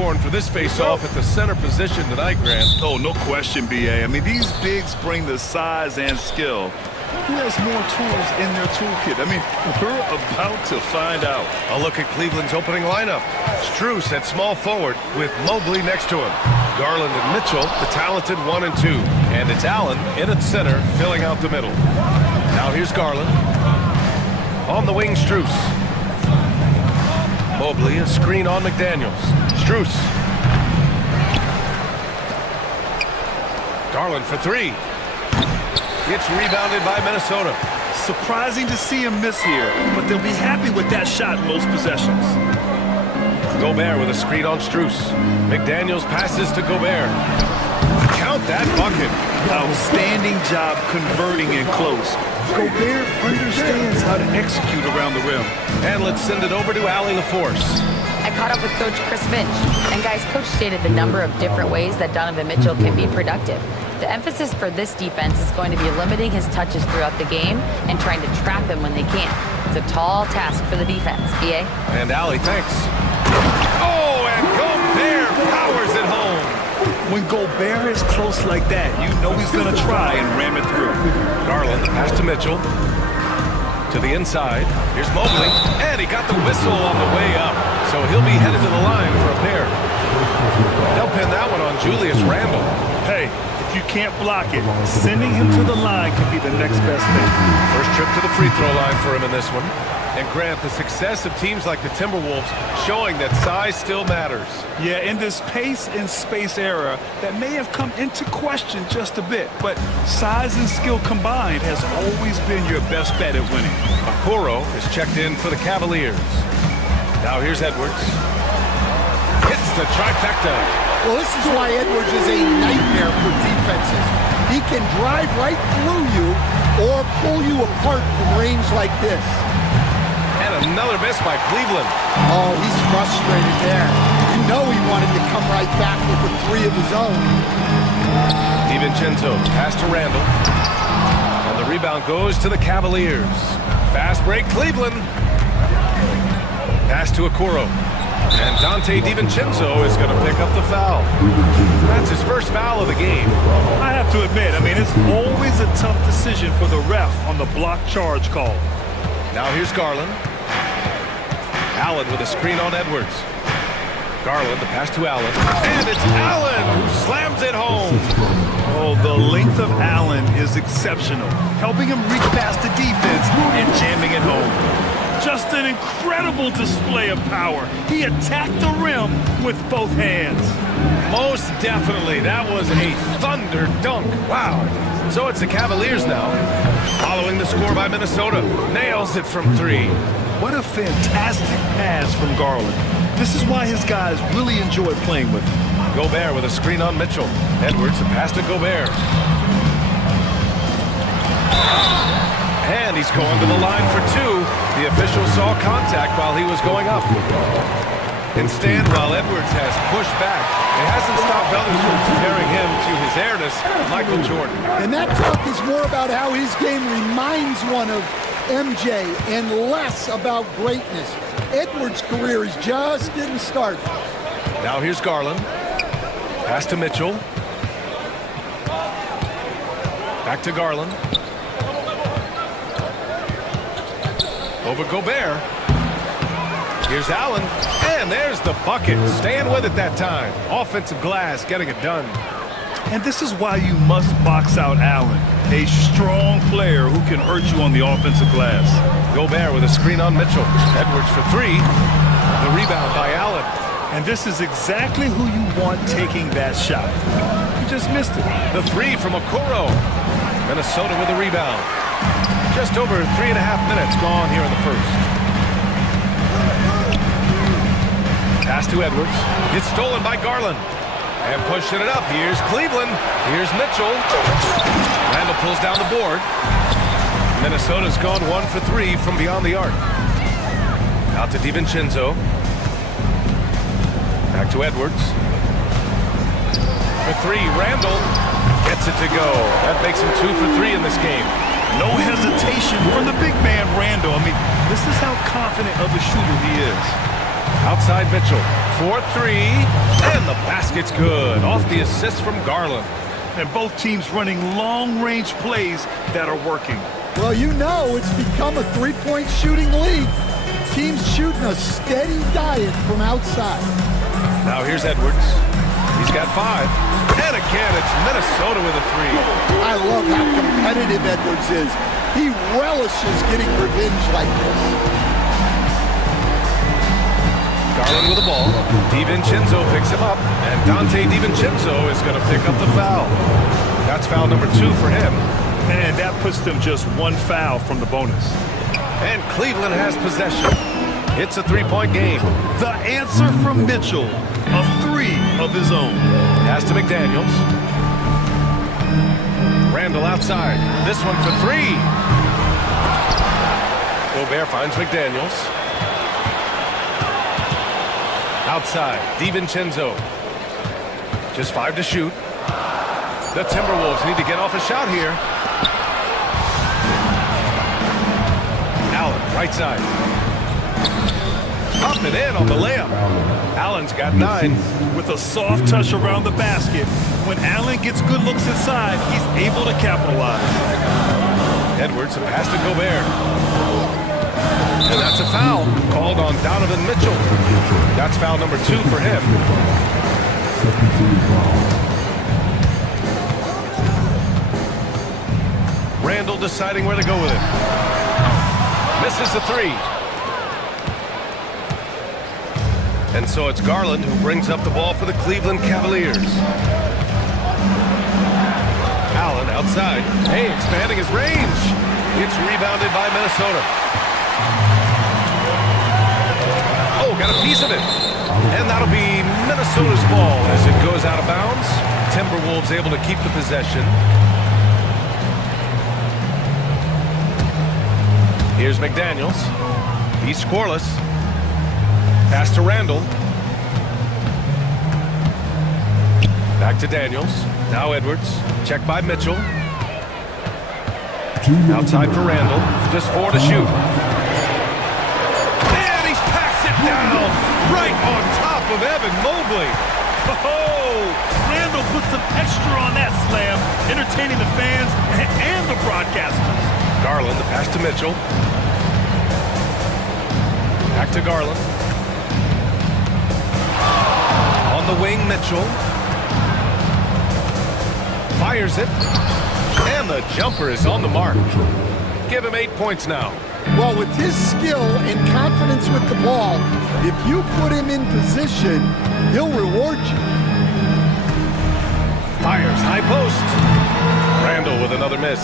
For this face-off at the center position tonight, Grant. Oh, no question, B.A. I mean, these bigs bring the size and skill. Who has more tools in their toolkit? I mean, we're about to find out. A look at Cleveland's opening lineup. Strus at small forward with Mobley next to him. Garland and Mitchell, the talented 1 and 2. And it's Allen in at center, filling out the middle. Now here's Garland. On the wing, Strus. Mobley, a screen on McDaniels. Strus. Garland for 3. It's rebounded by Minnesota. Surprising to see him miss here, but they'll be happy with that shot most possessions. Gobert with a screen on Strus. McDaniels passes to Gobert. Count that bucket. Outstanding job converting in close. Gobert understands how to execute around the rim. And let's send it over to Allie LaForce. I caught up with Coach Chris Finch. And guys, Coach stated the number of different ways that Donovan Mitchell can be productive. The emphasis for this defense is going to be limiting his touches throughout the game and trying to trap him when they can. It's a tall task for the defense, B.A. And Allie, thanks. Oh, and Gobert powers it home. When Gobert is close like that, you know he's going to try and ram it through. Garland, pass to Mitchell. To the inside. Here's Mobley. And he got the whistle on the way up. So he'll be headed to the line for a pair. They'll pin that one on Julius Randle. Hey, if you can't block it, sending him to the line could be the next best thing. First trip to the free throw line for him in this one. And Grant, the success of teams like the Timberwolves showing that size still matters. Yeah, in this pace and space era, that may have come into question just a bit, but size and skill combined has always been your best bet at winning. Okoro is checked in for the Cavaliers. Now here's Edwards. Hits the trifecta. Well, this is why Edwards is a nightmare for defenses. He can drive right through you or pull you apart from range like this. And another miss by Cleveland. Oh, he's frustrated there. You know he wanted to come right back with the 3 of his own. DiVincenzo, pass to Randle. And the rebound goes to the Cavaliers. Fast break, Cleveland. Pass to Okoro. And Dante DiVincenzo is going to pick up the foul. That's his first foul of the game. I have to admit, I mean, it's always a tough decision for the ref on the block charge call. Now here's Garland. Allen with a screen on Edwards. Garland, the pass to Allen. And it's Allen who slams it home. Oh, the length of Allen is exceptional, helping him reach past the defense and jamming it home. Just an incredible display of power. He attacked the rim with both hands. Most definitely. That was a thunder dunk. Wow. So it's the Cavaliers now. Following the score by Minnesota. Nails it from 3. What a fantastic pass from Garland. This is why his guys really enjoy playing with him. Gobert with a screen on Mitchell. Edwards, a pass to Gobert. And he's going to the line for 2. The official saw contact while he was going up. Instead, while Edwards has pushed back, it hasn't stopped others from comparing him to his heiress, Michael Jordan. And that talk is more about how his game reminds one of MJ and less about greatness. Edwards' career is just getting started. Now here's Garland. Pass to Mitchell. Back to Garland. Over Gobert. Here's Allen. And there's the bucket. Staying with it that time. Offensive glass, getting it done. And this is why you must box out Allen, a strong player who can hurt you on the offensive glass. Gobert with a screen on Mitchell. Edwards for 3. The rebound by Allen. And this is exactly who you want taking that shot. You just missed it. The 3 from Okoro. Minnesota with a rebound. Just over 3.5 minutes gone here in the first. Pass to Edwards. It's stolen by Garland. And pushing it up. Here's Cleveland. Here's Mitchell. Randle pulls down the board. Minnesota's gone 1 for 3 from beyond the arc. Out to DiVincenzo. Back to Edwards. For 3, Randle gets it to go. That makes him 2 for 3 in this game. No hesitation from the big man, Randle. I mean, this is how confident of a shooter he is. Outside Mitchell, 4-3, and the basket's good. Off the assist from Garland. And both teams running long-range plays that are working. Well, you know it's become a three-point shooting league. Teams shooting a steady diet from outside. Now here's Edwards. He's got 5. And again, it's Minnesota with a 3. I love how competitive Edwards is. He relishes getting revenge like this. Garland with the ball. DiVincenzo picks him up. And Dante DiVincenzo is going to pick up the foul. That's foul number 2 for him. And that puts them just 1 foul from the bonus. And Cleveland has possession. It's a 3-point game. The answer from Mitchell, a 3 of his own. Pass to McDaniels. Randall outside. This one for 3. Gobert finds McDaniels. Outside, DiVincenzo. Just 5 to shoot. The Timberwolves need to get off a shot here. Allen, right side. Up and in on the layup. Allen's got 9. With a soft touch around the basket, when Allen gets good looks inside, he's able to capitalize. Edwards, a pass to Gobert. And that's a foul called on Donovan Mitchell. That's foul number 2 for him. Randall deciding where to go with it. Misses the 3. And so it's Garland who brings up the ball for the Cleveland Cavaliers. Allen outside. Hey, expanding his range. It's rebounded by Minnesota. Oh, got a piece of it. And that'll be Minnesota's ball as it goes out of bounds. Timberwolves able to keep the possession. Here's McDaniels. He's scoreless. Pass to Randall. Back to Daniels. Now Edwards. Check by Mitchell. Outside for Randall. Just 4 to shoot. And he packs it down right on top of Evan Mobley. Oh, Randall put some extra on that slam, entertaining the fans and the broadcasters. Garland, the pass to Mitchell. Back to Garland. On the wing, Mitchell. Fires it. And the jumper is on the mark. Give him 8 points now. Well, with his skill and confidence with the ball, if you put him in position, he'll reward you. Fires high post. Randall with another miss.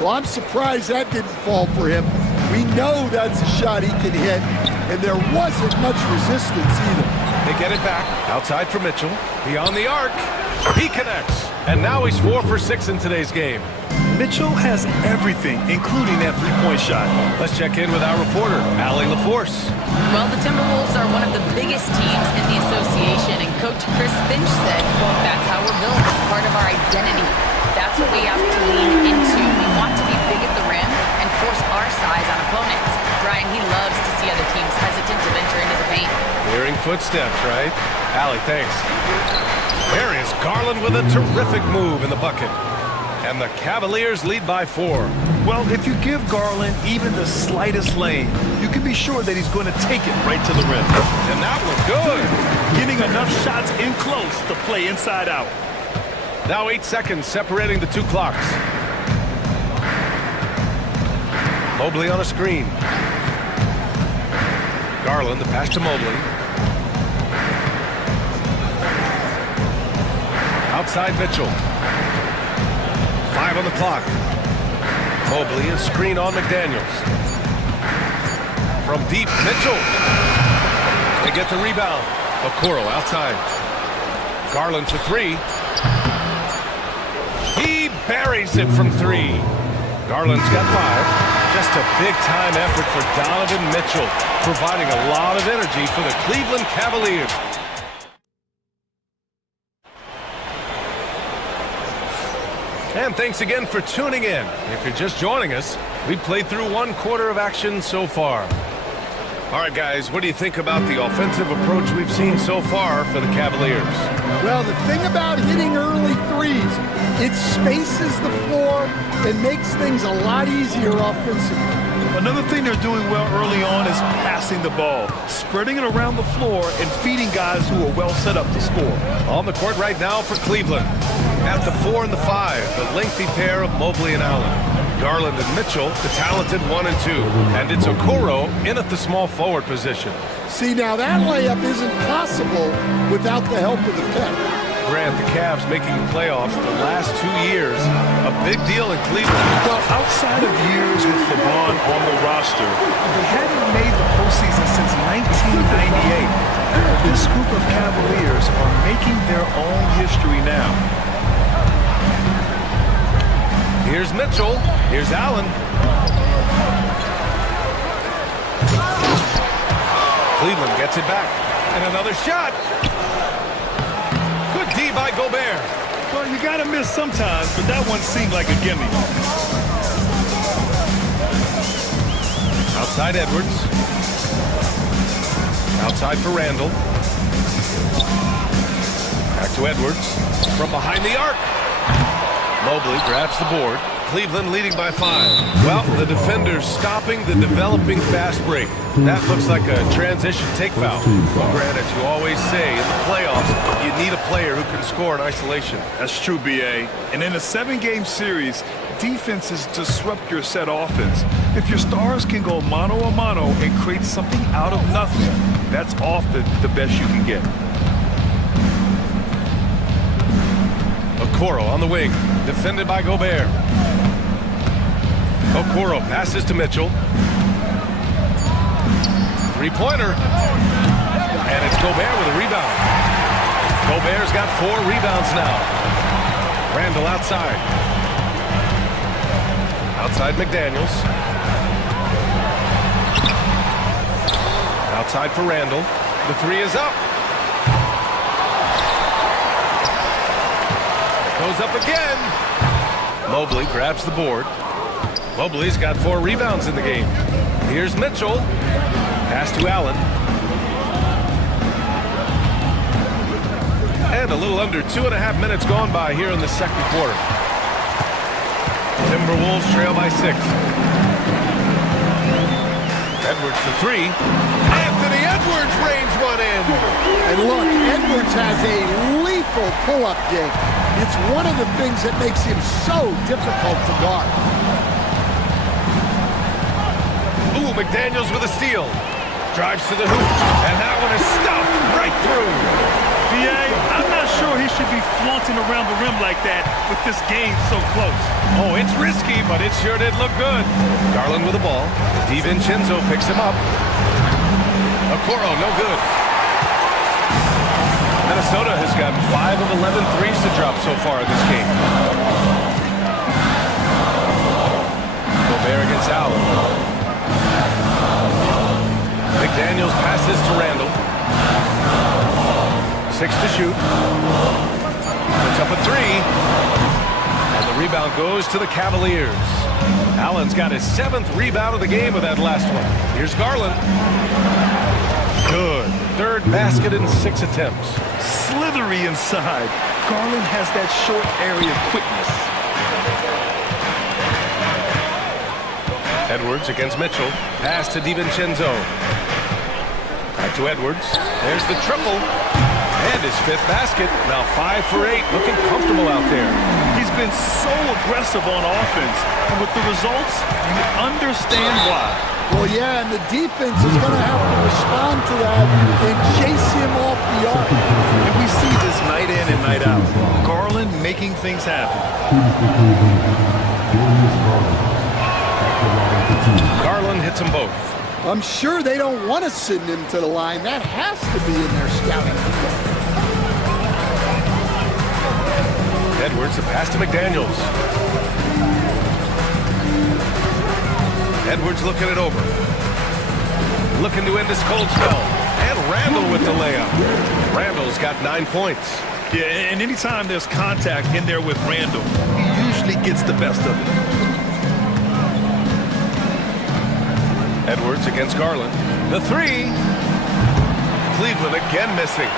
Well, I'm surprised that didn't fall for him. We know that's a shot he can hit, and there wasn't much resistance either. They get it back. Outside for Mitchell. Beyond the arc. He connects. And now he's 4 for 6 in today's game. Mitchell has everything, including that 3-point shot. Let's check in with our reporter, Allie LaForce. Well, the Timberwolves are one of the biggest teams in the association, and Coach Chris Finch said, quote, "That's how we're built. It's part of our identity. That's what we have to lean into. We want to be big at the rim and force our size on opponents." Brian, he loves to see other teams hesitant to venture into the paint. Hearing footsteps, right? Allie, thanks. There is Garland with a terrific move in the bucket. And the Cavaliers lead by 4. Well, if you give Garland even the slightest lane, you can be sure that he's going to take it right to the rim. And that was good. Getting enough shots in close to play inside out. Now 8 seconds separating the 2 clocks. Mobley on a screen. Garland, the pass to Mobley. Outside Mitchell. 5 on the clock. Mobley, a screen on McDaniels. From deep, Mitchell. They get the rebound. Okoro outside. Garland for 3. He buries it from 3. Garland's got 5. Just a big-time effort for Donovan Mitchell, providing a lot of energy for the Cleveland Cavaliers. And thanks again for tuning in. If you're just joining us, we've played through 1 quarter of action so far. All right, guys, what do you think about the offensive approach we've seen so far for the Cavaliers? Well, the thing about hitting early threes, it spaces the floor and makes things a lot easier offensively. Another thing they're doing well early on is passing the ball, spreading it around the floor and feeding guys who are well set up to score. On the court right now for Cleveland. At the 4 and the 5, the lengthy pair of Mobley and Allen. Garland and Mitchell, the talented 1 and 2. And it's Okoro in at the small forward position. See, now that layup isn't possible without the help of the pick. Grant, the Cavs making the playoffs the last 2 years. A big deal in Cleveland. Well, outside of years with LeBron on the roster, they hadn't made the postseason since 1998. But this group of Cavaliers are making their own history now. Here's Mitchell. Here's Allen. Cleveland gets it back. And another shot. Good D by Gobert. Well, you gotta miss sometimes, but that one seemed like a gimme. Outside Edwards. Outside for Randall. Back to Edwards. From behind the arc. Mobley grabs the board. Cleveland leading by 5. Well, the defenders stopping the developing fast break. That looks like a transition take foul. Well, Grant, as you always say, in the playoffs, you need a player who can score in isolation. That's true, B.A. And in a 7-game series, defenses disrupt your set offense. If your stars can go mano-a-mano and create something out of nothing, that's often the best you can get. Okoro on the wing, defended by Gobert. Okoro passes to Mitchell. Three-pointer. And it's Gobert with a rebound. Gobert's got 4 rebounds now. Randall outside. Outside McDaniels. Outside for Randall. The 3 is up. Goes up again. Mobley grabs the board. Mobley's got 4 rebounds in the game. Here's Mitchell. Pass to Allen. And a little under 2.5 minutes gone by here in the second quarter. Timberwolves trail by 6. Edwards for 3. Anthony Edwards rains one in. And look, Edwards has a lethal pull-up game. It's one of the things that makes him so difficult to guard. Ooh, McDaniels with a steal. Drives to the hoop. And that one is stuffed right through. B.A., I'm not sure he should be flaunting around the rim like that with this game so close. Oh, it's risky, but it sure did look good. Garland with the ball. DiVincenzo picks him up. Okoro, no good. Minnesota has gotten 5 of 11 threes to drop so far in this game. Gobert against Allen. McDaniels passes to Randall. 6 to shoot. Puts up a 3. And the rebound goes to the Cavaliers. Allen's got his 7th rebound of the game with that last one. Here's Garland. Good. 3rd basket in 6 attempts. Slithery inside. Garland has that short area quickness. Edwards against Mitchell. Pass to DiVincenzo. Back to Edwards. There's the triple. And his 5th basket. Now 5 for 8. Looking comfortable out there. He's been so aggressive on offense. And with the results, you understand why. Well, yeah, and the defense is going to have to respond to that and chase him off the arc. And we see this night in and night out. Garland making things happen. Garland hits them both. I'm sure they don't want to send him to the line. That has to be in their scouting report. Edwards, the pass to McDaniels. Edwards looking it over. Looking to end this cold spell. And Randall with the layup. Randall's got 9 points. Yeah, and anytime there's contact in there with Randall, he usually gets the best of it. Edwards against Garland. The three. Cleveland again missing.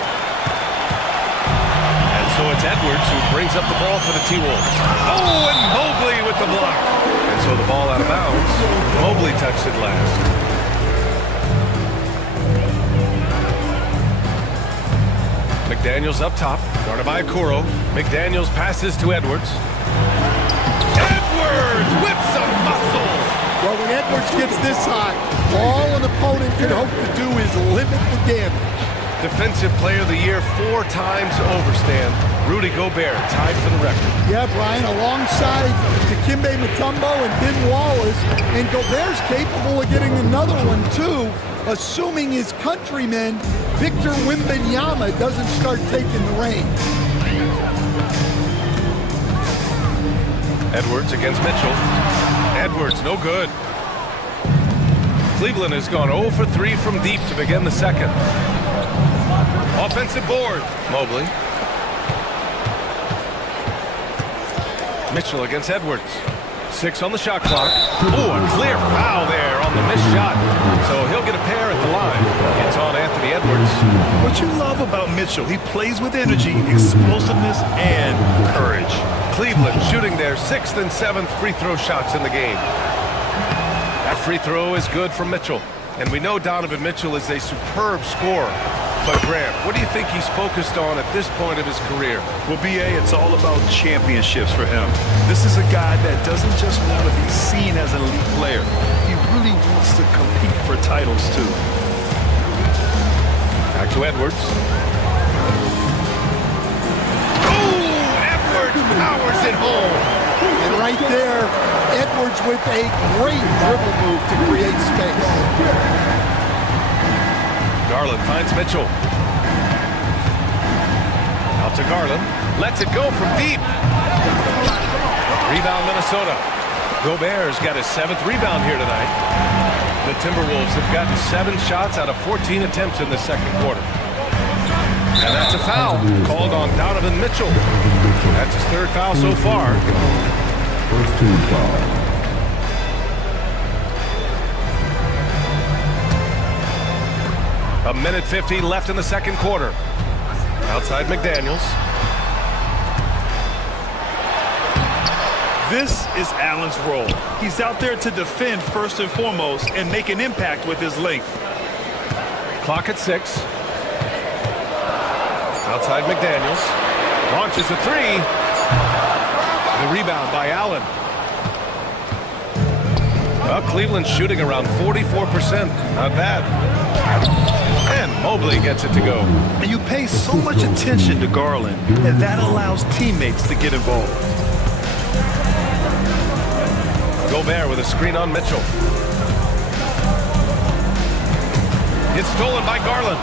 And so it's Edwards who brings up the ball for the T-Wolves. Oh, and Mobley with the block. And so the ball out of bounds. Mobley touched it last. McDaniels up top, guarded by Kuro. McDaniels passes to Edwards. Edwards with some muscle. Well, when Edwards gets this hot, all an opponent can hope to do is limit the damage. Defensive Player of the Year 4 times over, Stan. Rudy Gobert tied for the record. Yeah, Brian, alongside Dikembe Mutombo and Ben Wallace, and Gobert's capable of getting another one too, assuming his countryman Victor Wembanyama doesn't start taking the reins. Edwards against Mitchell. Edwards, no good. Cleveland has gone 0 for 3 from deep to begin the second. Offensive board. Mobley. Mitchell against Edwards. 6 on the shot clock. Oh, a clear foul there on the missed shot. So he'll get a pair at the line. It's on Anthony Edwards. What you love about Mitchell, he plays with energy, explosiveness, and courage. Cleveland shooting their 6th and 7th free throw shots in the game. That free throw is good from Mitchell. And we know Donovan Mitchell is a superb scorer. But Graham, what do you think he's focused on at this point of his career? Well, B.A., it's all about championships for him. This is a guy that doesn't just want to be seen as an elite player. He really wants to compete for titles, too. Back to Edwards. Oh, Edwards powers it home. And right there, Edwards with a great dribble move to create space. Garland finds Mitchell. Out to Garland. Lets it go from deep. Rebound Minnesota. Gobert's got his 7th rebound here tonight. The Timberwolves have gotten 7 shots out of 14 attempts in the second quarter. And that's a foul called on Donovan Mitchell. That's his 3rd foul so far. First team foul. A minute 50 left in the second quarter. Outside McDaniels. This is Allen's role. He's out there to defend first and foremost and make an impact with his length. Clock at 6. Outside McDaniels. Launches a 3. The rebound by Allen. Well, Cleveland's shooting around 44%. Not bad. And Mobley gets it to go. And you pay so much attention to Garland, and that allows teammates to get involved. Gobert with a screen on Mitchell. It's stolen by Garland.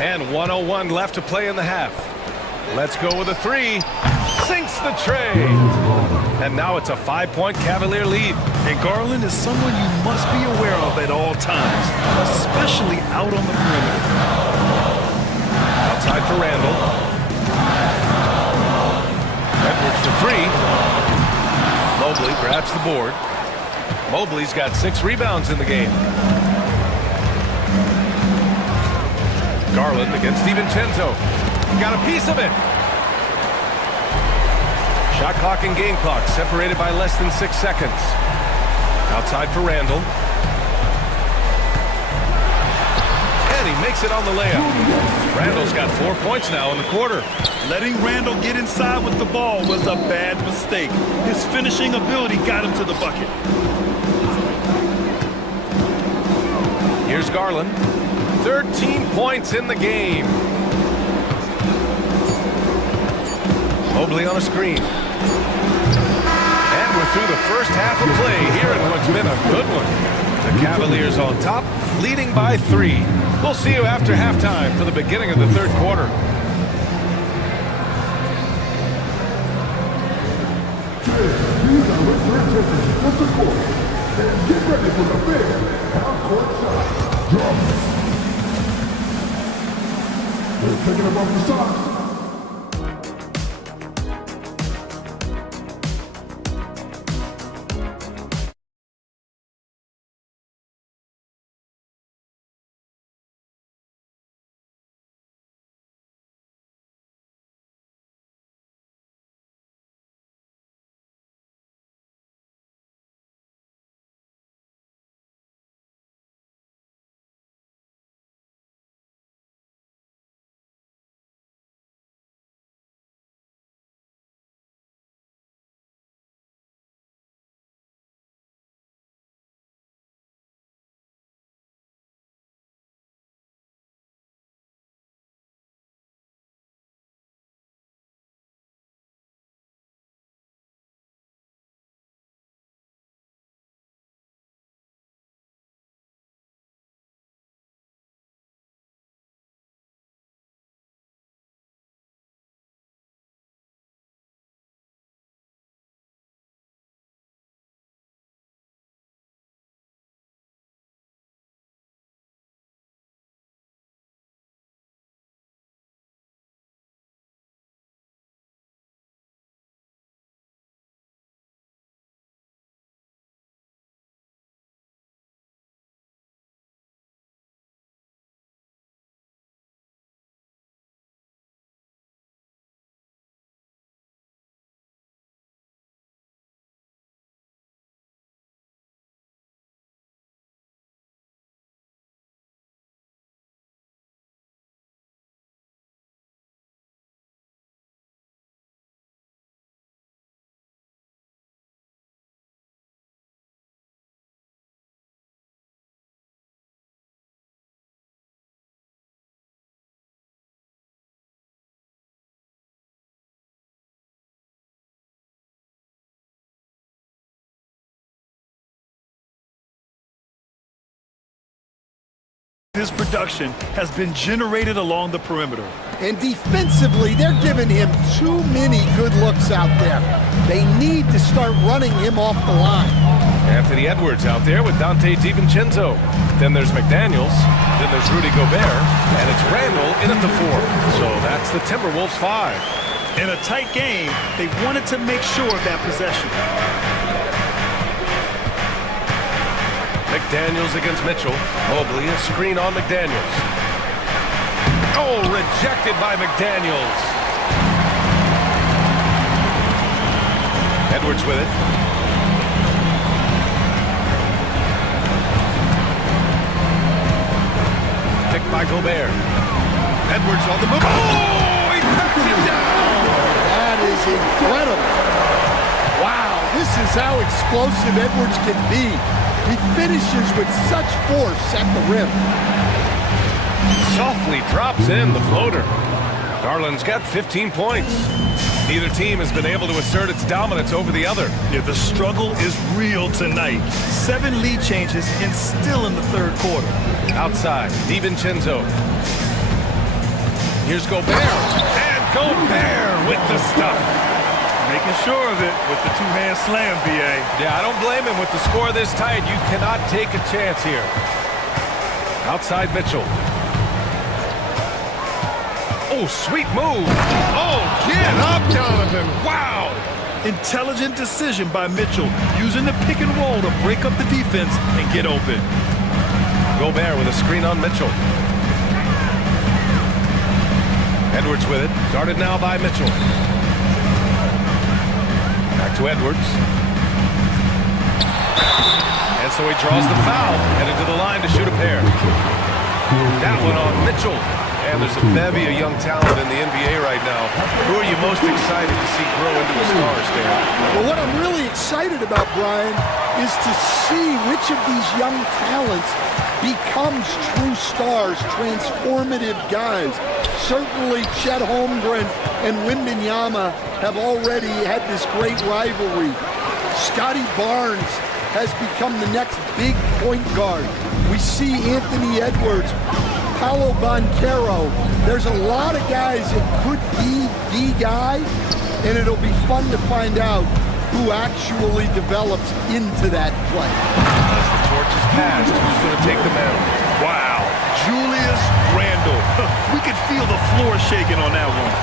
And 1:01 left to play in the half. Let's go with a 3. Sinks the tray. And now it's a 5-point Cavalier lead. And Garland is someone you must be aware of at all times, especially out on the perimeter. Outside for Randall. Edwards for 3. Mobley grabs the board. Mobley's got 6 rebounds in the game. Garland against DiVincenzo. Got a piece of it. Shot clock and game clock separated by less than 6 seconds. Outside for Randall. And he makes it on the layup. Randall's got 4 points now in the quarter. Letting Randall get inside with the ball was a bad mistake. His finishing ability got him to the bucket. Here's Garland. 13 points in the game. Mobley on a screen. And we're through the first half of play here in what's been a good one. The Cavaliers on top, leading by 3. We'll see you after halftime for the beginning of the third quarter. These are return takers from the court. And get ready for the big half-court shot. Drums. They're taking them off the socks. This production has been generated along the perimeter. And defensively, they're giving him too many good looks out there. They need to start running him off the line. Anthony Edwards out there with Dante DiVincenzo. Then there's McDaniels. Then there's Rudy Gobert. And it's Randall in at the 4. So that's the Timberwolves 5. In a tight game, they wanted to make sure of that possession. McDaniels against Mitchell. Mobley, a screen on McDaniels. Oh, rejected by McDaniels. Edwards with it. Picked by Gobert. Edwards on the move. Oh, he puts him down. That is incredible. Wow, this is how explosive Edwards can be. He finishes with such force at the rim. Softly drops in the floater. Garland's got 15 points. Neither team has been able to assert its dominance over the other. Yeah, the struggle is real tonight. 7 lead changes and still in the third quarter. Outside, DiVincenzo. Here's Gobert. And Gobert with the stuff. Making sure of it with the two-hand slam, B.A. Yeah, I don't blame him. With the score this tight, you cannot take a chance here. Outside Mitchell. Oh, sweet move. Oh, get up, Donovan. Wow. Intelligent decision by Mitchell, using the pick and roll to break up the defense and get open. Gobert with a screen on Mitchell. Edwards with it. Guarded now by Mitchell. Back to Edwards. And so he draws the foul, headed to the line to shoot a pair. That one on Mitchell. And there's a bevy of young talent in the NBA right now. Who are you most excited to see grow into a star, Stan? Well, what I'm really excited about, Brian, is to see which of these young talents becomes true stars, transformative guys. Certainly Chet Holmgren and Wembanyama have already had this great rivalry. Scotty Barnes has become the next big point guard. We see Anthony Edwards, Paolo Banchero. There's a lot of guys that could be the guy, and it'll be fun to find out who actually develops into that play. As the torch is passed, who's going to take the mantle? Wow, Julius Randle. We could feel the floor shaking on that one.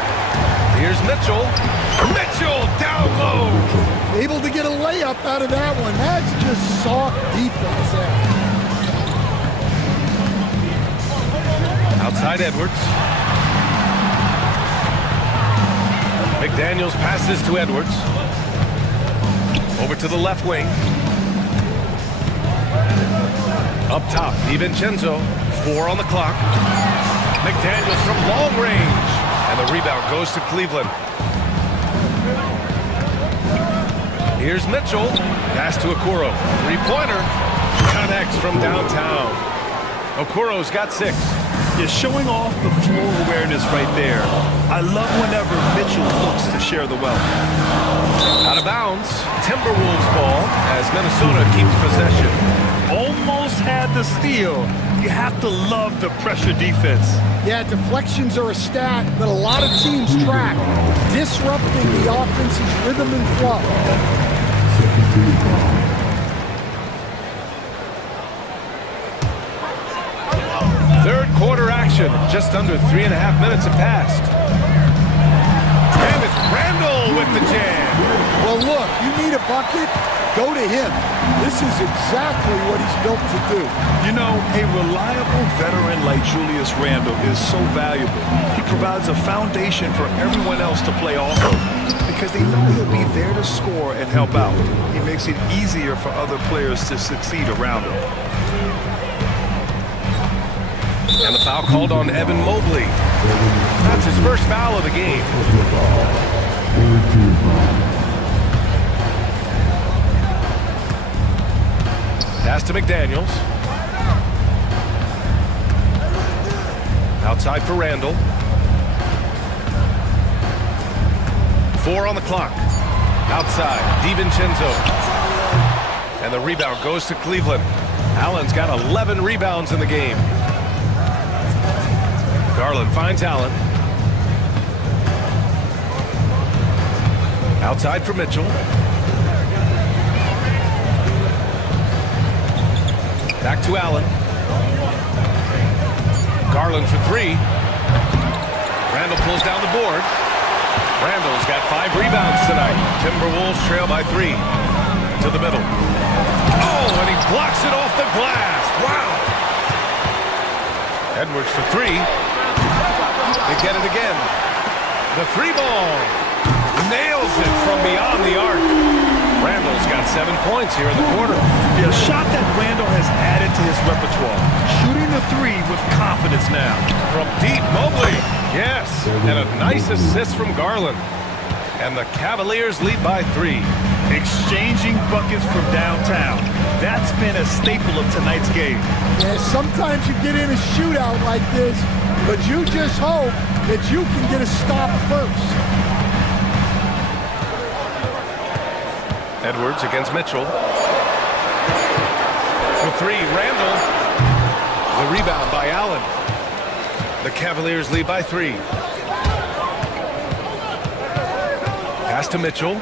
Here's Mitchell. Mitchell down low. Able to get a layup out of that one. That's just soft defense there. Outside Edwards. McDaniels passes to Edwards. Over to the left wing. Up top, DiVincenzo. 4 on the clock. McDaniels from long range. And the rebound goes to Cleveland. Here's Mitchell. Pass to Okoro. 3-pointer. Connects from downtown. Okoro's got 6. You're showing off the floor awareness right there. I love whenever Mitchell looks to share the wealth. Out of bounds. Timberwolves ball as Minnesota keeps possession. Almost had the steal. You have to love the pressure defense. Yeah, deflections are a stat that a lot of teams track, disrupting the offense's rhythm and flow. Third quarter action. Just under 3.5 minutes have passed. And it's Randall with the jam. Well, look, you need a bucket, go to him. This is exactly what he's built to do. You know, a reliable veteran like Julius Randle is so valuable. He provides a foundation for everyone else to play off of because they know he'll be there to score and help out. He makes it easier for other players to succeed around him. And the foul called on Evan Mobley. That's his first foul of the game. Pass to McDaniels. Outside for Randall. 4 on the clock. Outside, DiVincenzo. And the rebound goes to Cleveland. Allen's got 11 rebounds in the game. Garland finds Allen. Outside for Mitchell. Back to Allen. Garland for three. Randall pulls down the board. Randall's got 5 rebounds tonight. Timberwolves trail by 3. To the middle. Oh, and he blocks it off the glass. Wow. Edwards for 3. They get it again. The 3 ball. Nails it from beyond the arc. Randall's got 7 points here in the quarter. Yeah, a shot that Randall has added to his repertoire. Shooting the 3 with confidence now. From deep, Mobley. Yes, and a nice assist from Garland. And the Cavaliers lead by 3. Exchanging buckets from downtown. That's been a staple of tonight's game. Yeah, sometimes you get in a shootout like this, but you just hope that you can get a stop first. Edwards against Mitchell. For 3, Randall. The rebound by Allen. The Cavaliers lead by 3. Pass to Mitchell.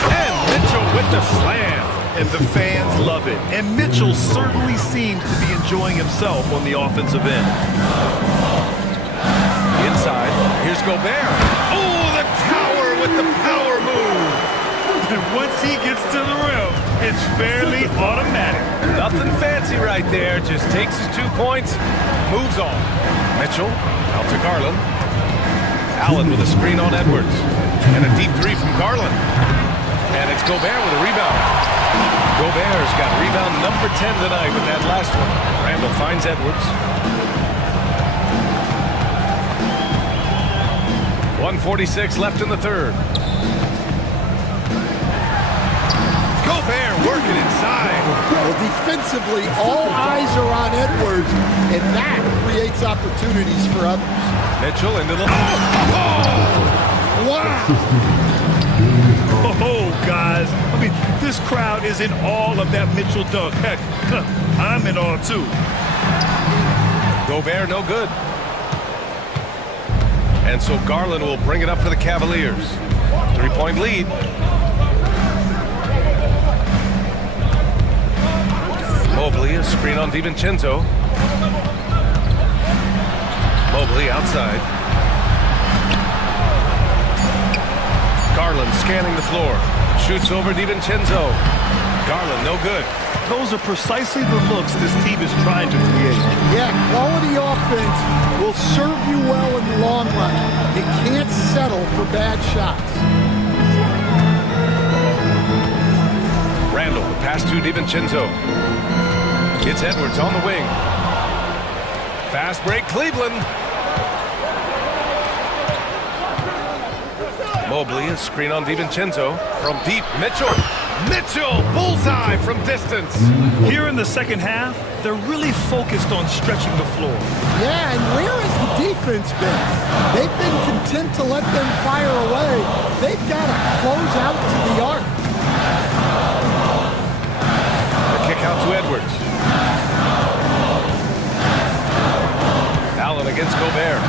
And Mitchell with the slam. And the fans love it. And Mitchell certainly seems to be enjoying himself on the offensive end. Inside. Here's Gobert. Oh, the tower with the power move. And once he gets to the rim, it's fairly automatic. Nothing fancy right there. Just takes his 2 points, moves on. Mitchell out to Garland. Allen with a screen on Edwards. And a deep 3 from Garland. And it's Gobert with a rebound. Gobert's got rebound number 10 tonight with that last one. Randall finds Edwards. 1:46 left in the third. Gobert working inside. Well, defensively, all eyes are on Edwards, and that creates opportunities for others. Mitchell into the... Wow! Oh, guys. I mean, this crowd is in awe of that Mitchell dunk. Heck, I'm in awe, too. Gobert no good. And so Garland will bring it up for the Cavaliers. 3-point lead. Mobley, a screen on DiVincenzo. Mobley outside. Garland scanning the floor. Shoots over DiVincenzo. Garland no good. Those are precisely the looks this team is trying to create. Yeah, quality offense will serve you well in the long run. You can't settle for bad shots. Randall, the pass to DiVincenzo. It's Edwards on the wing. Fast break, Cleveland. Mobley, a screen on DiVincenzo. From deep, Mitchell. Mitchell, bullseye from distance. Here in the second half, they're really focused on stretching the floor. Yeah, and where has the defense been? They've been content to let them fire away. They've got to close out to the arc. The kick out to Edwards. Allen against Gobert.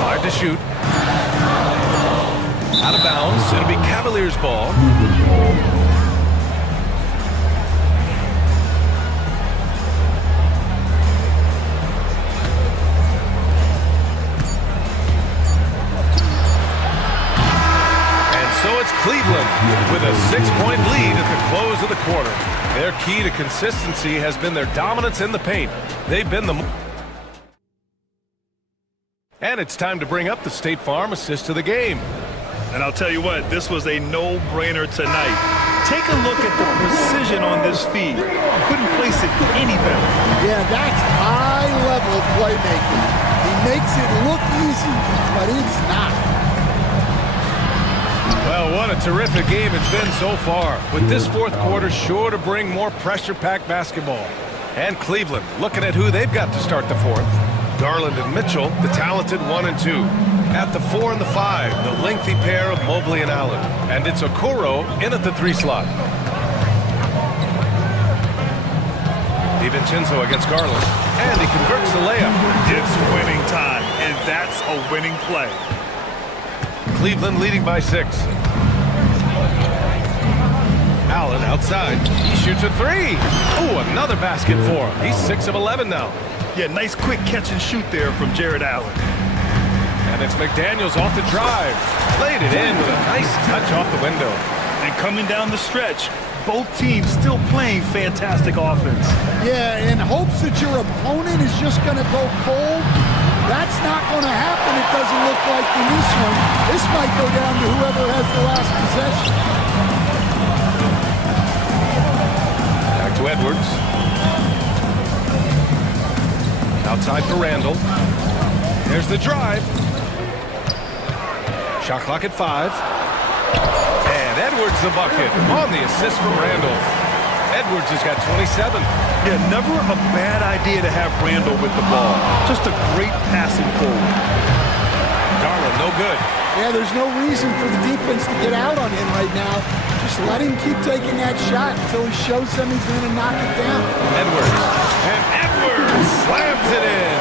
5 to shoot. Out of bounds. It'll be Cavaliers ball. So it's Cleveland with a 6-point lead at the close of the quarter. Their key to consistency has been their dominance in the paint. They've been the... And it's time to bring up the State Farm assist to the game. And I'll tell you what, this was a no-brainer tonight. Take a look at the precision on this feed. Couldn't place it any better. Yeah, that's high-level playmaking. He makes it look easy, but it's not. Well, what a terrific game it's been so far. With this fourth quarter sure to bring more pressure-packed basketball. And Cleveland looking at who they've got to start the fourth. Garland and Mitchell, the talented 1 and 2. At the 4 and the 5, the lengthy pair of Mobley and Allen. And it's Okoro in at the 3 slot. DiVincenzo against Garland, and he converts the layup. It's winning time, and that's a winning play. Cleveland leading by 6. Allen outside. He shoots a 3. Oh, another basket for him. He's 6 of 11 now. Yeah, nice quick catch and shoot there from Jared Allen. And it's McDaniels off the drive. Played it in with a nice touch off the window. And coming down the stretch, both teams still playing fantastic offense. Yeah, in hopes that your opponent is just going to go cold. That's not going to happen, it doesn't look like in this one. This might go down to whoever has the last possession. Back to Edwards. Outside for Randall. There's the drive. Shot clock at 5. And Edwards the bucket on the assist from Randall. Edwards has got 27. Yeah, never a bad idea to have Randall with the ball. Just a great passing forward. Garland, no good. Yeah, there's no reason for the defense to get out on him right now. Just let him keep taking that shot until he shows them he's going to knock it down. Edwards. And Edwards slams it in.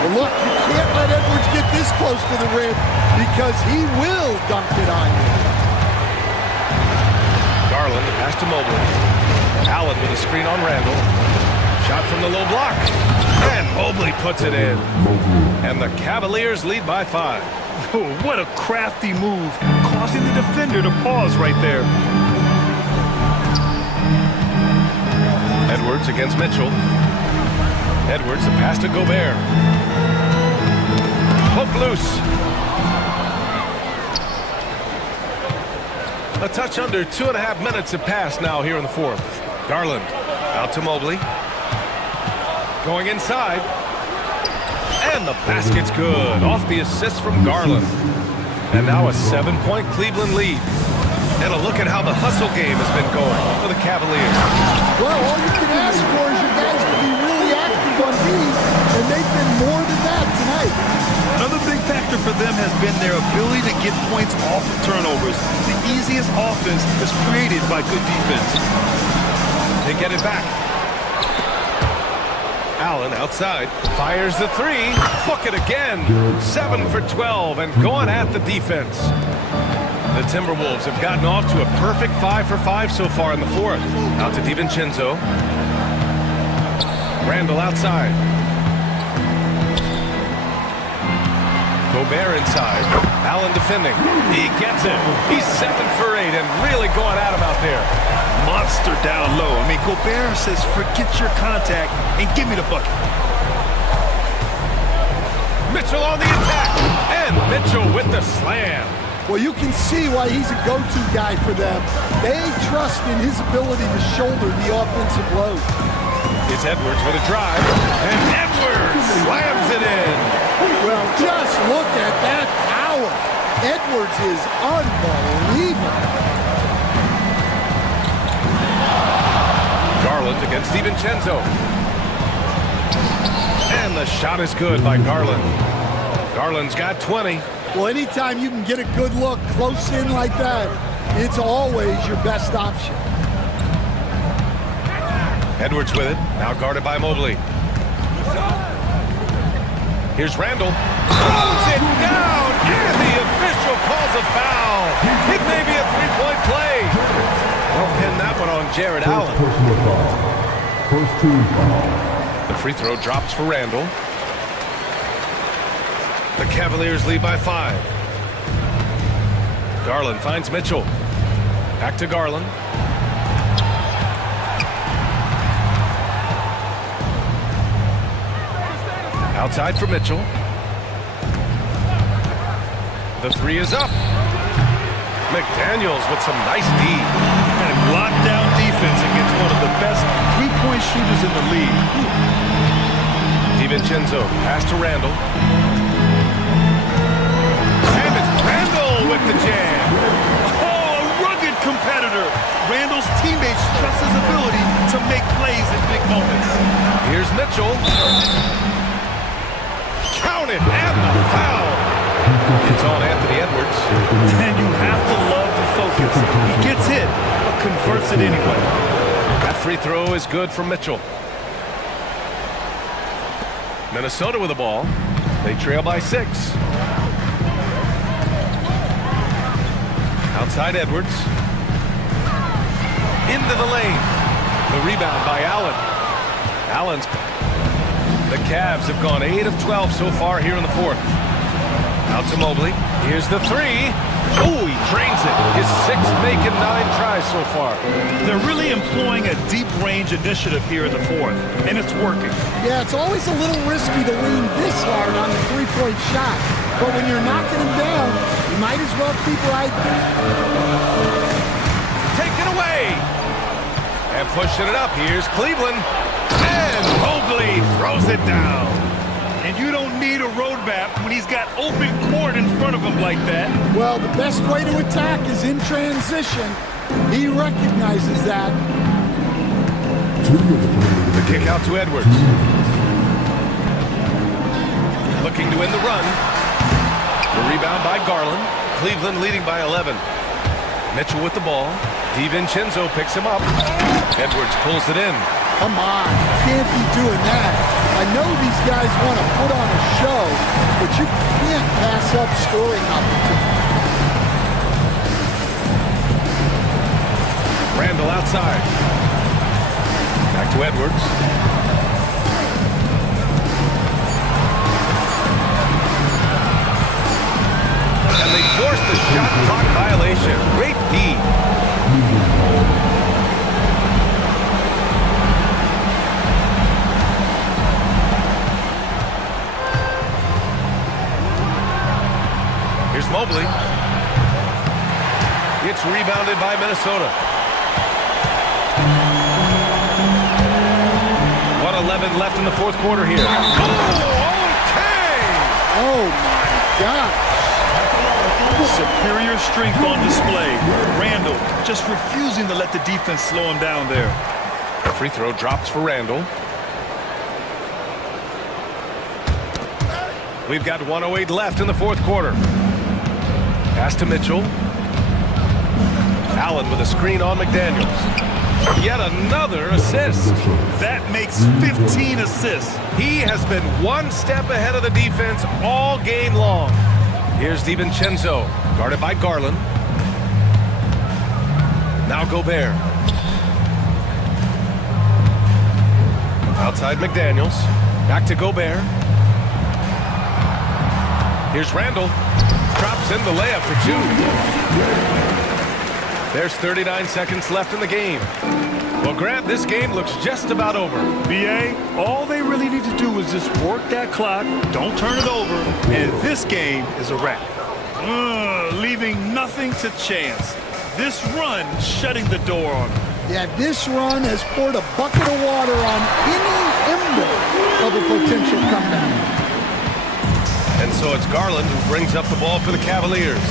Well, look, you can't let Edwards get this close to the rim because he will dunk it on you. Garland, the pass to Mobley. Allen with a screen on Randall. Shot from the low block. And Mobley puts it in. And the Cavaliers lead by 5. Oh, what a crafty move, causing the defender to pause right there. Edwards against Mitchell. Edwards, the pass to Gobert. Hook loose. A touch under 2.5 minutes have passed now here in the 4th. Garland out to Mobley. Going inside. And the basket's good. Off the assist from Garland. And now a 7-point Cleveland lead. And a look at how the hustle game has been going for the Cavaliers. Well, all you can ask for is your guys to be really active on D, and they've been more than that tonight. Another big factor for them has been their ability to get points off of turnovers. The easiest offense is created by good defense. They get it back. Allen outside, fires the 3, book it again. 7 for 12 and going at the defense. The Timberwolves have gotten off to a perfect 5 for 5 so far in the 4th. Out to DiVincenzo. Randall outside. Gobert inside. Allen defending. He gets it. He's 7 for 8 and really going at him out there. Monster down low. I mean, Gobert says, forget your contact and give me the bucket. Mitchell on the attack. And Mitchell with the slam. Well, you can see why he's a go-to guy for them. They trust in his ability to shoulder the offensive load. It's Edwards with a drive. And Edwards slams it in. Well, just look at that power. Edwards is unbelievable. Garland against DiVincenzo. And the shot is good by Garland. Garland's got 20. Well, anytime you can get a good look close in like that, it's always your best option. Edwards with it, now guarded by Mobley. Here's Randall. Throws it down, and the official calls a foul. It may be a 3-point play. Don't pin that one on Jared Allen. First team foul. The free throw drops for Randall. The Cavaliers lead by 5. Garland finds Mitchell. Back to Garland. Outside for Mitchell. The 3 is up. McDaniels with some nice D. And lockdown defense against one of the best three-point shooters in the league. DiVincenzo, pass to Randall. And it's Randall with the jam. Oh, a rugged competitor. Randall's teammates trust his ability to make plays in big moments. Here's Mitchell. Count it, and the foul. It's on Anthony Edwards. And you have to love the focus. He gets hit, but converts it anyway. That free throw is good from Mitchell. Minnesota with the ball. They trail by 6. Outside Edwards. Into the lane. The rebound by Allen. Allen's. The Cavs have gone 8 of 12 so far here in the fourth. Out to Mobley. Here's the 3. Oh, he drains it. His 6th making 9 tries so far. They're really employing a deep range initiative here in the fourth, and it's working. Yeah, it's always a little risky to lean this hard on the three-point shot. But when you're knocking him down, you might as well keep right. Taken away. And pushing it up. Here's Cleveland. And Mobley throws it down. And you don't need a roadmap when he's got open court in front of him like that. Well, the best way to attack is in transition. He recognizes that. The kick out to Edwards. Looking to win the run. The rebound by Garland. Cleveland leading by 11. Mitchell with the ball. DiVincenzo picks him up. Edwards pulls it in. Come on, can't be doing that. I know these guys want to put on a show, but you can't pass up scoring opportunities. Randall outside. Back to Edwards. And they forced the shot clock violation. Great D. Here's Mobley. It's rebounded by Minnesota. 1:11 left in the fourth quarter here. Oh, okay! Oh my God. Superior strength on display. Randall just refusing to let the defense slow him down there. The free throw drops for Randall. We've got 1:08 left in the fourth quarter. Pass to Mitchell. Allen with a screen on McDaniels. Yet another assist. That makes 15 assists. He has been one step ahead of the defense all game long. Here's DiVincenzo, guarded by Garland. Now Gobert. Outside McDaniels. Back to Gobert. Here's Randall. Drops in the layup for 2. There's 39 seconds left in the game. Well, Grant, this game looks just about over. BA, all they really need to do is just work that clock, don't turn it over, and this game is a wrap. Leaving nothing to chance. This run shutting the door on them. Yeah, this run has poured a bucket of water on any ember of a potential comeback. And so it's Garland who brings up the ball for the Cavaliers.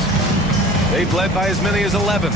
They've led by as many as 11.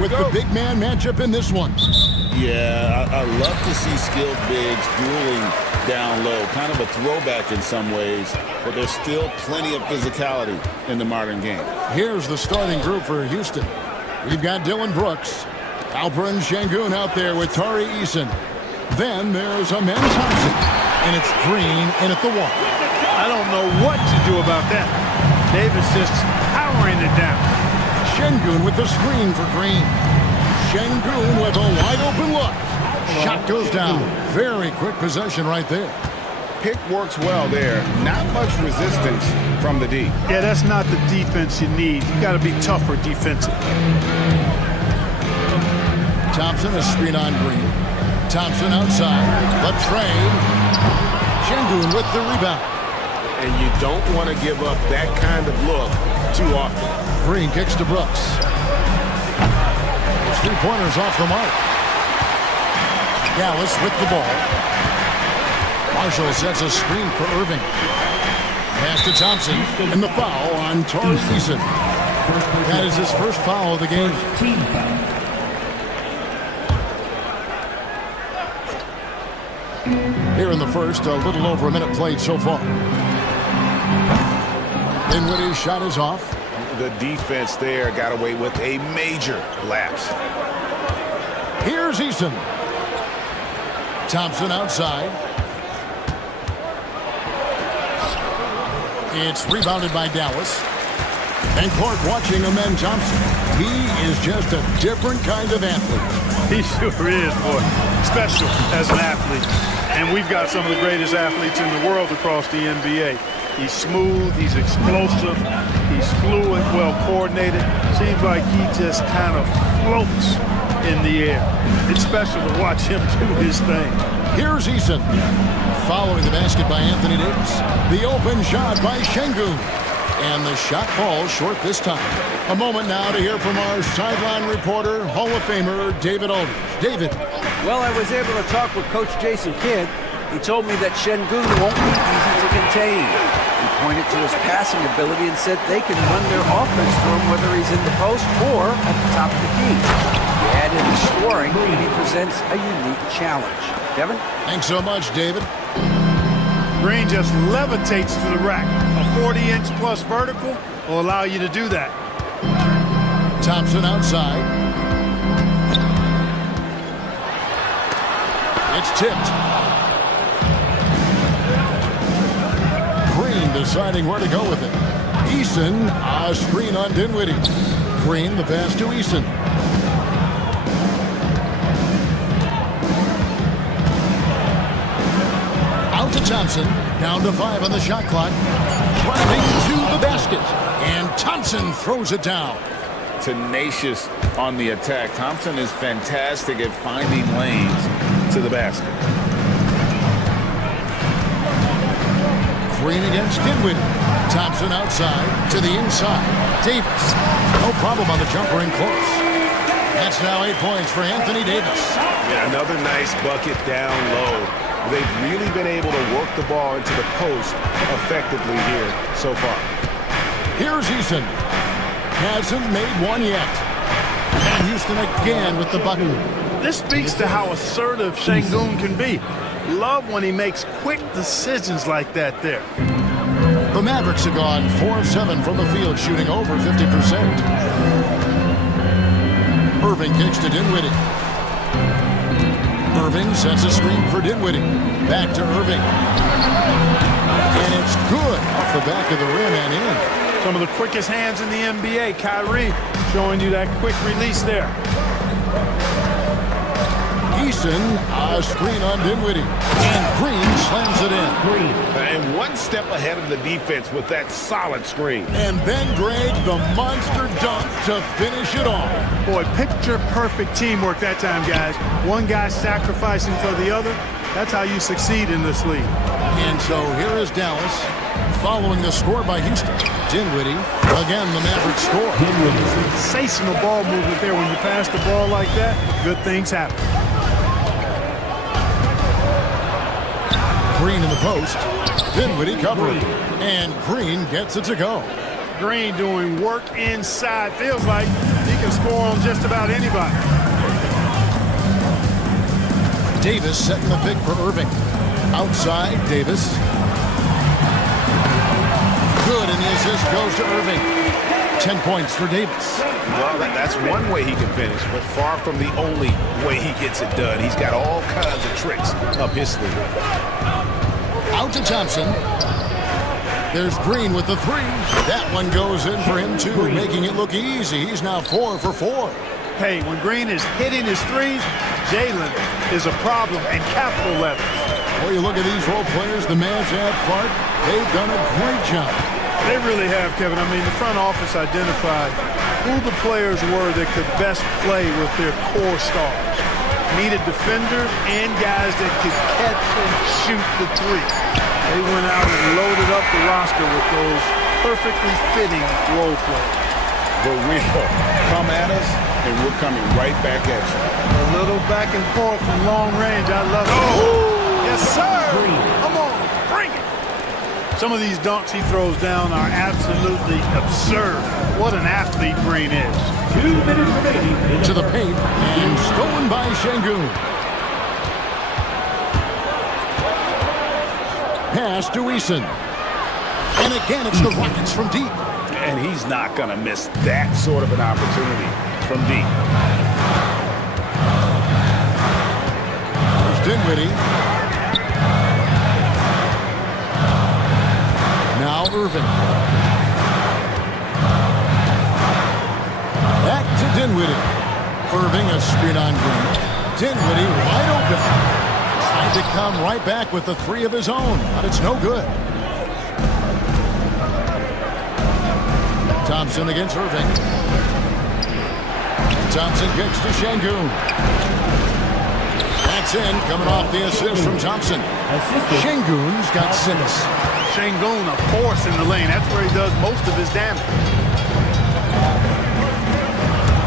with the big man matchup in this one. Yeah, I love to see skilled bigs dueling down low. Kind of a throwback in some ways, but there's still plenty of physicality in the modern game. Here's the starting group for Houston. We've got Dylan Brooks, Alperen Şengün out there with Tari Eason. Then there's Amen Thompson, and it's Green in at the one. I don't know what to do about that. Davis just powering it down. Şengün with the screen for Green. Şengün with a wide open look. Shot goes down. Very quick possession right there. Pick works well there. Not much resistance from the D. Yeah, that's not the defense you need. You got to be tougher defensively. Thompson a screen on Green. Thompson outside. The trade. Şengün with the rebound. And you don't want to give up that kind of look too often. Green kicks to Brooks. His three-pointers off the mark. Dallas with the ball. Marshall sets a screen for Irving. Pass to Thompson, and the foul on Tari Eason. That is his first foul of the game. Team foul. Here in the first, a little over a minute played so far. Dinwiddie's shot is off. The defense there got away with a major lapse. Here's Eason. Thompson outside. It's rebounded by Dallas. And Clark watching Amen Thompson. He is just a different kind of athlete. He sure is, boy. Special as an athlete. And we've got some of the greatest athletes in the world across the NBA. He's smooth, he's explosive, he's fluid, well coordinated. Seems like he just kind of floats in the air. It's special to watch him do his thing. Here's Eason. Following the basket by Anthony Davis. The open shot by Şengün. And the shot falls short this time. A moment now to hear from our sideline reporter, Hall of Famer, David Aldridge. David. Well, I was able to talk with Coach Jason Kidd. He told me that Şengün won't be easy to contain. He pointed to his passing ability and said they can run their offense through him whether he's in the post or at the top of the key. He added his scoring, and he presents a unique challenge. Kevin? Thanks so much, David. Green just levitates to the rack. A 40-inch plus vertical will allow you to do that. Thompson outside. It's tipped. Green deciding where to go with it. Eason, a screen on Dinwiddie. Green, the pass to Eason. Out to Thompson. Down to 5 on the shot clock. Driving to the basket. And Thompson throws it down. Tenacious on the attack. Thompson is fantastic at finding lanes to the basket. Green against Dinwiddie. Thompson outside to the inside. Davis. No problem on the jumper in close. That's now 8 points for Anthony Davis. Yeah, another nice bucket down low. They've really been able to work the ball into the post effectively here so far. Here's Eason. Hasn't made one yet. And Houston again with the bucket. This speaks to how assertive Şengün can be. Love when he makes quick decisions like that there. The Mavericks have gone 4 of 7 from the field, shooting over 50%. Irving kicks to Dinwiddie. Irving sets a screen for Dinwiddie. Back to Irving. And it's good off the back of the rim and in. Some of the quickest hands in the NBA. Kyrie showing you that quick release there. Eason, a screen on Dinwiddie. And Green slams it in. And one step ahead of the defense with that solid screen. And then Greg, the monster dunk to finish it off. Boy, picture-perfect teamwork that time, guys. One guy sacrificing for the other. That's how you succeed in this league. And so here is Dallas following the score by Houston. Dinwiddie, again the Mavericks score. Sensational ball movement there. When you pass the ball like that, good things happen. Green in the post. Dinwiddie covering. And Green gets it to go. Green doing work inside. Feels like he can score on just about anybody. Davis setting the pick for Irving. Outside, Davis. Good, and the assist goes to Irving. 10 points for Davis. Well, that's one way he can finish, but far from the only way he gets it done. He's got all kinds of tricks up his sleeve. Out to Thompson. There's Green with the three. That one goes in for him, too, making it look easy. He's now 4 for 4. Hey, when Green is hitting his threes, Jalen is a problem in capital letters. Well, you look at these role players, the Mavs have Clark. They've done a great job. They really have, Kevin. I mean, the front office identified who the players were that could best play with their core stars. Needed defenders and guys that could catch and shoot the three. They went out and loaded up the roster with those perfectly fitting role players. But we'll come at us, and we're coming right back at you. A little back and forth from long range. I love it. Oh! Yes, sir! Come on, bring it! Some of these dunks he throws down are absolutely absurd. What an athlete Green is. 2 minutes remaining. To the paint, and stolen by Şengün. Pass to Eason. And again, it's the Rockets from deep. And he's not going to miss that sort of an opportunity from deep. There's Dinwiddie. Now Irving. Back to Dinwiddie. Irving, a screen on Green. Dinwiddie wide open. Trying to come right back with the three of his own, but it's no good. Thompson against Irving. Thompson kicks to Şengün. That's in, coming off the assist from Thompson. Şengün's got 6. Şengün, a force in the lane. That's where he does most of his damage.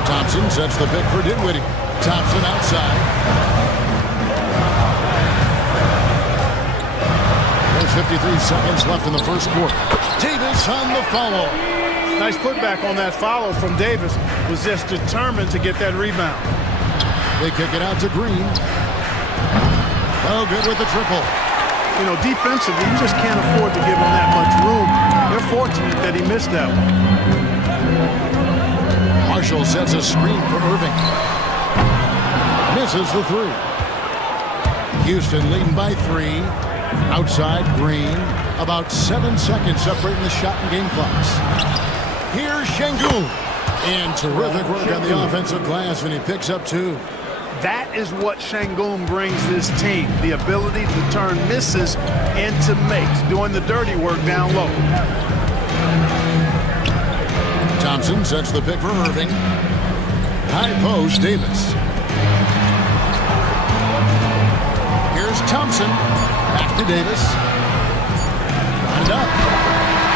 Thompson sets the pick for Dinwiddie. Thompson outside. There's 53 seconds left in the first quarter. Davis on the follow. Nice putback on that follow from Davis. Was just determined to get that rebound. They kick it out to Green. Oh, good with the triple. You know, defensively, you just can't afford to give him that much room. They're fortunate that he missed that one. Marshall sets a screen for Irving. Misses the three. Houston leading by 3. Outside, Green. About 7 seconds separating the shot and game clocks. Here's Şengün. And terrific work on the offensive glass, and he picks up 2. That is what Şengün brings this team. The ability to turn misses into makes, doing the dirty work down low. Thompson sets the pick for Irving. High post, Davis. Here's Thompson. Back to Davis. Got it up.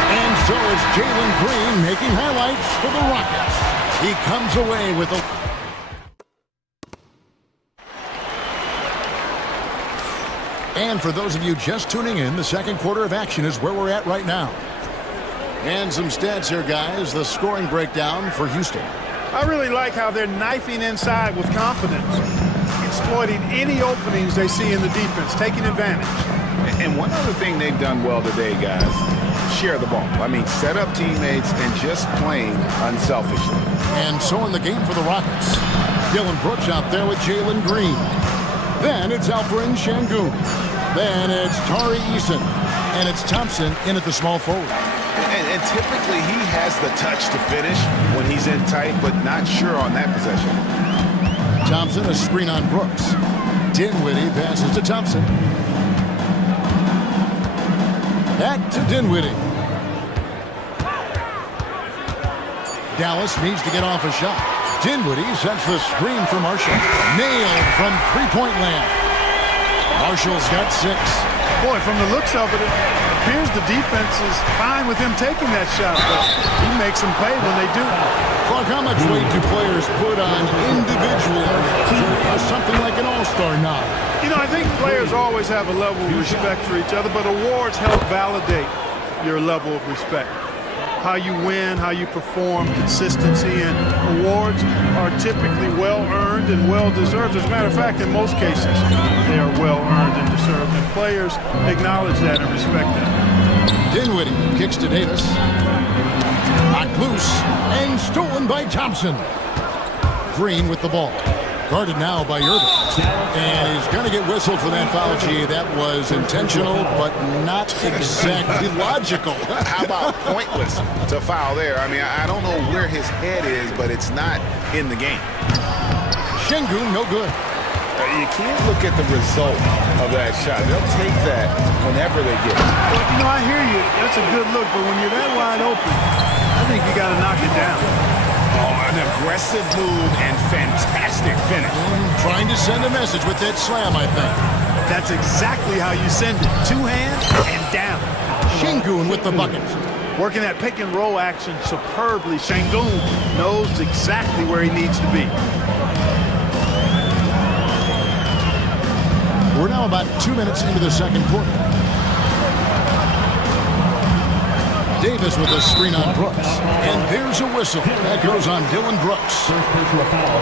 And so is Jalen Green making highlights for the Rockets. He comes away with a... And for those of you just tuning in, the second quarter of action is where we're at right now. And some stats here, guys. The scoring breakdown for Houston. I really like how they're knifing inside with confidence, exploiting any openings they see in the defense, taking advantage. And one other thing they've done well today, guys, share the ball. I mean, set up teammates and just playing unselfishly. And so in the game for the Rockets, Dylan Brooks out there with Jalen Green. Then it's Alperen Şengün. Then it's Tari Eason. And it's Thompson in at the small forward. And typically he has the touch to finish when he's in tight, but not sure on that possession. Thompson, a screen on Brooks. Dinwiddie passes to Thompson. Back to Dinwiddie. Dallas needs to get off a shot. Dinwiddie sets the screen for Marshall. Nailed from three-point land. Marshall's got 6. Boy, from the looks of it, it appears the defense is fine with him taking that shot, but he makes them pay when they do. Clark, how much weight do players put on individual or something like an all-star nod? You know, I think players always have a level of respect for each other, but awards help validate your level of respect. how you win, how you perform, consistency, and awards are typically well-earned and well-deserved. As a matter of fact, in most cases, they are well-earned and deserved, and players acknowledge that and respect that. Dinwiddie kicks to Davis. Knocked loose and stolen by Thompson. Green with the ball. Guarded now by Irving. And he's going to get whistled for that foul, G. That was intentional, but not exactly logical. How about pointless to foul there? I mean, I don't know where his head is, but it's not in the game. Şengün, no good. You can't look at the result of that shot. They'll take that whenever they get it. Well, you know, I hear you. That's a good look, but when you're that wide open, I think you got to knock it down. Oh, an aggressive move and fantastic finish. Trying to send a message with that slam, I think. That's exactly how you send it. Two hands and down. Şengün with the bucket. Working that pick and roll action superbly. Şengün knows exactly where he needs to be. We're now about 2 minutes into the second quarter. Davis with a screen on Brooks. And there's a whistle. That goes on Dylan Brooks.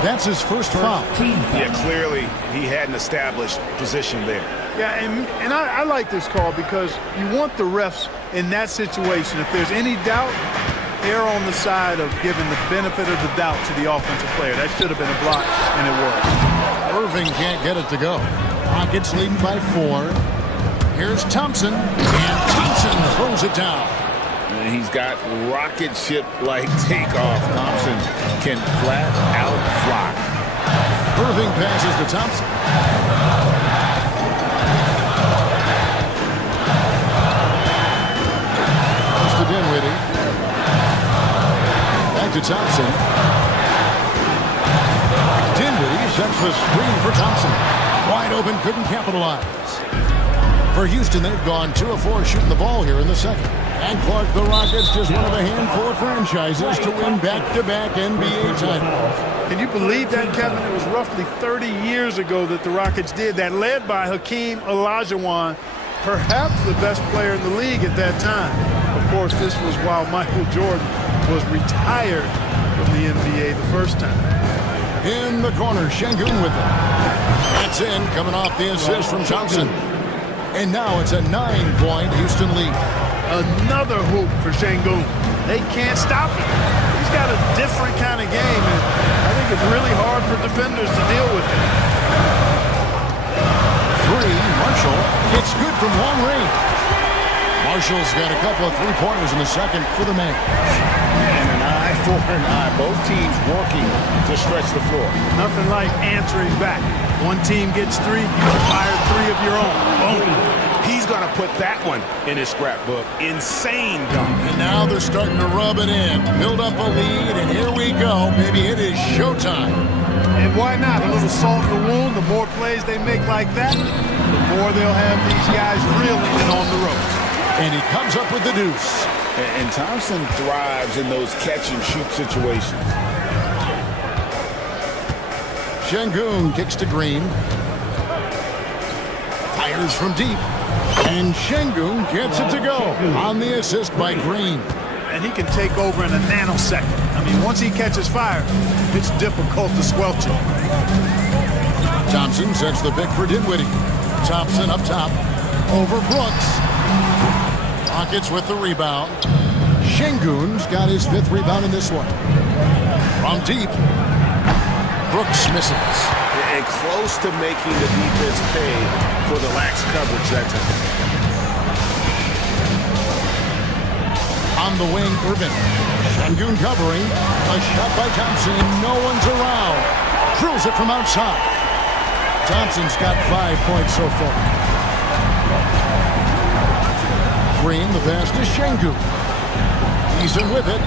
That's his first foul. Yeah, clearly he hadn't established position there. Yeah, and I like this call because you want the refs in that situation. If there's any doubt, err on the side of giving the benefit of the doubt to the offensive player. That should have been a block, and it was. Irving can't get it to go. Rockets leading by 4. Here's Thompson, and Thompson throws it down. And he's got rocket ship-like takeoff. Thompson can flat out fly. Irving passes to Thompson. Goes to Dinwiddie. Back to Thompson. Dinwiddie sets the screen for Thompson. Wide open, couldn't capitalize. For Houston, they've gone 2 of 4 shooting the ball here in the second. And Clark, the Rockets, just one of a handful of franchises to win back-to-back NBA titles. Can you believe that, Kevin? It was roughly 30 years ago that the Rockets did that, led by Hakeem Olajuwon, perhaps the best player in the league at that time. Of course, this was while Michael Jordan was retired from the NBA the first time. In the corner, Şengün with it. That's in, coming off the assist from Thompson. And now it's a 9-point Houston lead. Another hoop for Şengün. They can't stop him. He's got a different kind of game, and I think it's really hard for defenders to deal with him. 3, Marshall. It's good from long range. Marshall's got a couple of three-pointers in the second for the man. And an eye for an eye. Both teams working to stretch the floor. Nothing like answering back. One team gets 3, you fire 3 of your own. Boom. He's going to put that one in his scrapbook. Insane dunk. And now they're starting to rub it in. Build up a lead, and here we go. Maybe it is showtime. And why not? A little salt in the wound. The more plays they make like that, the more they'll have these guys reeling and on the ropes. And he comes up with the deuce. And Thompson thrives in those catch-and-shoot situations. Şengün kicks to Green. Fires from deep. And Şengün gets it to go on the assist by Green. And he can take over in a nanosecond. I mean, once he catches fire, it's difficult to squelch him. Thompson sets the pick for Dinwiddie. Thompson up top. Over Brooks. Rockets with the rebound. Şengün's got his 5th rebound in this one. From deep. Brooks misses. And close to making the defense pay for the lax coverage that time. On the wing, Irving. Şengün covering. A shot by Thompson. No one's around. Drills it from outside. Thompson's got 5 points so far. Green, the pass to Şengün. He's in with it.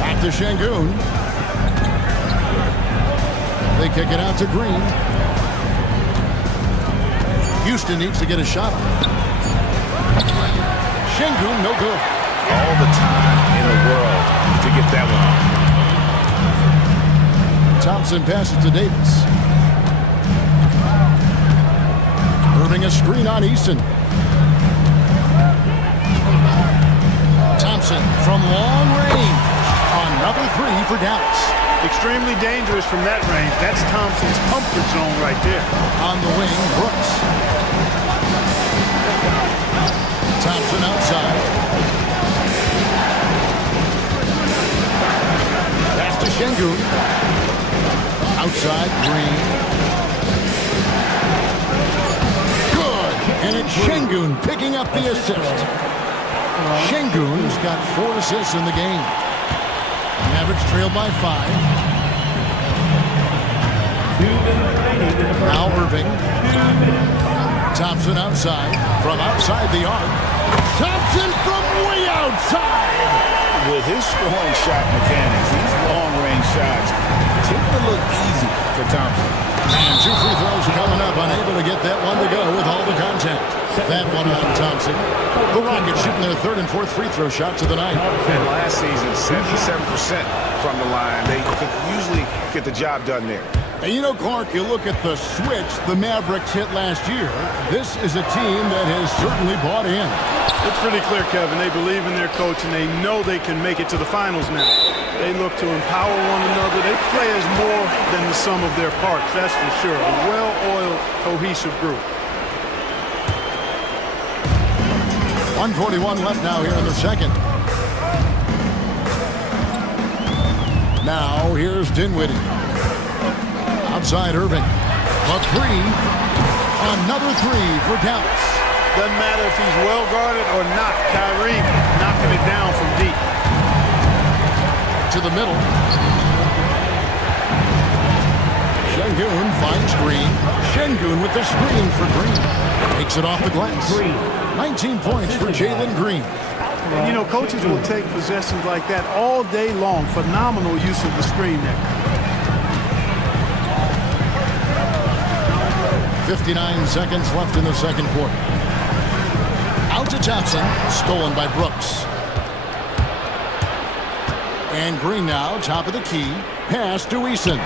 Back to Şengün. They kick it out to Green. Houston needs to get a shot on it. Şengün, no good. All the time in the world to get that one off. Thompson passes to Davis. Irving a screen on Easton. Thompson from long range. Another three for Dallas. Extremely dangerous from that range. That's Thompson's comfort zone right there. On the wing, Brooks. Thompson outside. Pass to Şengün. Outside, Green. Good. And it's Şengün picking up the assist. Şengün's got 4 assists in the game. Mavericks trailed by 5. Now Irving. Thompson outside. From outside the arc. Thompson from way outside. With his strong shot mechanics, these long-range shots tend to look easy for Thompson. And 2 free throws coming up. Unable to get that one to go with all the contact. That one on Thompson. The Rockets shooting their 3rd and 4th free throw shots of the night. And last season, 77% from the line. They could usually get the job done there. And you know, Clark, you look at the switch the Mavericks hit last year. This is a team that has certainly bought in. It's pretty clear, Kevin. They believe in their coach, and they know they can make it to the finals now. They look to empower one another. They play as more than the sum of their parts, that's for sure. A well-oiled, cohesive group. 1:41 left now here in the second. Now here's Dinwiddie. Outside Irving. A three. Another three for Dallas. Doesn't matter if he's well guarded or not. Kyrie knocking it down from deep. To the middle. Şengün finds Green. Şengün with the screen for Green. Takes it off the glass. 19 points for Jalen Green. And you know, coaches will take possessions like that all day long. Phenomenal use of the screen there. 59 seconds left in the second quarter. Out to Thompson. Stolen by Brooks. And Green now, top of the key. Pass to Eason.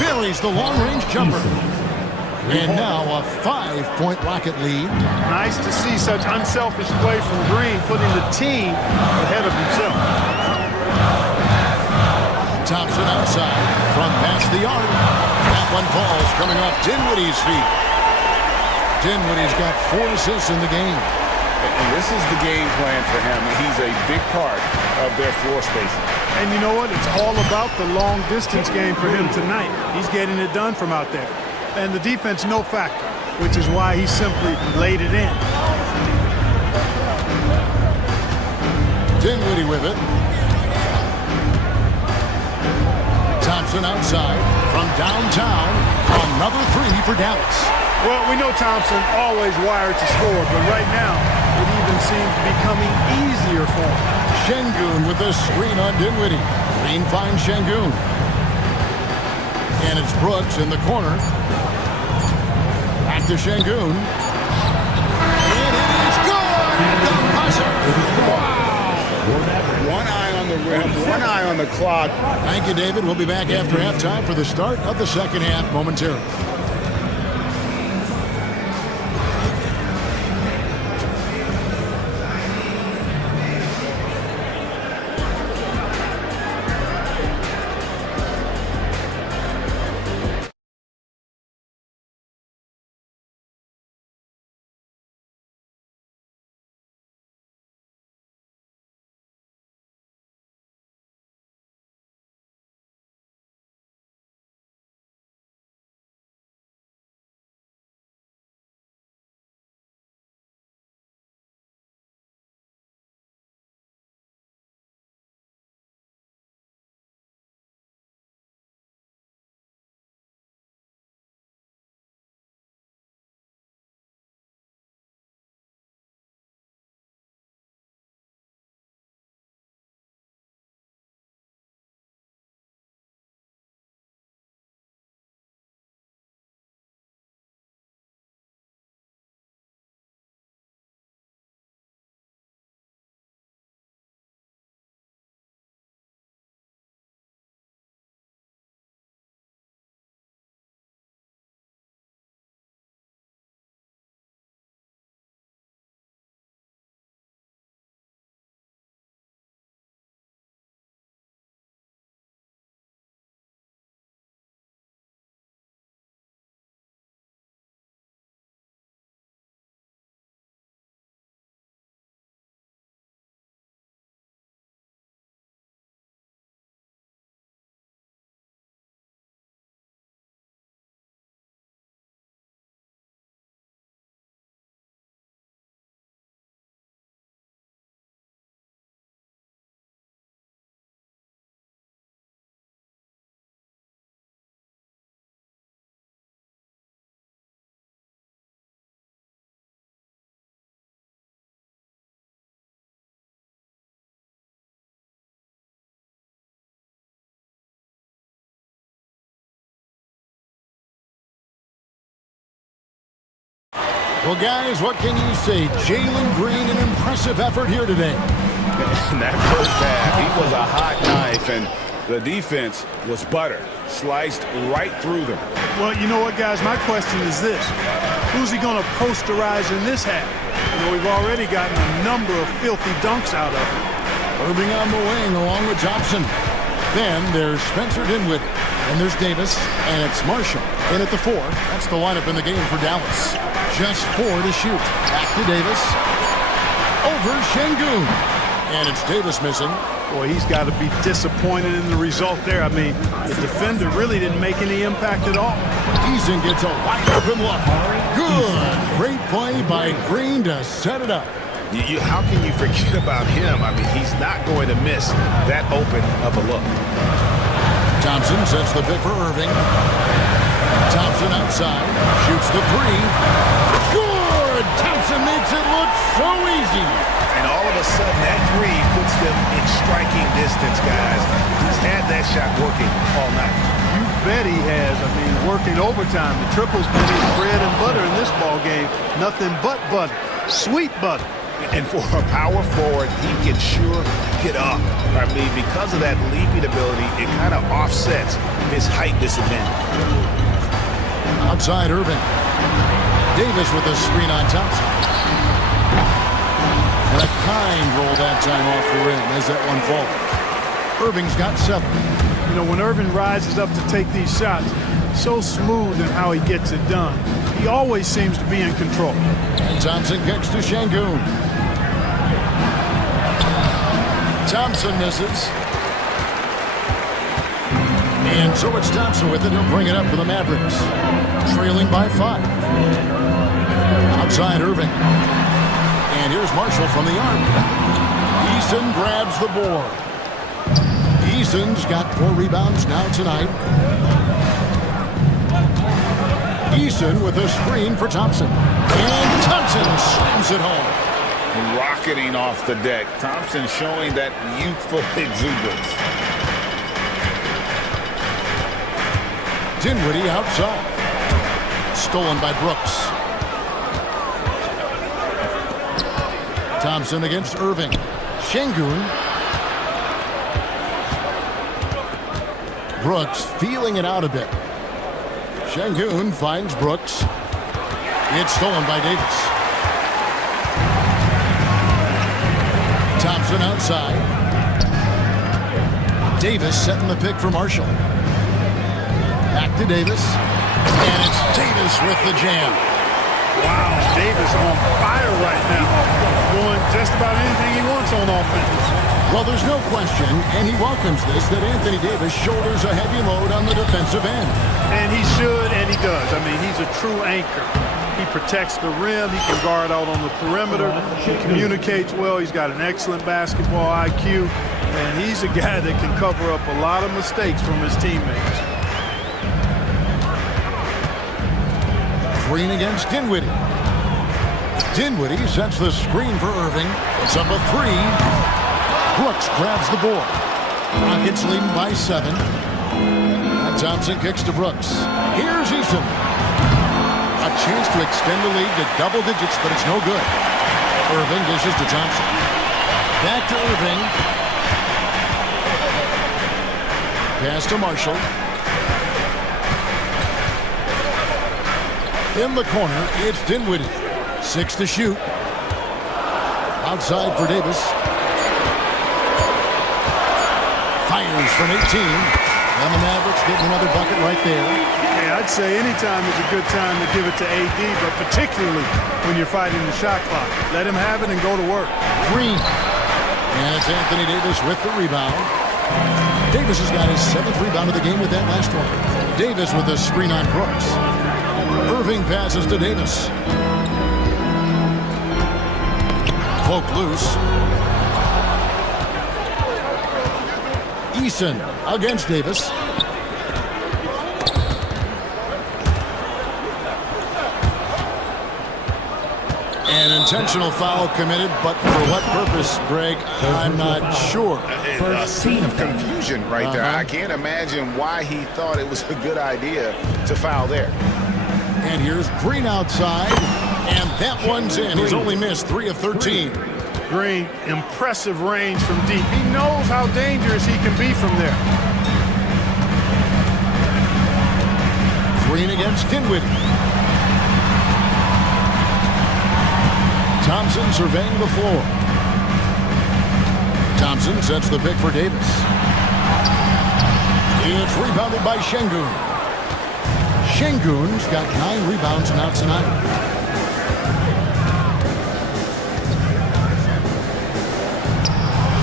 Buries the long-range jumper. And now a 5-point Rocket lead. Nice to see such unselfish play from Green, putting the team ahead of himself. Thompson outside from past the arc. That one falls coming off Dinwiddie's feet. Dinwiddie's got 4 assists in the game. And this is the game plan for him. He's a big part of their floor spacing. And you know what? It's all about the long distance game for him tonight. He's getting it done from out there. And the defense, no factor, which is why he simply laid it in. Dinwiddie with it. Thompson outside from downtown. Another three for Dallas. Well, we know Thompson always wired to score, but right now it even seems to be coming easier for him. Şengün with the screen on Dinwiddie. Green finds Şengün. And it's Brooks in the corner. Back to Şengün. And it is good! The buzzer! Wow! One eye on the rim, one eye on the clock. Thank you, David. We'll be back after halftime for the start of the second half momentarily. Well, guys, what can you say? Jalen Green, an impressive effort here today. In that first half, he was a hot knife, and the defense was butter, sliced right through them. Well, you know what, guys? My question is this. Who's he going to posterize in this half? You know, we've already gotten a number of filthy dunks out of him. Irving on the wing along with Johnson. Then there's Spencer Dinwiddie. And there's Davis. And it's Marshall in at the 4. That's the lineup in the game for Dallas. Just 4 to shoot. Back to Davis. Over Şengün. And it's Davis missing. Boy, he's got to be disappointed in the result there. I mean, the defender really didn't make any impact at all. Eason gets a wide open look. Good. Great play by Green to set it up. How can you forget about him? I mean, he's not going to miss that open of a look. Thompson sets the pick for Irving. Thompson outside. Shoots the 3. Good! Thompson makes it look so easy. And all of a sudden, that 3 puts them in striking distance, guys. He's had that shot working all night. You bet he has. I mean, working overtime. The triple's been his bread and butter in this ball game. Nothing but butter. Sweet butter. And for a power forward, he can sure get up. I mean, because of that leaping ability, it kind of offsets his height disadvantage. Outside Irving. Davis with a screen on Thompson. And a kind roll that time off the rim as that one falls. Irving's got 7. You know, when Irving rises up to take these shots, so smooth in how he gets it done. He always seems to be in control. And Thompson kicks to Şengün. Thompson misses. And so it's Thompson with it. He'll bring it up for the Mavericks. Trailing by 5. Outside Irving. And here's Marshall from the arc. Eason grabs the board. Eason's got 4 rebounds now tonight. Eason with a screen for Thompson. And Thompson slams it home. Rocketing off the deck. Thompson showing that youthful exuberance. Dinwiddie outside. Stolen by Brooks. Thompson against Irving. Şengün. Brooks feeling it out a bit. Şengün finds Brooks. It's stolen by Davis. Thompson outside. Davis setting the pick for Marshall. Back to Davis. And it's Davis with the jam. Wow, Davis on fire right now. Doing just about anything he wants on offense. Well, there's no question, and he welcomes this, that Anthony Davis shoulders a heavy load on the defensive end. And he should, and he does. I mean, he's a true anchor. He protects the rim. He can guard out on the perimeter. He communicates well. He's got an excellent basketball IQ. And he's a guy that can cover up a lot of mistakes from his teammates. Green against Dinwiddie. Dinwiddie sets the screen for Irving. It's up a 3. Brooks grabs the board. Rockets leading by 7. And Thompson kicks to Brooks. Here's Eason. A chance to extend the lead to double digits, but it's no good. Irving dishes to Thompson. Back to Irving. Pass to Marshall. In the corner, it's Dinwiddie. 6 to shoot. Outside for Davis. Fires from 18. And the Mavericks getting another bucket right there. Hey, I'd say any time is a good time to give it to AD, but particularly when you're fighting the shot clock. Let him have it and go to work. Green. And it's Anthony Davis with the rebound. Davis has got his 7th rebound of the game with that last one. Davis with a screen on Brooks. Irving passes to Davis. Poke loose. Eason against Davis. An intentional foul committed, but for what purpose, Greg? I'm not sure. A scene of confusion right there. I can't imagine why he thought it was a good idea to foul there. And here's Green outside. And that one's in. He's only missed 3 of 13. Green, impressive range from deep. He knows how dangerous he can be from there. Green against Dinwiddie. Thompson surveying the floor. Thompson sets the pick for Davis. It's rebounded by Şengün. Şengün's got 9 rebounds now tonight.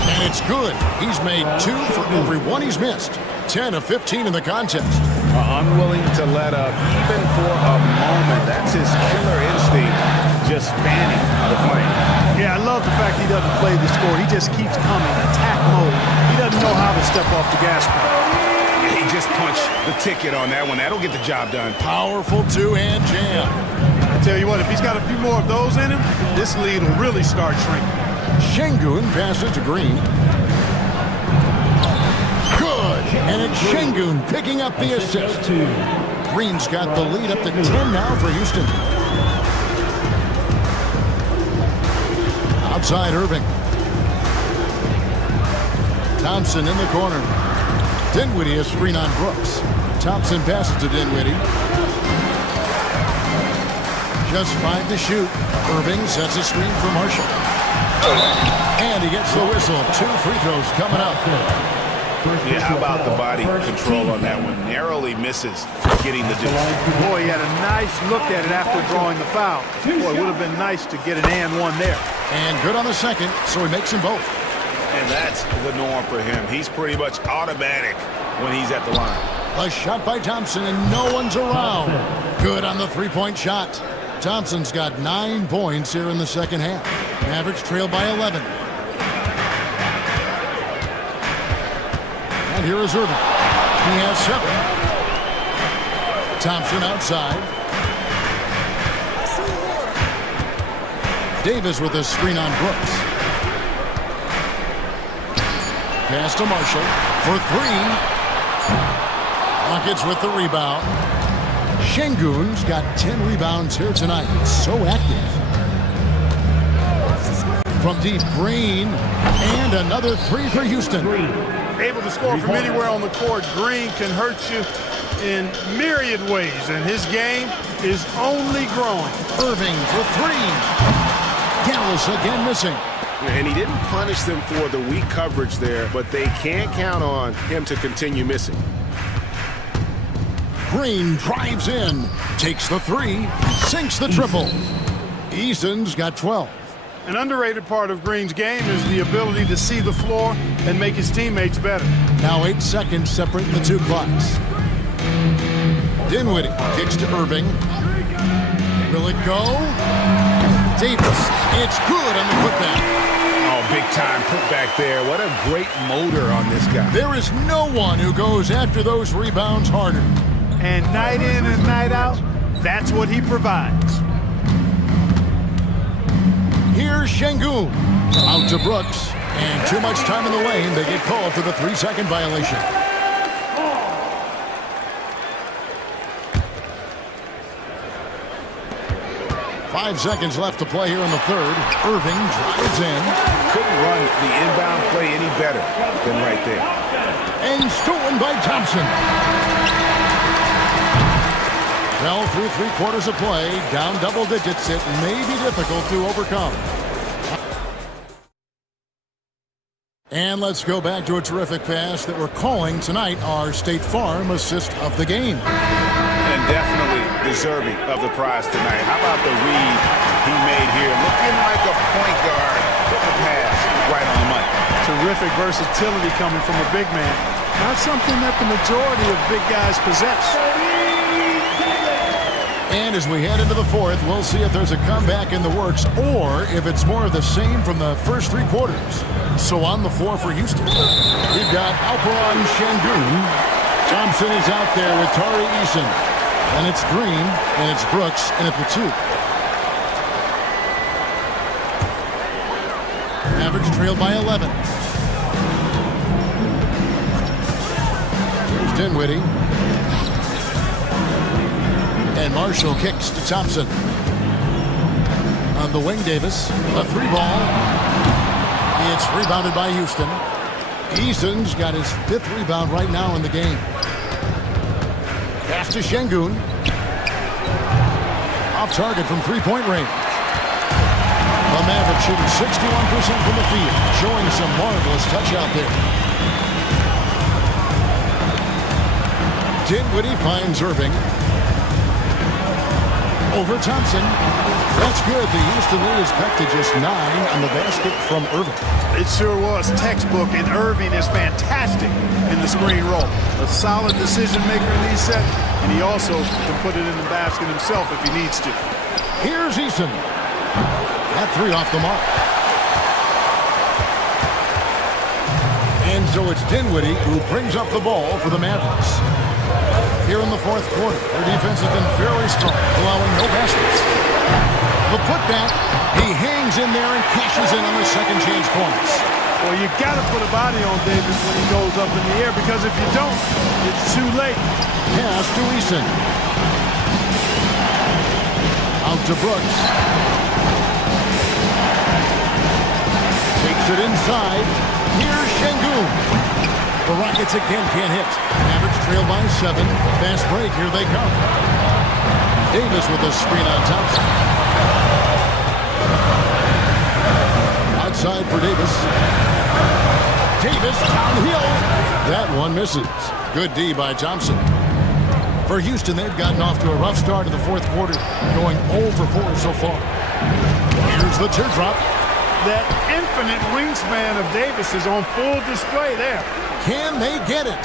And it's good. He's made 2 for every one he's missed. 10 of 15 in the contest. Unwilling to let up even for a moment. That's his killer instinct, just fanning the flame. Yeah, I love the fact he doesn't play the score. He just keeps coming, attack mode. He doesn't know how to step off the gas pedal. He just punched the ticket on that one. That'll get the job done. Powerful two-hand jam. I tell you what, if he's got a few more of those in him, this lead will really start shrinking. Şengün passes to Green. Good, and it's Şengün picking up the assist. Green's got the lead up to 10 now for Houston. Outside Irving. Thompson in the corner. Dinwiddie a screen on Brooks. Thompson passes to Dinwiddie. Just 5 to shoot. Irving sets a screen for Marshall. And he gets the whistle. 2 free throws coming up. Yeah, how about the body control on that one? Narrowly misses getting the distance. Boy, he had a nice look at it after drawing the foul. Boy, it would have been nice to get an and one there. And good on the second, so he makes them both. And that's the norm for him. He's pretty much automatic when he's at the line. A shot by Thompson, and no one's around. Good on the three-point shot. Thompson's got 9 points here in the second half. Mavericks trail by 11. And here is Irving. He has 7. Thompson outside. Davis with a screen on Brooks. Pass to Marshall for 3. Rockets with the rebound. Şengün's got 10 rebounds here tonight. So active. From deep, Green. And another 3 for Houston. Able to score from anywhere on the court. Green can hurt you in myriad ways, and his game is only growing. Irving for 3. Dallas again missing. And he didn't punish them for the weak coverage there, but they can't count on him to continue missing. Green drives in, takes the 3, sinks the triple. Eason's got 12. An underrated part of Green's game is the ability to see the floor and make his teammates better. Now 8 seconds separating the 2 clocks. Dinwiddie kicks to Irving. Will it go? Davis. It's good on the putback. Oh, big time putback there. What a great motor on this guy. There is no one who goes after those rebounds harder. And night in and night out, that's what he provides. Here's Şengün. Out to Brooks. And too much time in the lane. They get called for the 3-second violation. Five seconds left to play here in the third. Irving drives in. Couldn't run the inbound play any better than right there. And stolen by Thompson. Well, through 3 quarters of play, down double digits, it may be difficult to overcome. And let's go back to a terrific pass that we're calling tonight our State Farm assist of the game. And definitely deserving of the prize tonight. How about the read he made here? Looking like a point guard. Put the pass right on the money. Terrific versatility coming from a big man. Not something that the majority of big guys possess. And as we head into the fourth, we'll see if there's a comeback in the works or if it's more of the same from the first 3 quarters. So on the floor for Houston, we've got Alperen Şengün. Thompson is out there with Tari Eason. And it's Green, and it's Brooks, and at the 2. Mavericks trailed by 11. Here's Dinwiddie. And Marshall kicks to Thompson. On the wing, Davis. A three ball. It's rebounded by Houston. Eason's got his 5th rebound right now in the game. Pass to Şengün. Off target from three-point range. The Mavericks shooting 61% from the field, showing some marvelous touch out there. Dinwiddie finds Irving. Over Thompson. That's good. The Houston lead is cut to just 9 on the basket from Irving. It sure was textbook, and Irving is fantastic in the screen roll. A solid decision maker in these sets, and he also can put it in the basket himself if he needs to. Here's Eason. That three off the mark. And so it's Dinwiddie who brings up the ball for the Mavericks. Here in the 4th quarter, their defense has been very strong, allowing no baskets. The putback, he hangs in there and cashes in on the second chance points. Well, you got to put a body on Davis when he goes up in the air, because if you don't, it's too late. Pass to Eason. Out to Brooks. Takes it inside. Here's Şengün. The Rockets again can't hit. Mavericks trail by 7. Fast break, here they come. Davis with a screen on Thompson. Outside for Davis. Davis downhill. That one misses. Good D by Thompson. For Houston, they've gotten off to a rough start in the 4th quarter, going 0 for 4 so far. Here's the teardrop. That infinite wingspan of Davis is on full display there. Can they get it?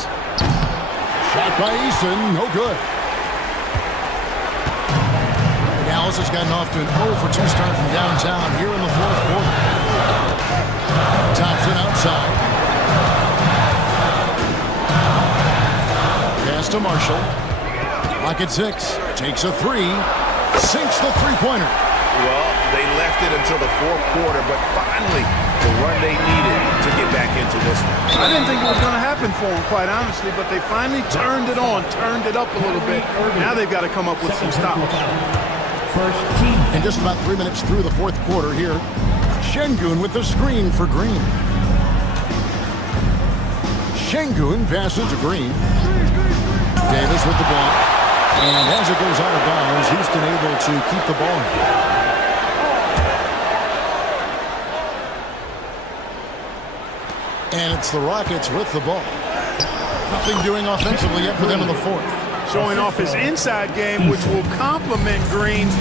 Shot by Eason, no good. Dallas has gotten off to an 0 for 2 start from downtown here in the 4th quarter. Thompson outside. Pass to Marshall. Lock at 6. Takes a 3. Sinks the three-pointer. Well, they left it until the 4th quarter, but finally the run they needed to get back into this one. I didn't think it was going to happen for them, quite honestly, but they finally turned it on, turned it up a little bit. Now they've got to come up with some stops. And just about 3 minutes through the 4th quarter here, Şengün with the screen for Green. Şengün passes to Green. Davis with the ball. And as it goes out of bounds, Houston able to keep the ball. And it's the Rockets with the ball. Nothing doing offensively yet for them in the 4th. Showing off his inside game, which will complement Green's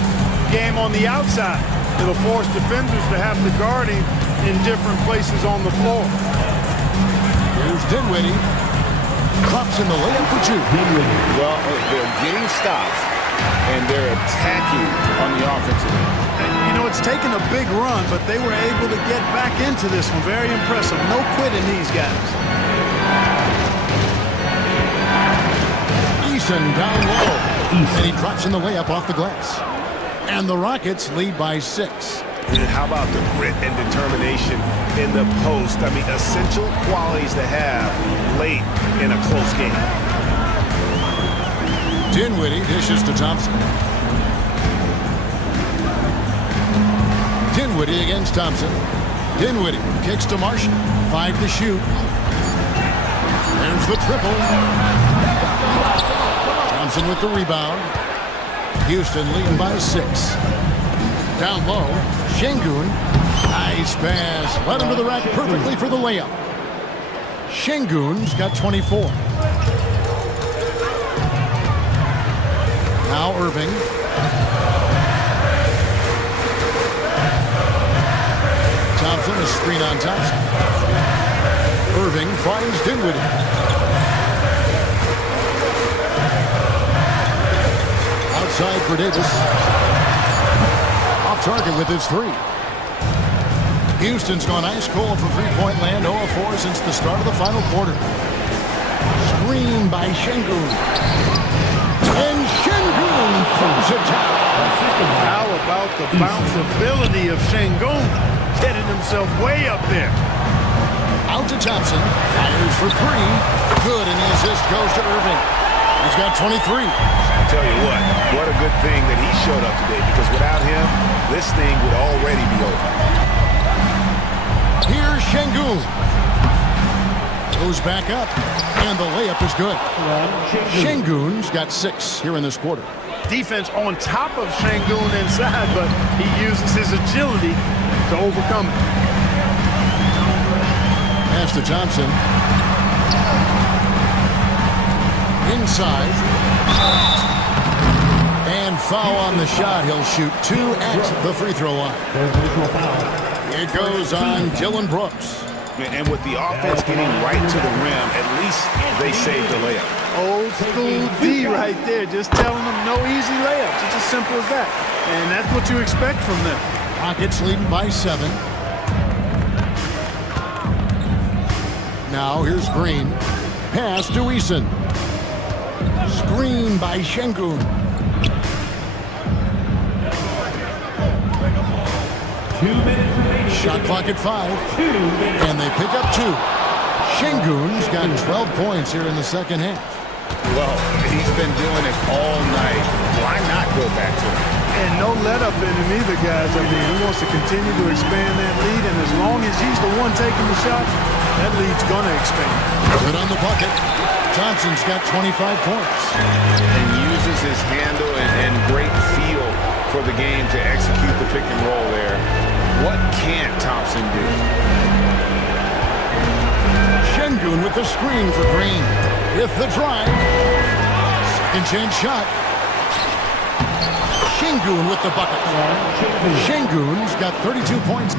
game on the outside. It'll force defenders to have to guard him in different places on the floor. Here's Dinwiddie. Drops in the layup for 2. Well, they're getting stops, and they're attacking on the offensive end. And, you know, it's taken a big run, but they were able to get back into this one. Very impressive. No quitting these guys. Eason down low. And he drops in the layup off the glass. And the Rockets lead by 6. And how about the grit and determination in the post? I mean, essential qualities to have late in a close game. Dinwiddie dishes to Thompson. Dinwiddie against Thompson. Dinwiddie kicks to Marshall. 5 to shoot. There's the triple. Thompson with the rebound. Houston leading by 6. Down low, Şengün. Nice pass. Led him to the rack perfectly for the layup. Şengün's got 24. Now Irving. Thompson, a screen on Thompson. Irving finds Dinwiddie. Outside for Davis. Off target with his 3. Houston's gone ice cold from three-point land, 0-4 since the start of the final quarter. Screen by Şengün. And Şengün throws it down. How about the bounceability of Şengün? Getting himself way up there. Out to Thompson. Fires for 3. Good, and the assist goes to Irving. He's got 23. I tell you what a good thing that he showed up today, because without him, this thing would already be over. Here's Şengün. Goes back up, and the layup is good. Şengün's got 6 here in this quarter. Defense on top of Şengün inside, but he uses his agility to overcome it. Pass to Thompson. Inside. And foul on the shot. He'll shoot 2 at the free throw line. It goes on Dylan Brooks. And with the offense getting right to the rim, at least they saved the layup. Old school D right there, just telling them no easy layups. It's as simple as that. And that's what you expect from them. Rockets leading by 7. Now here's Green. Pass to Eason. Screen by Şengün. Shot clock at 5. And they pick up 2. Şengün's got 12 points here in the second half. Well, he's been doing it all night. Why not go back to him? And no let up in him either, guys. I mean, he wants to continue to expand that lead, and as long as he's the one taking the shot, that lead's going to expand. Good on the bucket. Thompson's got 25 points. And uses his handle and great feel for the game to execute the pick and roll there. What can't Thompson do? Şengün with the screen for Green. With the drive. Second chance shot. Şengün with the bucket. Şengün's got 32 points.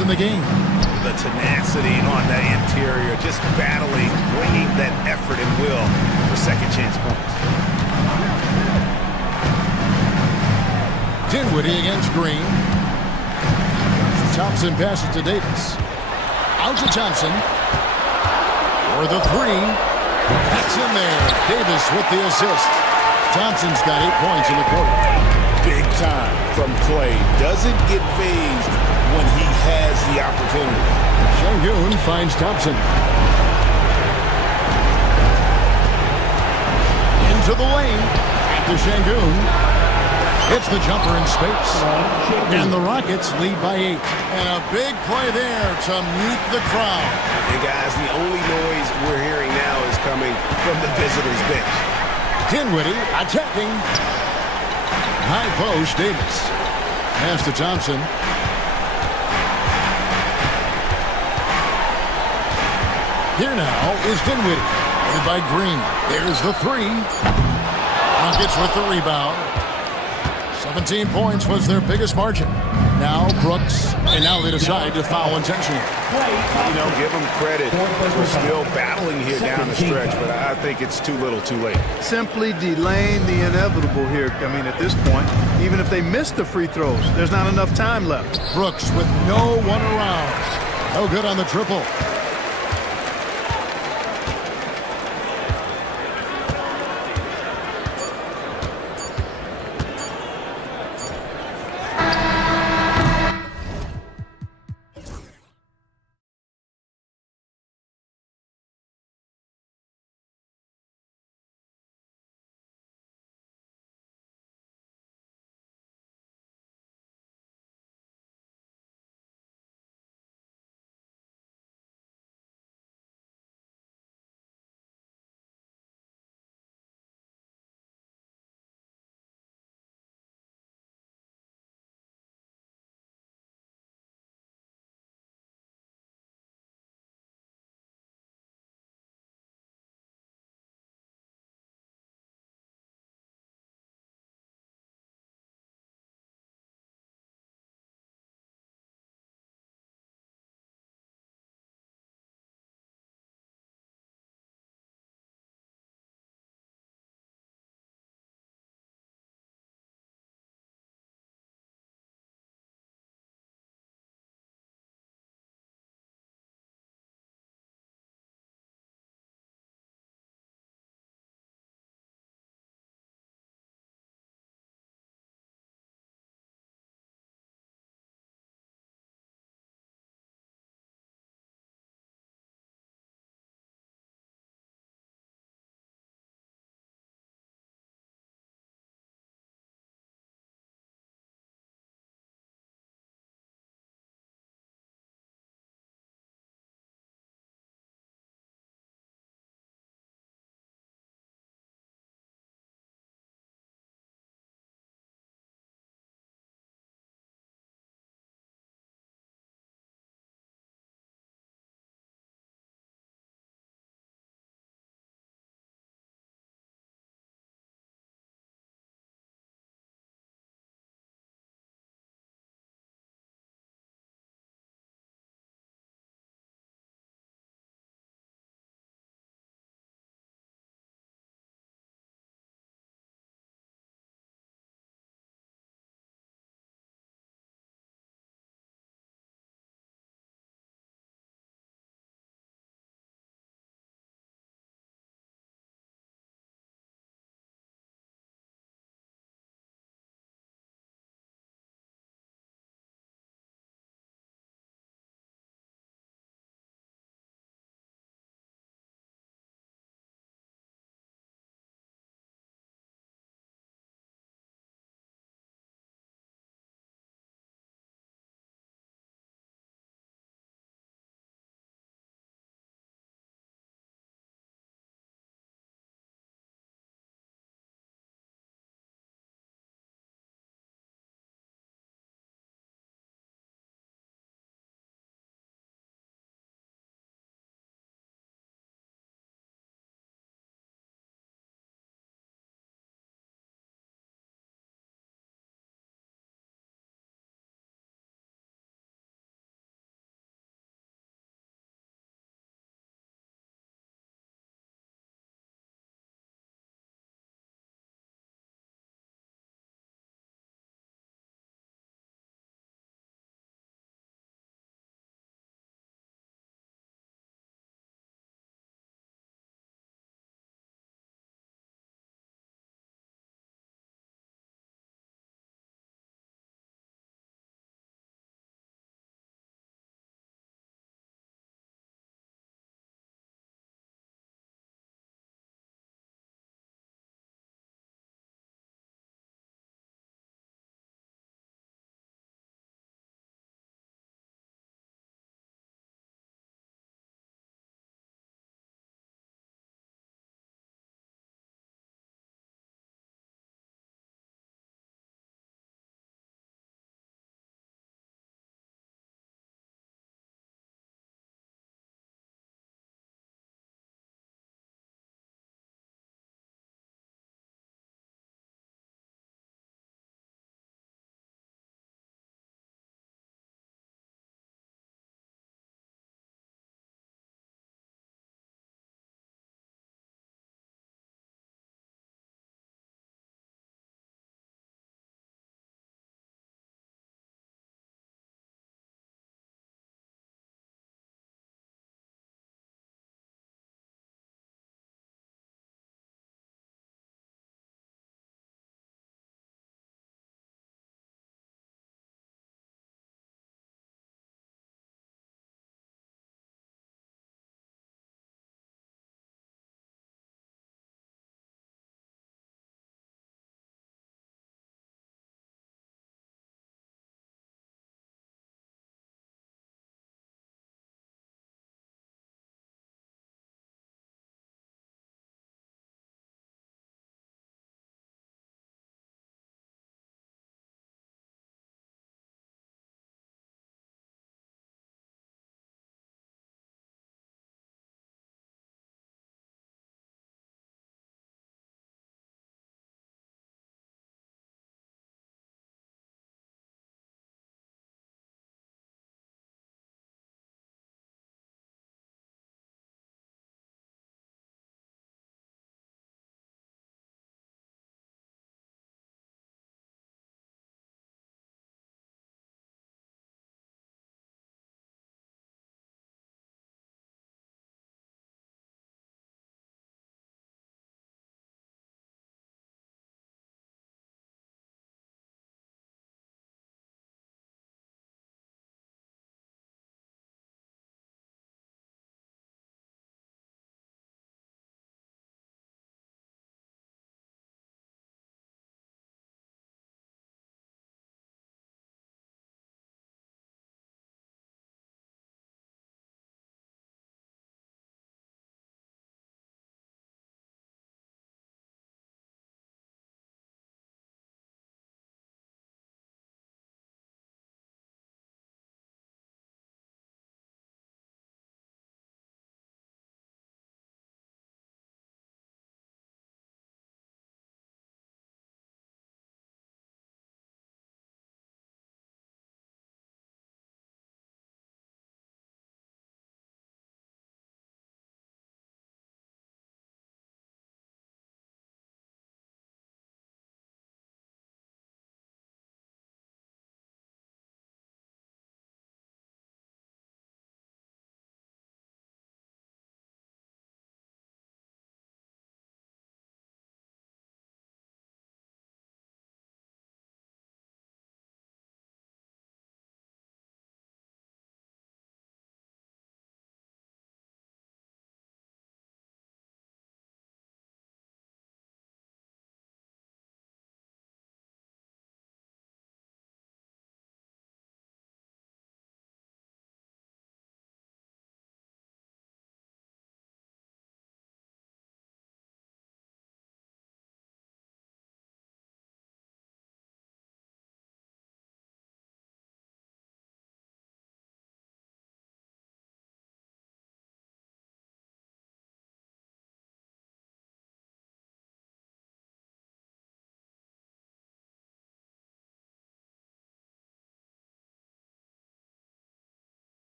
In the game. The tenacity on that interior, just battling, bringing that effort and will for second chance points. Dinwiddie against Green. Thompson passes to Davis. Out to Thompson. For the 3. That's in there. Davis with the assist. Thompson's got 8 points in the quarter. Big time from Clay. Doesn't get phased when he has the opportunity. Şengün finds Thompson. Into the lane. To Şengün. Hits the jumper in space. And the Rockets lead by 8. And a big play there to mute the crowd. And guys, the only noise we're hearing now is coming from the visitors' bench. Dinwiddie attacking. High post, Davis. Pass to Thompson. Here now is Dinwiddie. Led by Green. There's the 3. Rockets with the rebound. 17 points was their biggest margin. Now Brooks, and now they decide to foul intentionally. You know, give them credit for still battling here down the stretch, but I think it's too little too late. Simply delaying the inevitable here. I mean, at this point, even if they miss the free throws, there's not enough time left. Brooks with no one around. No good on the triple.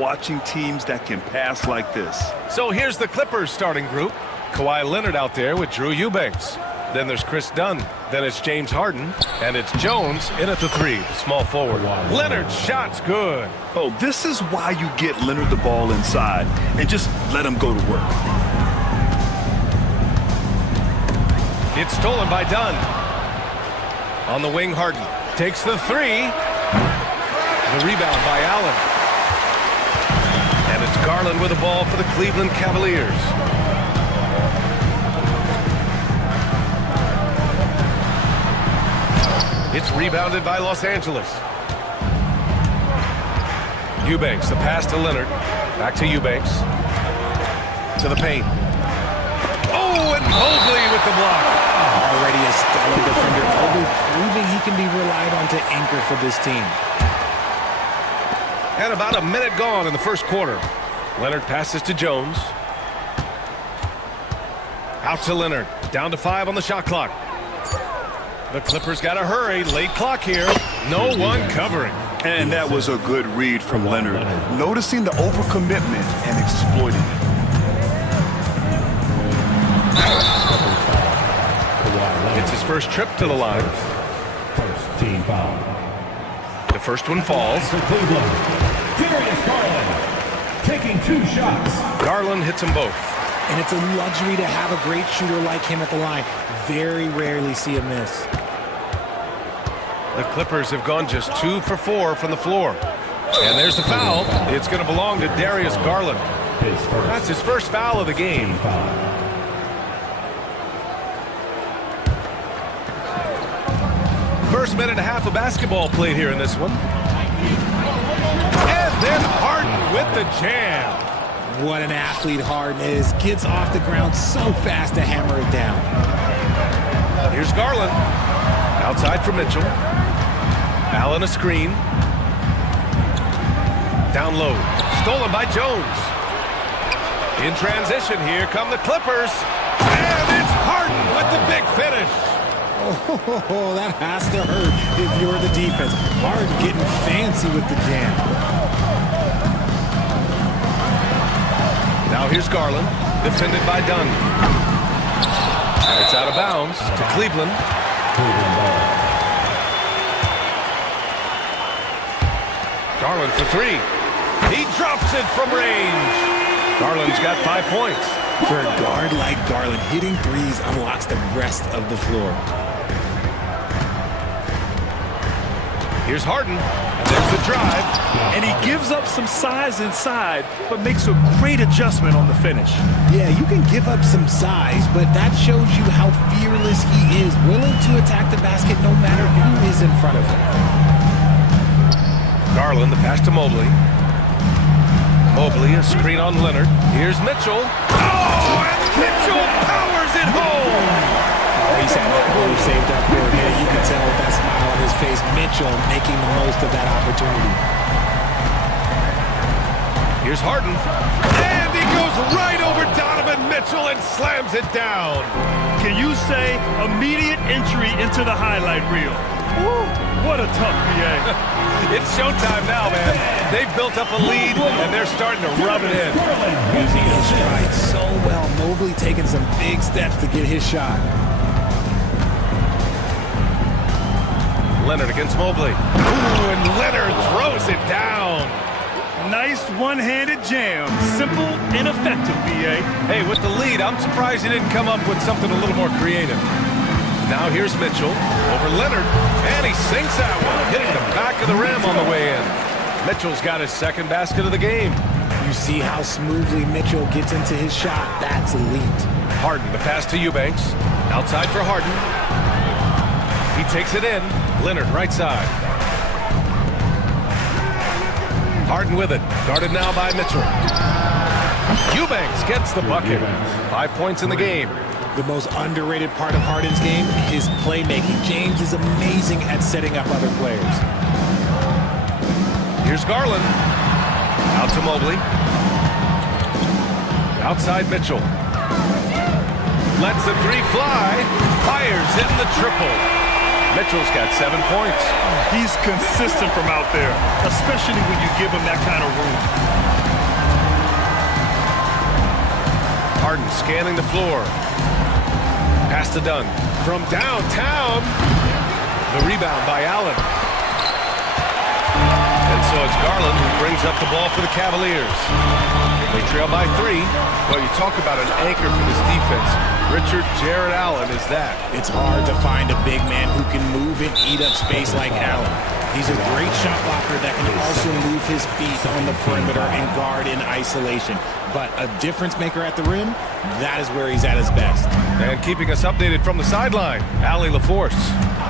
watching teams that can pass like this. So here's the Clippers starting group. Kawhi Leonard out there with Drew Eubanks. Then there's Chris Dunn. Then it's James Harden. And it's Jones in at the 3, the small forward. Leonard's shot's good. Oh, this is why you get Leonard the ball inside and just let him go to work. It's stolen by Dunn. On the wing, Harden takes the 3. The rebound by Allen. And it's Garland with the ball for the Cleveland Cavaliers. It's rebounded by Los Angeles. Eubanks, the pass to Leonard. Back to Eubanks. To the paint. Oh, and Mobley with the block. Already a stellar defender. Mobley proving he can be relied on to anchor for this team. And about a minute gone in the first quarter. Leonard passes to Jones. Out to Leonard. Down to 5 on the shot clock. The Clippers got to hurry. Late clock here. No one covering. And that was a good read from Leonard, noticing the overcommitment and exploiting it. It's his first trip to the line. First team foul. The first one falls. For Cleveland, Darius Garland taking 2 shots. Garland hits them both. And it's a luxury to have a great shooter like him at the line. Very rarely see a miss. The Clippers have gone just 2 for 4 from the floor. And there's the foul. It's going to belong to Darius Garland. That's his first foul of the game. First minute and a half of basketball played here in this one. And then Harden with the jam. What an athlete Harden is. Gets off the ground so fast to hammer it down. Here's Garland. Outside for Mitchell. Allen a screen. Down low. Stolen by Jones. In transition, here come the Clippers. And it's Harden with the big finish. Oh, that has to hurt if you're the defense. Harden getting fancy with the jam. Now here's Garland, defended by Dunn. It's out of bounds to Cleveland. Garland for 3. He drops it from range. Garland's got 5 points. For a guard like Garland, hitting threes unlocks the rest of the floor. Here's Harden, and there's the drive. And he gives up some size inside, but makes a great adjustment on the finish. Yeah, you can give up some size, but that shows you how fearless he is, willing to attack the basket no matter who is in front of him. Garland, the pass to Mobley. Mobley, a screen on Leonard. Here's Mitchell. Oh, and Mitchell powers it home! He's had that goal saved up for him. Yeah, you can tell with that smile on his face. Mitchell making the most of that opportunity. Here's Harden. And he goes right over Donovan Mitchell and slams it down. Can you say immediate entry into the highlight reel? Woo, what a tough PA. It's showtime now, man. They've built up a lead, and they're starting to rub it in. Using his stride so well. Mobley taking some big steps to get his shot. Leonard against Mobley. Ooh, and Leonard throws it down. Nice one-handed jam. Simple and effective, BA. Hey, with the lead, I'm surprised he didn't come up with something a little more creative. Now here's Mitchell over Leonard, and he sinks that one, hitting the back of the rim on the way in. Mitchell's got his second basket of the game. You see how smoothly Mitchell gets into his shot. That's elite. Harden, the pass to Eubanks. Outside for Harden. He takes it in. Leonard, right side. Harden with it. Guarded now by Mitchell. Eubanks gets the bucket. 5 points in the game. The most underrated part of Harden's game, his playmaking. James is amazing at setting up other players. Here's Garland. Out to Mobley. Outside Mitchell. Lets the 3 fly. Fires in the triple. Mitchell's got 7 points. He's consistent from out there, especially when you give him that kind of room. scanning the floor. Pass to Dunn. From downtown. The rebound by Allen. And so it's Garland who brings up the ball for the Cavaliers. They trail by 3. Well, you talk about an anchor for this defense. Richard Jared Allen is that. It's hard to find a big man who can move and eat up space like Allen. He's a great shot blocker that can also move his feet on the perimeter and guard in isolation. But a difference maker at the rim, that is where he's at his best. And keeping us updated from the sideline, Allie LaForce.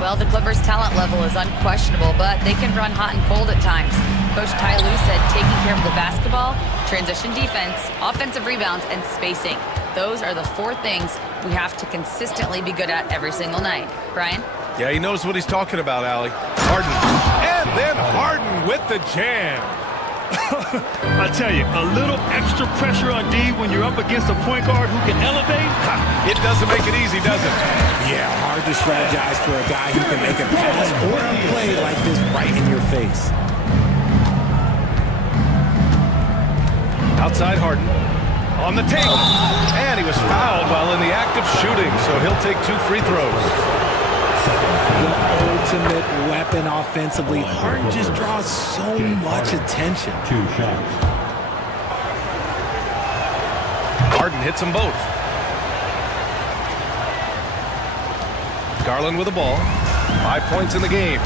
Well, the Clippers' talent level is unquestionable, but they can run hot and cold at times. Coach Ty Lue said taking care of the basketball, transition defense, offensive rebounds, and spacing. Those are the 4 things we have to consistently be good at every single night. Brian? Yeah, he knows what he's talking about, Allie. Harden. And then Harden with the jam. I tell you, a little extra pressure on D when you're up against a point guard who can elevate. It doesn't make it easy, does it? Yeah, hard to strategize for a guy who can make a pass or a play like this right in your face. Outside Harden. On the table. And he was fouled while in the act of shooting, so he'll take 2 free throws. The ultimate weapon offensively. Harden just draws so much attention. 2 shots. Harden hits them both. Garland with the ball. 5 points in the game.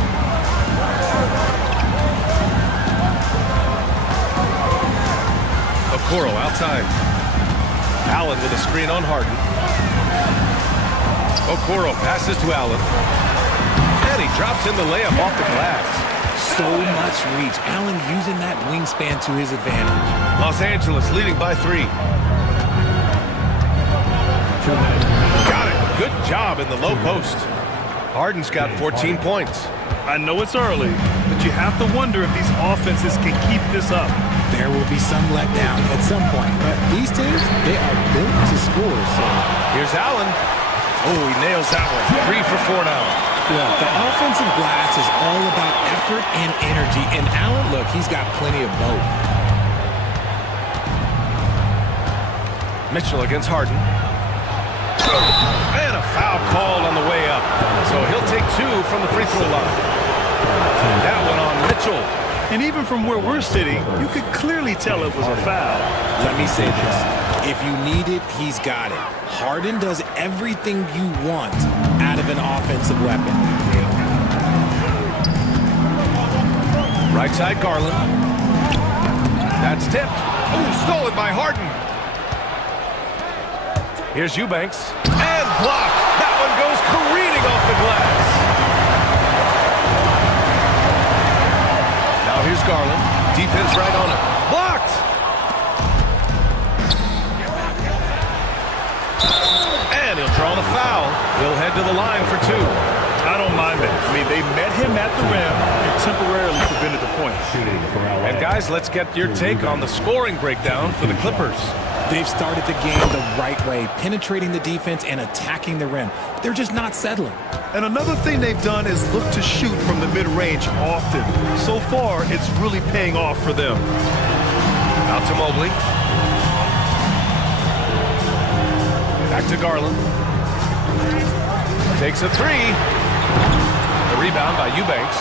Okoro outside. Allen with a screen on Harden. Okoro passes to Allen. And he drops in the layup off the glass. So much reach. Allen using that wingspan to his advantage. Los Angeles leading by 3. Got it. Good job in the low post. Harden's got 14 points. I know it's early, but you have to wonder if these offenses can keep this up. There will be some letdown at some point, but these teams, they are built to score. So here's Allen. Oh, he nails that one. 3 for 4 now. Well, the offensive glass is all about effort and energy, and Allen, look, he's got plenty of both. Mitchell against Harden. And a foul called on the way up. So he'll take 2 from the free throw line. That one on Mitchell. And even from where we're sitting, you could clearly tell it was a foul. Let me say this. If you need it, he's got it. Harden does everything you want out of an offensive weapon. Right side Garland. That's tipped. Oh, stolen by Harden. Here's Eubanks. And blocked. That one goes careening off the glass. Now here's Garland. Defense right on it. Blocked. And he'll draw the foul. He'll head to the line for 2. I don't mind that. I mean, they met him at the rim and temporarily prevented the point. And guys, let's get your take on the scoring breakdown for the Clippers. They've started the game the right way, penetrating the defense and attacking the rim. They're just not settling. And another thing they've done is look to shoot from the mid-range often. So far, it's really paying off for them. Out to Mobley. Back to Garland. Takes a 3. The rebound by Eubanks.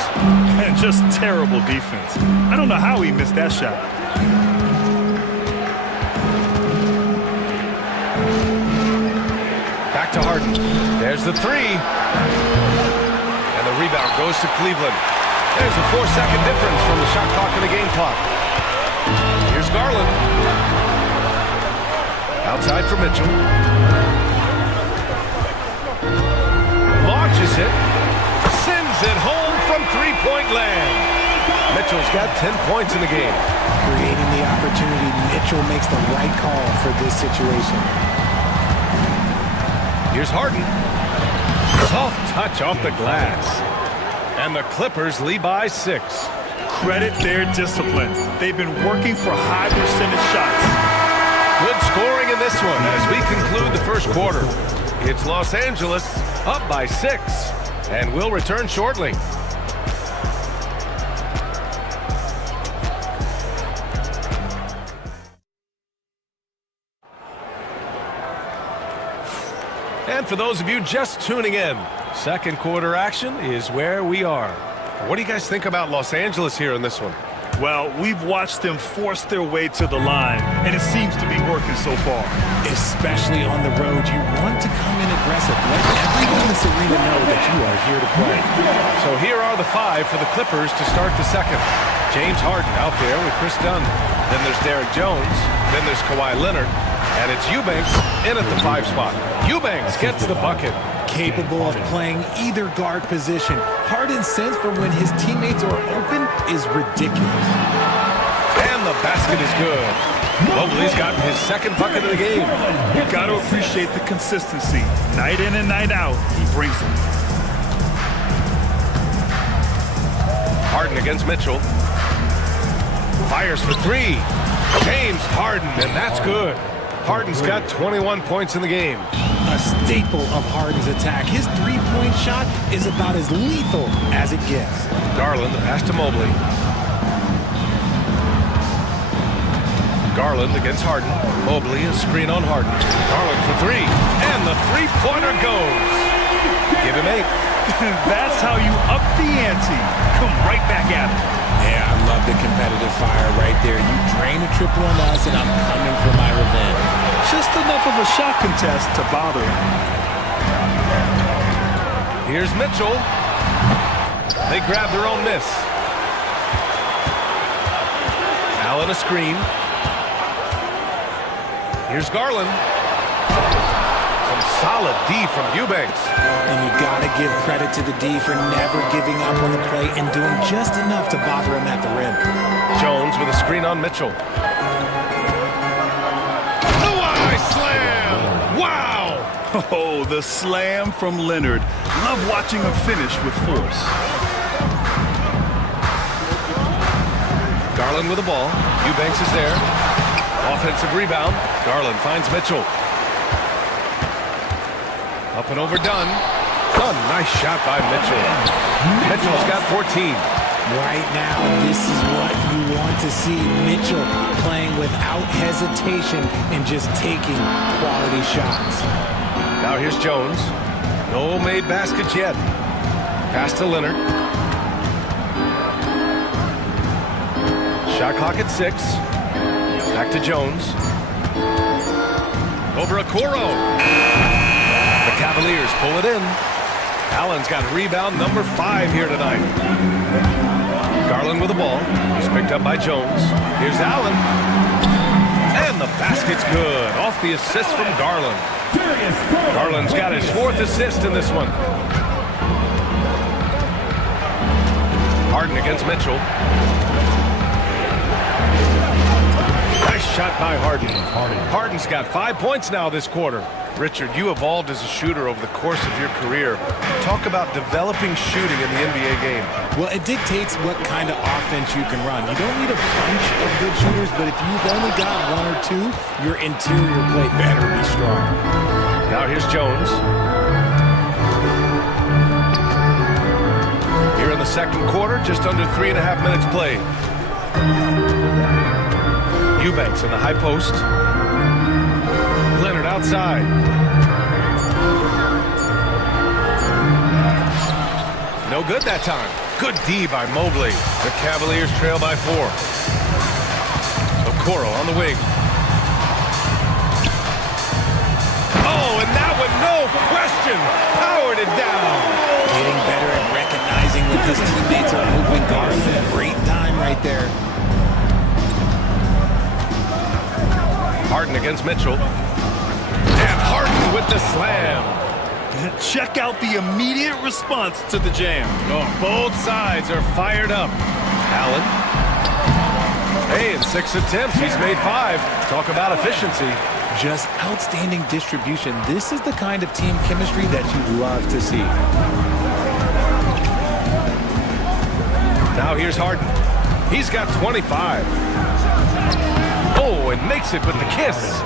And just terrible defense. I don't know how he missed that shot. Back to Harden. There's the 3. And the rebound goes to Cleveland. There's a 4-second difference from the shot clock and the game clock. Here's Garland. Outside for Mitchell. Launches it. Sends it home from 3-point land. Mitchell's got 10 points in the game. Creating the opportunity, Mitchell makes the right call for this situation. Here's Harden. Soft touch off the glass. And the Clippers lead by 6. Credit their discipline. They've been working for high percentage shots. Good scoring in this one as we conclude the first quarter. It's Los Angeles up by 6. And we'll return shortly. And for those of you just tuning in, second quarter action is where we are. What do you guys think about Los Angeles here in this one? Well, we've watched them force their way to the line, and it seems to be working so far. Especially on the road, you want to come in aggressive. Let everyone in this arena know that you are here to play. So here are the five for the Clippers to start the second. James Harden out there with Chris Dunn. Then there's Derek Jones. Then there's Kawhi Leonard. And it's Eubanks in at the 5 spot. Eubanks gets the bucket. Capable of playing either guard position. Harden's sense for when his teammates are open is ridiculous. And the basket is good. Mobley's gotten his second bucket of the game. You've got to appreciate the consistency. Night in and night out, he brings them. Harden against Mitchell. Fires for 3. James Harden, and that's good. Harden's got 21 points in the game. A staple of Harden's attack. His three-point shot is about as lethal as it gets. Garland, the pass to Mobley. Garland against Harden. Mobley, a screen on Harden. Garland for 3. And the three-pointer goes. Give him 8. That's how you up the ante. Come right back at it. Yeah, I love the competitive fire right there. You drain a triple on us, and I'm coming for my revenge. Just enough of a shot contest to bother him. Here's Mitchell. They grab their own miss. Allen a screen. Here's Garland. Some solid D from Eubanks. And you gotta give credit to the D for never giving up on the play and doing just enough to bother him at the rim. Jones with a screen on Mitchell. The eye slam! Wow! Oh, the slam from Leonard. Love watching him finish with force. Garland with the ball. Eubanks is there. Offensive rebound. Garland finds Mitchell. Up and over Dunn. Dunn, nice shot by Mitchell. Mitchell's got 14. Right now, this is what you want to see. Mitchell playing without hesitation and just taking quality shots. Now here's Jones. No made baskets yet. Pass to Leonard. Shot clock at 6. Back to Jones. Over Okoro. The Cavaliers pull it in. Allen's got rebound number 5 here tonight. Garland with the ball. He's picked up by Jones. Here's Allen. And the basket's good. Off the assist from Garland. Garland's got his 4th assist in this one. Harden against Mitchell. Nice shot by Harden. Harden's got 5 points now this quarter. Richard, you evolved as a shooter over the course of your career. Talk about developing shooting in the NBA game. Well, it dictates what kind of offense you can run. You don't need a bunch of good shooters, but if you've only got 1 or 2, your interior play better be strong. Now here's Jones. Here in the second quarter, just under 3.5 minutes played. Eubanks in the high post. Leonard outside. No good that time. Good D by Mobley. The Cavaliers trail by 4. Okoro on the wing. Oh, and that one, no question, powered it down. Getting better at recognizing when his teammates are open. Garland, great time right there. Harden against Mitchell. And Harden with the slam. Check out the immediate response to the jam. Oh, both sides are fired up. Allen. Hey, in 6 attempts, he's made 5. Talk about efficiency. Just outstanding distribution. This is the kind of team chemistry that you love to see. Now here's Harden. He's got 25. Oh, and makes it with the kiss.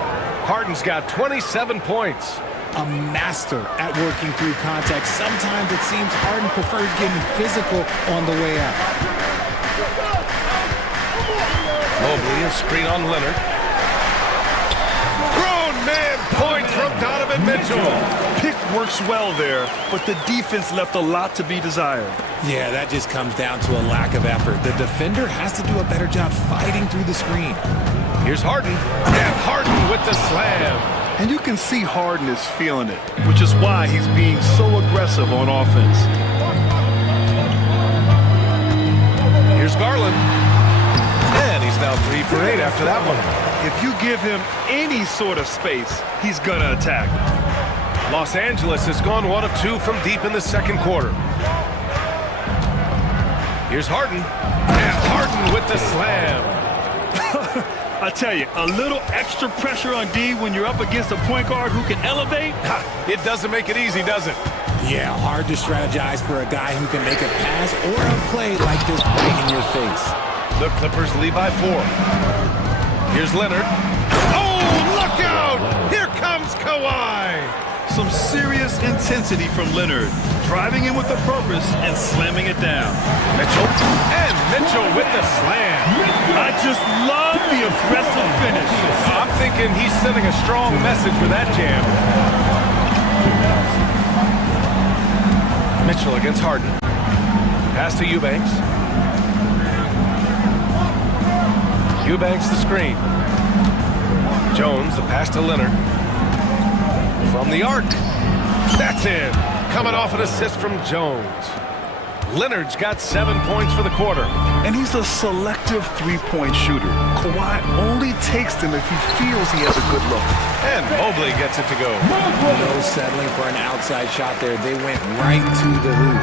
Harden's got 27 points. A master at working through contact. Sometimes it seems Harden prefers getting physical on the way out. Mobley, a screen on Leonard. Grown man points from Donovan Mitchell. Pick works well there, but the defense left a lot to be desired. Yeah, that just comes down to a lack of effort. The defender has to do a better job fighting through the screen. Here's Harden. And Harden with the slam. And you can see Harden is feeling it, which is why he's being so aggressive on offense. Here's Garland. And he's now 3 for 8 after that one. If you give him any sort of space, he's gonna attack. Los Angeles has gone 1 of 2 from deep in the second quarter. Here's Harden. And Harden with the slam. I tell you, a little extra pressure on D when you're up against a point guard who can elevate. It doesn't make it easy, does it? Yeah, hard to strategize for a guy who can make a pass or a play like this right in your face. The Clippers lead by 4. Here's Leonard. Oh, look out! Here comes Kawhi! Some serious intensity from Leonard, driving in with a purpose and slamming it down. Mitchell. And Mitchell with the slam. I just love the aggressive finish. I'm thinking he's sending a strong message with that jam. Mitchell against Harden. Pass to Eubanks. Eubanks the screen. Jones the pass to Leonard. From the arc. That's in. Coming off an assist from Jones. Leonard's got 7 points for the quarter. And he's a selective three-point shooter. Kawhi only takes them if he feels he has a good look. And Mobley gets it to go. No settling for an outside shot there. They went right to the hoop.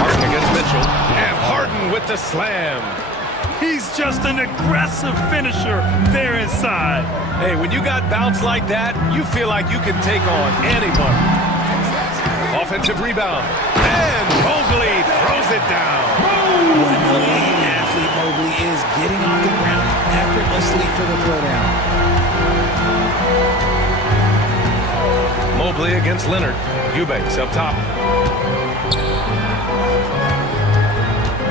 Harden against Mitchell. And Harden with the slam. He's just an aggressive finisher there inside. Hey, when you got bounce like that, you feel like you can take on anybody. Offensive rebound. And Mobley throws it down. What an elite athlete Mobley is, getting off the ground effortlessly for the throwdown. Mobley against Leonard. Eubanks up top.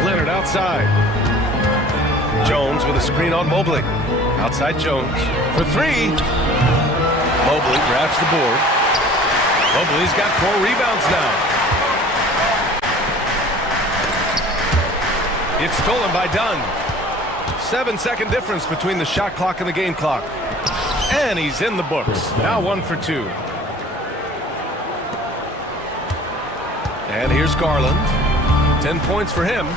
Leonard outside. Jones with a screen on Mobley. Outside Jones for 3. Mobley grabs the board. Mobley's got 4 rebounds now. It's stolen by Dunn. 7-second difference between the shot clock and the game clock. And he's in the books. Now 1 for 2. And here's Garland. 10 points for him.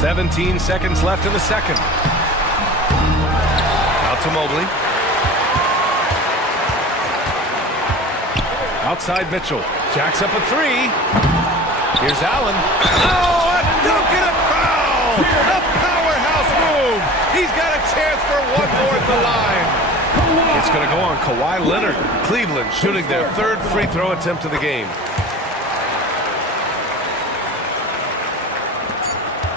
17 seconds left in the second. Out to Mobley. Outside Mitchell. Jacks up a 3. Here's Allen. Oh, a dunk and a foul! A powerhouse move! He's got a chance for one more at the line. It's going to go on Kawhi Leonard. Cleveland shooting their 3rd free throw attempt of the game.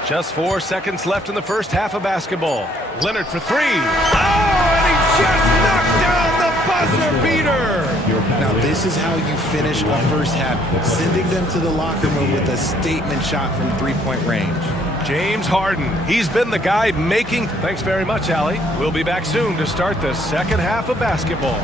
Just 4 seconds left in the first half of basketball. Leonard for 3. Oh, and he just knocked down the buzzer beater. Now this is how you finish a first half, sending them to the locker room with a statement shot from 3-point range. James Harden, he's been the guy making... Thanks very much, Allie. We'll be back soon to start the second half of basketball.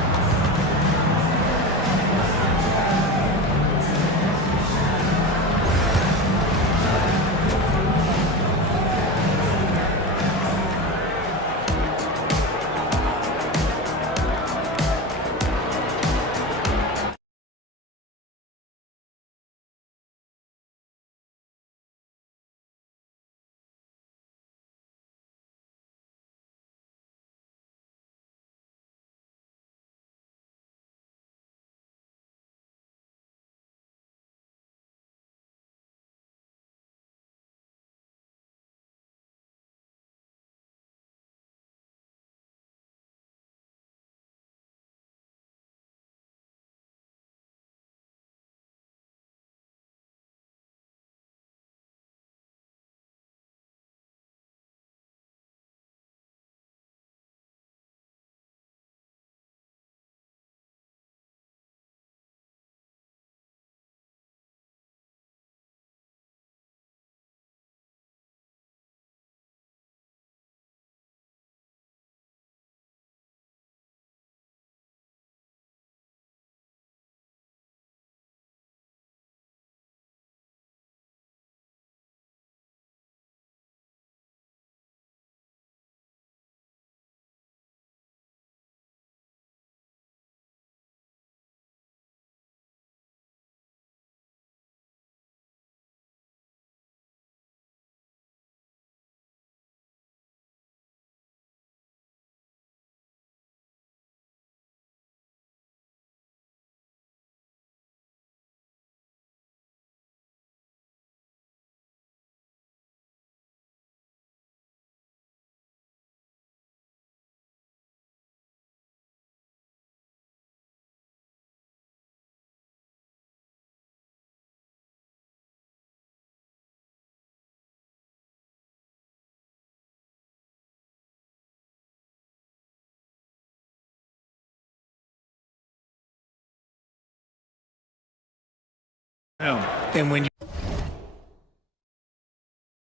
And when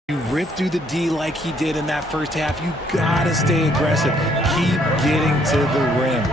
you rip through the D like he did in that first half, you gotta stay aggressive. Keep getting to the rim.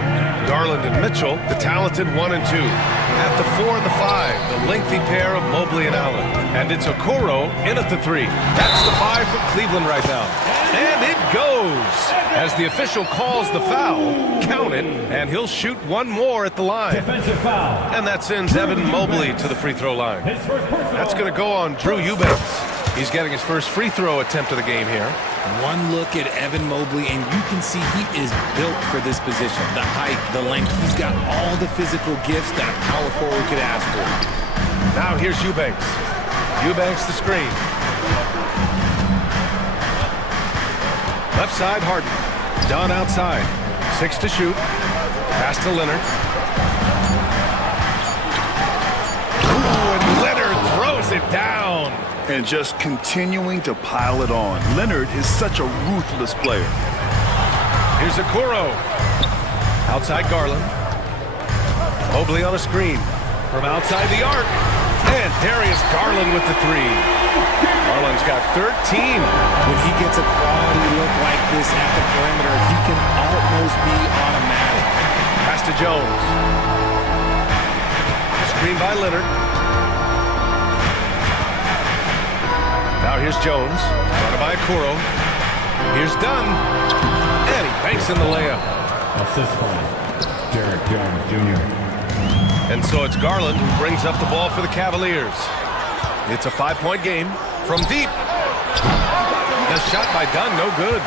Garland and Mitchell, the talented 1 and 2. At the 4 and the 5, the lengthy pair of Mobley and Allen. And it's Okoro in at the 3. That's the 5 from Cleveland right now. And it goes! As the official calls the foul, count it, and he'll shoot one more at the line. Defensive foul. And that sends Evan Mobley to the free throw line. That's going to go on Drew Eubanks. He's getting his first free throw attempt of the game here. One look at Evan Mobley, and you can see he is built for this position. The height, the length, he's got all the physical gifts that a power forward could ask for. Now here's Eubanks. Eubanks the screen. Left side, Harden. Dunn outside. 6 to shoot. Pass to Leonard. Ooh, and Leonard throws it down. And just continuing to pile it on. Leonard is such a ruthless player. Here's Okoro. Outside Garland. Mobley on a screen. From outside the arc. And Darius Garland with the 3. Garland's got 13. When he gets a quality look like this at the perimeter, he can almost be automatic. Pass to Jones. Screen by Leonard. Now here's Jones. Guarded by Okoro. Here's Dunn. And he banks in the layup. Assist by Derek Jones Jr. And so it's Garland who brings up the ball for the Cavaliers. It's a 5-point game from deep. The shot by Dunn, no good.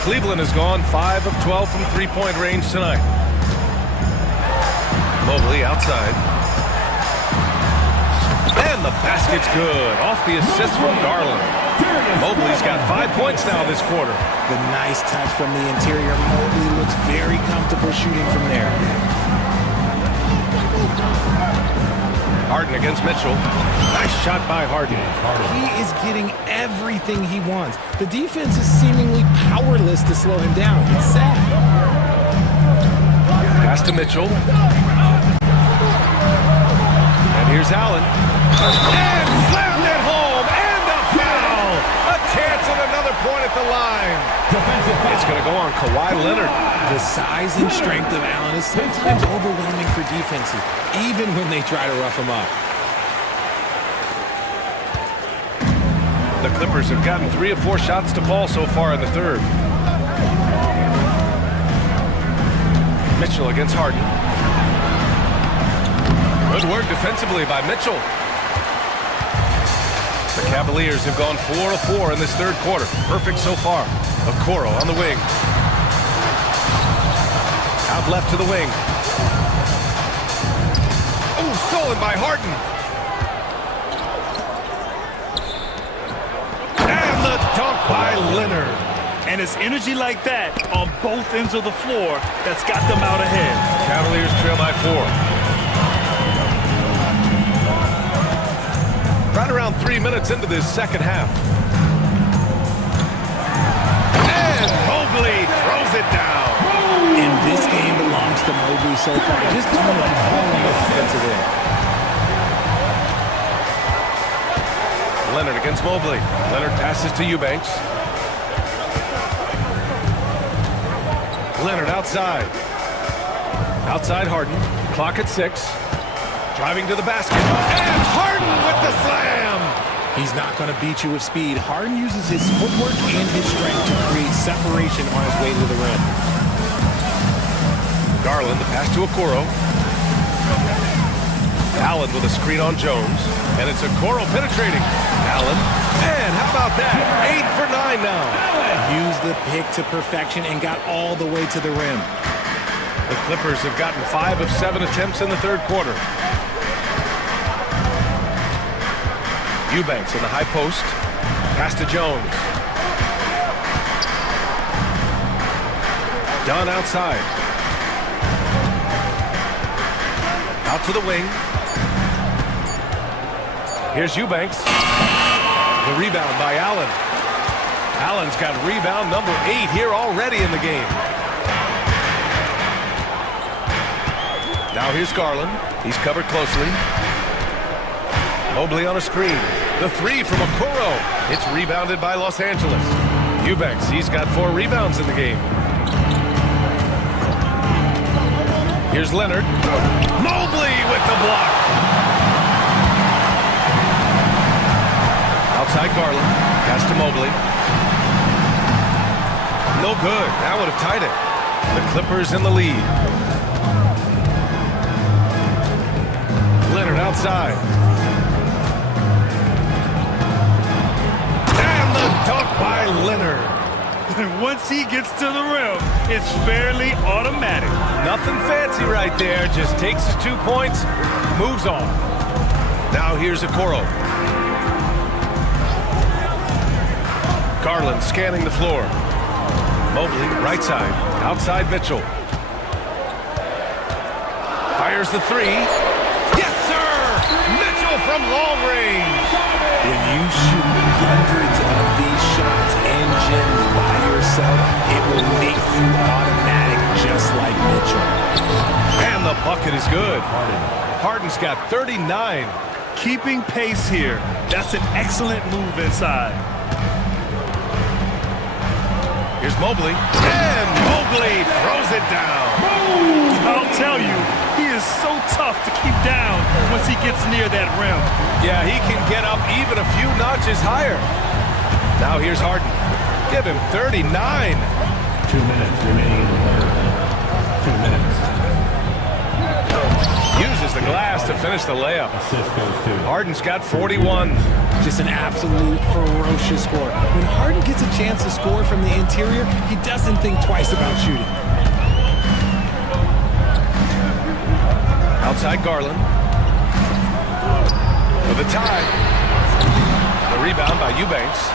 Cleveland has gone 5 of 12 from three-point range tonight. Mobley outside. And the basket's good. Off the assist from Garland. Mobley's got 5 points now this quarter. The nice touch from the interior. Mobley looks very comfortable shooting from there. Harden against Mitchell. Nice shot by Harden. He is getting everything he wants. The defense is seemingly powerless to slow him down. It's sad. Pass to Mitchell. And here's Allen. And slammed it home. And a foul. A chance at another point at the line. It's going to go on Kawhi Leonard. The size and strength of Allen is sometimes overwhelming for defenses, even when they try to rough him up. The Clippers have gotten 3 of 4 shots to fall so far in the third. Mitchell against Harden. Good work defensively by Mitchell. The Cavaliers have gone 4 of 4 in this third quarter. Perfect so far. Okoro on the wing. Out left to the wing. Oh, stolen by Harden. And the dunk by Leonard. And it's energy like that on both ends of the floor that's got them out ahead. Cavaliers trail by 4. Right around 3 minutes into this second half. And Mobley throws it down. And this game belongs to Mobley so far. Just doing it all on the offensive end. Leonard against Mobley. Leonard passes to Eubanks. Leonard outside. Outside Harden. Clock at 6. Driving to the basket. And Harden with the slam! He's not going to beat you with speed. Harden uses his footwork and his strength to create separation on his way to the rim. Garland, the pass to Okoro. Allen with a screen on Jones. And it's Okoro penetrating. Allen. And how about that? 8 for 9 now. Used the pick to perfection and got all the way to the rim. The Clippers have gotten 5 of 7 attempts in the third quarter. Eubanks in the high post. Pass to Jones. Dunn outside. Out to the wing. Here's Eubanks. The rebound by Allen. Allen's got rebound number 8 here already in the game. Now here's Garland. He's covered closely. Mobley on a screen. The three from Okoro. It's rebounded by Los Angeles. Eubanks, he's got 4 rebounds in the game. Here's Leonard. Mobley with the block. Outside Garland. Pass to Mobley. No good. That would have tied it. The Clippers in the lead. Leonard outside. And the dunk by Leonard. Once he gets to the rim, it's fairly automatic. Nothing fancy right there. Just takes his 2 points, moves on. Now here's Okoro. Garland scanning the floor. Mobley, right side. Outside Mitchell. Fires the three. Yes, sir! Mitchell from long range. When you shoot hundreds of these shots and gems by yourself, it will make you automatic just like Mitchell. And the bucket is good. Harden's got 39. Keeping pace here. That's an excellent move inside. Here's Mobley. And Mobley throws it down. I'll tell you, he is so tough to keep down once he gets near that rim. Yeah, he can get up even a few notches higher. Now here's Harden. Give him 39. 2 minutes remaining in the third. 2 minutes. Uses the glass to finish the layup. Assist goes to Harden's got 41. Just an absolute ferocious score. When Harden gets a chance to score from the interior, he doesn't think twice about shooting. Outside Garland. For the tie. The rebound by Eubanks.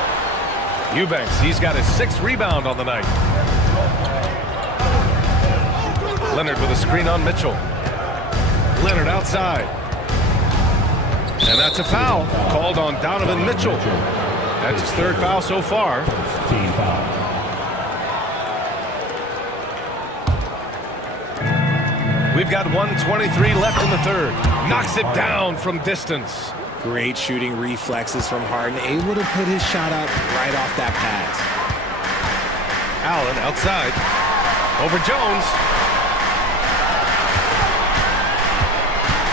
Eubanks, he's got his 6th rebound on the night. Leonard with a screen on Mitchell. Leonard outside. And that's a foul called on Donovan Mitchell. That's his 3rd foul so far. team foul. We've got 1:23 left in the 3rd. Knocks it down from distance. Great shooting reflexes from Harden, able to put his shot up right off that pass. Allen outside. Over Jones.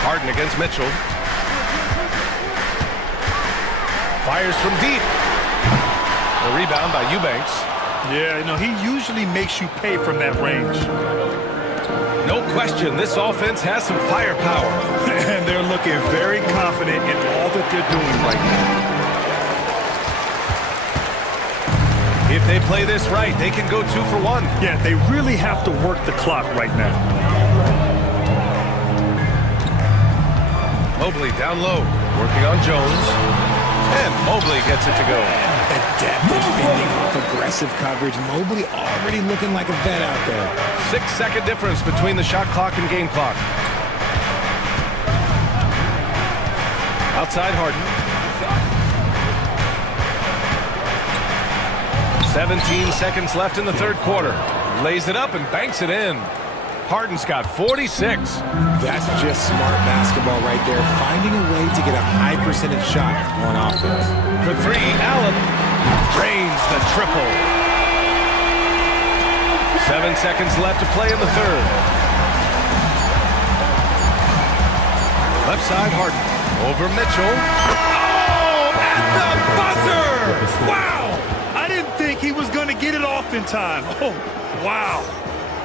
Harden against Mitchell. Fires from deep. The rebound by Eubanks. Yeah, you know, he usually makes you pay from that range. No question, this offense has some firepower. And they're looking very confident in all that they're doing right now. If they play this right, they can go 2 for 1. Yeah, they really have to work the clock right now. Mobley down low, working on Jones. And Mobley gets it to go. Adept at fending off aggressive coverage. Mobley already looking like a vet out there. 6-second difference between the shot clock and game clock. Outside Harden. 17 seconds left in the 3rd quarter. Lays it up and banks it in. Harden's got 46. That's just smart basketball right there. Finding a way to get a high percentage shot on offense. For 3, Allen drains the triple. 7 seconds left to play in the 3rd. Left side, Harden. Over Mitchell. Oh, at the buzzer! Wow! I didn't think he was going to get it off in time. Oh, wow.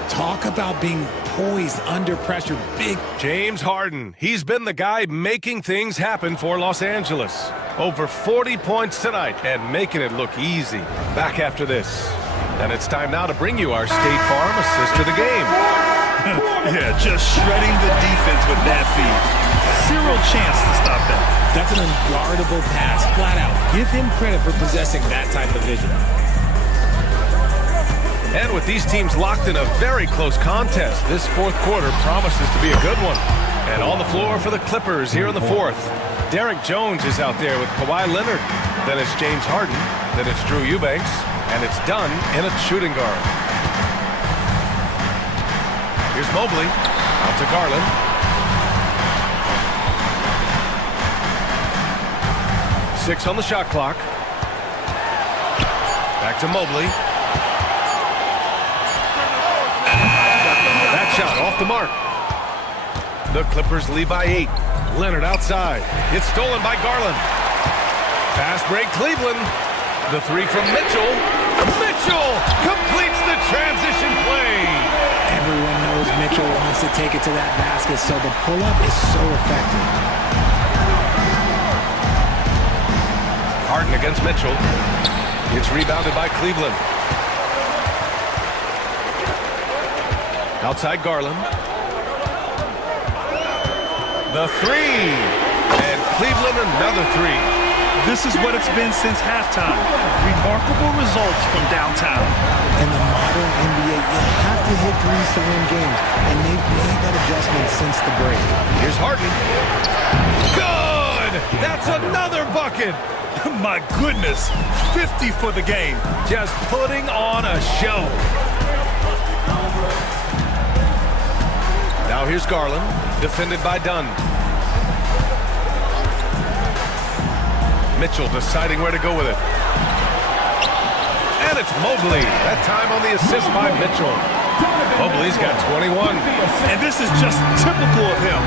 Talk about being poised under pressure. Big James Harden. He's been the guy making things happen for Los Angeles. Over 40 points tonight and making it look easy. Back after this. And it's time now to bring you our State Farm assist of the game. Yeah, just shredding the defense with that feed. Zero chance to stop that. That's an unguardable pass, flat out. Give him credit for possessing that type of vision. And with these teams locked in a very close contest, this 4th quarter promises to be a good one. And on the floor for the Clippers here in the 4th. Derek Jones is out there with Kawhi Leonard. Then it's James Harden. Then it's Drew Eubanks. And it's done in a shooting guard. Here's Mobley. Out to Garland. 6 on the shot clock. Back to Mobley. That shot off the mark. The Clippers lead by 8. Leonard outside. It's stolen by Garland. Fast break, Cleveland. The three from Mitchell. Mitchell completes the transition play. Everyone knows Mitchell wants to take it to that basket, so the pull-up is so effective. Harden against Mitchell. It's rebounded by Cleveland. Outside Garland. The three. And Cleveland another three. This is what it's been since halftime. Remarkable results from downtown. In the modern NBA, you have to hit threes to win games, and they've made that adjustment since the break. Here's Harden. Good! That's another bucket! My goodness, 50 for the game. Just putting on a show. Now here's Garland, defended by Dunn. Mitchell deciding where to go with it. And it's Mobley. That time on the assist by Mitchell. Mobley's got 21. And this is just typical of him.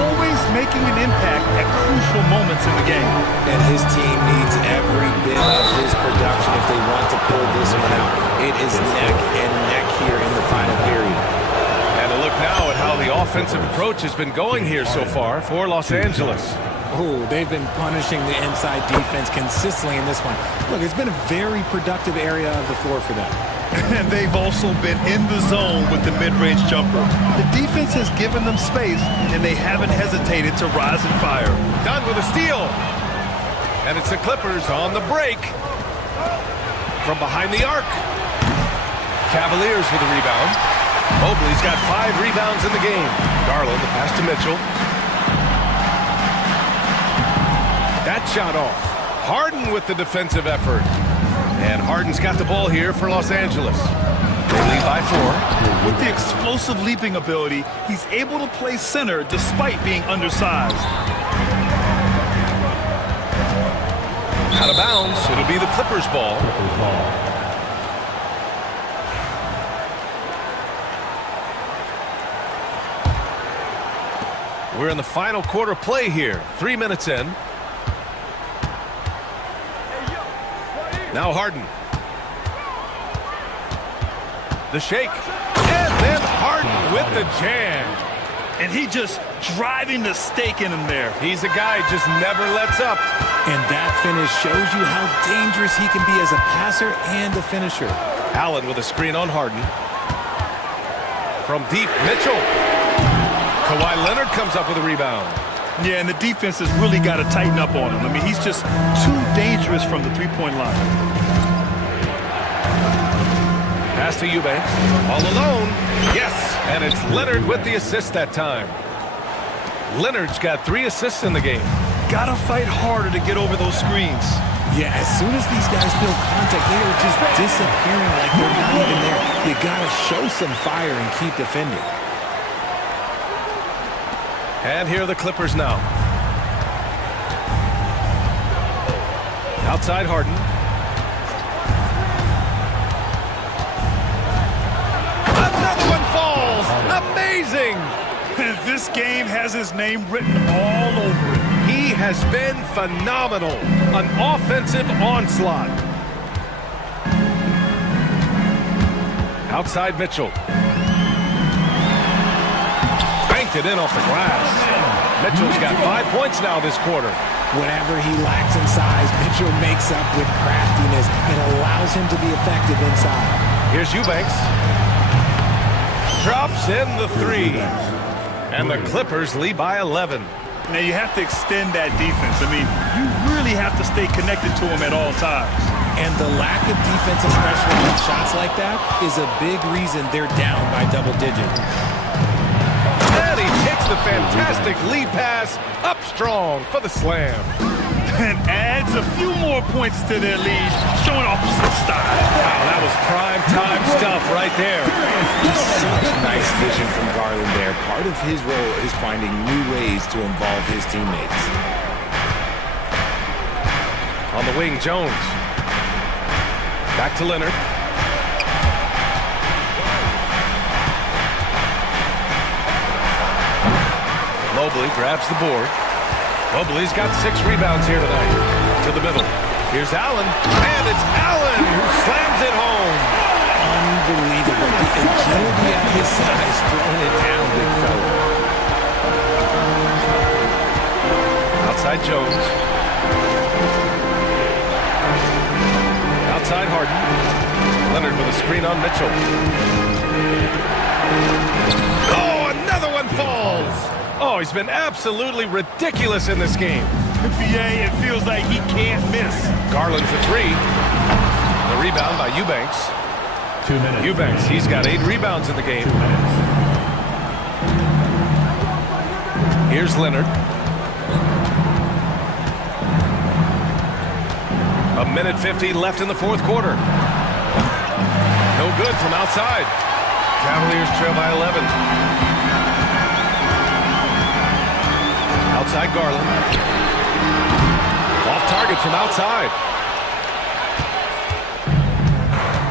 Always making an impact at crucial moments in the game. And his team needs every bit of his production if they want to pull this one out. It is neck and neck here in the final period. And a look now at how the offensive approach has been going here so far for Los Angeles. Oh, they've been punishing the inside defense consistently in this one. Look, it's been a very productive area of the floor for them. And they've also been in the zone with the mid-range jumper. The defense has given them space, and they haven't hesitated to rise and fire. Done with a steal. And it's the Clippers on the break. From behind the arc. Cavaliers with a rebound. Mobley's got 5 rebounds in the game. Garland, the pass to Mitchell. That shot off. Harden with the defensive effort. And Harden's got the ball here for Los Angeles. They lead by 4. With the explosive leaping ability, he's able to play center despite being undersized. Out of bounds. It'll be the Clippers' ball. We're in the final quarter play here. 3 minutes in. Now Harden. The shake. And then Harden with the jam. And he just driving the stake in him there. He's a guy just never lets up. And that finish shows you how dangerous he can be as a passer and a finisher. Allen with a screen on Harden. From deep, Mitchell. Kawhi Leonard comes up with a rebound. Yeah, and the defense has really got to tighten up on him. I mean, he's just too dangerous from the three-point line. Pass to Eubanks. All alone. Yes, and it's Leonard with the assist that time. Leonard's got 3 assists in the game. Got to fight harder to get over those screens. Yeah, as soon as these guys feel contact, they are just disappearing like they're not even there. You got to show some fire and keep defending. And here are the Clippers now. Outside Harden. Another one falls. Amazing. This game has his name written all over it. He has been phenomenal. An offensive onslaught. Outside Mitchell. It in off the glass. Mitchell's got 5 points now this quarter. Whatever he lacks in size, Mitchell makes up with craftiness and allows him to be effective inside. Here's Eubanks. Drops in the 3. And the Clippers lead by 11. Now you have to extend that defense. I mean, you really have to stay connected to him at all times. And the lack of defensive pressure on shots like that is a big reason they're down by double digits. And he takes the fantastic lead pass up strong for the slam. And adds a few more points to their lead, showing off some style. Wow, that was prime time stuff right there. Just such nice vision from Garland there. Part of his role is finding new ways to involve his teammates. On the wing, Jones. Back to Leonard. Mobley grabs the board. Mobley's got 6 rebounds here tonight. To the middle. Here's Allen. And it's Allen who slams it home. Unbelievable. The agility at his size, throwing it down, big fella. Outside Jones. Outside Harden. Leonard with a screen on Mitchell. Oh, another one falls. Oh, he's been absolutely ridiculous in this game. NBA, it feels like he can't miss. Garland for 3. The rebound by Eubanks. 2 minutes. Eubanks, he's got 8 rebounds in the game. 2 minutes. Here's Leonard. A minute 50 left in the fourth quarter. No good from outside. Cavaliers trail by 11. Outside Garland. Off target from outside.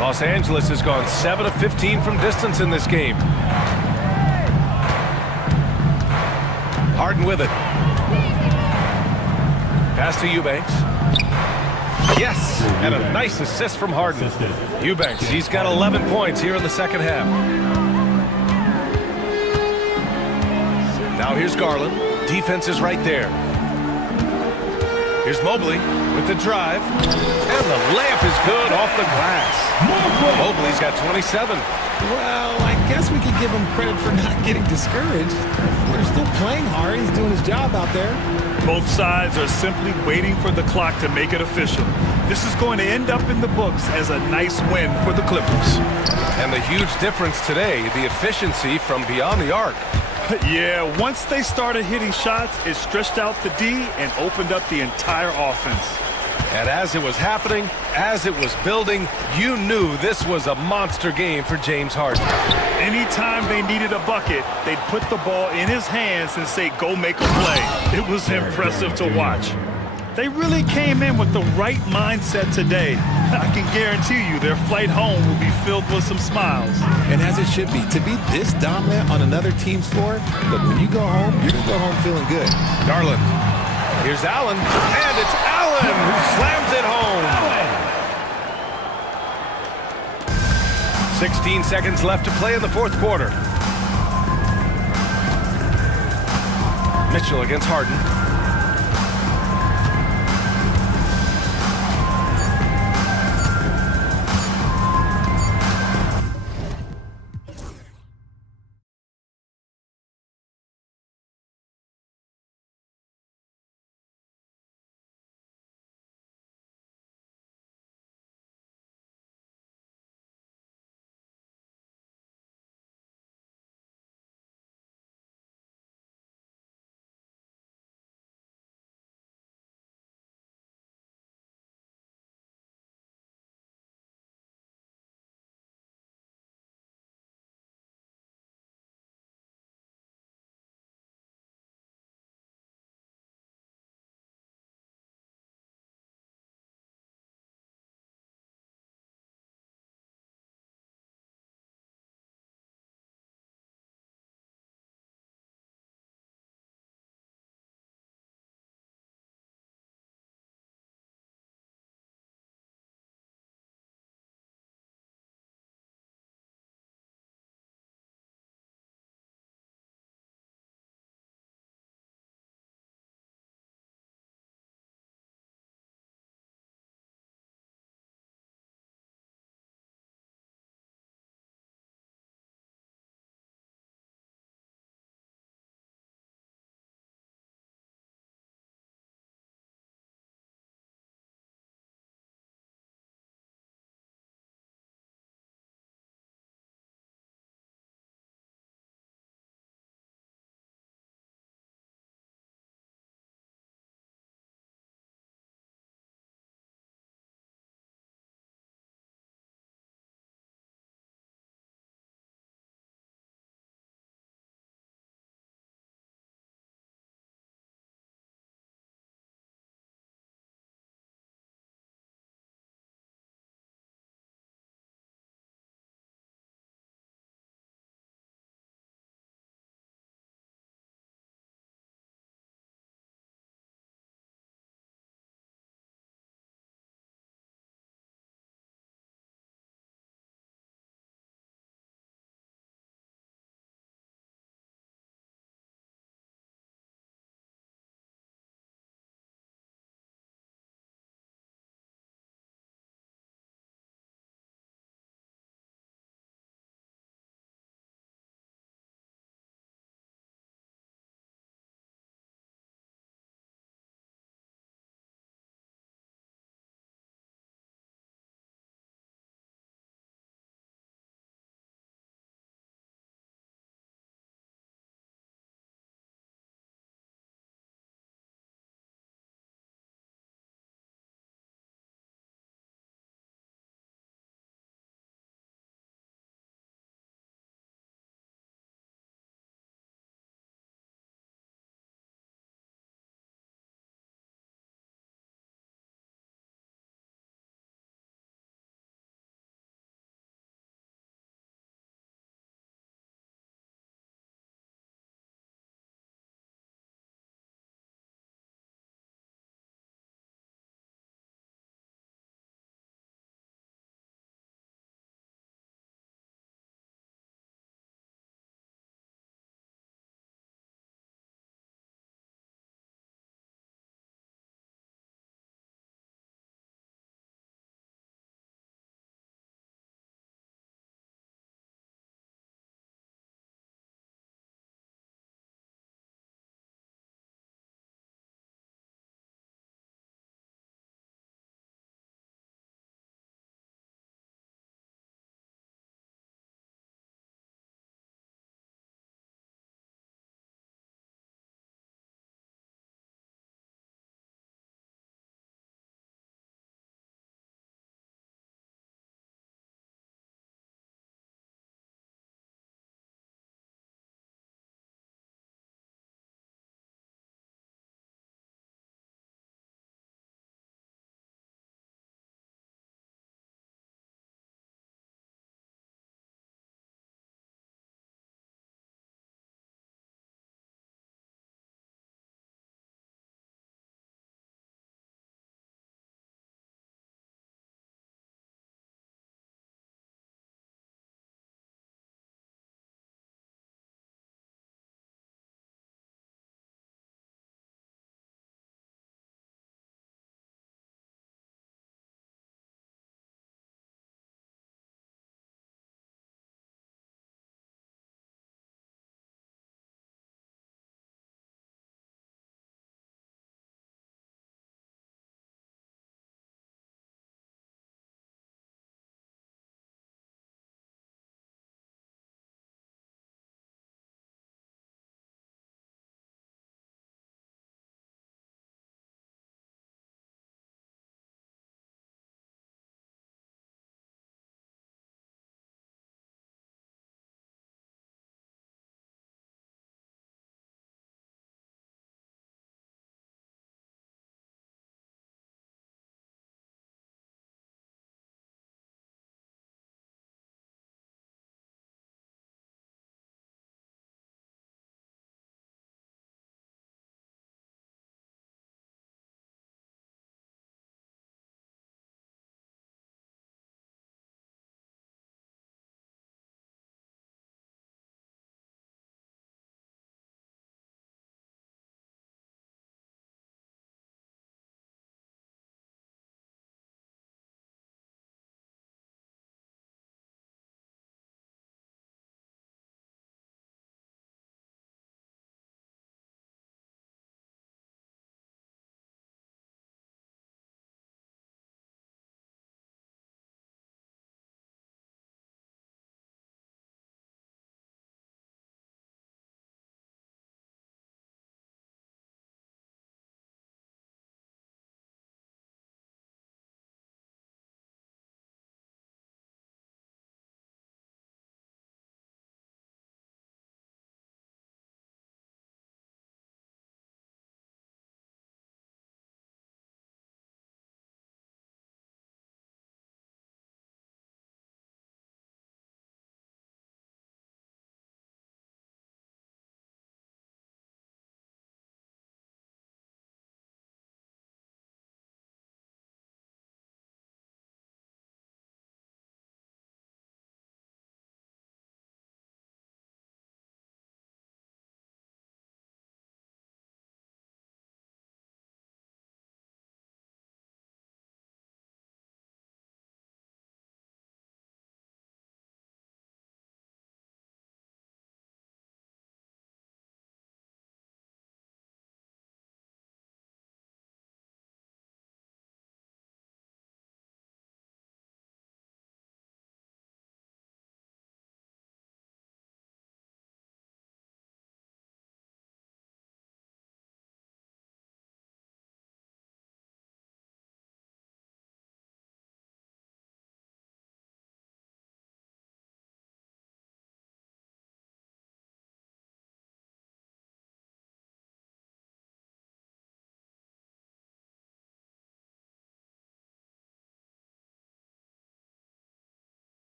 Los Angeles has gone 7 of 15 from distance in this game. Harden with it. Pass to Eubanks. Yes, and a nice assist from Harden. Eubanks, he's got 11 points here in the second half. Now here's Garland. Defense is right there. Here's Mobley with the drive. And the layup is good off the glass. Mobley's got 27. Well, I guess we could give him credit for not getting discouraged. They're still playing hard. He's doing his job out there. Both sides are simply waiting for the clock to make it official. This is going to end up in the books as a nice win for the Clippers. And the huge difference today, the efficiency from beyond the arc. Yeah, once they started hitting shots, it stretched out the D and opened up the entire offense. And as it was happening, as it was building, you knew this was a monster game for James Harden. Anytime they needed a bucket, they'd put the ball in his hands and say, go make a play. It was impressive to watch. They really came in with the right mindset today. I can guarantee you their flight home will be filled with some smiles. And as it should be, to be this dominant on another team's floor, look, when you go home, you're going to go home feeling good. Garland. Here's Allen. And it's Allen who slams it home. 16 seconds left to play in the fourth quarter. Mitchell against Harden.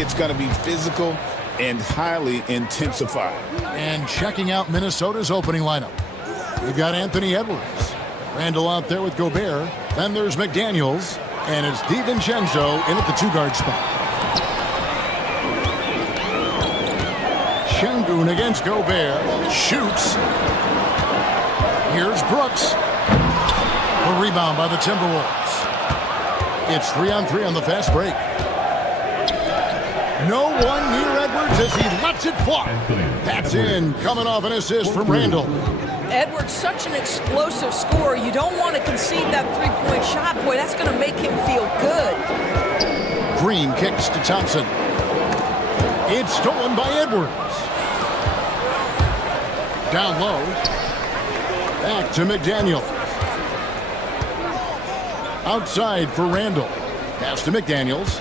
it's going to be physical and highly intensified. And checking out Minnesota's opening lineup, we've got Anthony Edwards. Randall out there with Gobert. Then there's McDaniels. And it's DiVincenzo in at the two-guard spot. Şengün against Gobert. Shoots. Here's Brooks. A rebound by the Timberwolves. It's 3-on-3 on the fast break. No one near Edwards as he lets it fly. That's in, coming off an assist from Randall. Edwards, such an explosive scorer. You don't want to concede that three-point shot. Boy, that's going to make him feel good. Green kicks to Thompson. It's stolen by Edwards. Down low. Back to McDaniel. Outside for Randall. Pass to McDaniels.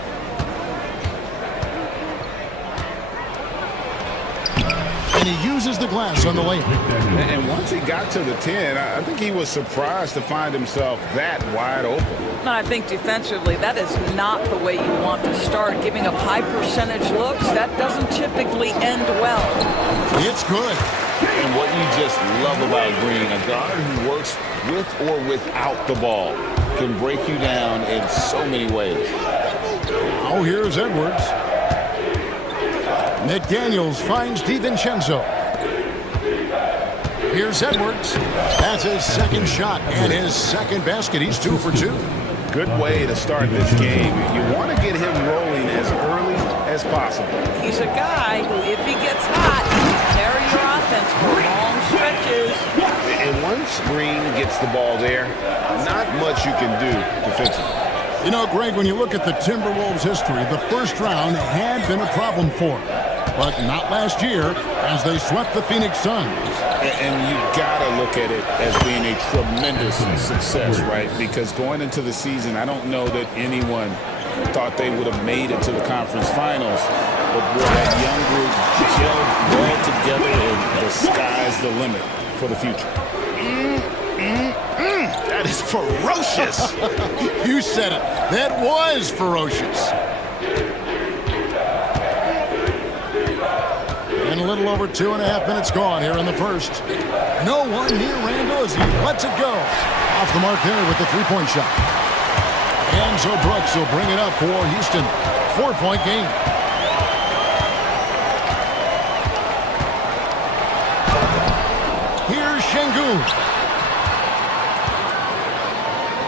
And he uses the glass on the layup. And once he got to the 10, I think he was surprised to find himself that wide open. I think defensively, that is not the way you want to start. Giving up high percentage looks, that doesn't typically end well. It's good. And what you just love about Green, a guard who works with or without the ball, can break you down in so many ways. Now here's Edwards. McDaniels finds DiVincenzo. Here's Edwards. That's his second shot and his second basket. He's 2 for 2. Good way to start this game. You want to get him rolling as early as possible. He's a guy who, if he gets hot, he can carry your offense for long stretches. And once Green gets the ball there, not much you can do defensively. You know, Greg, when you look at the Timberwolves' history, the first round had been a problem for them. But not last year, as they swept the Phoenix Suns. And you got to look at it as being a tremendous success, right? Because going into the season, I don't know that anyone thought they would have made it to the conference finals. But boy, that young group gelled well together, and the sky's the limit for the future. That is ferocious. You said it. That was ferocious. And a little over 2.5 minutes gone here in the first. No one near Randall as he lets it go. Off the mark there with the three-point shot. And so Brooks will bring it up for Houston. 4-point game. Here's Şengün.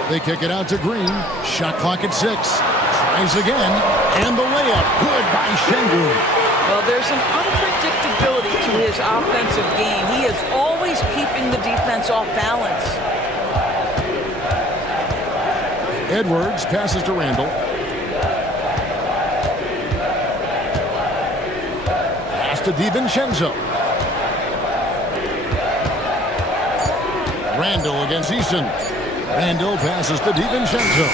They kick it out to Green. Shot clock at 6. Tries again. And the layup. Good by Şengün. Well, there's an unpredictability to his offensive game. He is always keeping the defense off balance. Edwards passes to Randall. Pass to DiVincenzo. Randall against Eason. Randall passes to DiVincenzo.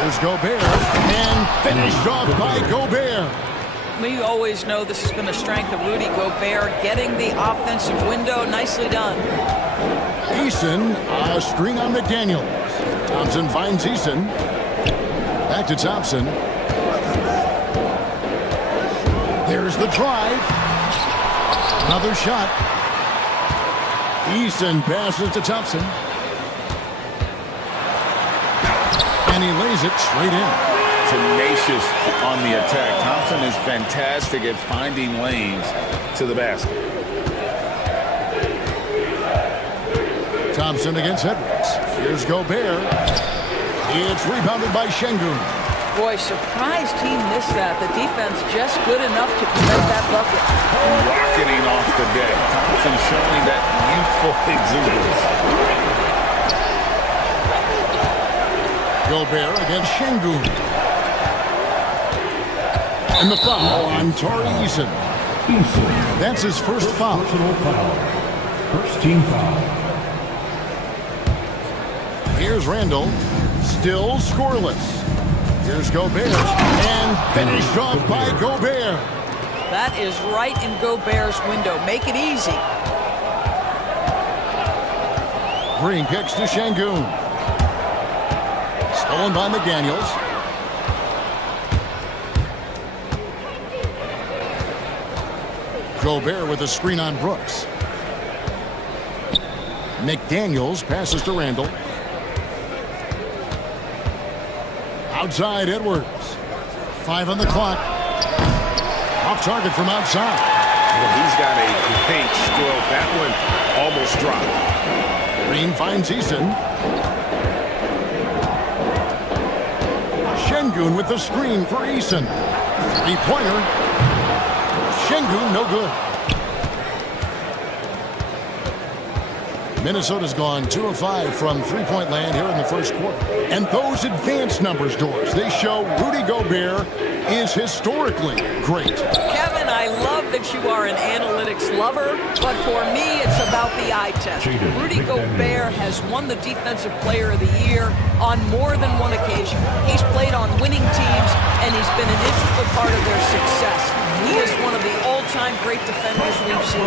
Here's Gobert. And finished off by Gobert. We always know this has been a strength of Rudy Gobert, getting the offensive window. Nicely done. Eason, a screen on McDaniels. Thompson finds Eason. Back to Thompson. There's the drive. Another shot. Eason passes to Thompson. And he lays it straight in. Tenacious on the attack. Thompson is fantastic at finding lanes to the basket. Thompson against Edwards. Here's Gobert. It's rebounded by Şengün. Boy, surprised he missed that. The defense just good enough to prevent that bucket. Rocketing off the deck. Thompson showing that youthful exuberance. Gobert against Şengün. And the foul on Tari Eason. That's his first foul. Personal foul. First team foul. Here's Randall. Still scoreless. Here's Gobert. And finished off by Gobert. That is right in Gobert's window. Make it easy. Green kicks to Şengün. Stolen by McDaniels. Gobert with a screen on Brooks. McDaniels passes to Randall. Outside Edwards. 5 on the clock. Off target from outside. Well, he's got a great stroke. That one almost dropped. Green finds Eason. Şengün with the screen for Eason. Three-pointer. Şengün no good. Minnesota's gone 2 of 5 from three-point land here in the first quarter. And those advanced numbers, Doris, they show Rudy Gobert is historically great. Kevin, I love that you are an analytics lover, but for me, it's about the eye test. Rudy Gobert has won the Defensive Player of the Year on more than one occasion. He's played on winning teams, and he's been an integral part of their success. He is one of the all-time great defenders we've seen.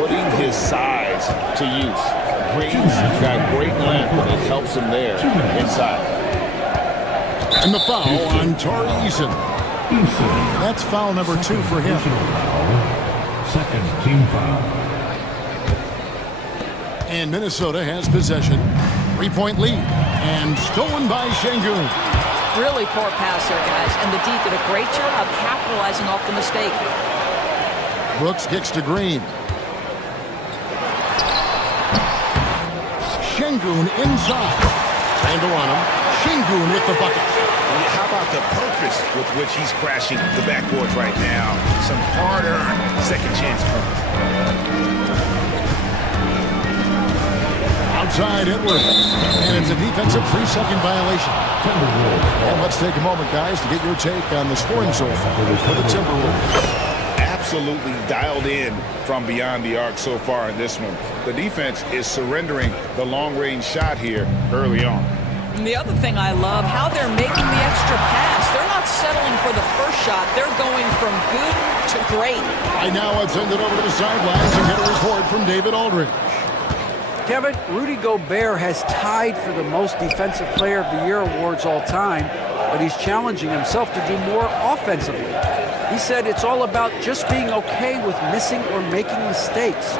Putting his size to use. He's got great length, and it helps him there inside. And the foul on Tari Eason. That's foul number 2 for him. Second team foul. And Minnesota has possession. 3-point lead. And stolen by Şengün. Really poor pass there, guys, and the D did a great job of capitalizing off the mistake. Brooks kicks to Green. Şengün inside. Randall on him. Şengün with the bucket. How about the purpose with which he's crashing the backboards right now? Some hard-earned second chance points. Outside Edwards. And it's a defensive 3-second violation. And let's take a moment, guys, to get your take on the scoring so far for the Timberwolves. Absolutely dialed in from beyond the arc so far in this one. The defense is surrendering the long-range shot here early on. And the other thing I love, how they're making the extra pass. They're not settling for the first shot. They're going from good to great. Right now, let's send it over to the sidelines and get a report from David Aldridge. Kevin, Rudy Gobert has tied for the most Defensive Player of the Year awards all time, but he's challenging himself to do more offensively. He said it's all about just being okay with missing or making mistakes,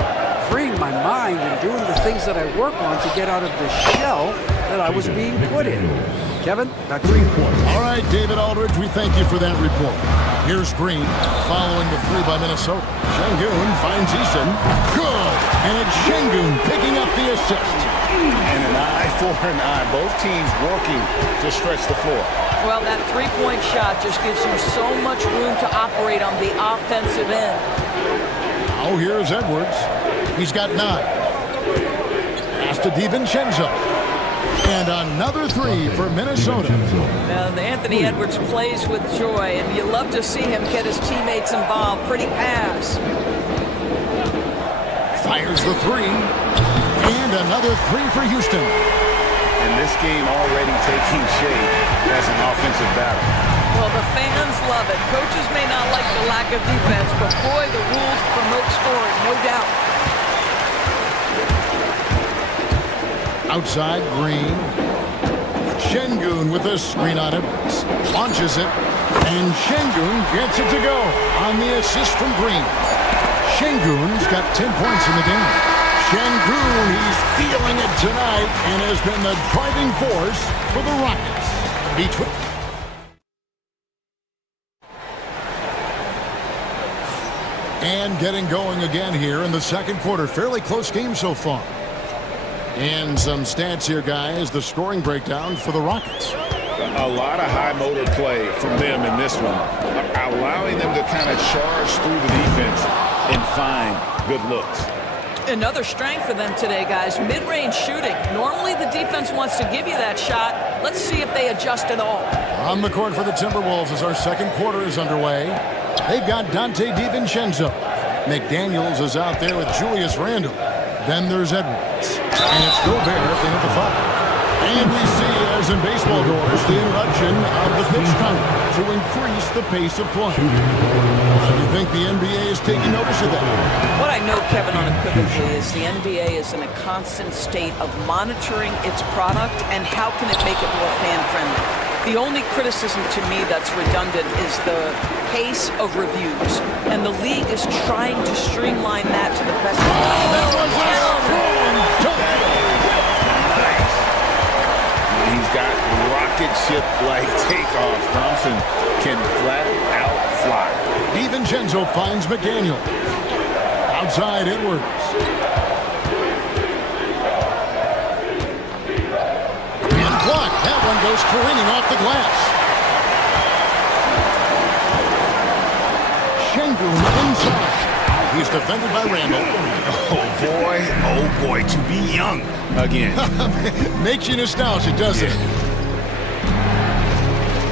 freeing my mind and doing the things that I work on to get out of the shell that I was being put in. Kevin, back to you. All right, David Aldridge, we thank you for that report. Here's Green, following the 3 by Minnesota. Şengün finds Eason. Good! And it's Şengün picking up the assist. And an eye for an eye. Both teams working to stretch the floor. Well, that three-point shot just gives you so much room to operate on the offensive end. Oh, here's Edwards. He's got 9. Pass to DiVincenzo. And another 3 for Minnesota. Now, Anthony Edwards plays with joy, and you love to see him get his teammates involved. Pretty pass. Fires the 3. And another 3 for Houston. And this game already taking shape as an offensive battle. Well, the fans love it. Coaches may not like the lack of defense, but boy, the rules promote scoring, no doubt. Outside, Green. Şengün with a screen on Edwards. Launches it. And Şengün gets it to go on the assist from Green. Şengün's got 10 points in the game. Şengün, he's feeling it tonight and has been the driving force for the Rockets. And getting going again here in the second quarter. Fairly close game so far. And some stats here, guys. The scoring breakdown for the Rockets. A lot of high motor play from them in this one, allowing them to kind of charge through the defense and find good looks. Another strength for them today, guys. Mid-range shooting. Normally the defense wants to give you that shot. Let's see if they adjust at all. On the court for the Timberwolves as our second quarter is underway. They've got Dante DiVincenzo. McDaniels is out there with Julius Randle. Then there's Edwards. And it's Gobert in at the 5. And we see, as in baseball doors, the introduction of the pitch count to increase the pace of play. Do you think the NBA is taking notice of that? What I know, Kevin, unequivocally is the NBA is in a constant state of monitoring its product and how can it make it more fan-friendly. The only criticism to me that's redundant is the pace of reviews, and the league is trying to streamline that to the best. He's got rocket ship-like takeoff. Thompson can flat out fly. DiVincenzo finds McDaniel. Outside Edwards. And blocked. That one goes careening off the glass. Şengün inside. He's defended by Randall. Oh boy, to be young again. Makes you nostalgic, doesn't it?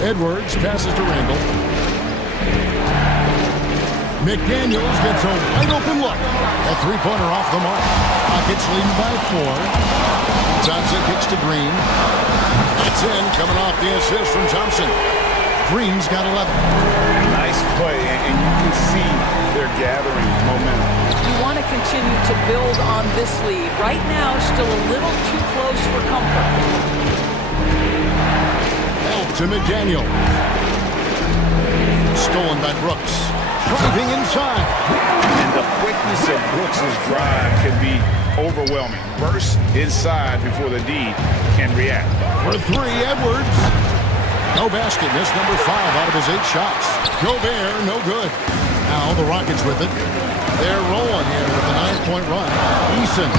Edwards passes to Randall. McDaniels gets a wide open look. A three-pointer off the mark. Rockets leading by 4. Johnson kicks to Green. It's in, coming off the assist from Thompson. Green's got 11. Nice play, and you can see they're gathering momentum. You want to continue to build on this lead. Right now, still a little too close for comfort. Out to McDaniel. Stolen by Brooks. Driving inside. And the quickness of Brooks' drive can be overwhelming. Burst inside before the D can react. For 3, Edwards. No basket, missed number 5 out of his 8 shots. Gobert, no good. Now the Rockets with it. They're rolling here with a 9-point run. Eason.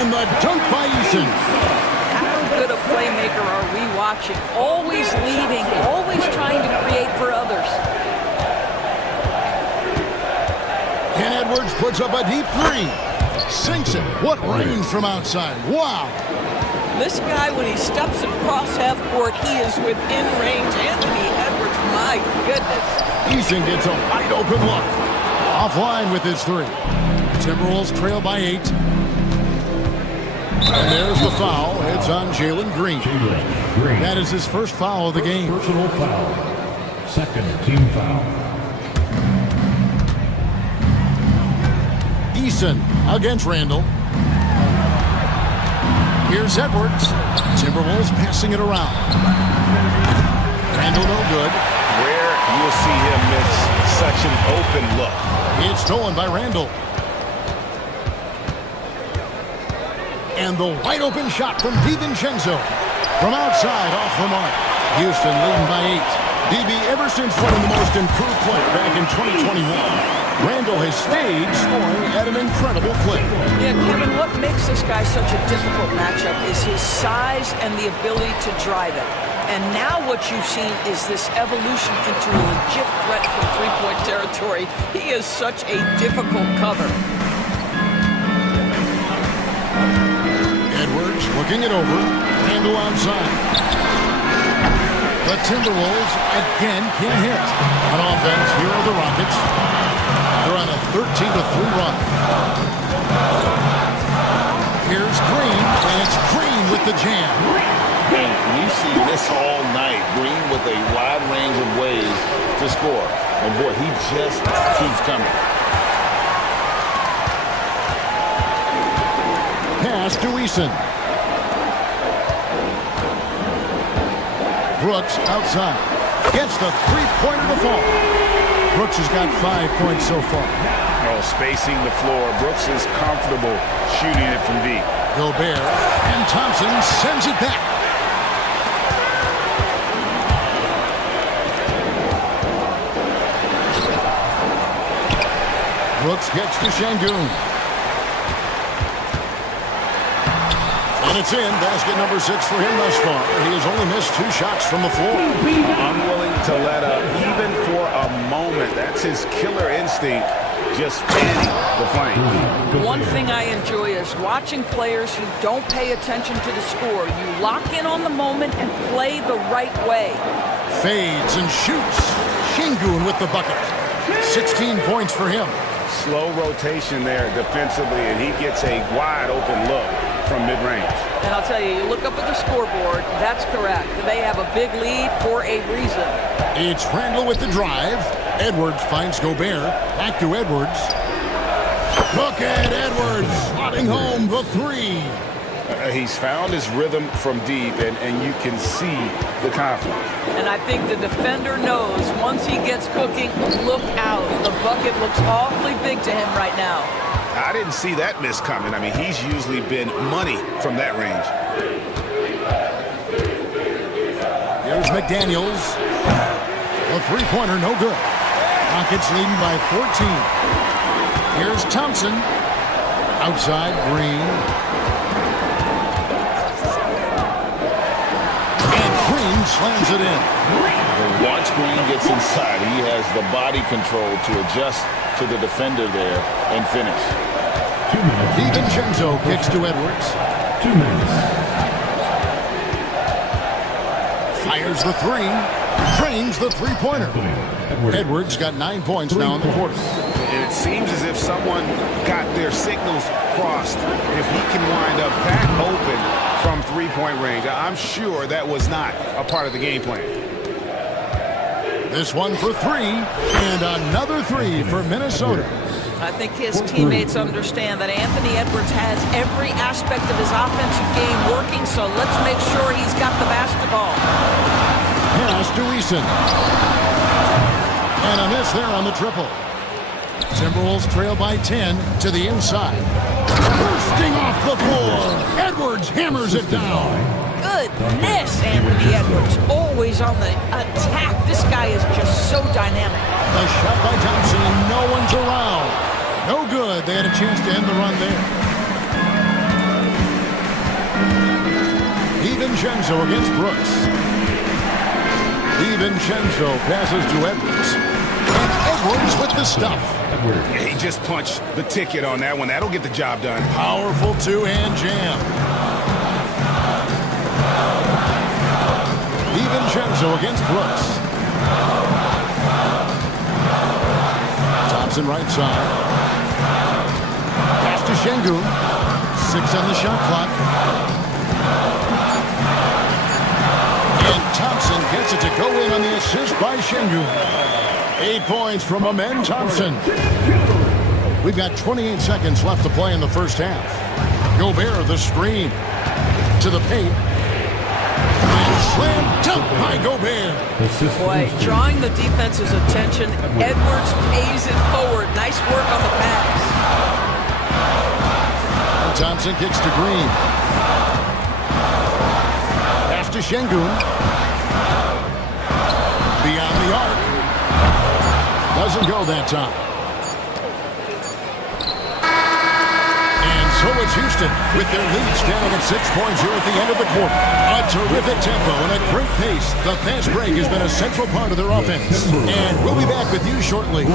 And the dunk by Eason. How good a playmaker are we watching? Always leading, always trying to create for others. And Edwards puts up a deep 3. Sinks it. What range from outside. Wow. This guy, when he steps across half court, he is within range. Anthony Edwards, my goodness. Eason gets a wide open look. Offline with his 3. Timberwolves trail by 8. And there's the foul. It's on Jalen Green. That is his first foul of the game. Personal foul. Second team foul. Eason against Randall. Here's Edwards. Timberwolves passing it around. Randall no good. Where you'll see him miss such an open look. It's stolen by Randall. And the wide open shot from DiVincenzo. From outside, off the mark. Houston leading by 8. DB ever since one of the most improved players back in 2021. Randall has stayed scoring at an incredible clip. Yeah, Kevin, what makes this guy such a difficult matchup is his size and the ability to drive it. And now what you've seen is this evolution into a legit threat from three-point territory. He is such a difficult cover. Edwards looking it over. Randall outside. The Timberwolves again can't hit. On offense, here are the Rockets. They're on a 13-3 run. Here's Green, and it's Green with the jam. And you see this all night. Green with a wide range of ways to score. And boy, he just keeps coming. Pass to Eason. Brooks outside. Gets the three-pointer to fall. Brooks has got 5 points so far. Oh, spacing the floor. Brooks is comfortable shooting it from deep. Gobert, and Thompson sends it back. Brooks gets to Şengün. And it's in. Basket number 6 for him thus far. He has only missed 2 shots from the floor. Unwilling to let up even for a moment. That's his killer instinct, just fanning the flame. One thing I enjoy is watching players who don't pay attention to the score. You lock in on the moment and play the right way. Fades and shoots. Şengün with the bucket. 16 points for him. Slow rotation there defensively, and he gets a wide open look from mid-range. And I'll tell you, you look up at the scoreboard, that's correct. They have a big lead for a reason. It's Randall with the drive. Edwards finds Gobert. Back to Edwards. Look at Edwards slotting home the 3. He's found his rhythm from deep, and you can see the confidence. And I think the defender knows once he gets cooking, look out. The bucket looks awfully big to him right now. I didn't see that miss coming. I mean, he's usually been money from that range. Here's McDaniels. A three-pointer, no good. Rockets leading by 14. Here's Thompson. Outside, Green. And Green slams it in. Once Green gets inside, he has the body control to adjust to the defender there and finish. 2 minutes. DiVincenzo kicks to Edwards. 2 minutes. Fires the three. Drains the three-pointer. Edwards got 9 points now in the quarter. It seems as if someone got their signals crossed. If he can wind up that open from three-point range, I'm sure that was not a part of the game plan. This one for three, and another three for Minnesota. I think his teammates understand that Anthony Edwards has every aspect of his offensive game working, so let's make sure he's got the basketball. Pass to Eason. And a miss there on the triple. Timberwolves trail by 10 to the inside. Bursting off the floor. Edwards hammers it down. Goodness, Anthony Edwards, always on the attack. This guy is just so dynamic. A shot by Thompson, and no one's around. No good. They had a chance to end the run there. DiVincenzo against Brooks. DiVincenzo passes to Edwards. And Edwards with the stuff. He just punched the ticket on that one. That'll get the job done. Powerful two-hand jam. DiVincenzo against Brooks. Thompson right side. Pass to Şengün. 6 on the shot clock. And Thompson gets it to go in on the assist by Şengün. 8 points from Amen Thompson. We've got 28 seconds left to play in the first half. Gobert, the screen. To the paint. And slam dunk by Gobert. Boy, drawing the defense's attention, Edwards pays it forward. Nice work on the pass. And Thompson kicks to Green. Pass to Şengün. Beyond the arc. Doesn't go that time. And so it's Houston with their lead standing at 6 points here at the end of the quarter. A terrific tempo and a great pace. The fast break has been a central part of their offense. And we'll be back with you shortly.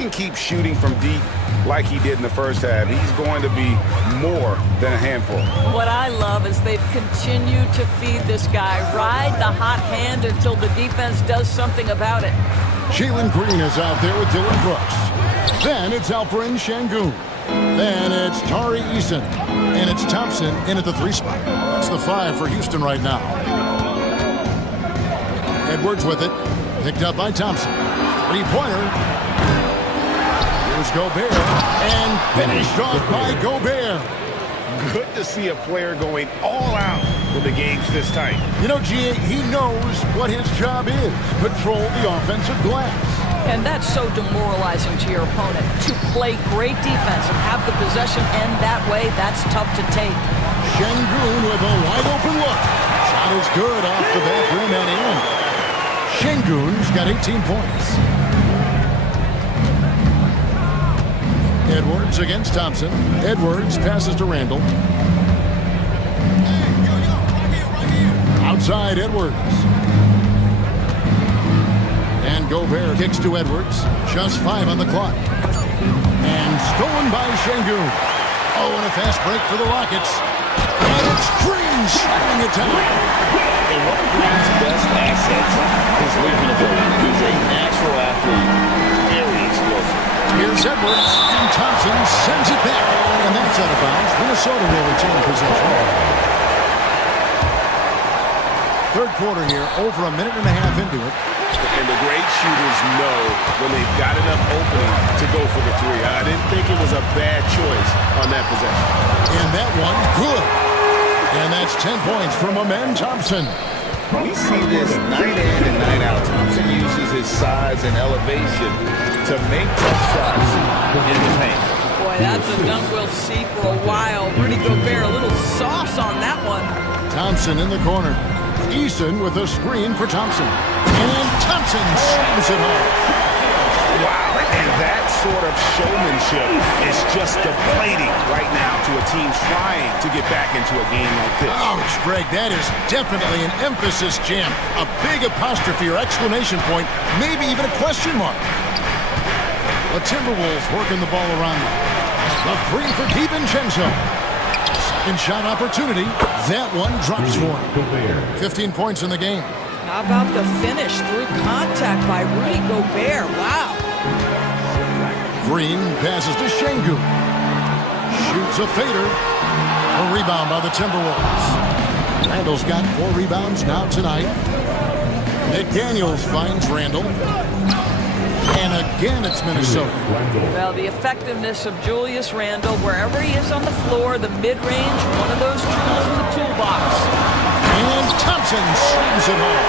can keep shooting from deep like he did in the first half, he's going to be more than a handful. What I love is they've continued to feed this guy, ride the hot hand until the defense does something about it. Jalen Green is out there with Dylan Brooks. Then it's Alperen Şengün. Then it's Tari Eason. And it's Thompson in at the 3 spot. That's the 5 for Houston right now. Edwards with it. Picked up by Thompson. 3-pointer. Here's Gobert. And finished off by Gobert. Good to see a player going all out when the game's this tight. You know, G.A., he knows what his job is. Patrol the offensive glass. And that's so demoralizing to your opponent. To play great defense and have the possession end that way, that's tough to take. Şengün with a wide-open look. Shot is good off the back rim and in. Şengün's got 18 points. Edwards against Thompson. Edwards passes to Randall. Outside Edwards. And Gobert kicks to Edwards. Just 5 on the clock. And stolen by Şengün. Oh, and a fast break for the Rockets. And it's Green shutting it down. And one of Green's best assets is leaping ability. He's a natural athlete, very explosive. Here's Edwards, and Thompson sends it back. And that's out of bounds. Minnesota will retain possession. Third quarter here, over a minute and a half into it. And the great shooters know when they've got enough opening to go for the 3. I didn't think it was a bad choice on that possession. And that one, good. And that's 10 points from Amen Thompson. We see this night in and night out. Thompson uses his size and elevation to make tough shots in the paint. Boy, that's a dunk we'll see for a while. Rudy Gobert, a little sauce on that one. Thompson in the corner. Eason with a screen for Thompson. And Thompson slams it home. Wow, and that sort of showmanship is just deflating right now to a team trying to get back into a game like this. Ouch, Greg, that is definitely an emphasis jam. A big apostrophe or exclamation point, maybe even a question mark. The Timberwolves working the ball around them. The 3 for DiVincenzo. Second shot opportunity. That one drops for him. 15 points in the game. How about the finish through contact by Rudy Gobert? Wow. Green passes to Şengün. Shoots a fader. A rebound by the Timberwolves. Randall's got 4 rebounds now tonight. McDaniels finds Randall. And again, it's Minnesota. Well, the effectiveness of Julius Randle, wherever he is on the floor, the mid-range, one of those tools in the toolbox. And Thompson slams it home.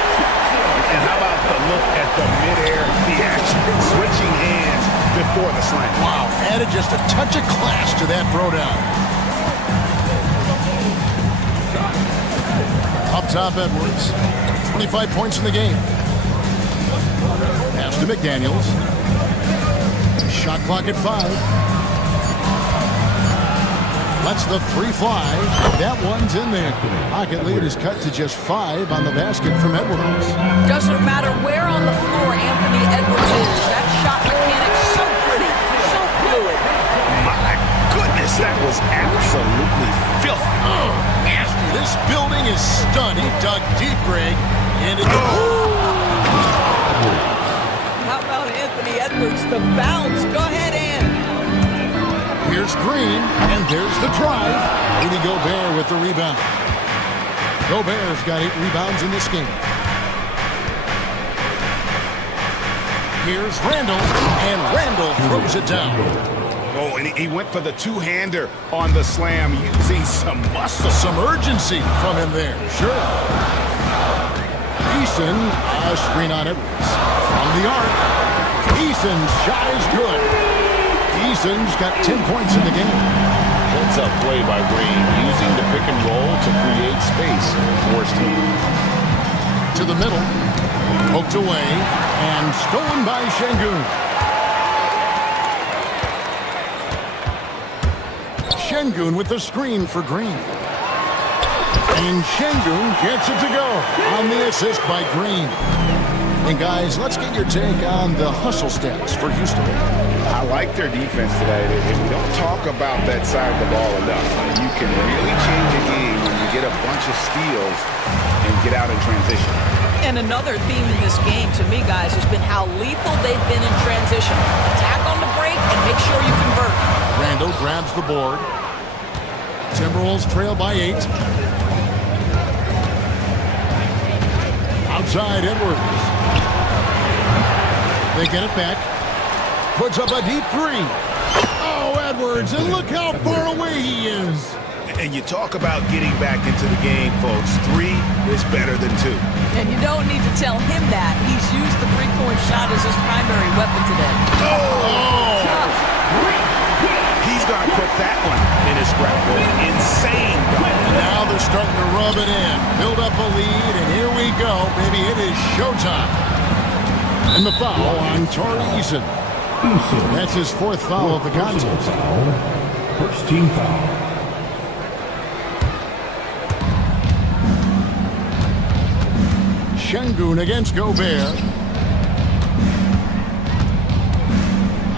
And how about the look at the mid-air, the action, switching hands before the slam. Wow, added just a touch of class to that throwdown. Up top, Edwards. 25 points in the game. Pass to McDaniels. Shot clock at 5. Lets the 3 fly. That one's in there. Pocket lead is cut to just 5 on the basket from Edwards. Doesn't matter where on the floor Anthony Edwards is. That shot mechanic so pretty, so fluid. My goodness, that was absolutely filthy. Oh, nasty. This building is stunned. He dug deep, Greg. And it... How about Anthony Edwards, the bounce? Go ahead, Ann. Here's Green, and there's the drive. Rudy Gobert with the rebound. Gobert's got 8 rebounds in this game. Here's Randall, and Randall throws it down. Oh, and he went for the two-hander on the slam, using some muscle. Some urgency from him there, sure. Eason, a screen on Edwards. From the arc, Eason's shot is good. Eason's got 10 points in the game. Heads-up play by Green, using the pick and roll to create space for his team. To the middle, poked away, and stolen by Şengün. Şengün with the screen for Green. And Şengün gets it to go on the assist by Green. And guys, let's get your take on the hustle stats for Houston. I like their defense today, and we don't talk about that side of the ball enough. You can really change a game when you get a bunch of steals and get out in transition. And another theme in this game, to me, guys, has been how lethal they've been in transition. Attack on the break and make sure you convert. Randall grabs the board. Timberwolves trail by 8. Outside Edwards. They get it back. Puts up a deep 3. Oh, Edwards, and look how far away he is. And you talk about getting back into the game, folks. 3 is better than 2. And you don't need to tell him that. He's used the three-point shot as his primary weapon today. Oh! He's got to put that one in his scrapbook. Insane dunk. Now they're starting to rub it in. Build up a lead, and here we go. Baby, it is showtime. And the foul on Torrey Eason. That's his 4th foul of the contest. First team foul. Şengün against Gobert.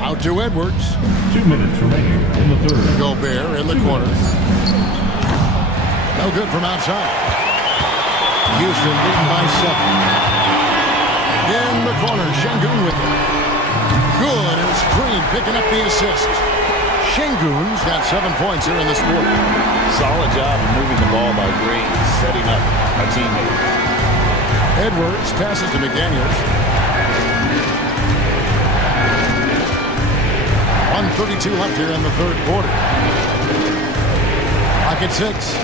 Out to Edwards. 2 minutes remaining in the third. Gobert in the corner. No good from outside. Houston leading by 7. In the corner, Şengün with it. Good, and it's Green picking up the assist. Şengün's got 7 points here in this quarter. Solid job of moving the ball by Green, setting up a teammate. Edwards passes to McDaniels. 1:32 left here in the third quarter. Pocket 6.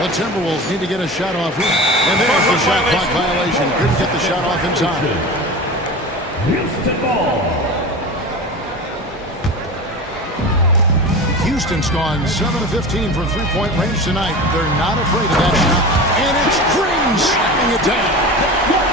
The Timberwolves need to get a shot off here. And there's the shot clock violation. Couldn't get the shot off in time. Houston's gone 7 of 15 from three-point range tonight. They're not afraid of that shot. And it's Green slamming it down.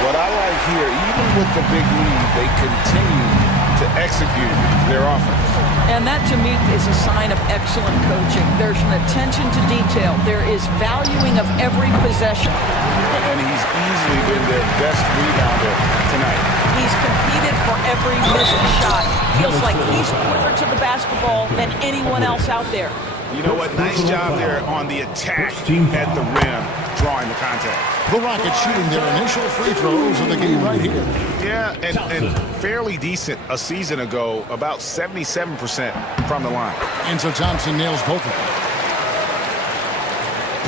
What I like here, even with the big lead, they continue to execute their offense. And that, to me, is a sign of excellent coaching. There's an attention to detail. There is valuing of every possession. And he's easily been their best rebounder tonight. He's competed for every missed shot. Feels like he's quicker to the basketball than anyone else out there. You know what? Nice job there on the attack at the rim, drawing the contact. The Rockets shooting their initial free throws of the game right here. Yeah, and fairly decent a season ago, about 77% from the line. And so Thompson nails both of them.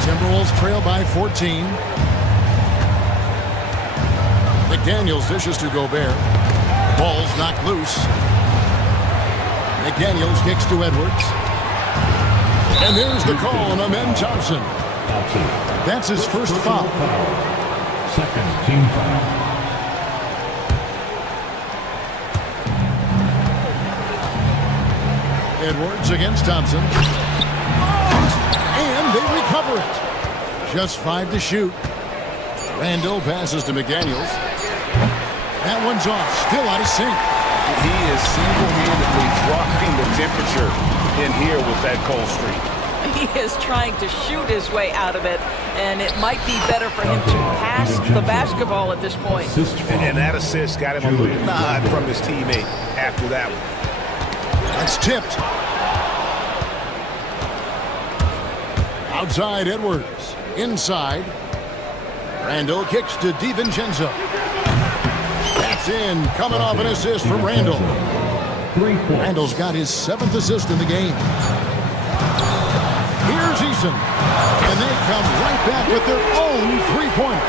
Timberwolves trail by 14. McDaniels dishes to Gobert. Ball's knocked loose. McDaniels kicks to Edwards. And there's the call on Amen Thompson. That's his first foul. Second team foul. Edwards against Thompson. And they recover it. Just 5 to shoot. Randall passes to McDaniels. That one's off. Still out of sync. He is single-handedly dropping the temperature in here with that cold streak. He is trying to shoot his way out of it, and it might be better for him to pass the basketball at this point. And that assist got him a little nod from his teammate after that one. That's tipped. Outside Edwards. Inside. Randall kicks to DiVincenzo. That's in. Coming off an assist from Randall. Randall's got his 7th assist in the game. Here's Eason. And they come right back with their own three-pointer.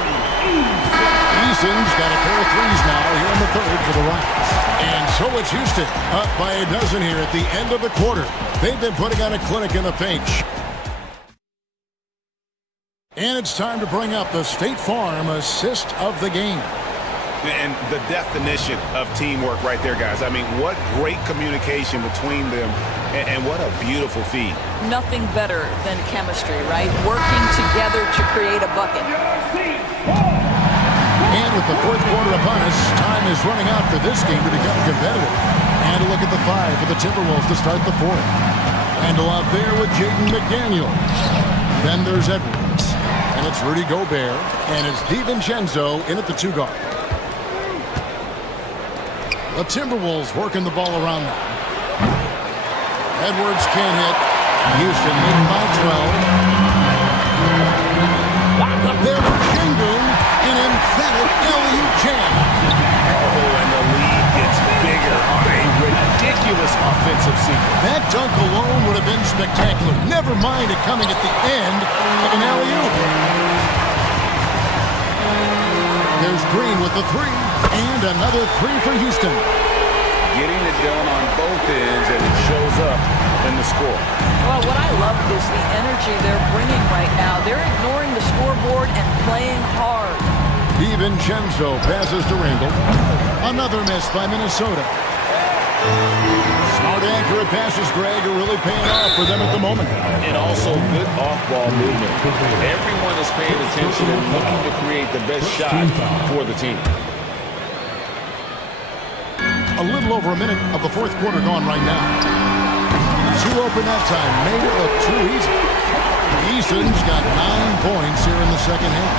Eason's got a pair of threes now here in the third for the Rockets. And so it's Houston up by a dozen here at the end of the quarter. They've been putting on a clinic in the paint. And it's time to bring up the State Farm assist of the game. And the definition of teamwork right there, guys. I mean, what great communication between them, and what a beautiful feed. Nothing better than chemistry, right? Working together to create a bucket. And with the fourth quarter upon us, time is running out for this game to become competitive. And a look at the 5 for the Timberwolves to start the fourth. Randall out there with Jaden McDaniels. Then there's Edwards. And it's Rudy Gobert, and it's DiVincenzo in at the 2 guard. The Timberwolves working the ball around now. Edwards can't hit. Houston leading by 12. Up there for Şengün, an emphatic alley-oop jam. Oh, and the lead gets bigger on a ridiculous offensive sequence. That dunk alone would have been spectacular. Never mind it coming at the end of an alley-oop. There's Green with the 3, and another 3 for Houston. Getting it done on both ends, and it shows up in the score. Well, what I love is the energy they're bringing right now. They're ignoring the scoreboard and playing hard. DiVincenzo passes to Randall. Another miss by Minnesota. Smart, accurate passes, Greg, are really paying off for them at the moment. And also good off-ball movement. Everyone is paying attention and looking to create the best shot for the team. A little over a minute of the fourth quarter gone right now. Too open that time. Made it look too easy. Eason's got 9 points here in the second half.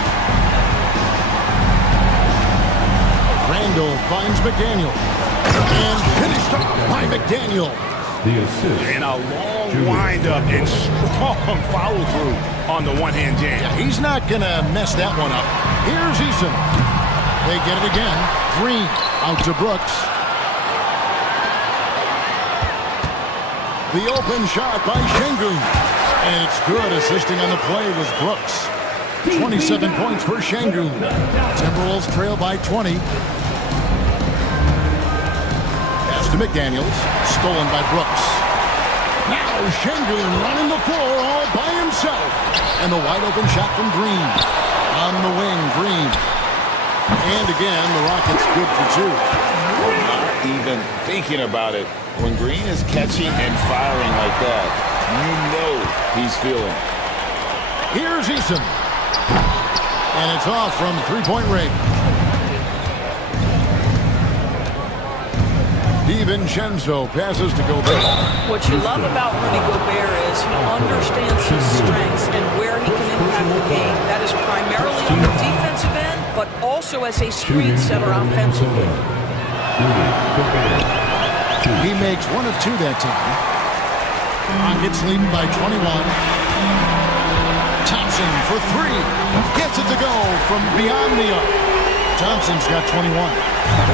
Randall finds McDaniel. And finished off by McDaniel. The assist. And a long wind-up and strong follow-through on the one-hand jam. Yeah, he's not going to mess that one up. Here's Eason. They get it again. Green out to Brooks. The open shot by Şengün. And it's good. Assisting on the play was Brooks. 27 points for Şengün. Timberwolves trail by 20. Pass to McDaniels. Stolen by Brooks. Now Şengün running the floor all by himself. And the wide open shot from Green. On the wing, Green. And again, the Rockets good for 2. Not even thinking about it. When Green is catching and firing like that, you know he's feeling. Here's Eason. And it's off from 3-point range. DiVincenzo passes to Gobert. What you love about Rudy Gobert is he understands his strengths and where he can impact the game. That is primarily on the defensive end, but also as a screen setter offensively. He makes 1 of 2 that time. Rockets leading by 21. Thompson for 3. Gets it to go from beyond the arc. Thompson's got 21.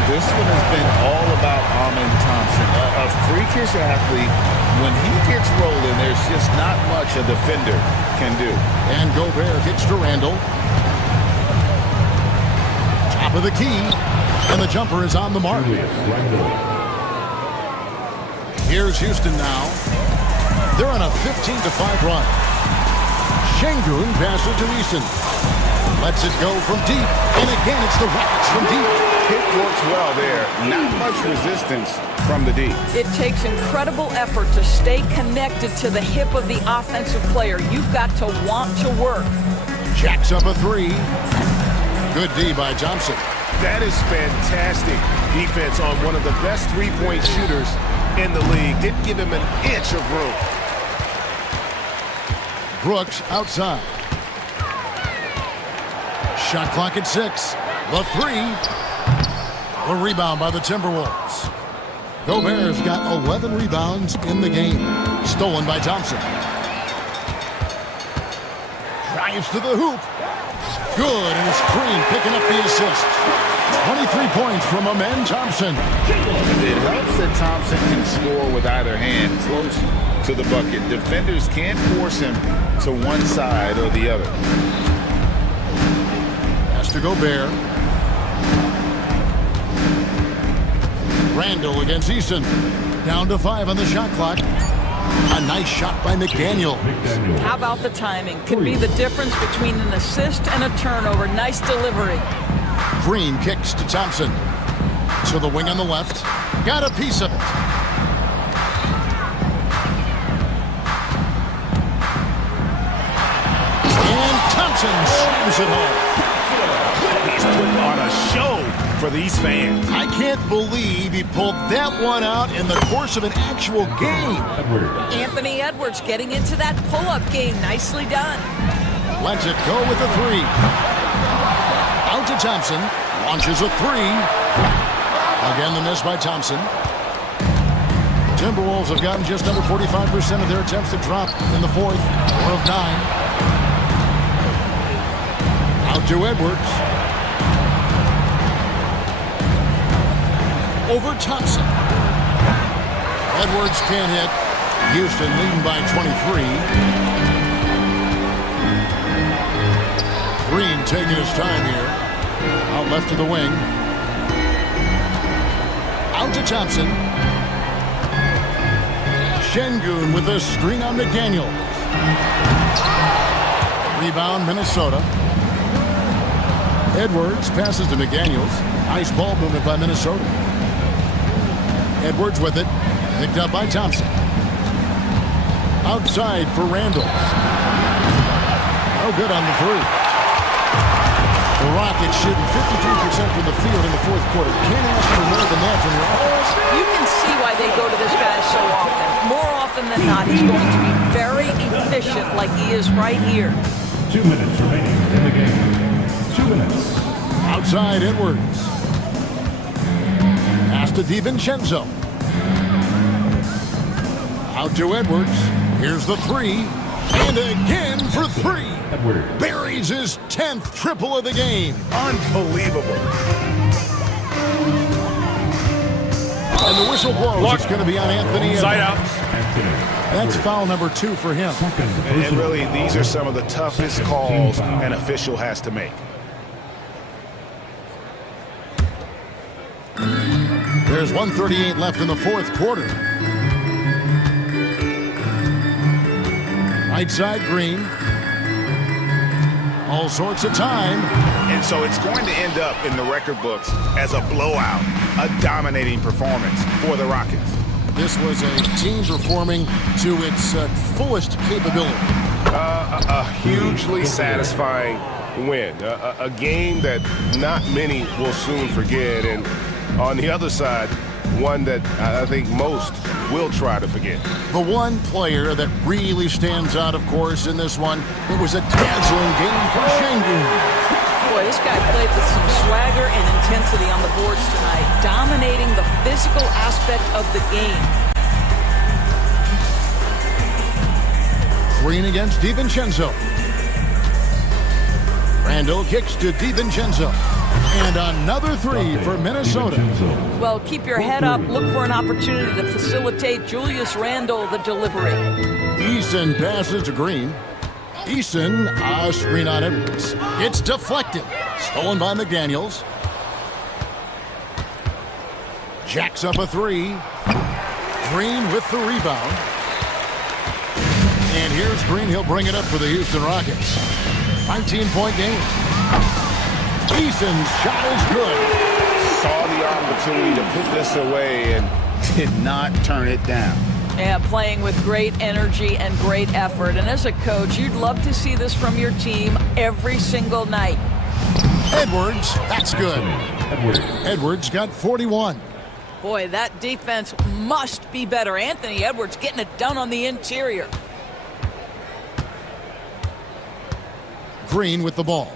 This one has been all about Amen Thompson. A freakish athlete. When he gets rolling, there's just not much a defender can do. And Gobert hits to Randall. Top of the key. And the jumper is on the mark. Here's Houston now. They're on a 15-5 run. Şengün passes to Eason. Lets it go from deep. And again, it's the Rockets from deep. It works well there. Not much resistance from the D. It takes incredible effort to stay connected to the hip of the offensive player. You've got to want to work. Jacks up a 3. Good D by Thompson. That is fantastic defense on one of the best three-point shooters in the league. Didn't give him an inch of room. Brooks outside. Shot clock at 6. The 3. The rebound by the Timberwolves. Gobert's got 11 rebounds in the game. Stolen by Thompson. Drives to the hoop. Good, and it's Green picking up the assist. 23 points from Amen Thompson. It helps that Thompson can score with either hand close to the bucket. Defenders can't force him to one side or the other. Has to Gobert. Randall against Eason. Down to 5 on the shot clock. A nice shot by McDaniel. How about the timing? Could be the difference between an assist and a turnover. Nice delivery. Green kicks to Thompson. To the wing on the left. Got a piece of it. And Thompson slams it home. He's putting on a show for these fans. I can't believe he pulled that one out in the course of an actual game. Anthony Edwards getting into that pull-up game. Nicely done. Lets it go with the three. Out to Thompson. Launches a three. Again, the miss by Thompson. The Timberwolves have gotten just under 45% of their attempts to drop in the fourth. 4 of 9. Out to Edwards. Over Thompson. Edwards can't hit. Houston leading by 23. Green taking his time here. Out left to the wing. Out to Thompson. Şengün with a screen on McDaniels. Rebound, Minnesota. Edwards passes to McDaniels. Nice ball movement by Minnesota. Edwards with it. Picked up by Thompson. Outside for Randall. No good on the three. The Rockets shooting 53% from the field in the fourth quarter. Can't ask for more than that from your offense. You can see why they go to this guy so often. More often than not, he's going to be very efficient like he is right here. 2 minutes remaining in the game. 2 minutes. Outside Edwards. Pass to DiVincenzo. Out to Edwards. Here's the three. And again for three. Edwards buries his 10th triple of the game. Unbelievable. And the whistle blows. It's going to be on Anthony Edwards. Side out. That's foul number 2 for him. And really, these are some of the toughest calls an official has to make. There's 1:38 left in the fourth quarter. Right side, Green. All sorts of time. And so it's going to end up in the record books as a blowout, a dominating performance for the Rockets. This was a team performing to its fullest capability. A hugely satisfying win. A game that not many will soon forget. And on the other side, one that I think most will try to forget. The one player that really stands out, of course, in this one, it was a dazzling game for Şengün. Boy, this guy played with some swagger and intensity on the boards tonight, dominating the physical aspect of the game. Green against DiVincenzo. Randall kicks to DiVincenzo. And another three for Minnesota. Well, keep your head up. Look for an opportunity to facilitate Julius Randle the delivery. Eason passes to Green. Eason, a screen on Edwards. It's deflected. Stolen by McDaniels. Jacks up a three. Green with the rebound. And here's Green. He'll bring it up for the Houston Rockets. 19-point game. Eason's shot is good. Saw the opportunity to put this away and did not turn it down. Yeah, playing with great energy and great effort. And as a coach, you'd love to see this from your team every single night. Edwards, that's good. Edwards got 41. Boy, that defense must be better. Anthony Edwards getting it done on the interior. Green with the ball.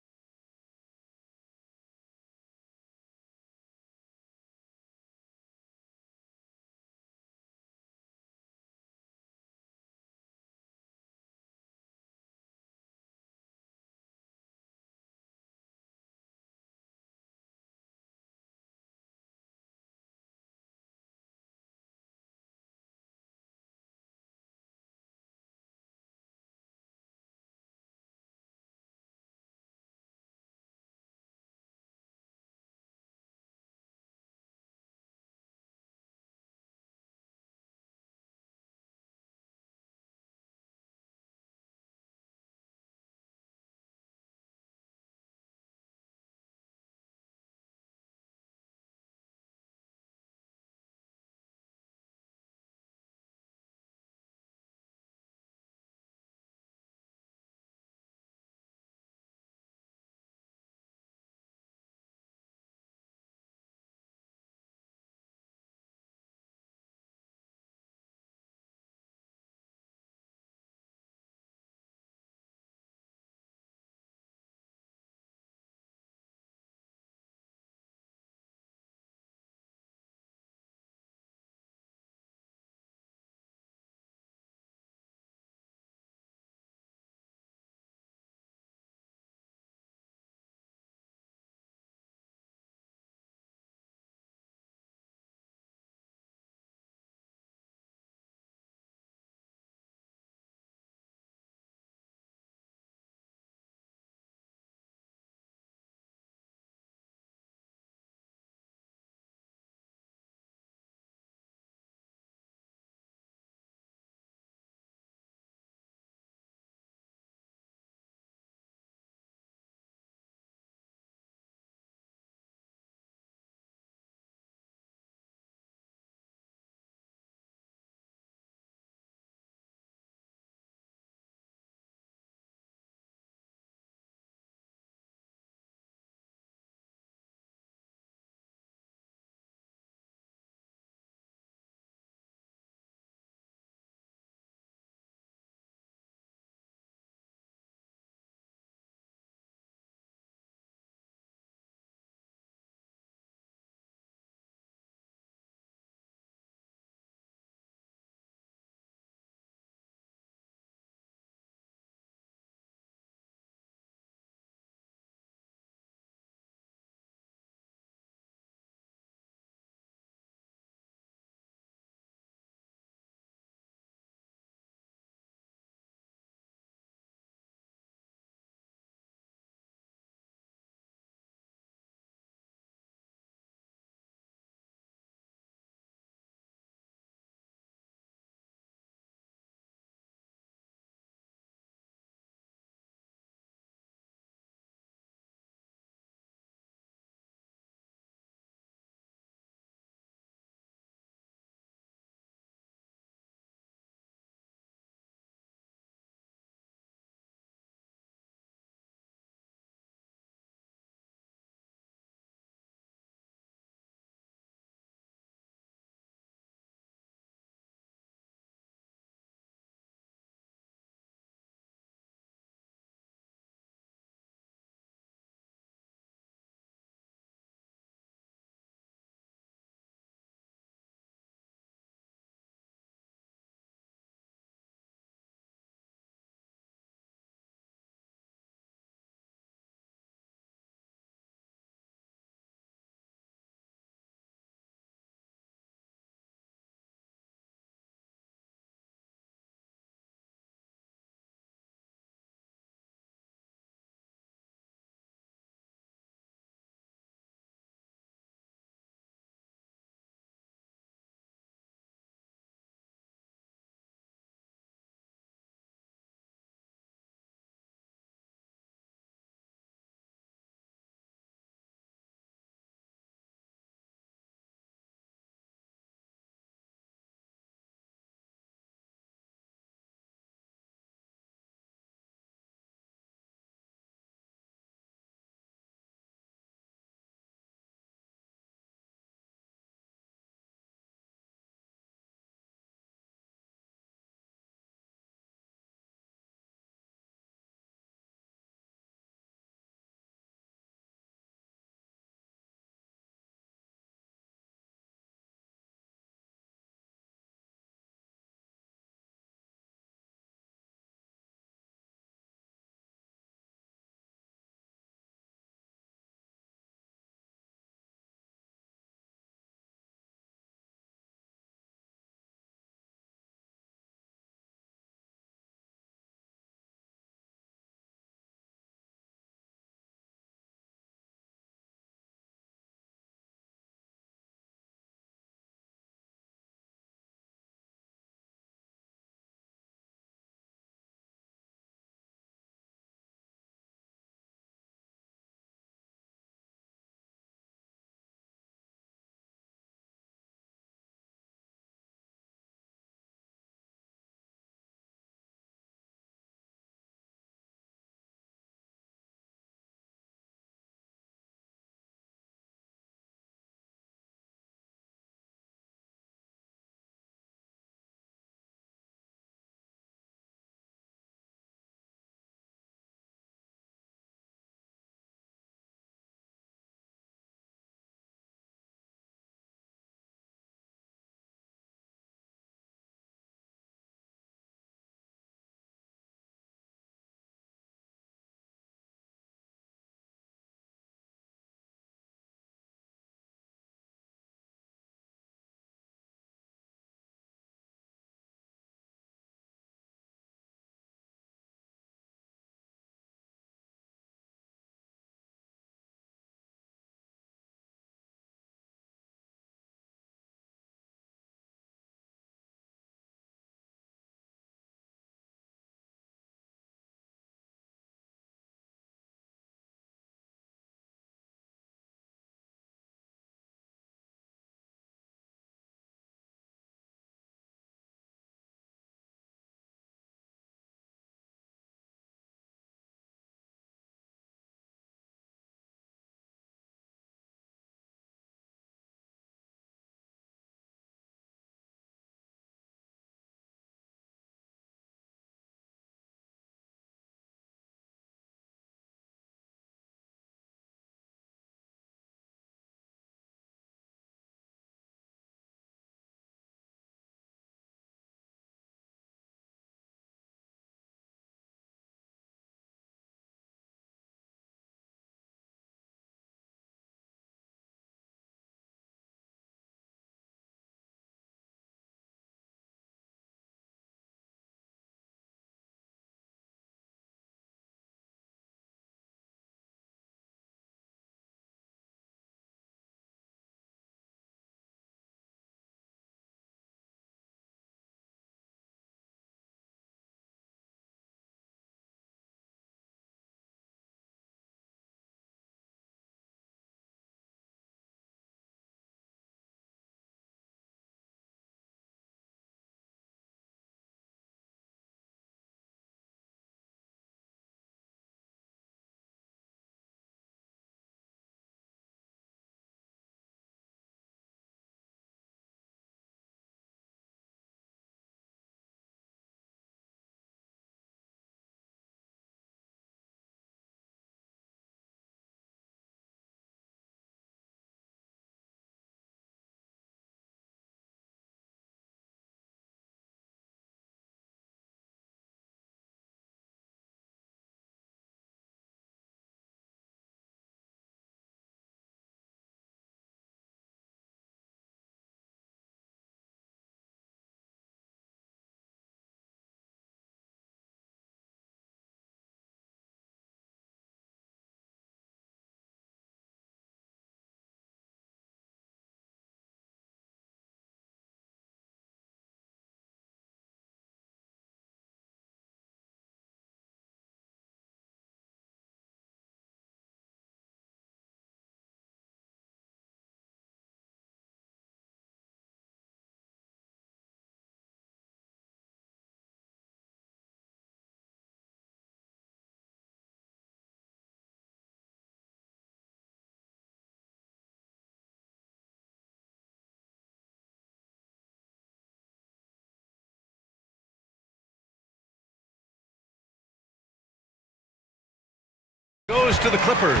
Goes to the Clippers.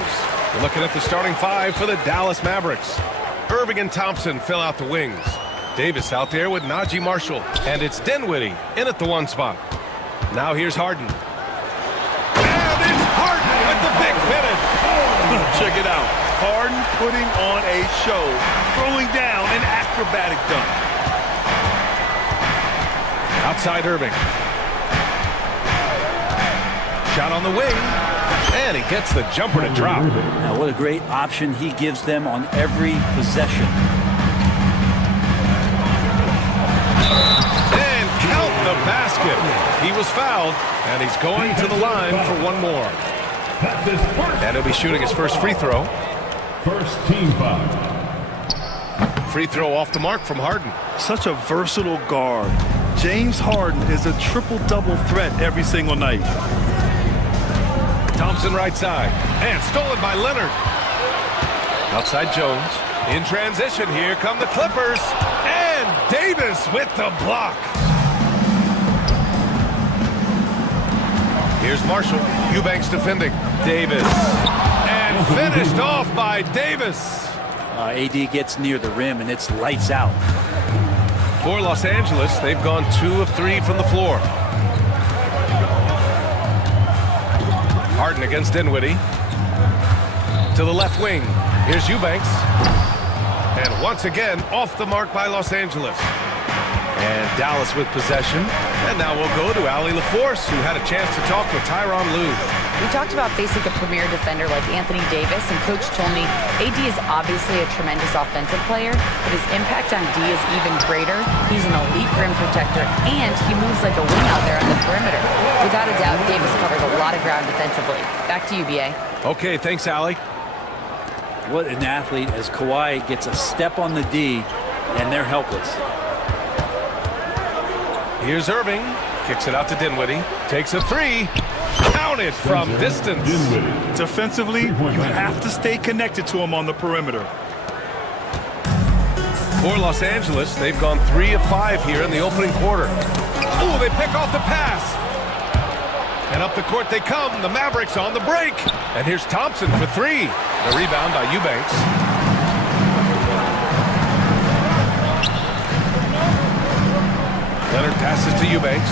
We're looking at the starting five for the Dallas Mavericks. Irving and Thompson fill out the wings. Davis out there with Najee Marshall. And it's Dinwiddie in at the one spot. Now here's Harden. And it's Harden with the big finish. Check it out. Harden putting on a show, throwing down an acrobatic dunk. Outside Irving. Shot on the wing. And he gets the jumper to drop. Now, what a great option he gives them on every possession. And count the basket. He was fouled, and he's going to the line for one more. And he'll be shooting his first free throw. First team foul. Free throw off the mark from Harden. Such a versatile guard. James Harden is a triple-double threat every single night. Thompson right side. And stolen by Leonard. Outside Jones. In transition, here come the Clippers. And Davis with the block. Here's Marshall. Eubanks defending. Davis. And finished off by Davis. AD gets near the rim, and it's lights out. For Los Angeles, they've gone 2 of 3 from the floor. Harden against Dinwiddie. To the left wing. Here's Eubanks. And once again, off the mark by Los Angeles. And Dallas with possession. And now we'll go to Allie LaForce, who had a chance to talk with Tyronn Lue. We talked about facing a premier defender like Anthony Davis, and Coach told me AD is obviously a tremendous offensive player, but his impact on D is even greater. He's an elite rim protector, and he moves like a wing out there on the perimeter. Without a doubt, Davis covers a lot of ground defensively. Back to you, BA. Okay, thanks, Allie. What an athlete, as Kawhi gets a step on the D, and they're helpless. Here's Irving. Kicks it out to Dinwiddie. Takes a three. Counted from distance. Defensively, you have to stay connected to him on the perimeter. For Los Angeles, they've gone 3 of 5 here in the opening quarter. Oh, they pick off the pass. And up the court they come. The Mavericks on the break. And here's Thompson for 3. The rebound by Eubanks. Leonard passes to Eubanks.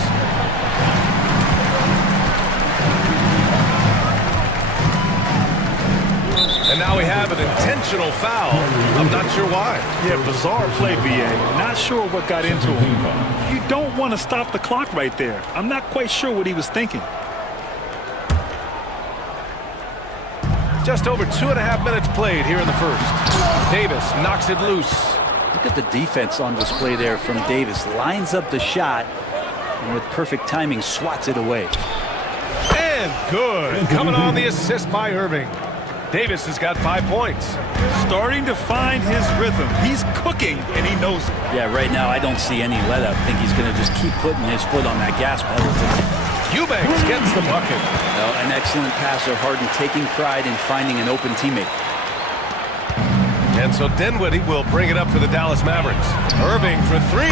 And now we have an intentional foul. I'm not sure why. Yeah, bizarre play, BA. Not sure what got into him. You don't want to stop the clock right there. I'm not quite sure what he was thinking. Just over 2.5 minutes played here in the first. Davis knocks it loose. Look at the defense on display there from Davis. Lines up the shot, and with perfect timing, swats it away. And good. Coming on the assist by Irving. Davis has got 5 points. Starting to find his rhythm. He's cooking, and he knows it. Yeah, right now I don't see any let-up. I think he's going to just keep putting his foot on that gas pedal. Eubanks gets the bucket. Well, an excellent passer. Harden taking pride in finding an open teammate. And so Dinwiddie will bring it up for the Dallas Mavericks. Irving for 3.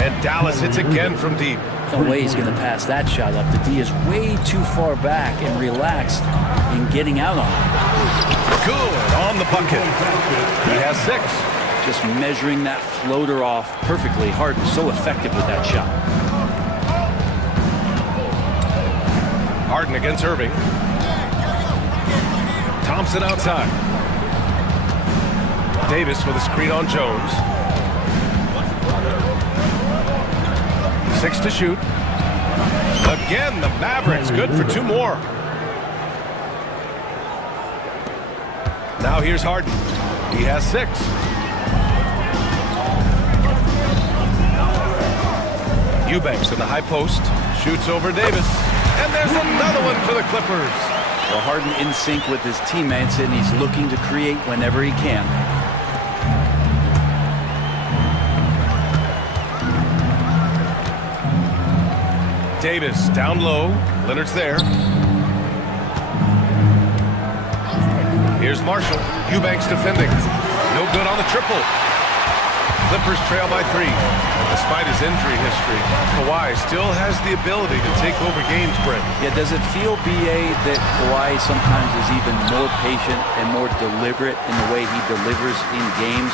And Dallas hits again from deep. No way he's going to pass that shot up. The D is way too far back and relaxed in getting out on it. Good on the bucket. He has 6. Just measuring that floater off perfectly. Harden so effective with that shot. Harden against Irving. Thompson outside. Davis with a screen on Jones. 6 to shoot. Again, the Mavericks good for 2 more. Now here's Harden. He has 6. Eubanks in the high post. Shoots over Davis. And there's another one for the Clippers. Well, Harden in sync with his teammates, and he's looking to create whenever he can. Davis down low. Leonard's there. Here's Marshall. Eubanks defending. No good on the triple. Clippers trail by 3. despite his injury history, Kawhi still has the ability to take over games, Brent. Yeah, does it feel, BA, that Kawhi sometimes is even more patient and more deliberate in the way he delivers in games?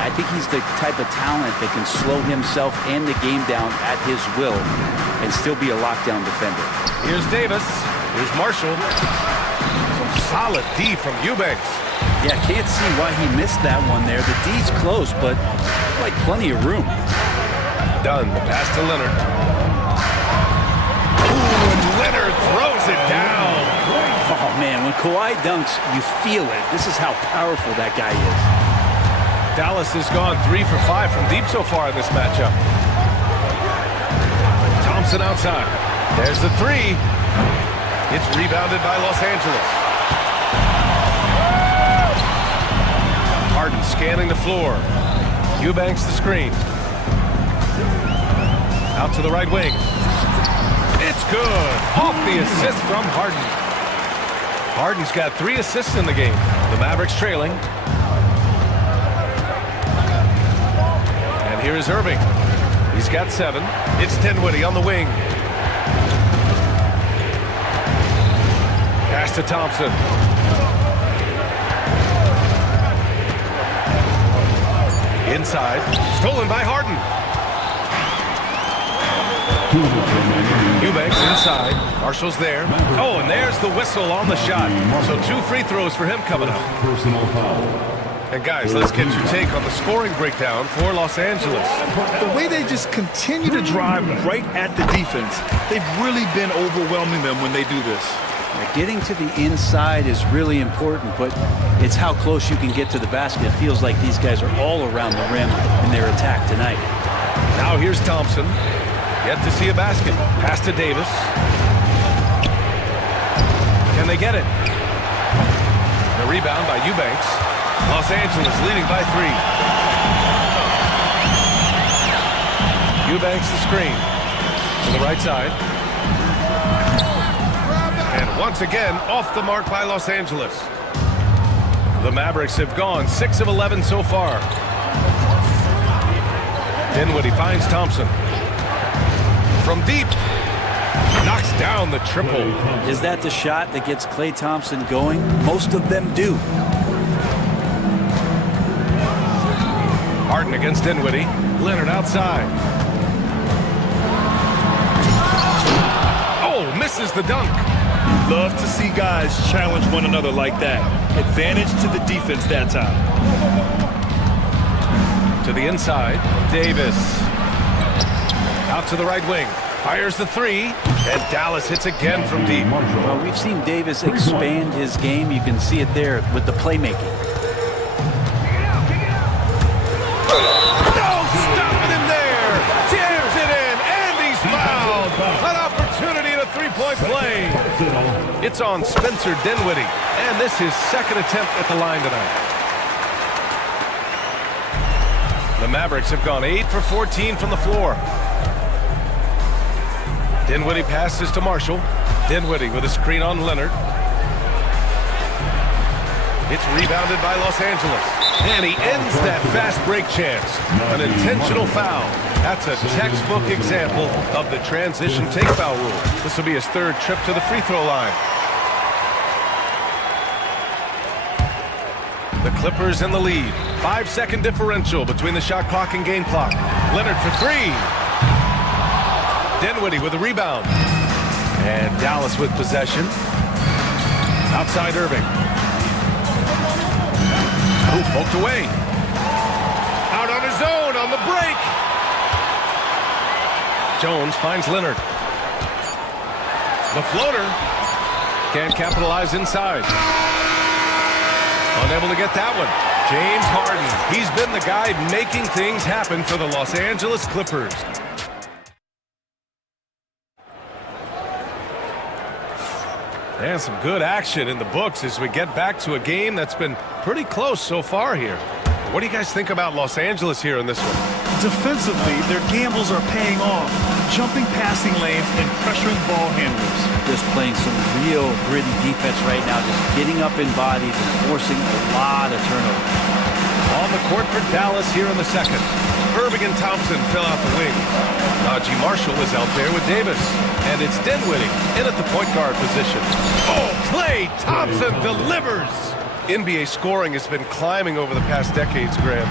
I think he's the type of talent that can slow himself and the game down at his will and still be a lockdown defender. Here's Davis. Here's Marshall. Some solid D from Eubanks. Yeah, can't see why he missed that one there. The D's close, but like plenty of room. Dunn, the pass to Leonard. Ooh, and Leonard throws it down. Oh, man, when Kawhi dunks, you feel it. This is how powerful that guy is. Dallas has gone 3 for 5 from deep so far in this matchup. Thompson outside. There's the three. It's rebounded by Los Angeles. Harden scanning the floor. Eubanks the screen. Out to the right wing. It's good. Off the assist from Harden. Harden's got 3 assists in the game. The Mavericks trailing. And here is Irving. He's got 7. It's Dinwiddie on the wing. Pass to Thompson. Inside. Stolen by Harden. Eubanks inside. Marshall's there. Oh, and there's the whistle on the shot. So 2 free throws for him coming up. Personal foul. And guys, let's get your take on the scoring breakdown for Los Angeles. The way they just continue to drive right at the defense, they've really been overwhelming them when they do this. Getting to the inside is really important, but it's how close you can get to the basket. It feels like these guys are all around the rim in their attack tonight. Now here's Thompson. Yet to see a basket. Pass to Davis. Can they get it? The rebound by Eubanks. Los Angeles leading by 3. Eubanks the screen. To the right side. And once again, off the mark by Los Angeles. The Mavericks have gone 6 of 11 so far. Dinwiddie finds Thompson. From deep. Knocks down the triple. Is that the shot that gets Klay Thompson going? Most of them do. Harden against Dinwiddie. Leonard outside. Oh, misses the dunk. Love to see guys challenge one another like that. Advantage to the defense that time. To the inside, Davis. Out to the right wing. Fires the 3, and Dallas hits again from deep. Well, we've seen Davis expand his game. You can see it there with the playmaking. No, stopping him there. Jams it in, and he's fouled. An opportunity at a 3-point play. It's on Spencer Dinwiddie, and this is his 2nd attempt at the line tonight. The Mavericks have gone 8 for 14 from the floor. Dinwiddie passes to Marshall. Dinwiddie with a screen on Leonard. It's rebounded by Los Angeles. And he ends that fast break chance. An intentional foul. That's a textbook example of the transition take foul rule. This will be his 3rd trip to the free throw line. The Clippers in the lead. 5-second differential between the shot clock and game clock. Leonard for 3. Dinwiddie with a rebound. And Dallas with possession. Outside Irving. Oh, poked away. Out on his own on the break. Jones finds Leonard. The floater. Can't capitalize inside. Unable to get that one. James Harden. He's been the guy making things happen for the Los Angeles Clippers. And some good action in the books as we get back to a game that's been pretty close so far here. What do you guys think about Los Angeles here in this one? Defensively, their gambles are paying off. Jumping passing lanes and pressuring ball handlers. Just playing some real gritty defense right now. Just getting up in bodies and forcing a lot of turnovers. On the court for Dallas here in the 2nd. Irving and Thompson fill out the wings. Najee Marshall is out there with Davis. And it's Dinwiddie in at the point guard position. Oh, Klay Thompson delivers! NBA scoring has been climbing over the past decades, Graham.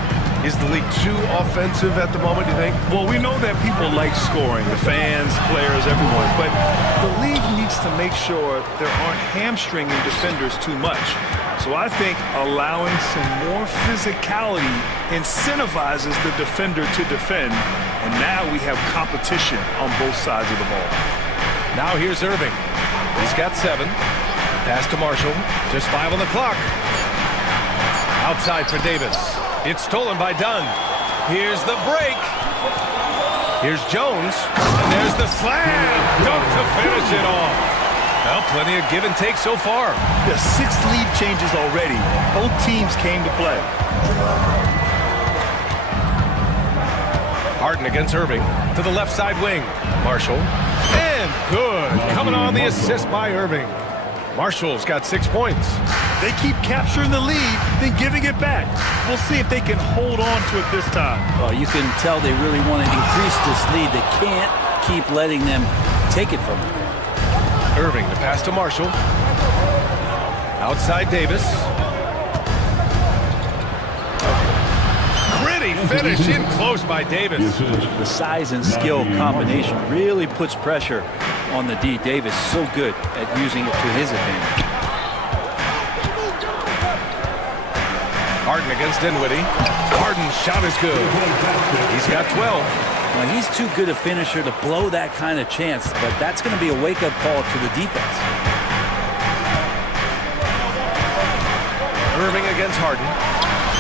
Is the league too offensive at the moment, do you think? Well, we know that people like scoring, the fans, players, everyone, but the league needs to make sure there aren't hamstringing defenders too much. So I think allowing some more physicality incentivizes the defender to defend, and now we have competition on both sides of the ball. Now here's Irving. He's got 7. Pass to Marshall. Just 5 on the clock. Outside for Davis. It's stolen by Dunn. Here's the break. Here's Jones. And there's the slam. Dunk to finish it off. Well, plenty of give and take so far. The 6 lead changes already. Both teams came to play. Harden against Irving. To the left side wing. Marshall. And good. Coming on the assist by Irving. Marshall's got 6 points. They keep capturing the lead, then giving it back. We'll see if they can hold on to it this time. Well, you can tell they really want to increase this lead. They can't keep letting them take it from them. Irving, the pass to Marshall. Outside Davis. Gritty finish in close by Davis. The size and skill combination really puts pressure on the D. Davis so good at using it to his advantage. Harden against Dinwiddie. Harden's shot is good. He's got 12. Now, he's too good a finisher to blow that kind of chance, but that's going to be a wake-up call to the defense. Irving against Harden.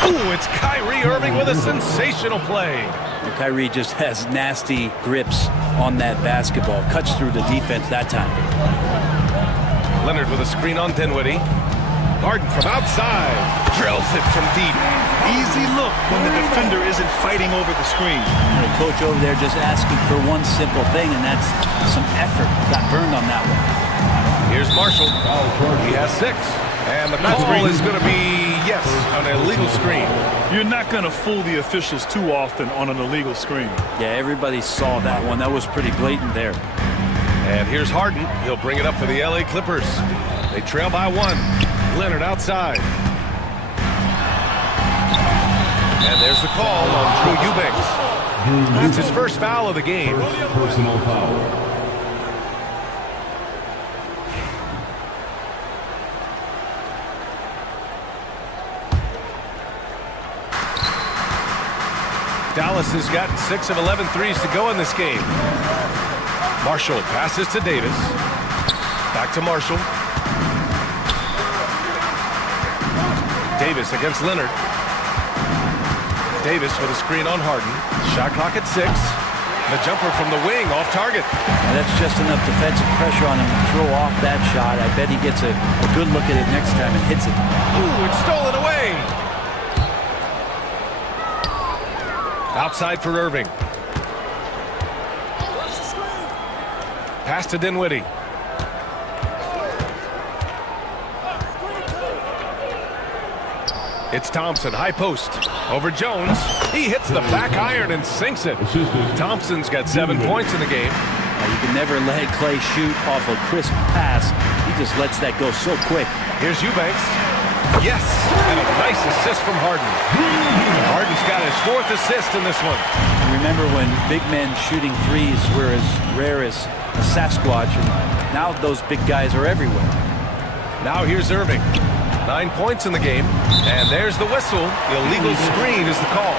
Ooh, it's Kyrie Irving with a sensational play. And Kyrie just has nasty grips on that basketball. Cuts through the defense that time. Leonard with a screen on Dinwiddie. Harden from outside. Drills it from deep. Easy look when the defender isn't fighting over the screen. The coach over there just asking for one simple thing, and that's some effort. Got burned on that one. Here's Marshall. He has 6. And the call is going to be, yes, an illegal screen. You're not going to fool the officials too often on an illegal screen. Yeah, everybody saw that one. That was pretty blatant there. And here's Harden. He'll bring it up for the LA Clippers. They trail by 1. Leonard outside. And there's the call on Drew Eubanks. That's his first foul of the game. Personal foul. Dallas has gotten 6 of 11 threes to go in this game. Marshall passes to Davis. Back to Marshall. Davis against Leonard. Davis with a screen on Harden. Shot clock at 6. The jumper from the wing off target. And that's just enough defensive pressure on him to throw off that shot. I bet he gets a good look at it next time and hits it. Ooh, it's stolen away. Outside for Irving. Pass to Dinwiddie. It's Thompson, high post. Over Jones. He hits the back iron and sinks it. Thompson's got 7 points in the game. Now, you can never let Klay shoot off a crisp pass. He just lets that go so quick. Here's Eubanks. Yes, and a nice assist from Harden. Harden's got his 4th assist in this one. Remember when big men shooting threes were as rare as a Sasquatch, and now those big guys are everywhere. Now here's Irving. 9 points in the game, and there's the whistle. Illegal screen is the call.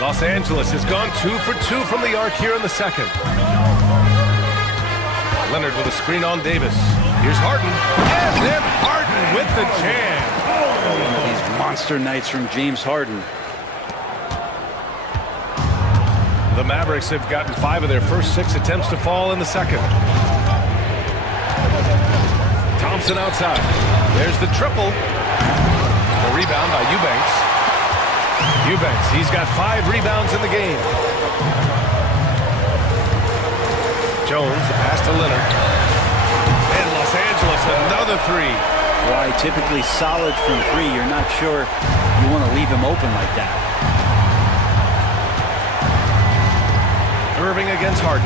Los Angeles has gone 2 for 2 from the arc here in the second. Leonard with a screen on Davis. Here's Harden. And then Harden with the jam. These monster nights from James Harden. The Mavericks have gotten 5 of their first 6 attempts to fall in the second. Thompson outside. There's the triple. The rebound by Eubanks. Eubanks, he's got 5 rebounds in the game. Jones, the pass to Leonard. Los Angeles, another three. Why typically solid from three. You're not sure you want to leave him open like that. Irving against Harden.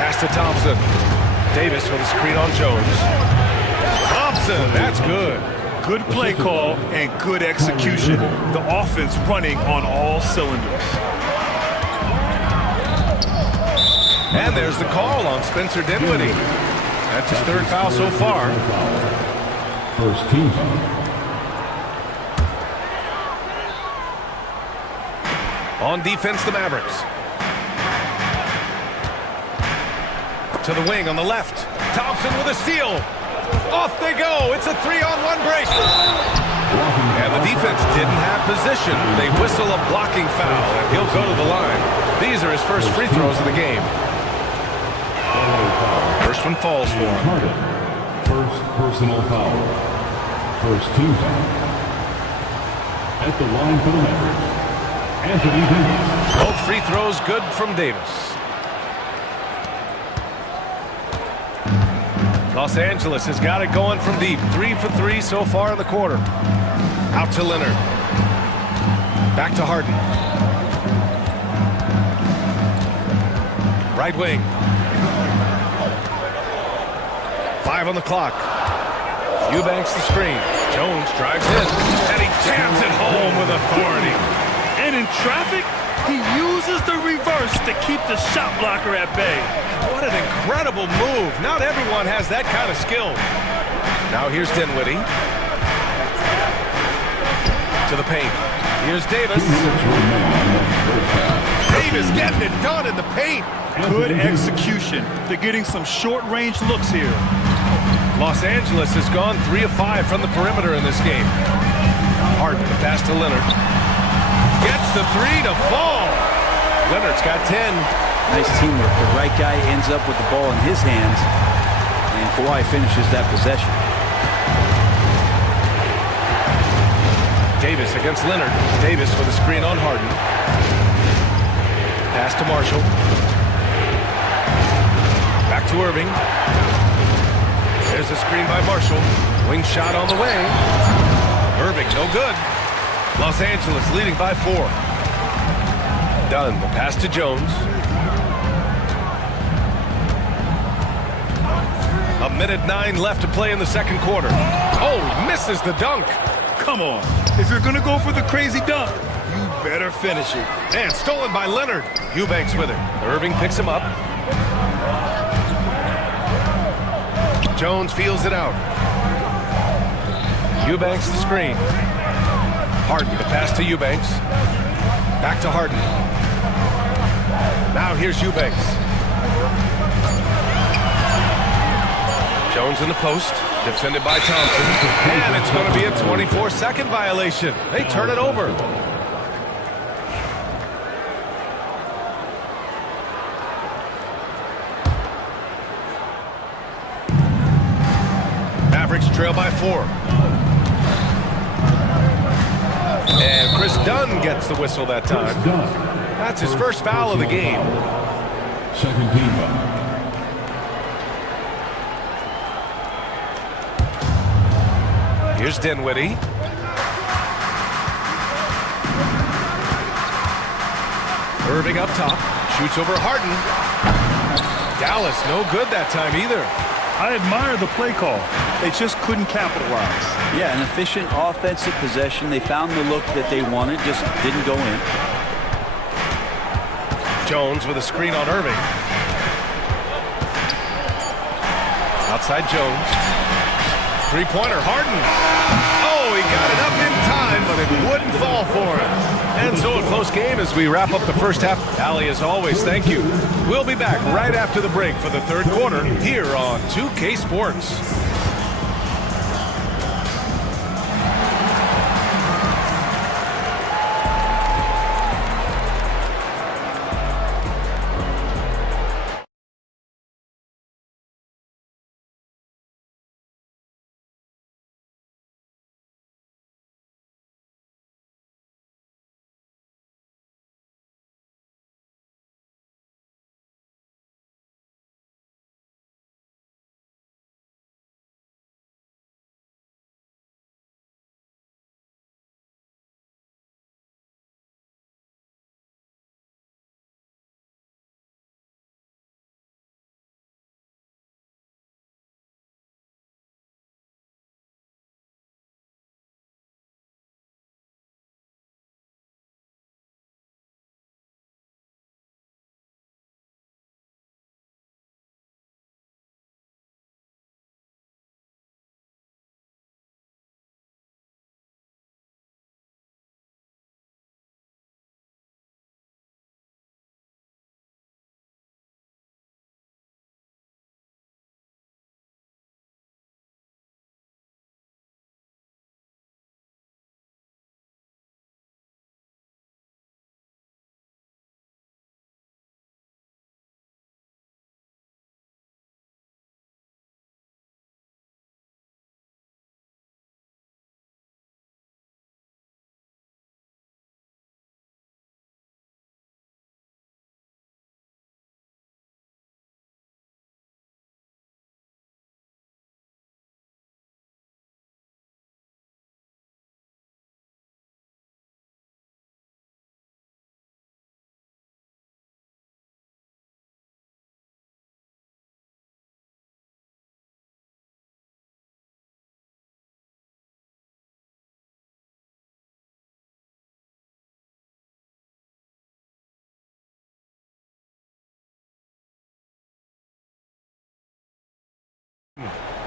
Pass to Thompson. Davis with a screen on Jones. Thompson, that's good. Good play call and good execution. The offense running on all cylinders. And there's the call on Spencer Dinwiddie. That's his third foul so far. First team foul. On defense, the Mavericks. To the wing on the left. Thompson with a steal. Off they go. It's a 3-on-1 break. And the defense didn't have position. They whistle a blocking foul, and he'll go to the line. These are his first free throws of the game. First one falls for him. First personal foul. First team foul. At the line for the Mavericks, Anthony Davis. Both free throws good from Davis. Los Angeles has got it going from deep. 3 for 3 so far in the quarter. Out to Leonard. Back to Harden. Right wing. 5 on the clock. Eubanks the screen. Jones drives in. And he jams it home with authority. And in traffic, he uses the reverse to keep the shot blocker at bay. What an incredible move. Not everyone has that kind of skill. Now here's Dinwiddie. To the paint. Here's Davis. Davis getting it done in the paint. Good execution. They're getting some short-range looks here. Los Angeles has gone 3 of 5 from the perimeter in this game. Harden, the pass to Leonard. Gets the 3 to fall. Leonard's got 10. Nice teamwork. The right guy ends up with the ball in his hands, and Kawhi finishes that possession. Davis against Leonard. Davis with a screen on Harden. Pass to Marshall. Back to Irving. There's a screen by Marshall. Wing shot on the way. Irving, no good. Los Angeles leading by 4. Dunn, the pass to Jones. A minute 9 left to play in the second quarter. Oh, misses the dunk. Come on. If you're going to go for the crazy dunk, you better finish it. And stolen by Leonard. Eubanks with it. Irving picks him up. Jones feels it out. Eubanks the screen. Harden, the pass to Eubanks. Back to Harden. Now here's Eubanks. Jones in the post, defended by Thompson. And it's going to be a 24-second violation. They turn it over. Mavericks trail by 4. And Chris Dunn gets the whistle that time. That's his first foul of the game. Second team foul. Here's Dinwiddie. Irving up top. Shoots over Harden. Dallas no good that time either. I admire the play call. They just couldn't capitalize. Yeah, an efficient offensive possession. They found the look that they wanted, just didn't go in. Jones with a screen on Irving. Outside Jones. Three-pointer, Harden. Oh, he got it up in time, but it wouldn't fall for him. And so a close game as we wrap up the first half. Ali, as always, thank you. We'll be back right after the break for the third quarter here on 2K Sports.